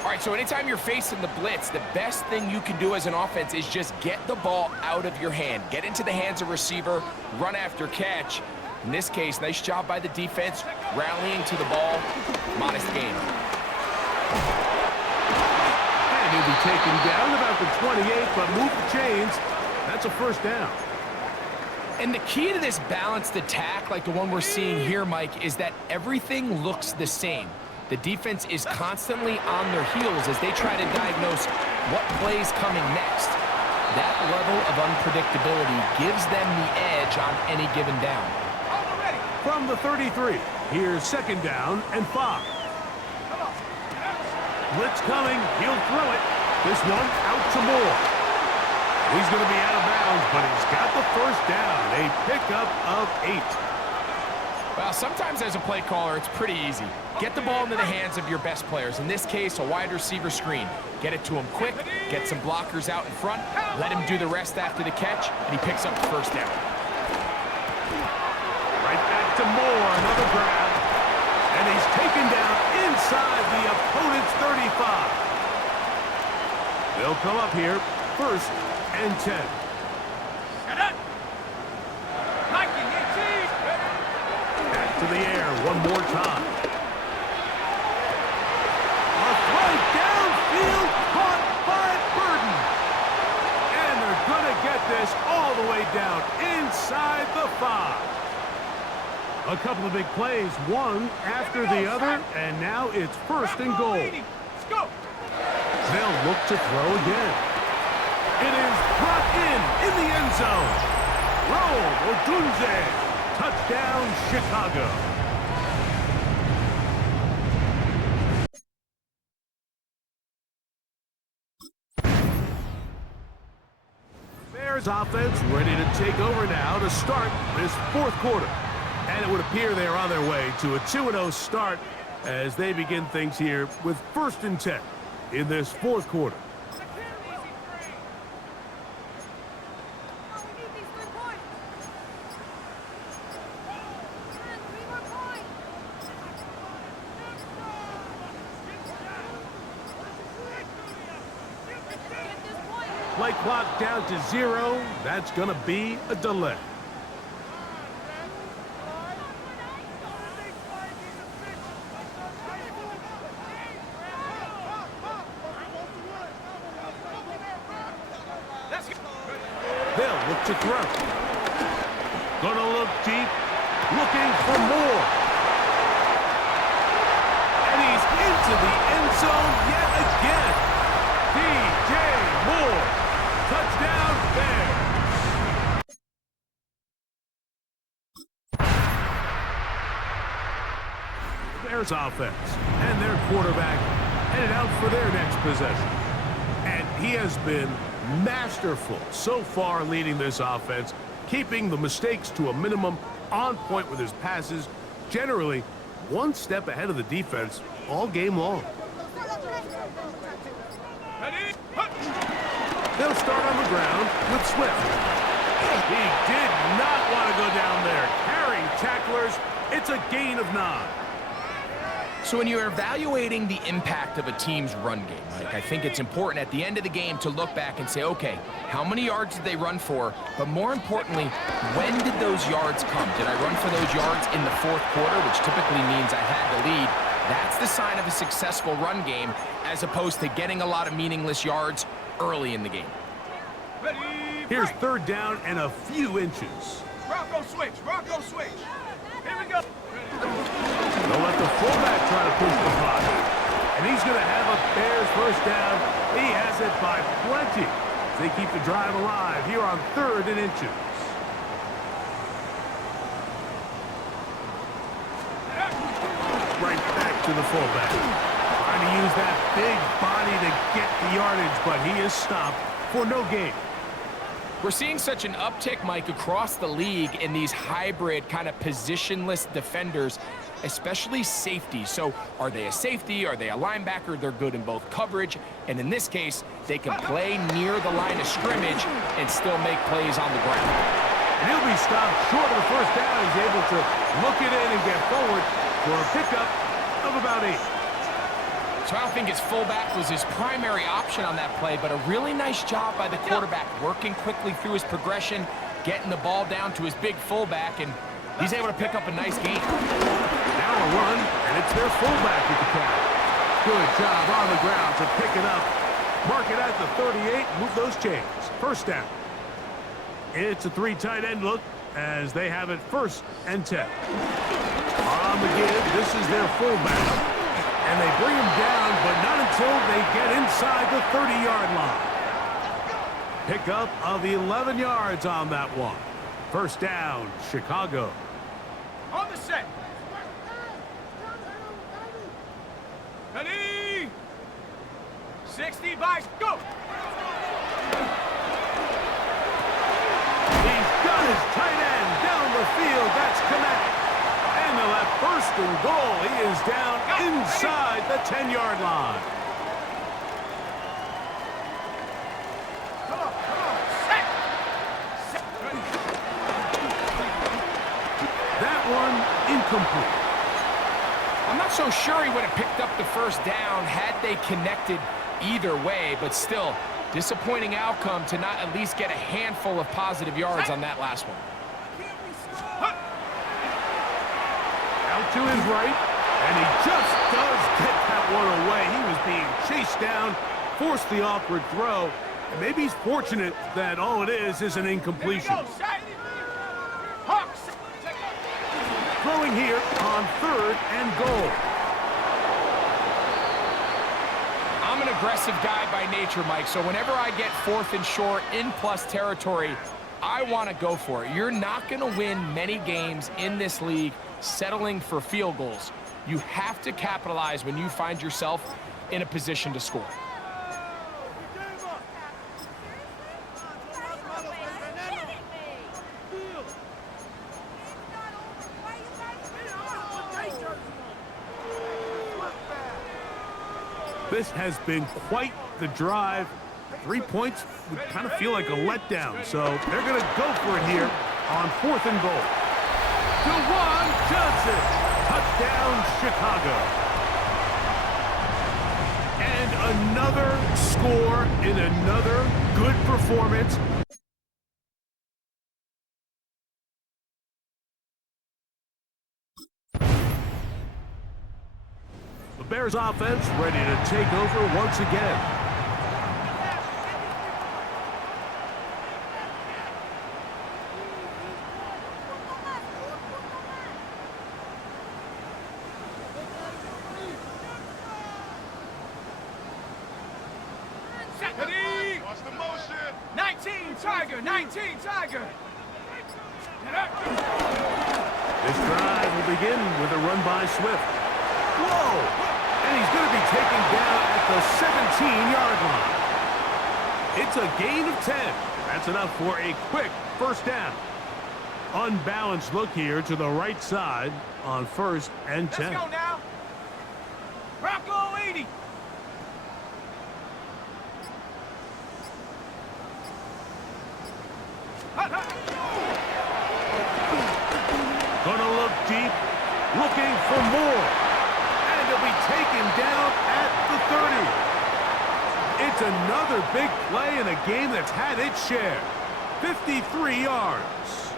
All right, so anytime you're facing the blitz, the best thing you can do as an offense is just get the ball out of your hand. Get into the hands of receiver, run after catch. In this case, nice job by the defense, rallying to the ball. Modest gain. And he'll be taken down about the 28, but move the chains. That's a 1st down. And the key to this balanced attack, like the one we're seeing here, Mike, is that everything looks the same. The defense is constantly on their heels as they try to diagnose what play's coming next. That level of unpredictability gives them the edge on any given down. From the 33, here's 2nd down and 5. Blitz coming, he'll throw it. This one out to Moore. He's going to be out of bounds, but he's got the 1st down. A pickup of 8. Well, sometimes as a play caller, it's pretty easy. Get the ball into the hands of your best players. In this case, a wide receiver screen. Get it to him quick, get some blockers out in front, let him do the rest after the catch, and he picks up the 1st down. Right back to Moore, another grab. And he's taken down inside the opponent's 35. They'll come up here, 1st and 10. Back to the air one more time. A throw downfield caught by Burden. And they're going to get this all the way down inside the 5. A couple of big plays, one after the other, and now it's 1st and goal. They'll look to throw again. It is brought in the end zone. Rome Odunze. Touchdown, Chicago. Bears offense ready to take over now to start this fourth quarter. And it would appear they're on their way to a 2-0 start as they begin things here with 1st and 10 in this fourth quarter. Play clock down to 0. That's going to be a delay. They'll look to throw. Gonna look deep, looking for more. And he's into the end zone yet again. DJ Moore. Touchdown, Bears. Bears offense and their quarterback headed out for their next possession. And he has been masterful so far leading this offense, keeping the mistakes to a minimum, on point with his passes, generally one step ahead of the defense all game long. They'll start on the ground with Swift. He did not want to go down there. Carrying tacklers, it's a gain of 9. So when you're evaluating the impact of a team's run game, Mike, I think it's important at the end of the game to look back and say, okay, how many yards did they run for? But more importantly, when did those yards come? Did I run for those yards in the fourth quarter, which typically means I had the lead? That's the sign of a successful run game, as opposed to getting a lot of meaningless yards early in the game. Here's 3rd down and a few inches. Rocco switch. Rocco switch. Here we go. They'll let the fullback try to push the clock. And he's going to have a Bears 1st down. He has it by plenty. They keep the drive alive here on 3rd and inches. Right back to the fullback. Trying to use that big body to get the yardage, but he is stopped for no gain. We're seeing such an uptick, Mike, across the league in these hybrid kind of positionless defenders, especially safety. So are they a safety? Are they a linebacker? They're good in both coverage. And in this case, they can play near the line of scrimmage and still make plays on the ground. And he'll be stopped short of the 1st down. He's able to look it in and get forward for a pickup of about 8. So I don't think his fullback was his primary option on that play, but a really nice job by the quarterback, working quickly through his progression, getting the ball down to his big fullback, and he's able to pick up a nice gain. Now a run, and it's their fullback with the catch. Good job on the ground to pick it up. Mark it at the 38, move those chains. 1st down. It's a 3 tight end look as they have it 1st and 10. On the give, this is their fullback. And they bring him down, but not until they get inside the 30-yard line. Pickup of 11 yards on that one. 1st down, Chicago. On the set. Ready? 60 by go. He's got his tight end down the field. That's connect. And they'll have 1st and goal. He is down inside the 10-yard line. Come on, set. That one incomplete. I'm not so sure he would have picked up the 1st down had they connected either way, but still, disappointing outcome to not at least get a handful of positive yards on that last one. Out to his right, and he just does get that one away. He was being chased down, forced the awkward throw, and maybe he's fortunate that all it is an incompletion. Throwing here on 3rd and goal. I'm an aggressive guy by nature, Mike, so whenever I get 4th and short in plus territory, I want to go for it. You're not going to win many games in this league settling for field goals. You have to capitalize when you find yourself in a position to score. This has been quite the drive. 3 points would kind of feel like a letdown, so they're going to go for it here on 4th and goal. DeJuan Johnson, touchdown Chicago. And another score in another good performance. The Bears offense ready to take over once again. Watch the motion. 19 Tiger, 19 Tiger. This drive will begin with a run by Swift. Whoa! And he's going to be taken down at the 17-yard line. It's a gain of 10. That's enough for a quick first down. Unbalanced look here to the right side on 1st and 10. Let's go now. Rocco 80. Gonna look deep, looking for more. And he'll be taken down at the 30. It's another big play in a game that's had its share. 53 yards.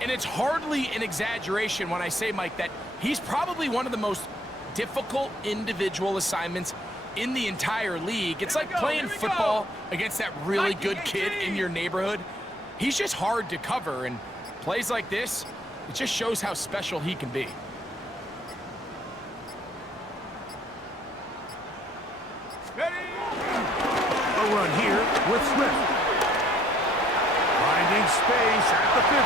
And it's hardly an exaggeration when I say, Mike, that he's probably one of the most difficult individual assignments in the entire league. It's like playing football against that really good kid in your neighborhood. He's just hard to cover, and plays like this, it just shows how special he can be. A run here with Swift. Finding space at the 15.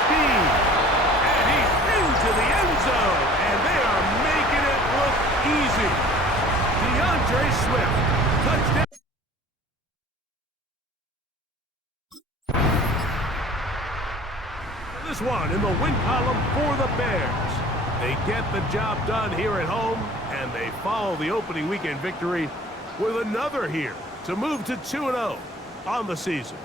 And he's into the end zone. And they are making it look easy. DeAndre Swift, touchdown. This one in the win column for the Bears. They get the job done here at home, and they follow the opening weekend victory with another here to move to 2-0 on the season.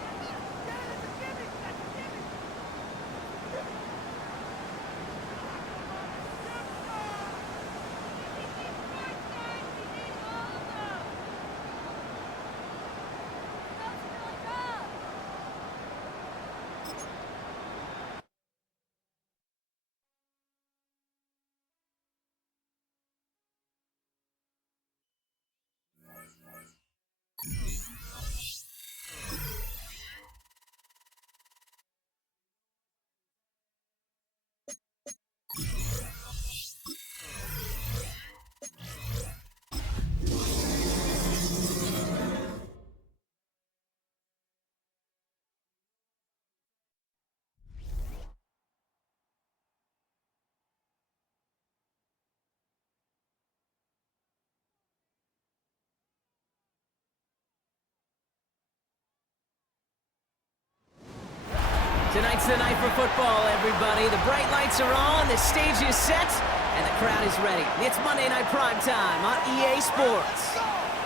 Tonight's the night for football, everybody. The bright lights are on, the stage is set, and the crowd is ready. It's Monday Night Prime Time on EA Sports.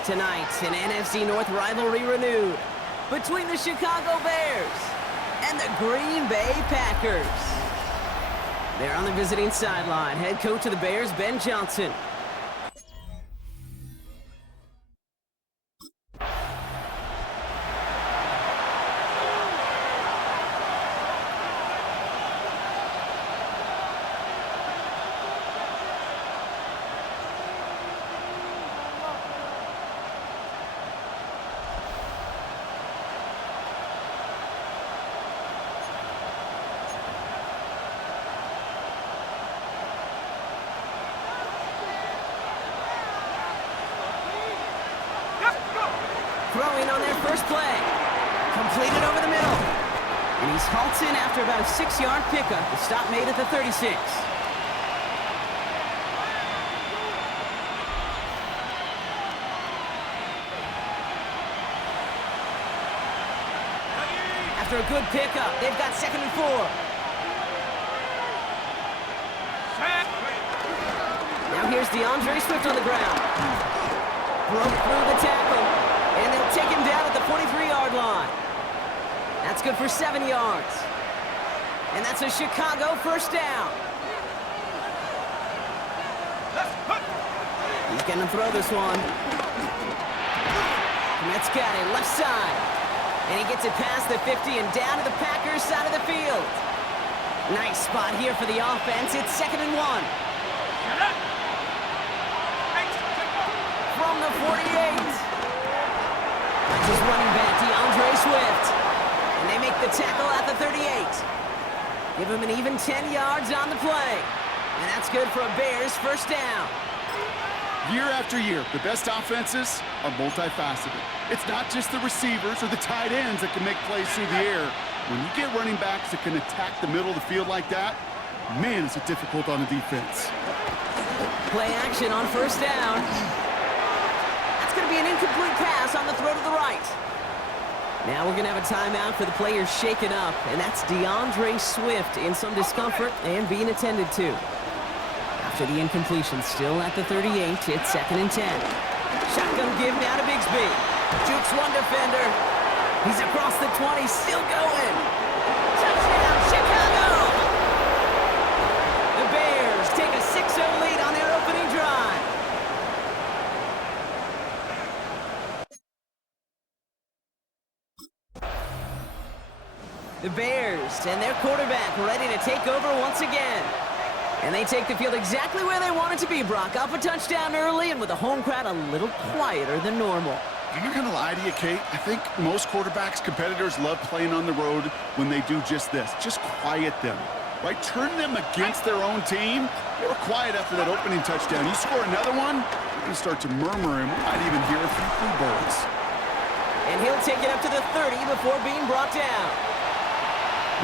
Tonight, an NFC North rivalry renewed between the Chicago Bears and the Green Bay Packers. There on the visiting sideline, head coach of the Bears, Ben Johnson. Throwing on their first play. Completed over the middle. And he's halts in after about a 6-yard pickup. The stop made at the 36. After a good pickup, they've got 2nd and 4. Now here's DeAndre Swift on the ground. Broke through the tackle, and they'll take him down at the 43-yard line. That's good for 7 yards. And that's a Chicago first down. He's going to throw this one. Met's got it, left side. And he gets it past the 50 and down to the Packers side of the field. Nice spot here for the offense. It's 2nd and 1. From the 48. That's his running back, DeAndre Swift. And they make the tackle at the 38. Give him an even 10 yards on the play. And that's good for a Bears first down. Year after year, the best offenses are multifaceted. It's not just the receivers or the tight ends that can make plays through the air. When you get running backs that can attack the middle of the field like that, man, is it difficult on the defense. Play action on first down. That's going to be an incomplete pass on the throw to the right. Now we're going to have a timeout for the players shaken up, and that's DeAndre Swift in some discomfort and being attended to. After the incompletion, still at the 38, it's 2nd and 10. Shotgun give now to Bigsby. Jukes one defender. He's across the 20, still going. Touchdown, Chicago! The Bears take a 6-0 lead on their opening drive. The Bears and their quarterback ready to take over once again. And they take the field exactly where they want it to be, Brock. Up a touchdown early and with the home crowd a little quieter than normal. I'm not going to lie to you, Kate. I think most quarterbacks, competitors love playing on the road when they do just this. Just quiet them, right? Turn them against their own team. They were quiet after that opening touchdown. You score another one, you're going to start to murmur, and we might even hear a few blue birds. And he'll take it up to the 30 before being brought down.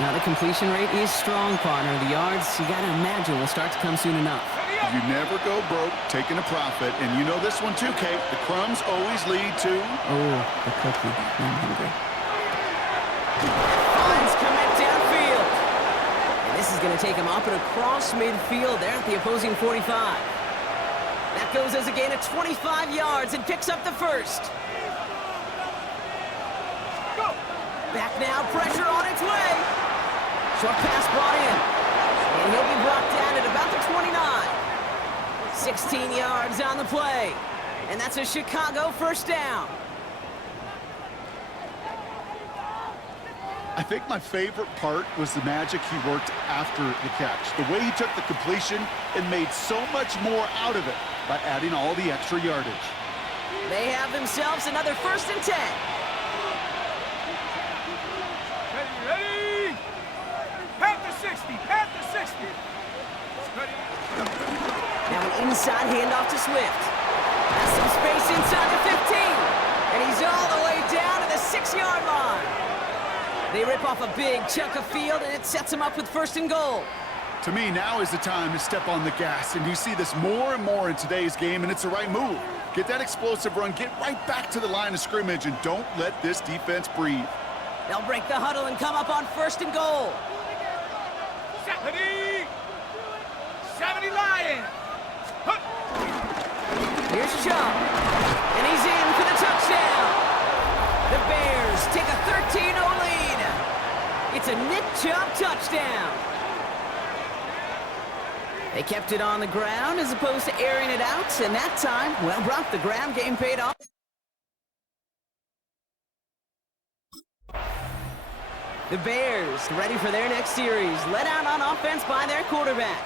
Now the completion rate is strong, partner. The yards, you got to imagine, will start to come soon enough. You never go broke taking a profit, and you know this one too, Kate. The crumbs always lead to... Oh, the cookie. I'm hungry. Finds commit downfield. And this is going to take him up and across midfield there at the opposing 45. That goes as a gain of 25 yards and picks up the first. Back now, pressure on its way. Short pass brought in. And he'll be brought down at about the 29. 16 yards on the play. And that's a Chicago first down. I think my favorite part was the magic he worked after the catch. The way he took the completion and made so much more out of it by adding all the extra yardage. They have themselves another 1st and 10. Ready? Pat the 60, pat the 60. Now an inside handoff to Swift. Has some space inside the 15. And he's all the way down to the 6-yard line. They rip off a big chunk of field, and it sets them up with 1st and goal. To me, now is the time to step on the gas, and you see this more and more in today's game, and it's the right move. Get that explosive run, get right back to the line of scrimmage, and don't let this defense breathe. They'll break the huddle and come up on 1st and goal. 70 Lions. Here's Chubb, and he's in for the touchdown. The Bears take a 13-0 lead. It's a Nick Chubb touchdown. They kept it on the ground as opposed to airing it out, and that time, well, Brock, the ground game paid off. The Bears ready for their next series, led out on offense by their quarterback.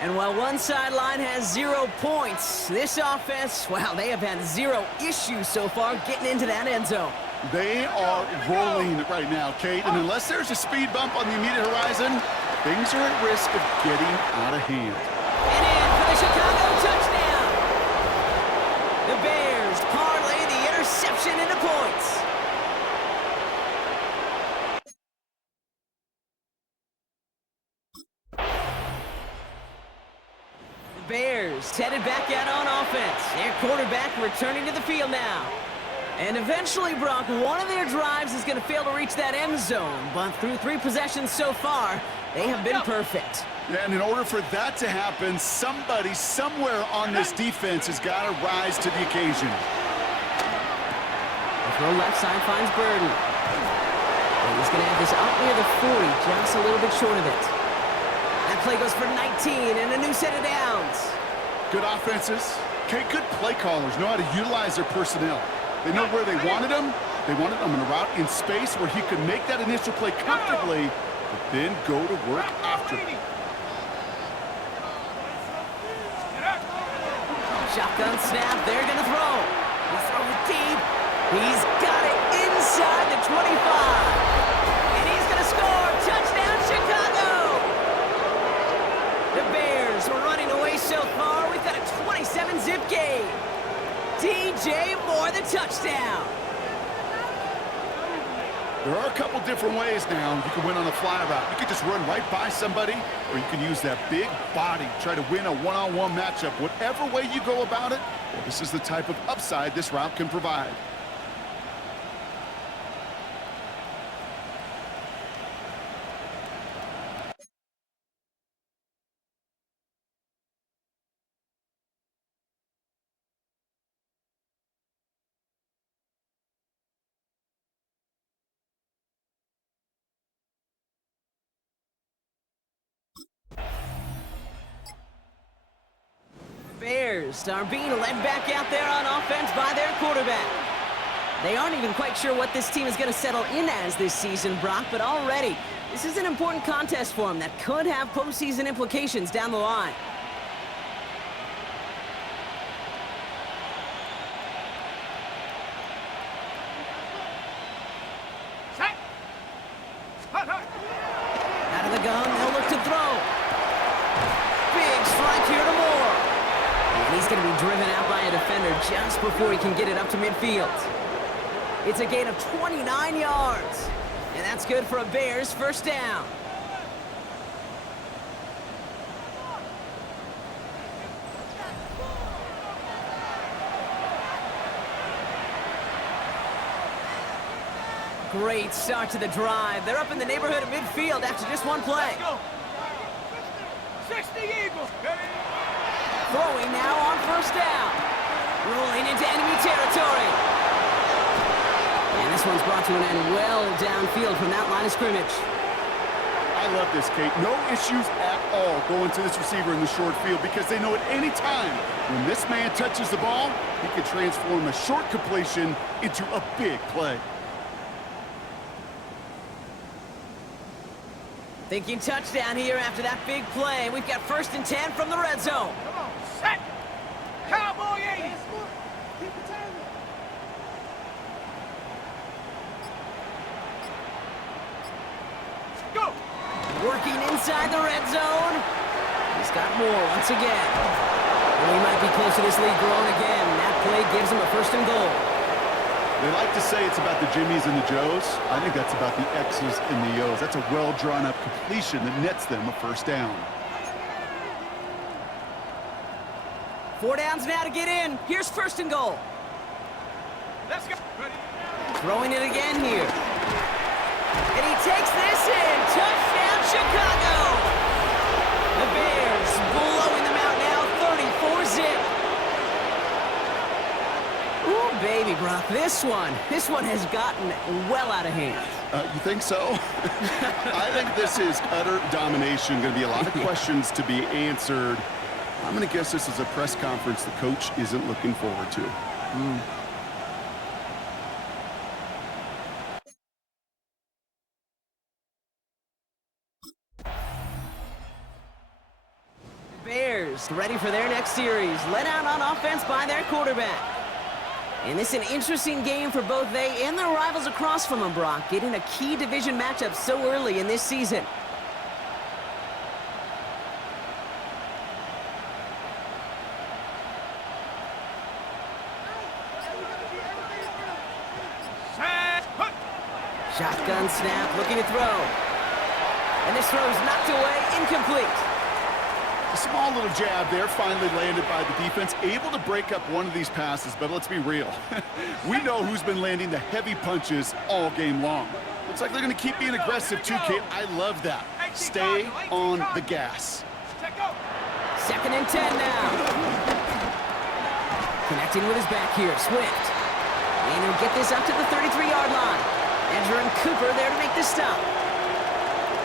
And while one sideline has 0 points, this offense, well, they have had 0 issues so far getting into that end zone. They are rolling right now, Kate, and unless there's a speed bump on the immediate horizon, things are at risk of getting out of hand. And in for the Chicago touchdown. The Bears parlay the interception into points. Bears headed back out on offense. Their quarterback returning to the field now. And eventually, Brock, one of their drives is going to fail to reach that end zone. But through 3 possessions so far, they have been perfect. And in order for that to happen, somebody somewhere on this defense has got to rise to the occasion. The throw left side finds Burden. And he's going to have this up near the 40, just a little bit short of it. That play goes for 19 and a new set of downs. Good offenses. Okay, good play callers know how to utilize their personnel. They know where they wanted him. They wanted him in a route in space where he could make that initial play comfortably, but then go to work after. Shotgun snap, they're going to throw. He's throwing it deep. He's got it inside the 25. And he's going to score. Touchdown, Chicago! The Bears are running away so far. We've got a 27-zip game. DJ Moore, the touchdown. There are a couple different ways now. You can win on a fly route. You can just run right by somebody, or you can use that big body, try to win a one-on-one matchup. Whatever way you go about it, well, this is the type of upside this route can provide. Bears are being led back out there on offense by their quarterback. They aren't even quite sure what this team is going to settle in as this season, Brock, but already this is an important contest for them that could have postseason implications down the line. Out of the gun, they'll look to throw. Big strike here to Moore. And he's going to be driven out by a defender just before he can get it up to midfield. It's a gain of 29 yards. And that's good for a Bears first down. Great start to the drive. They're up in the neighborhood of midfield after just one play. 60 Eagles. Throwing now on first down. Rolling into enemy territory. And this one's brought to an end well downfield from that line of scrimmage. I love this, Kate. No issues at all going to this receiver in the short field because they know at any time when this man touches the ball, he can transform a short completion into a big play. Thinking touchdown here after that big play. We've got 1st and 10 from the red zone. Come on, set. Cowboy 80. Keep the timing. Go. Working inside the red zone. He's got more once again. And he might be close to this lead growing again. That play gives him a 1st and goal. They like to say it's about the Jimmies and the Joes. I think that's about the X's and the O's. That's a well-drawn-up completion that nets them a first down. 4 downs now to get in. Here's 1st and goal. Let's go. Ready. Throwing it again here. And he takes this in. Touchdown, Chicago! The Bears blowing them out now, 34-zip. Ooh, baby, Brock, this one has gotten well out of hand. You think so? I think this is utter domination. Going to be a lot of questions to be answered. I'm going to guess this is a press conference the coach isn't looking forward to. Bears ready for their next series. Led out on offense by their quarterback. And this is an interesting game for both they and their rivals across from them, Brock, getting a key division matchup so early in this season. Shotgun snap, looking to throw. And this throw is knocked away, incomplete. A small little jab there, finally landed by the defense. Able to break up one of these passes, but let's be real. We know who's been landing the heavy punches all game long. Looks like they're going to keep being aggressive too, Kate. I love that. Stay on the gas. 2nd and 10 now. Connecting with his back here, Swift. And he'll get this up to the 33-yard line. Andrew and Cooper there to make this stop.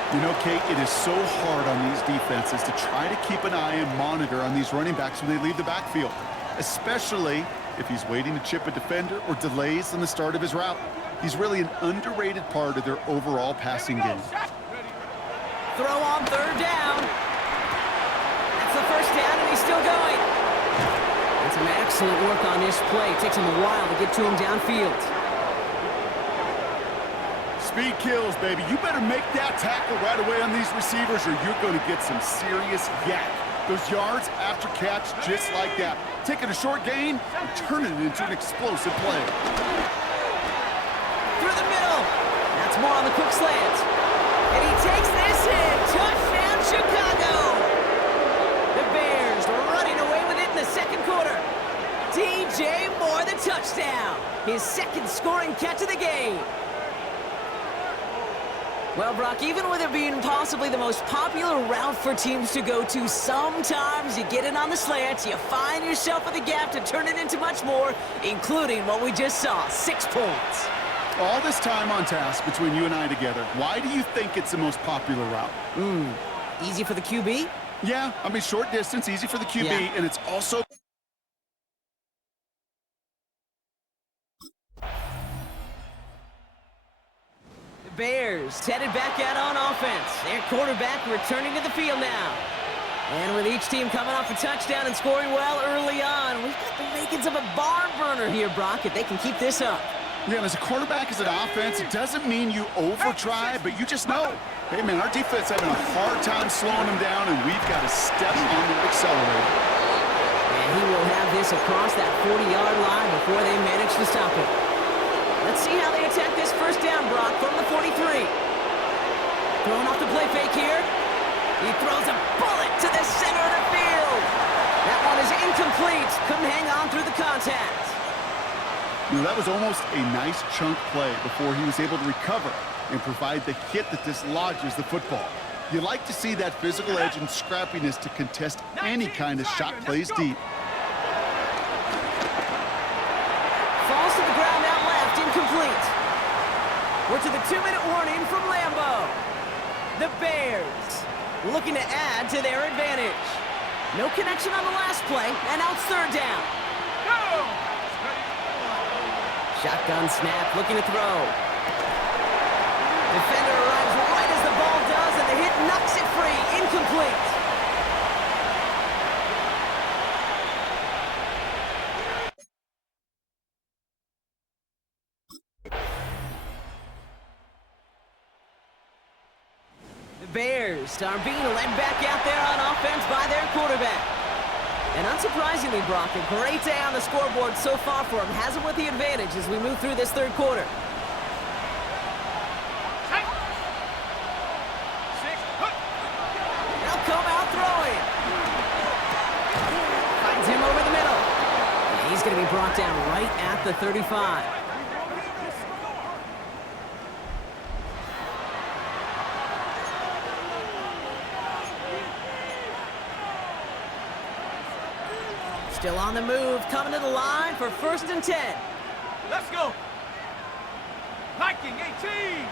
You know, Kate, it is so hard on these defenses to try to keep an eye and monitor on these running backs when they leave the backfield, especially if he's waiting to chip a defender or delays in the start of his route. He's really an underrated part of their overall passing game. Throw on 3rd down. That's the 1st down, and he's still going. And some excellent work on this play. It takes him a while to get to him downfield. Speed kills, baby. You better make that tackle right away on these receivers or you're going to get some serious yak. Those yards after catch just like that. Taking a short gain and turning it into an explosive play. Through the middle. That's more on the quick slant. And he takes this in. Touchdown, Chicago. The Bears running away with it in the 2nd quarter. DJ Moore, the touchdown. His 2nd scoring catch of the game. Well, Brock, even with it being possibly the most popular route for teams to go to, sometimes you get it on the slants, you find yourself in the gap to turn it into much more, including what we just saw, 6 points. All this time on task between you and I together, why do you think it's the most popular route? Easy for the QB? Yeah, I mean, short distance, easy for the QB, Yeah. and it's also... Bears headed back out on offense. Their quarterback returning to the field now. And with each team coming off a touchdown and scoring well early on, we've got the makings of a barn burner here, Brock, if they can keep this up. Yeah, and as a quarterback, as an offense, it doesn't mean you over-try, but you just know. Hey, man, our defense having a hard time slowing them down, and we've got to step on the accelerator. And he will have this across that 40-yard line before they manage to stop it. Let's see how they attack this 1st down, Brock, from the 43. Throwing off the play fake here. He throws a bullet to the center of the field. That one is incomplete. Couldn't hang on through the contact. You know, that was almost a nice chunk play before he was able to recover and provide the hit that dislodges the football. You like to see that physical edge and scrappiness to contest any kind of shot plays deep. Falls to the ground out left, incomplete. We're to the 2-minute warning from Lambeau. The Bears looking to add to their advantage. No connection on the last play, and now it's 3rd down. Shotgun snap, looking to throw. Defender arrives right as the ball does, and the hit knocks it free, incomplete. The Bears are being led back out there on offense by their quarterback. And unsurprisingly, Brock, a great day on the scoreboard so far for him. Has him with the advantage as we move through this 3rd quarter. They'll come out throwing. Finds him over the middle. And he's going to be brought down right at the 35. Still on the move, coming to the line for 1st and 10. Let's go. Viking 18.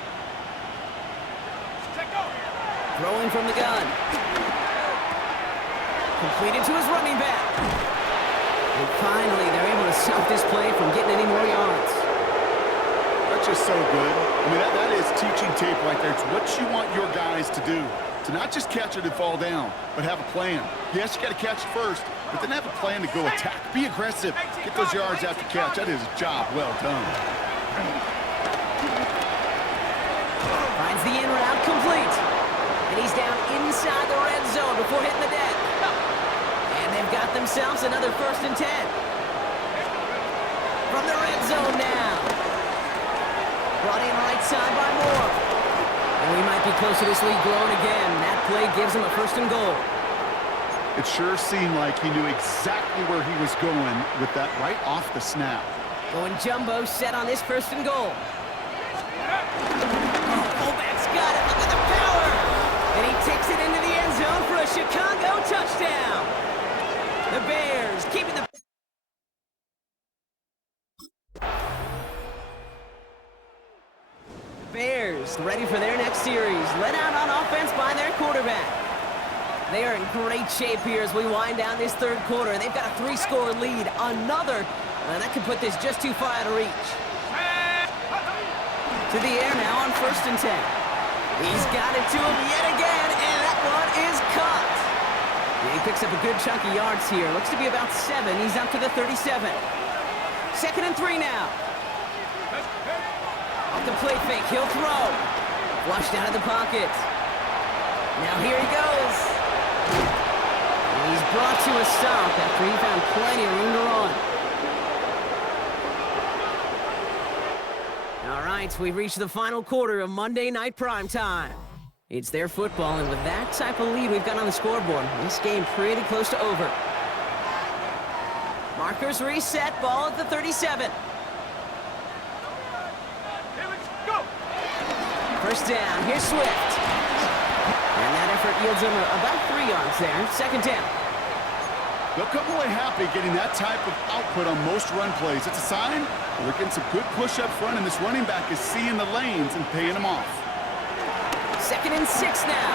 Check go. Throwing from the gun. Completed to his running back. And finally, they're able to stop this play from getting any more yards. That's just so good. I mean, that is teaching tape right there. It's what you want your guys to do. To not just catch it and fall down, but have a plan. Yes, you got to catch it first, but then have a plan to go attack. Be aggressive. Get those yards after catch. That is a job well done. Finds the in route complete. And he's down inside the red zone before hitting the deck. And they've got themselves another 1st and 10. From the red zone now. Brought in right side by Moore. And we might be close to this lead growing again. That play gives him a 1st and goal. It sure seemed like he knew exactly where he was going with that right off the snap. Going jumbo set on this first and goal. Fullback's got it. Look at the power. And he takes it into the end zone for a Chicago touchdown. The Bears keeping the... Bears ready for their next series. Led out on offense by their quarterback. They are in great shape here as we wind down this third quarter. They've got a 3-score lead. Another, that could put this just too far out of reach. To the air now on 1st and 10. He's got it to him yet again, and that one is caught. Yeah, he picks up a good chunk of yards here. Looks to be about 7. He's up to the 37. 2nd and 3 now. Off the play fake, he'll throw. Flushed out of the pocket. Now here he goes. And he's brought to a stop after he found plenty of room to run. All right, we've reached the final quarter of Monday Night Primetime. It's their football, and with that type of lead we've got on the scoreboard, this game pretty close to over. Markers reset, ball at the 37. First down, here's Swift. And that effort yields him about 3 yards there. 2nd down. They'll come away happy getting that type of output on most run plays. It's a sign they're getting some good push up front, and this running back is seeing the lanes and paying them off. 2nd and 6 now.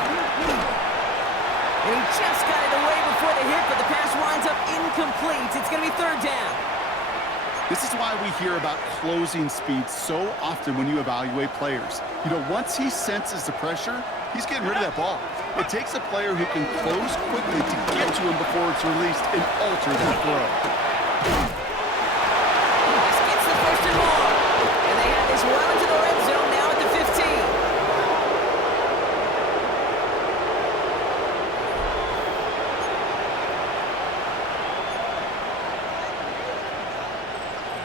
And he just got it away before the hit, but the pass winds up incomplete. It's going to be 3rd down. This is why we hear about closing speed so often when you evaluate players. You know, once he senses the pressure, he's getting rid of that ball. It takes a player who can close quickly to get to him before it's released and alter that throw. This gets the 1st and more. And they have this well into the red zone now at the 15.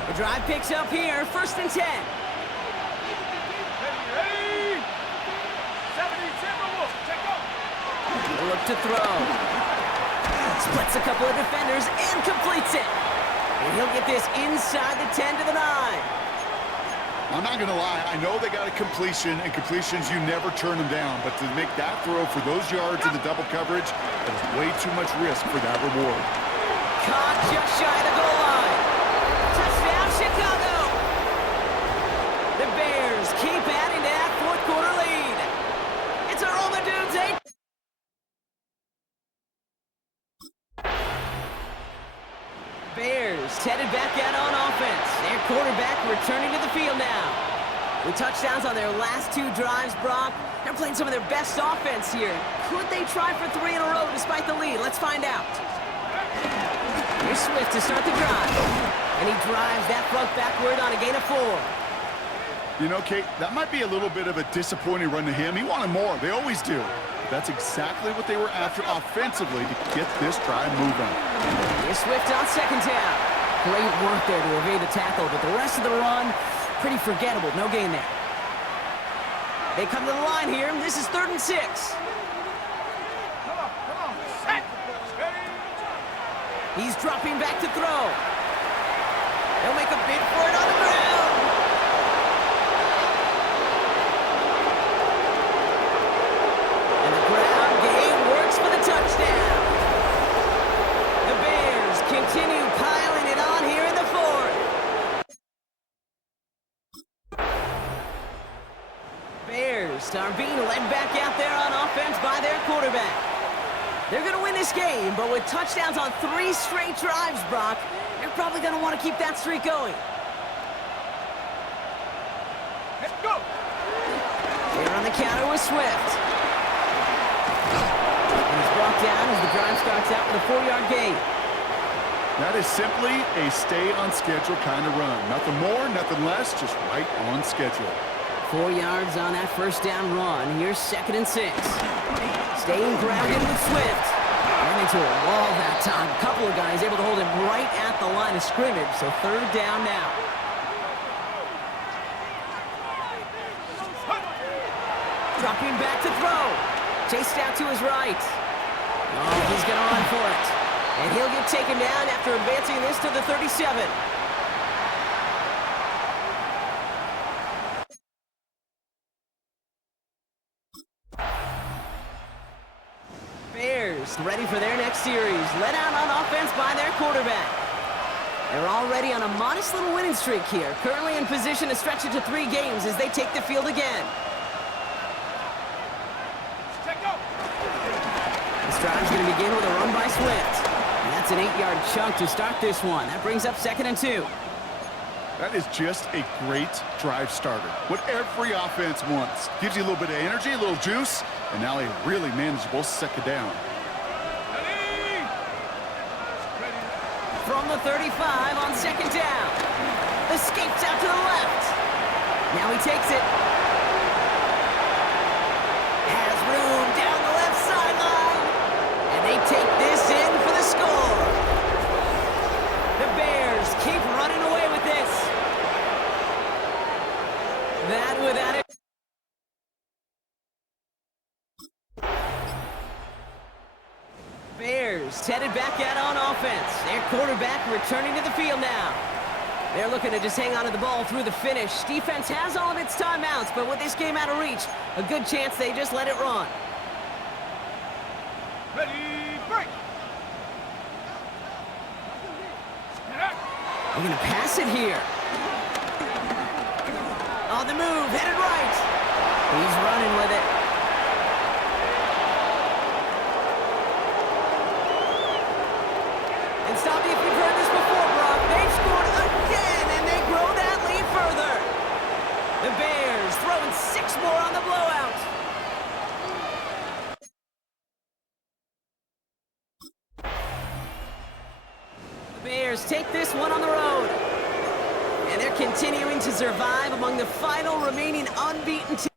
The drive picks up here, 1st and 10. Look to throw. Splits a couple of defenders and completes it. And he'll get this inside the 10 to the 9. I'm not going to lie. I know they got a completion, and completions, you never turn them down. But to make that throw for those yards in the double coverage, that is way too much risk for that reward. Caught just shy of the goal line. Touchdown, Chicago. The Bears keep adding to that 4th quarter lead. It's a roll the dudes, 8. Bears headed back out on offense. Their quarterback returning to the field now. With touchdowns on their last 2 drives, Brock, they're playing some of their best offense here. Could they try for 3 in a row despite the lead? Let's find out. Here's Swift to start the drive. And he drives that front backward on a gain of 4. You know, Kate, that might be a little bit of a disappointing run to him. He wanted more. They always do. That's exactly what they were after offensively to get this drive moving. Here's Swift on 2nd down. Great work there to evade the tackle, but the rest of the run, pretty forgettable. No gain there. They come to the line here. This is 3rd and 6. Come on. Set. He's dropping back to throw. They'll make a bid for it on the ground. And the ground game works for the touchdown. The Bears continue piling it on here in the 4th. Bears are being led back out there on offense by their quarterback. They're going to win this game, but with touchdowns on 3 straight drives, Brock, they're probably going to want to keep that streak going. Let's go. They're on the counter with Swift. And he's brought down as the drive starts out with a 4-yard gain. That is simply a stay-on-schedule kind of run. Nothing more, nothing less, just right on schedule. 4 yards on that first down run. Here's 2nd and 6. Staying grounded with Swift. Ran into a wall that time. A couple of guys able to hold him right at the line of scrimmage. So 3rd down now. Dropping back to throw. Chased out to his right. Oh, he's going to run for it. And he'll get taken down after advancing this to the 37. Bears ready for their next series. Led out on offense by their quarterback. They're already on a modest little winning streak here. Currently in position to stretch it to 3 games as they take the field again. This drive's going to begin with a run by Swift. And that's an 8-yard chunk to start this one. That brings up 2nd and 2. That is just a great drive starter. What every offense wants. Gives you a little bit of energy, a little juice, and now a really manageable 2nd down. From the 35 on 2nd down. Escapes out to the left. Now he takes it. Has room down the left sideline. And they take this in for the score. The Bears keep running away with this. That without it. Bears headed back out on offense. Their quarterback returning to the field now. They're looking to just hang on to the ball through the finish. Defense has all of its timeouts, but with this game out of reach, a good chance they just let it run. Ready, break! We're going to pass it here. On the move, headed right. He's running with it. And stop me if you've heard this before, Brock. They've scored again, and they grow that lead further. The Bears throwing 6 more on the blowout. The Bears take this one on the road. And they're continuing to survive among the final remaining unbeaten teams.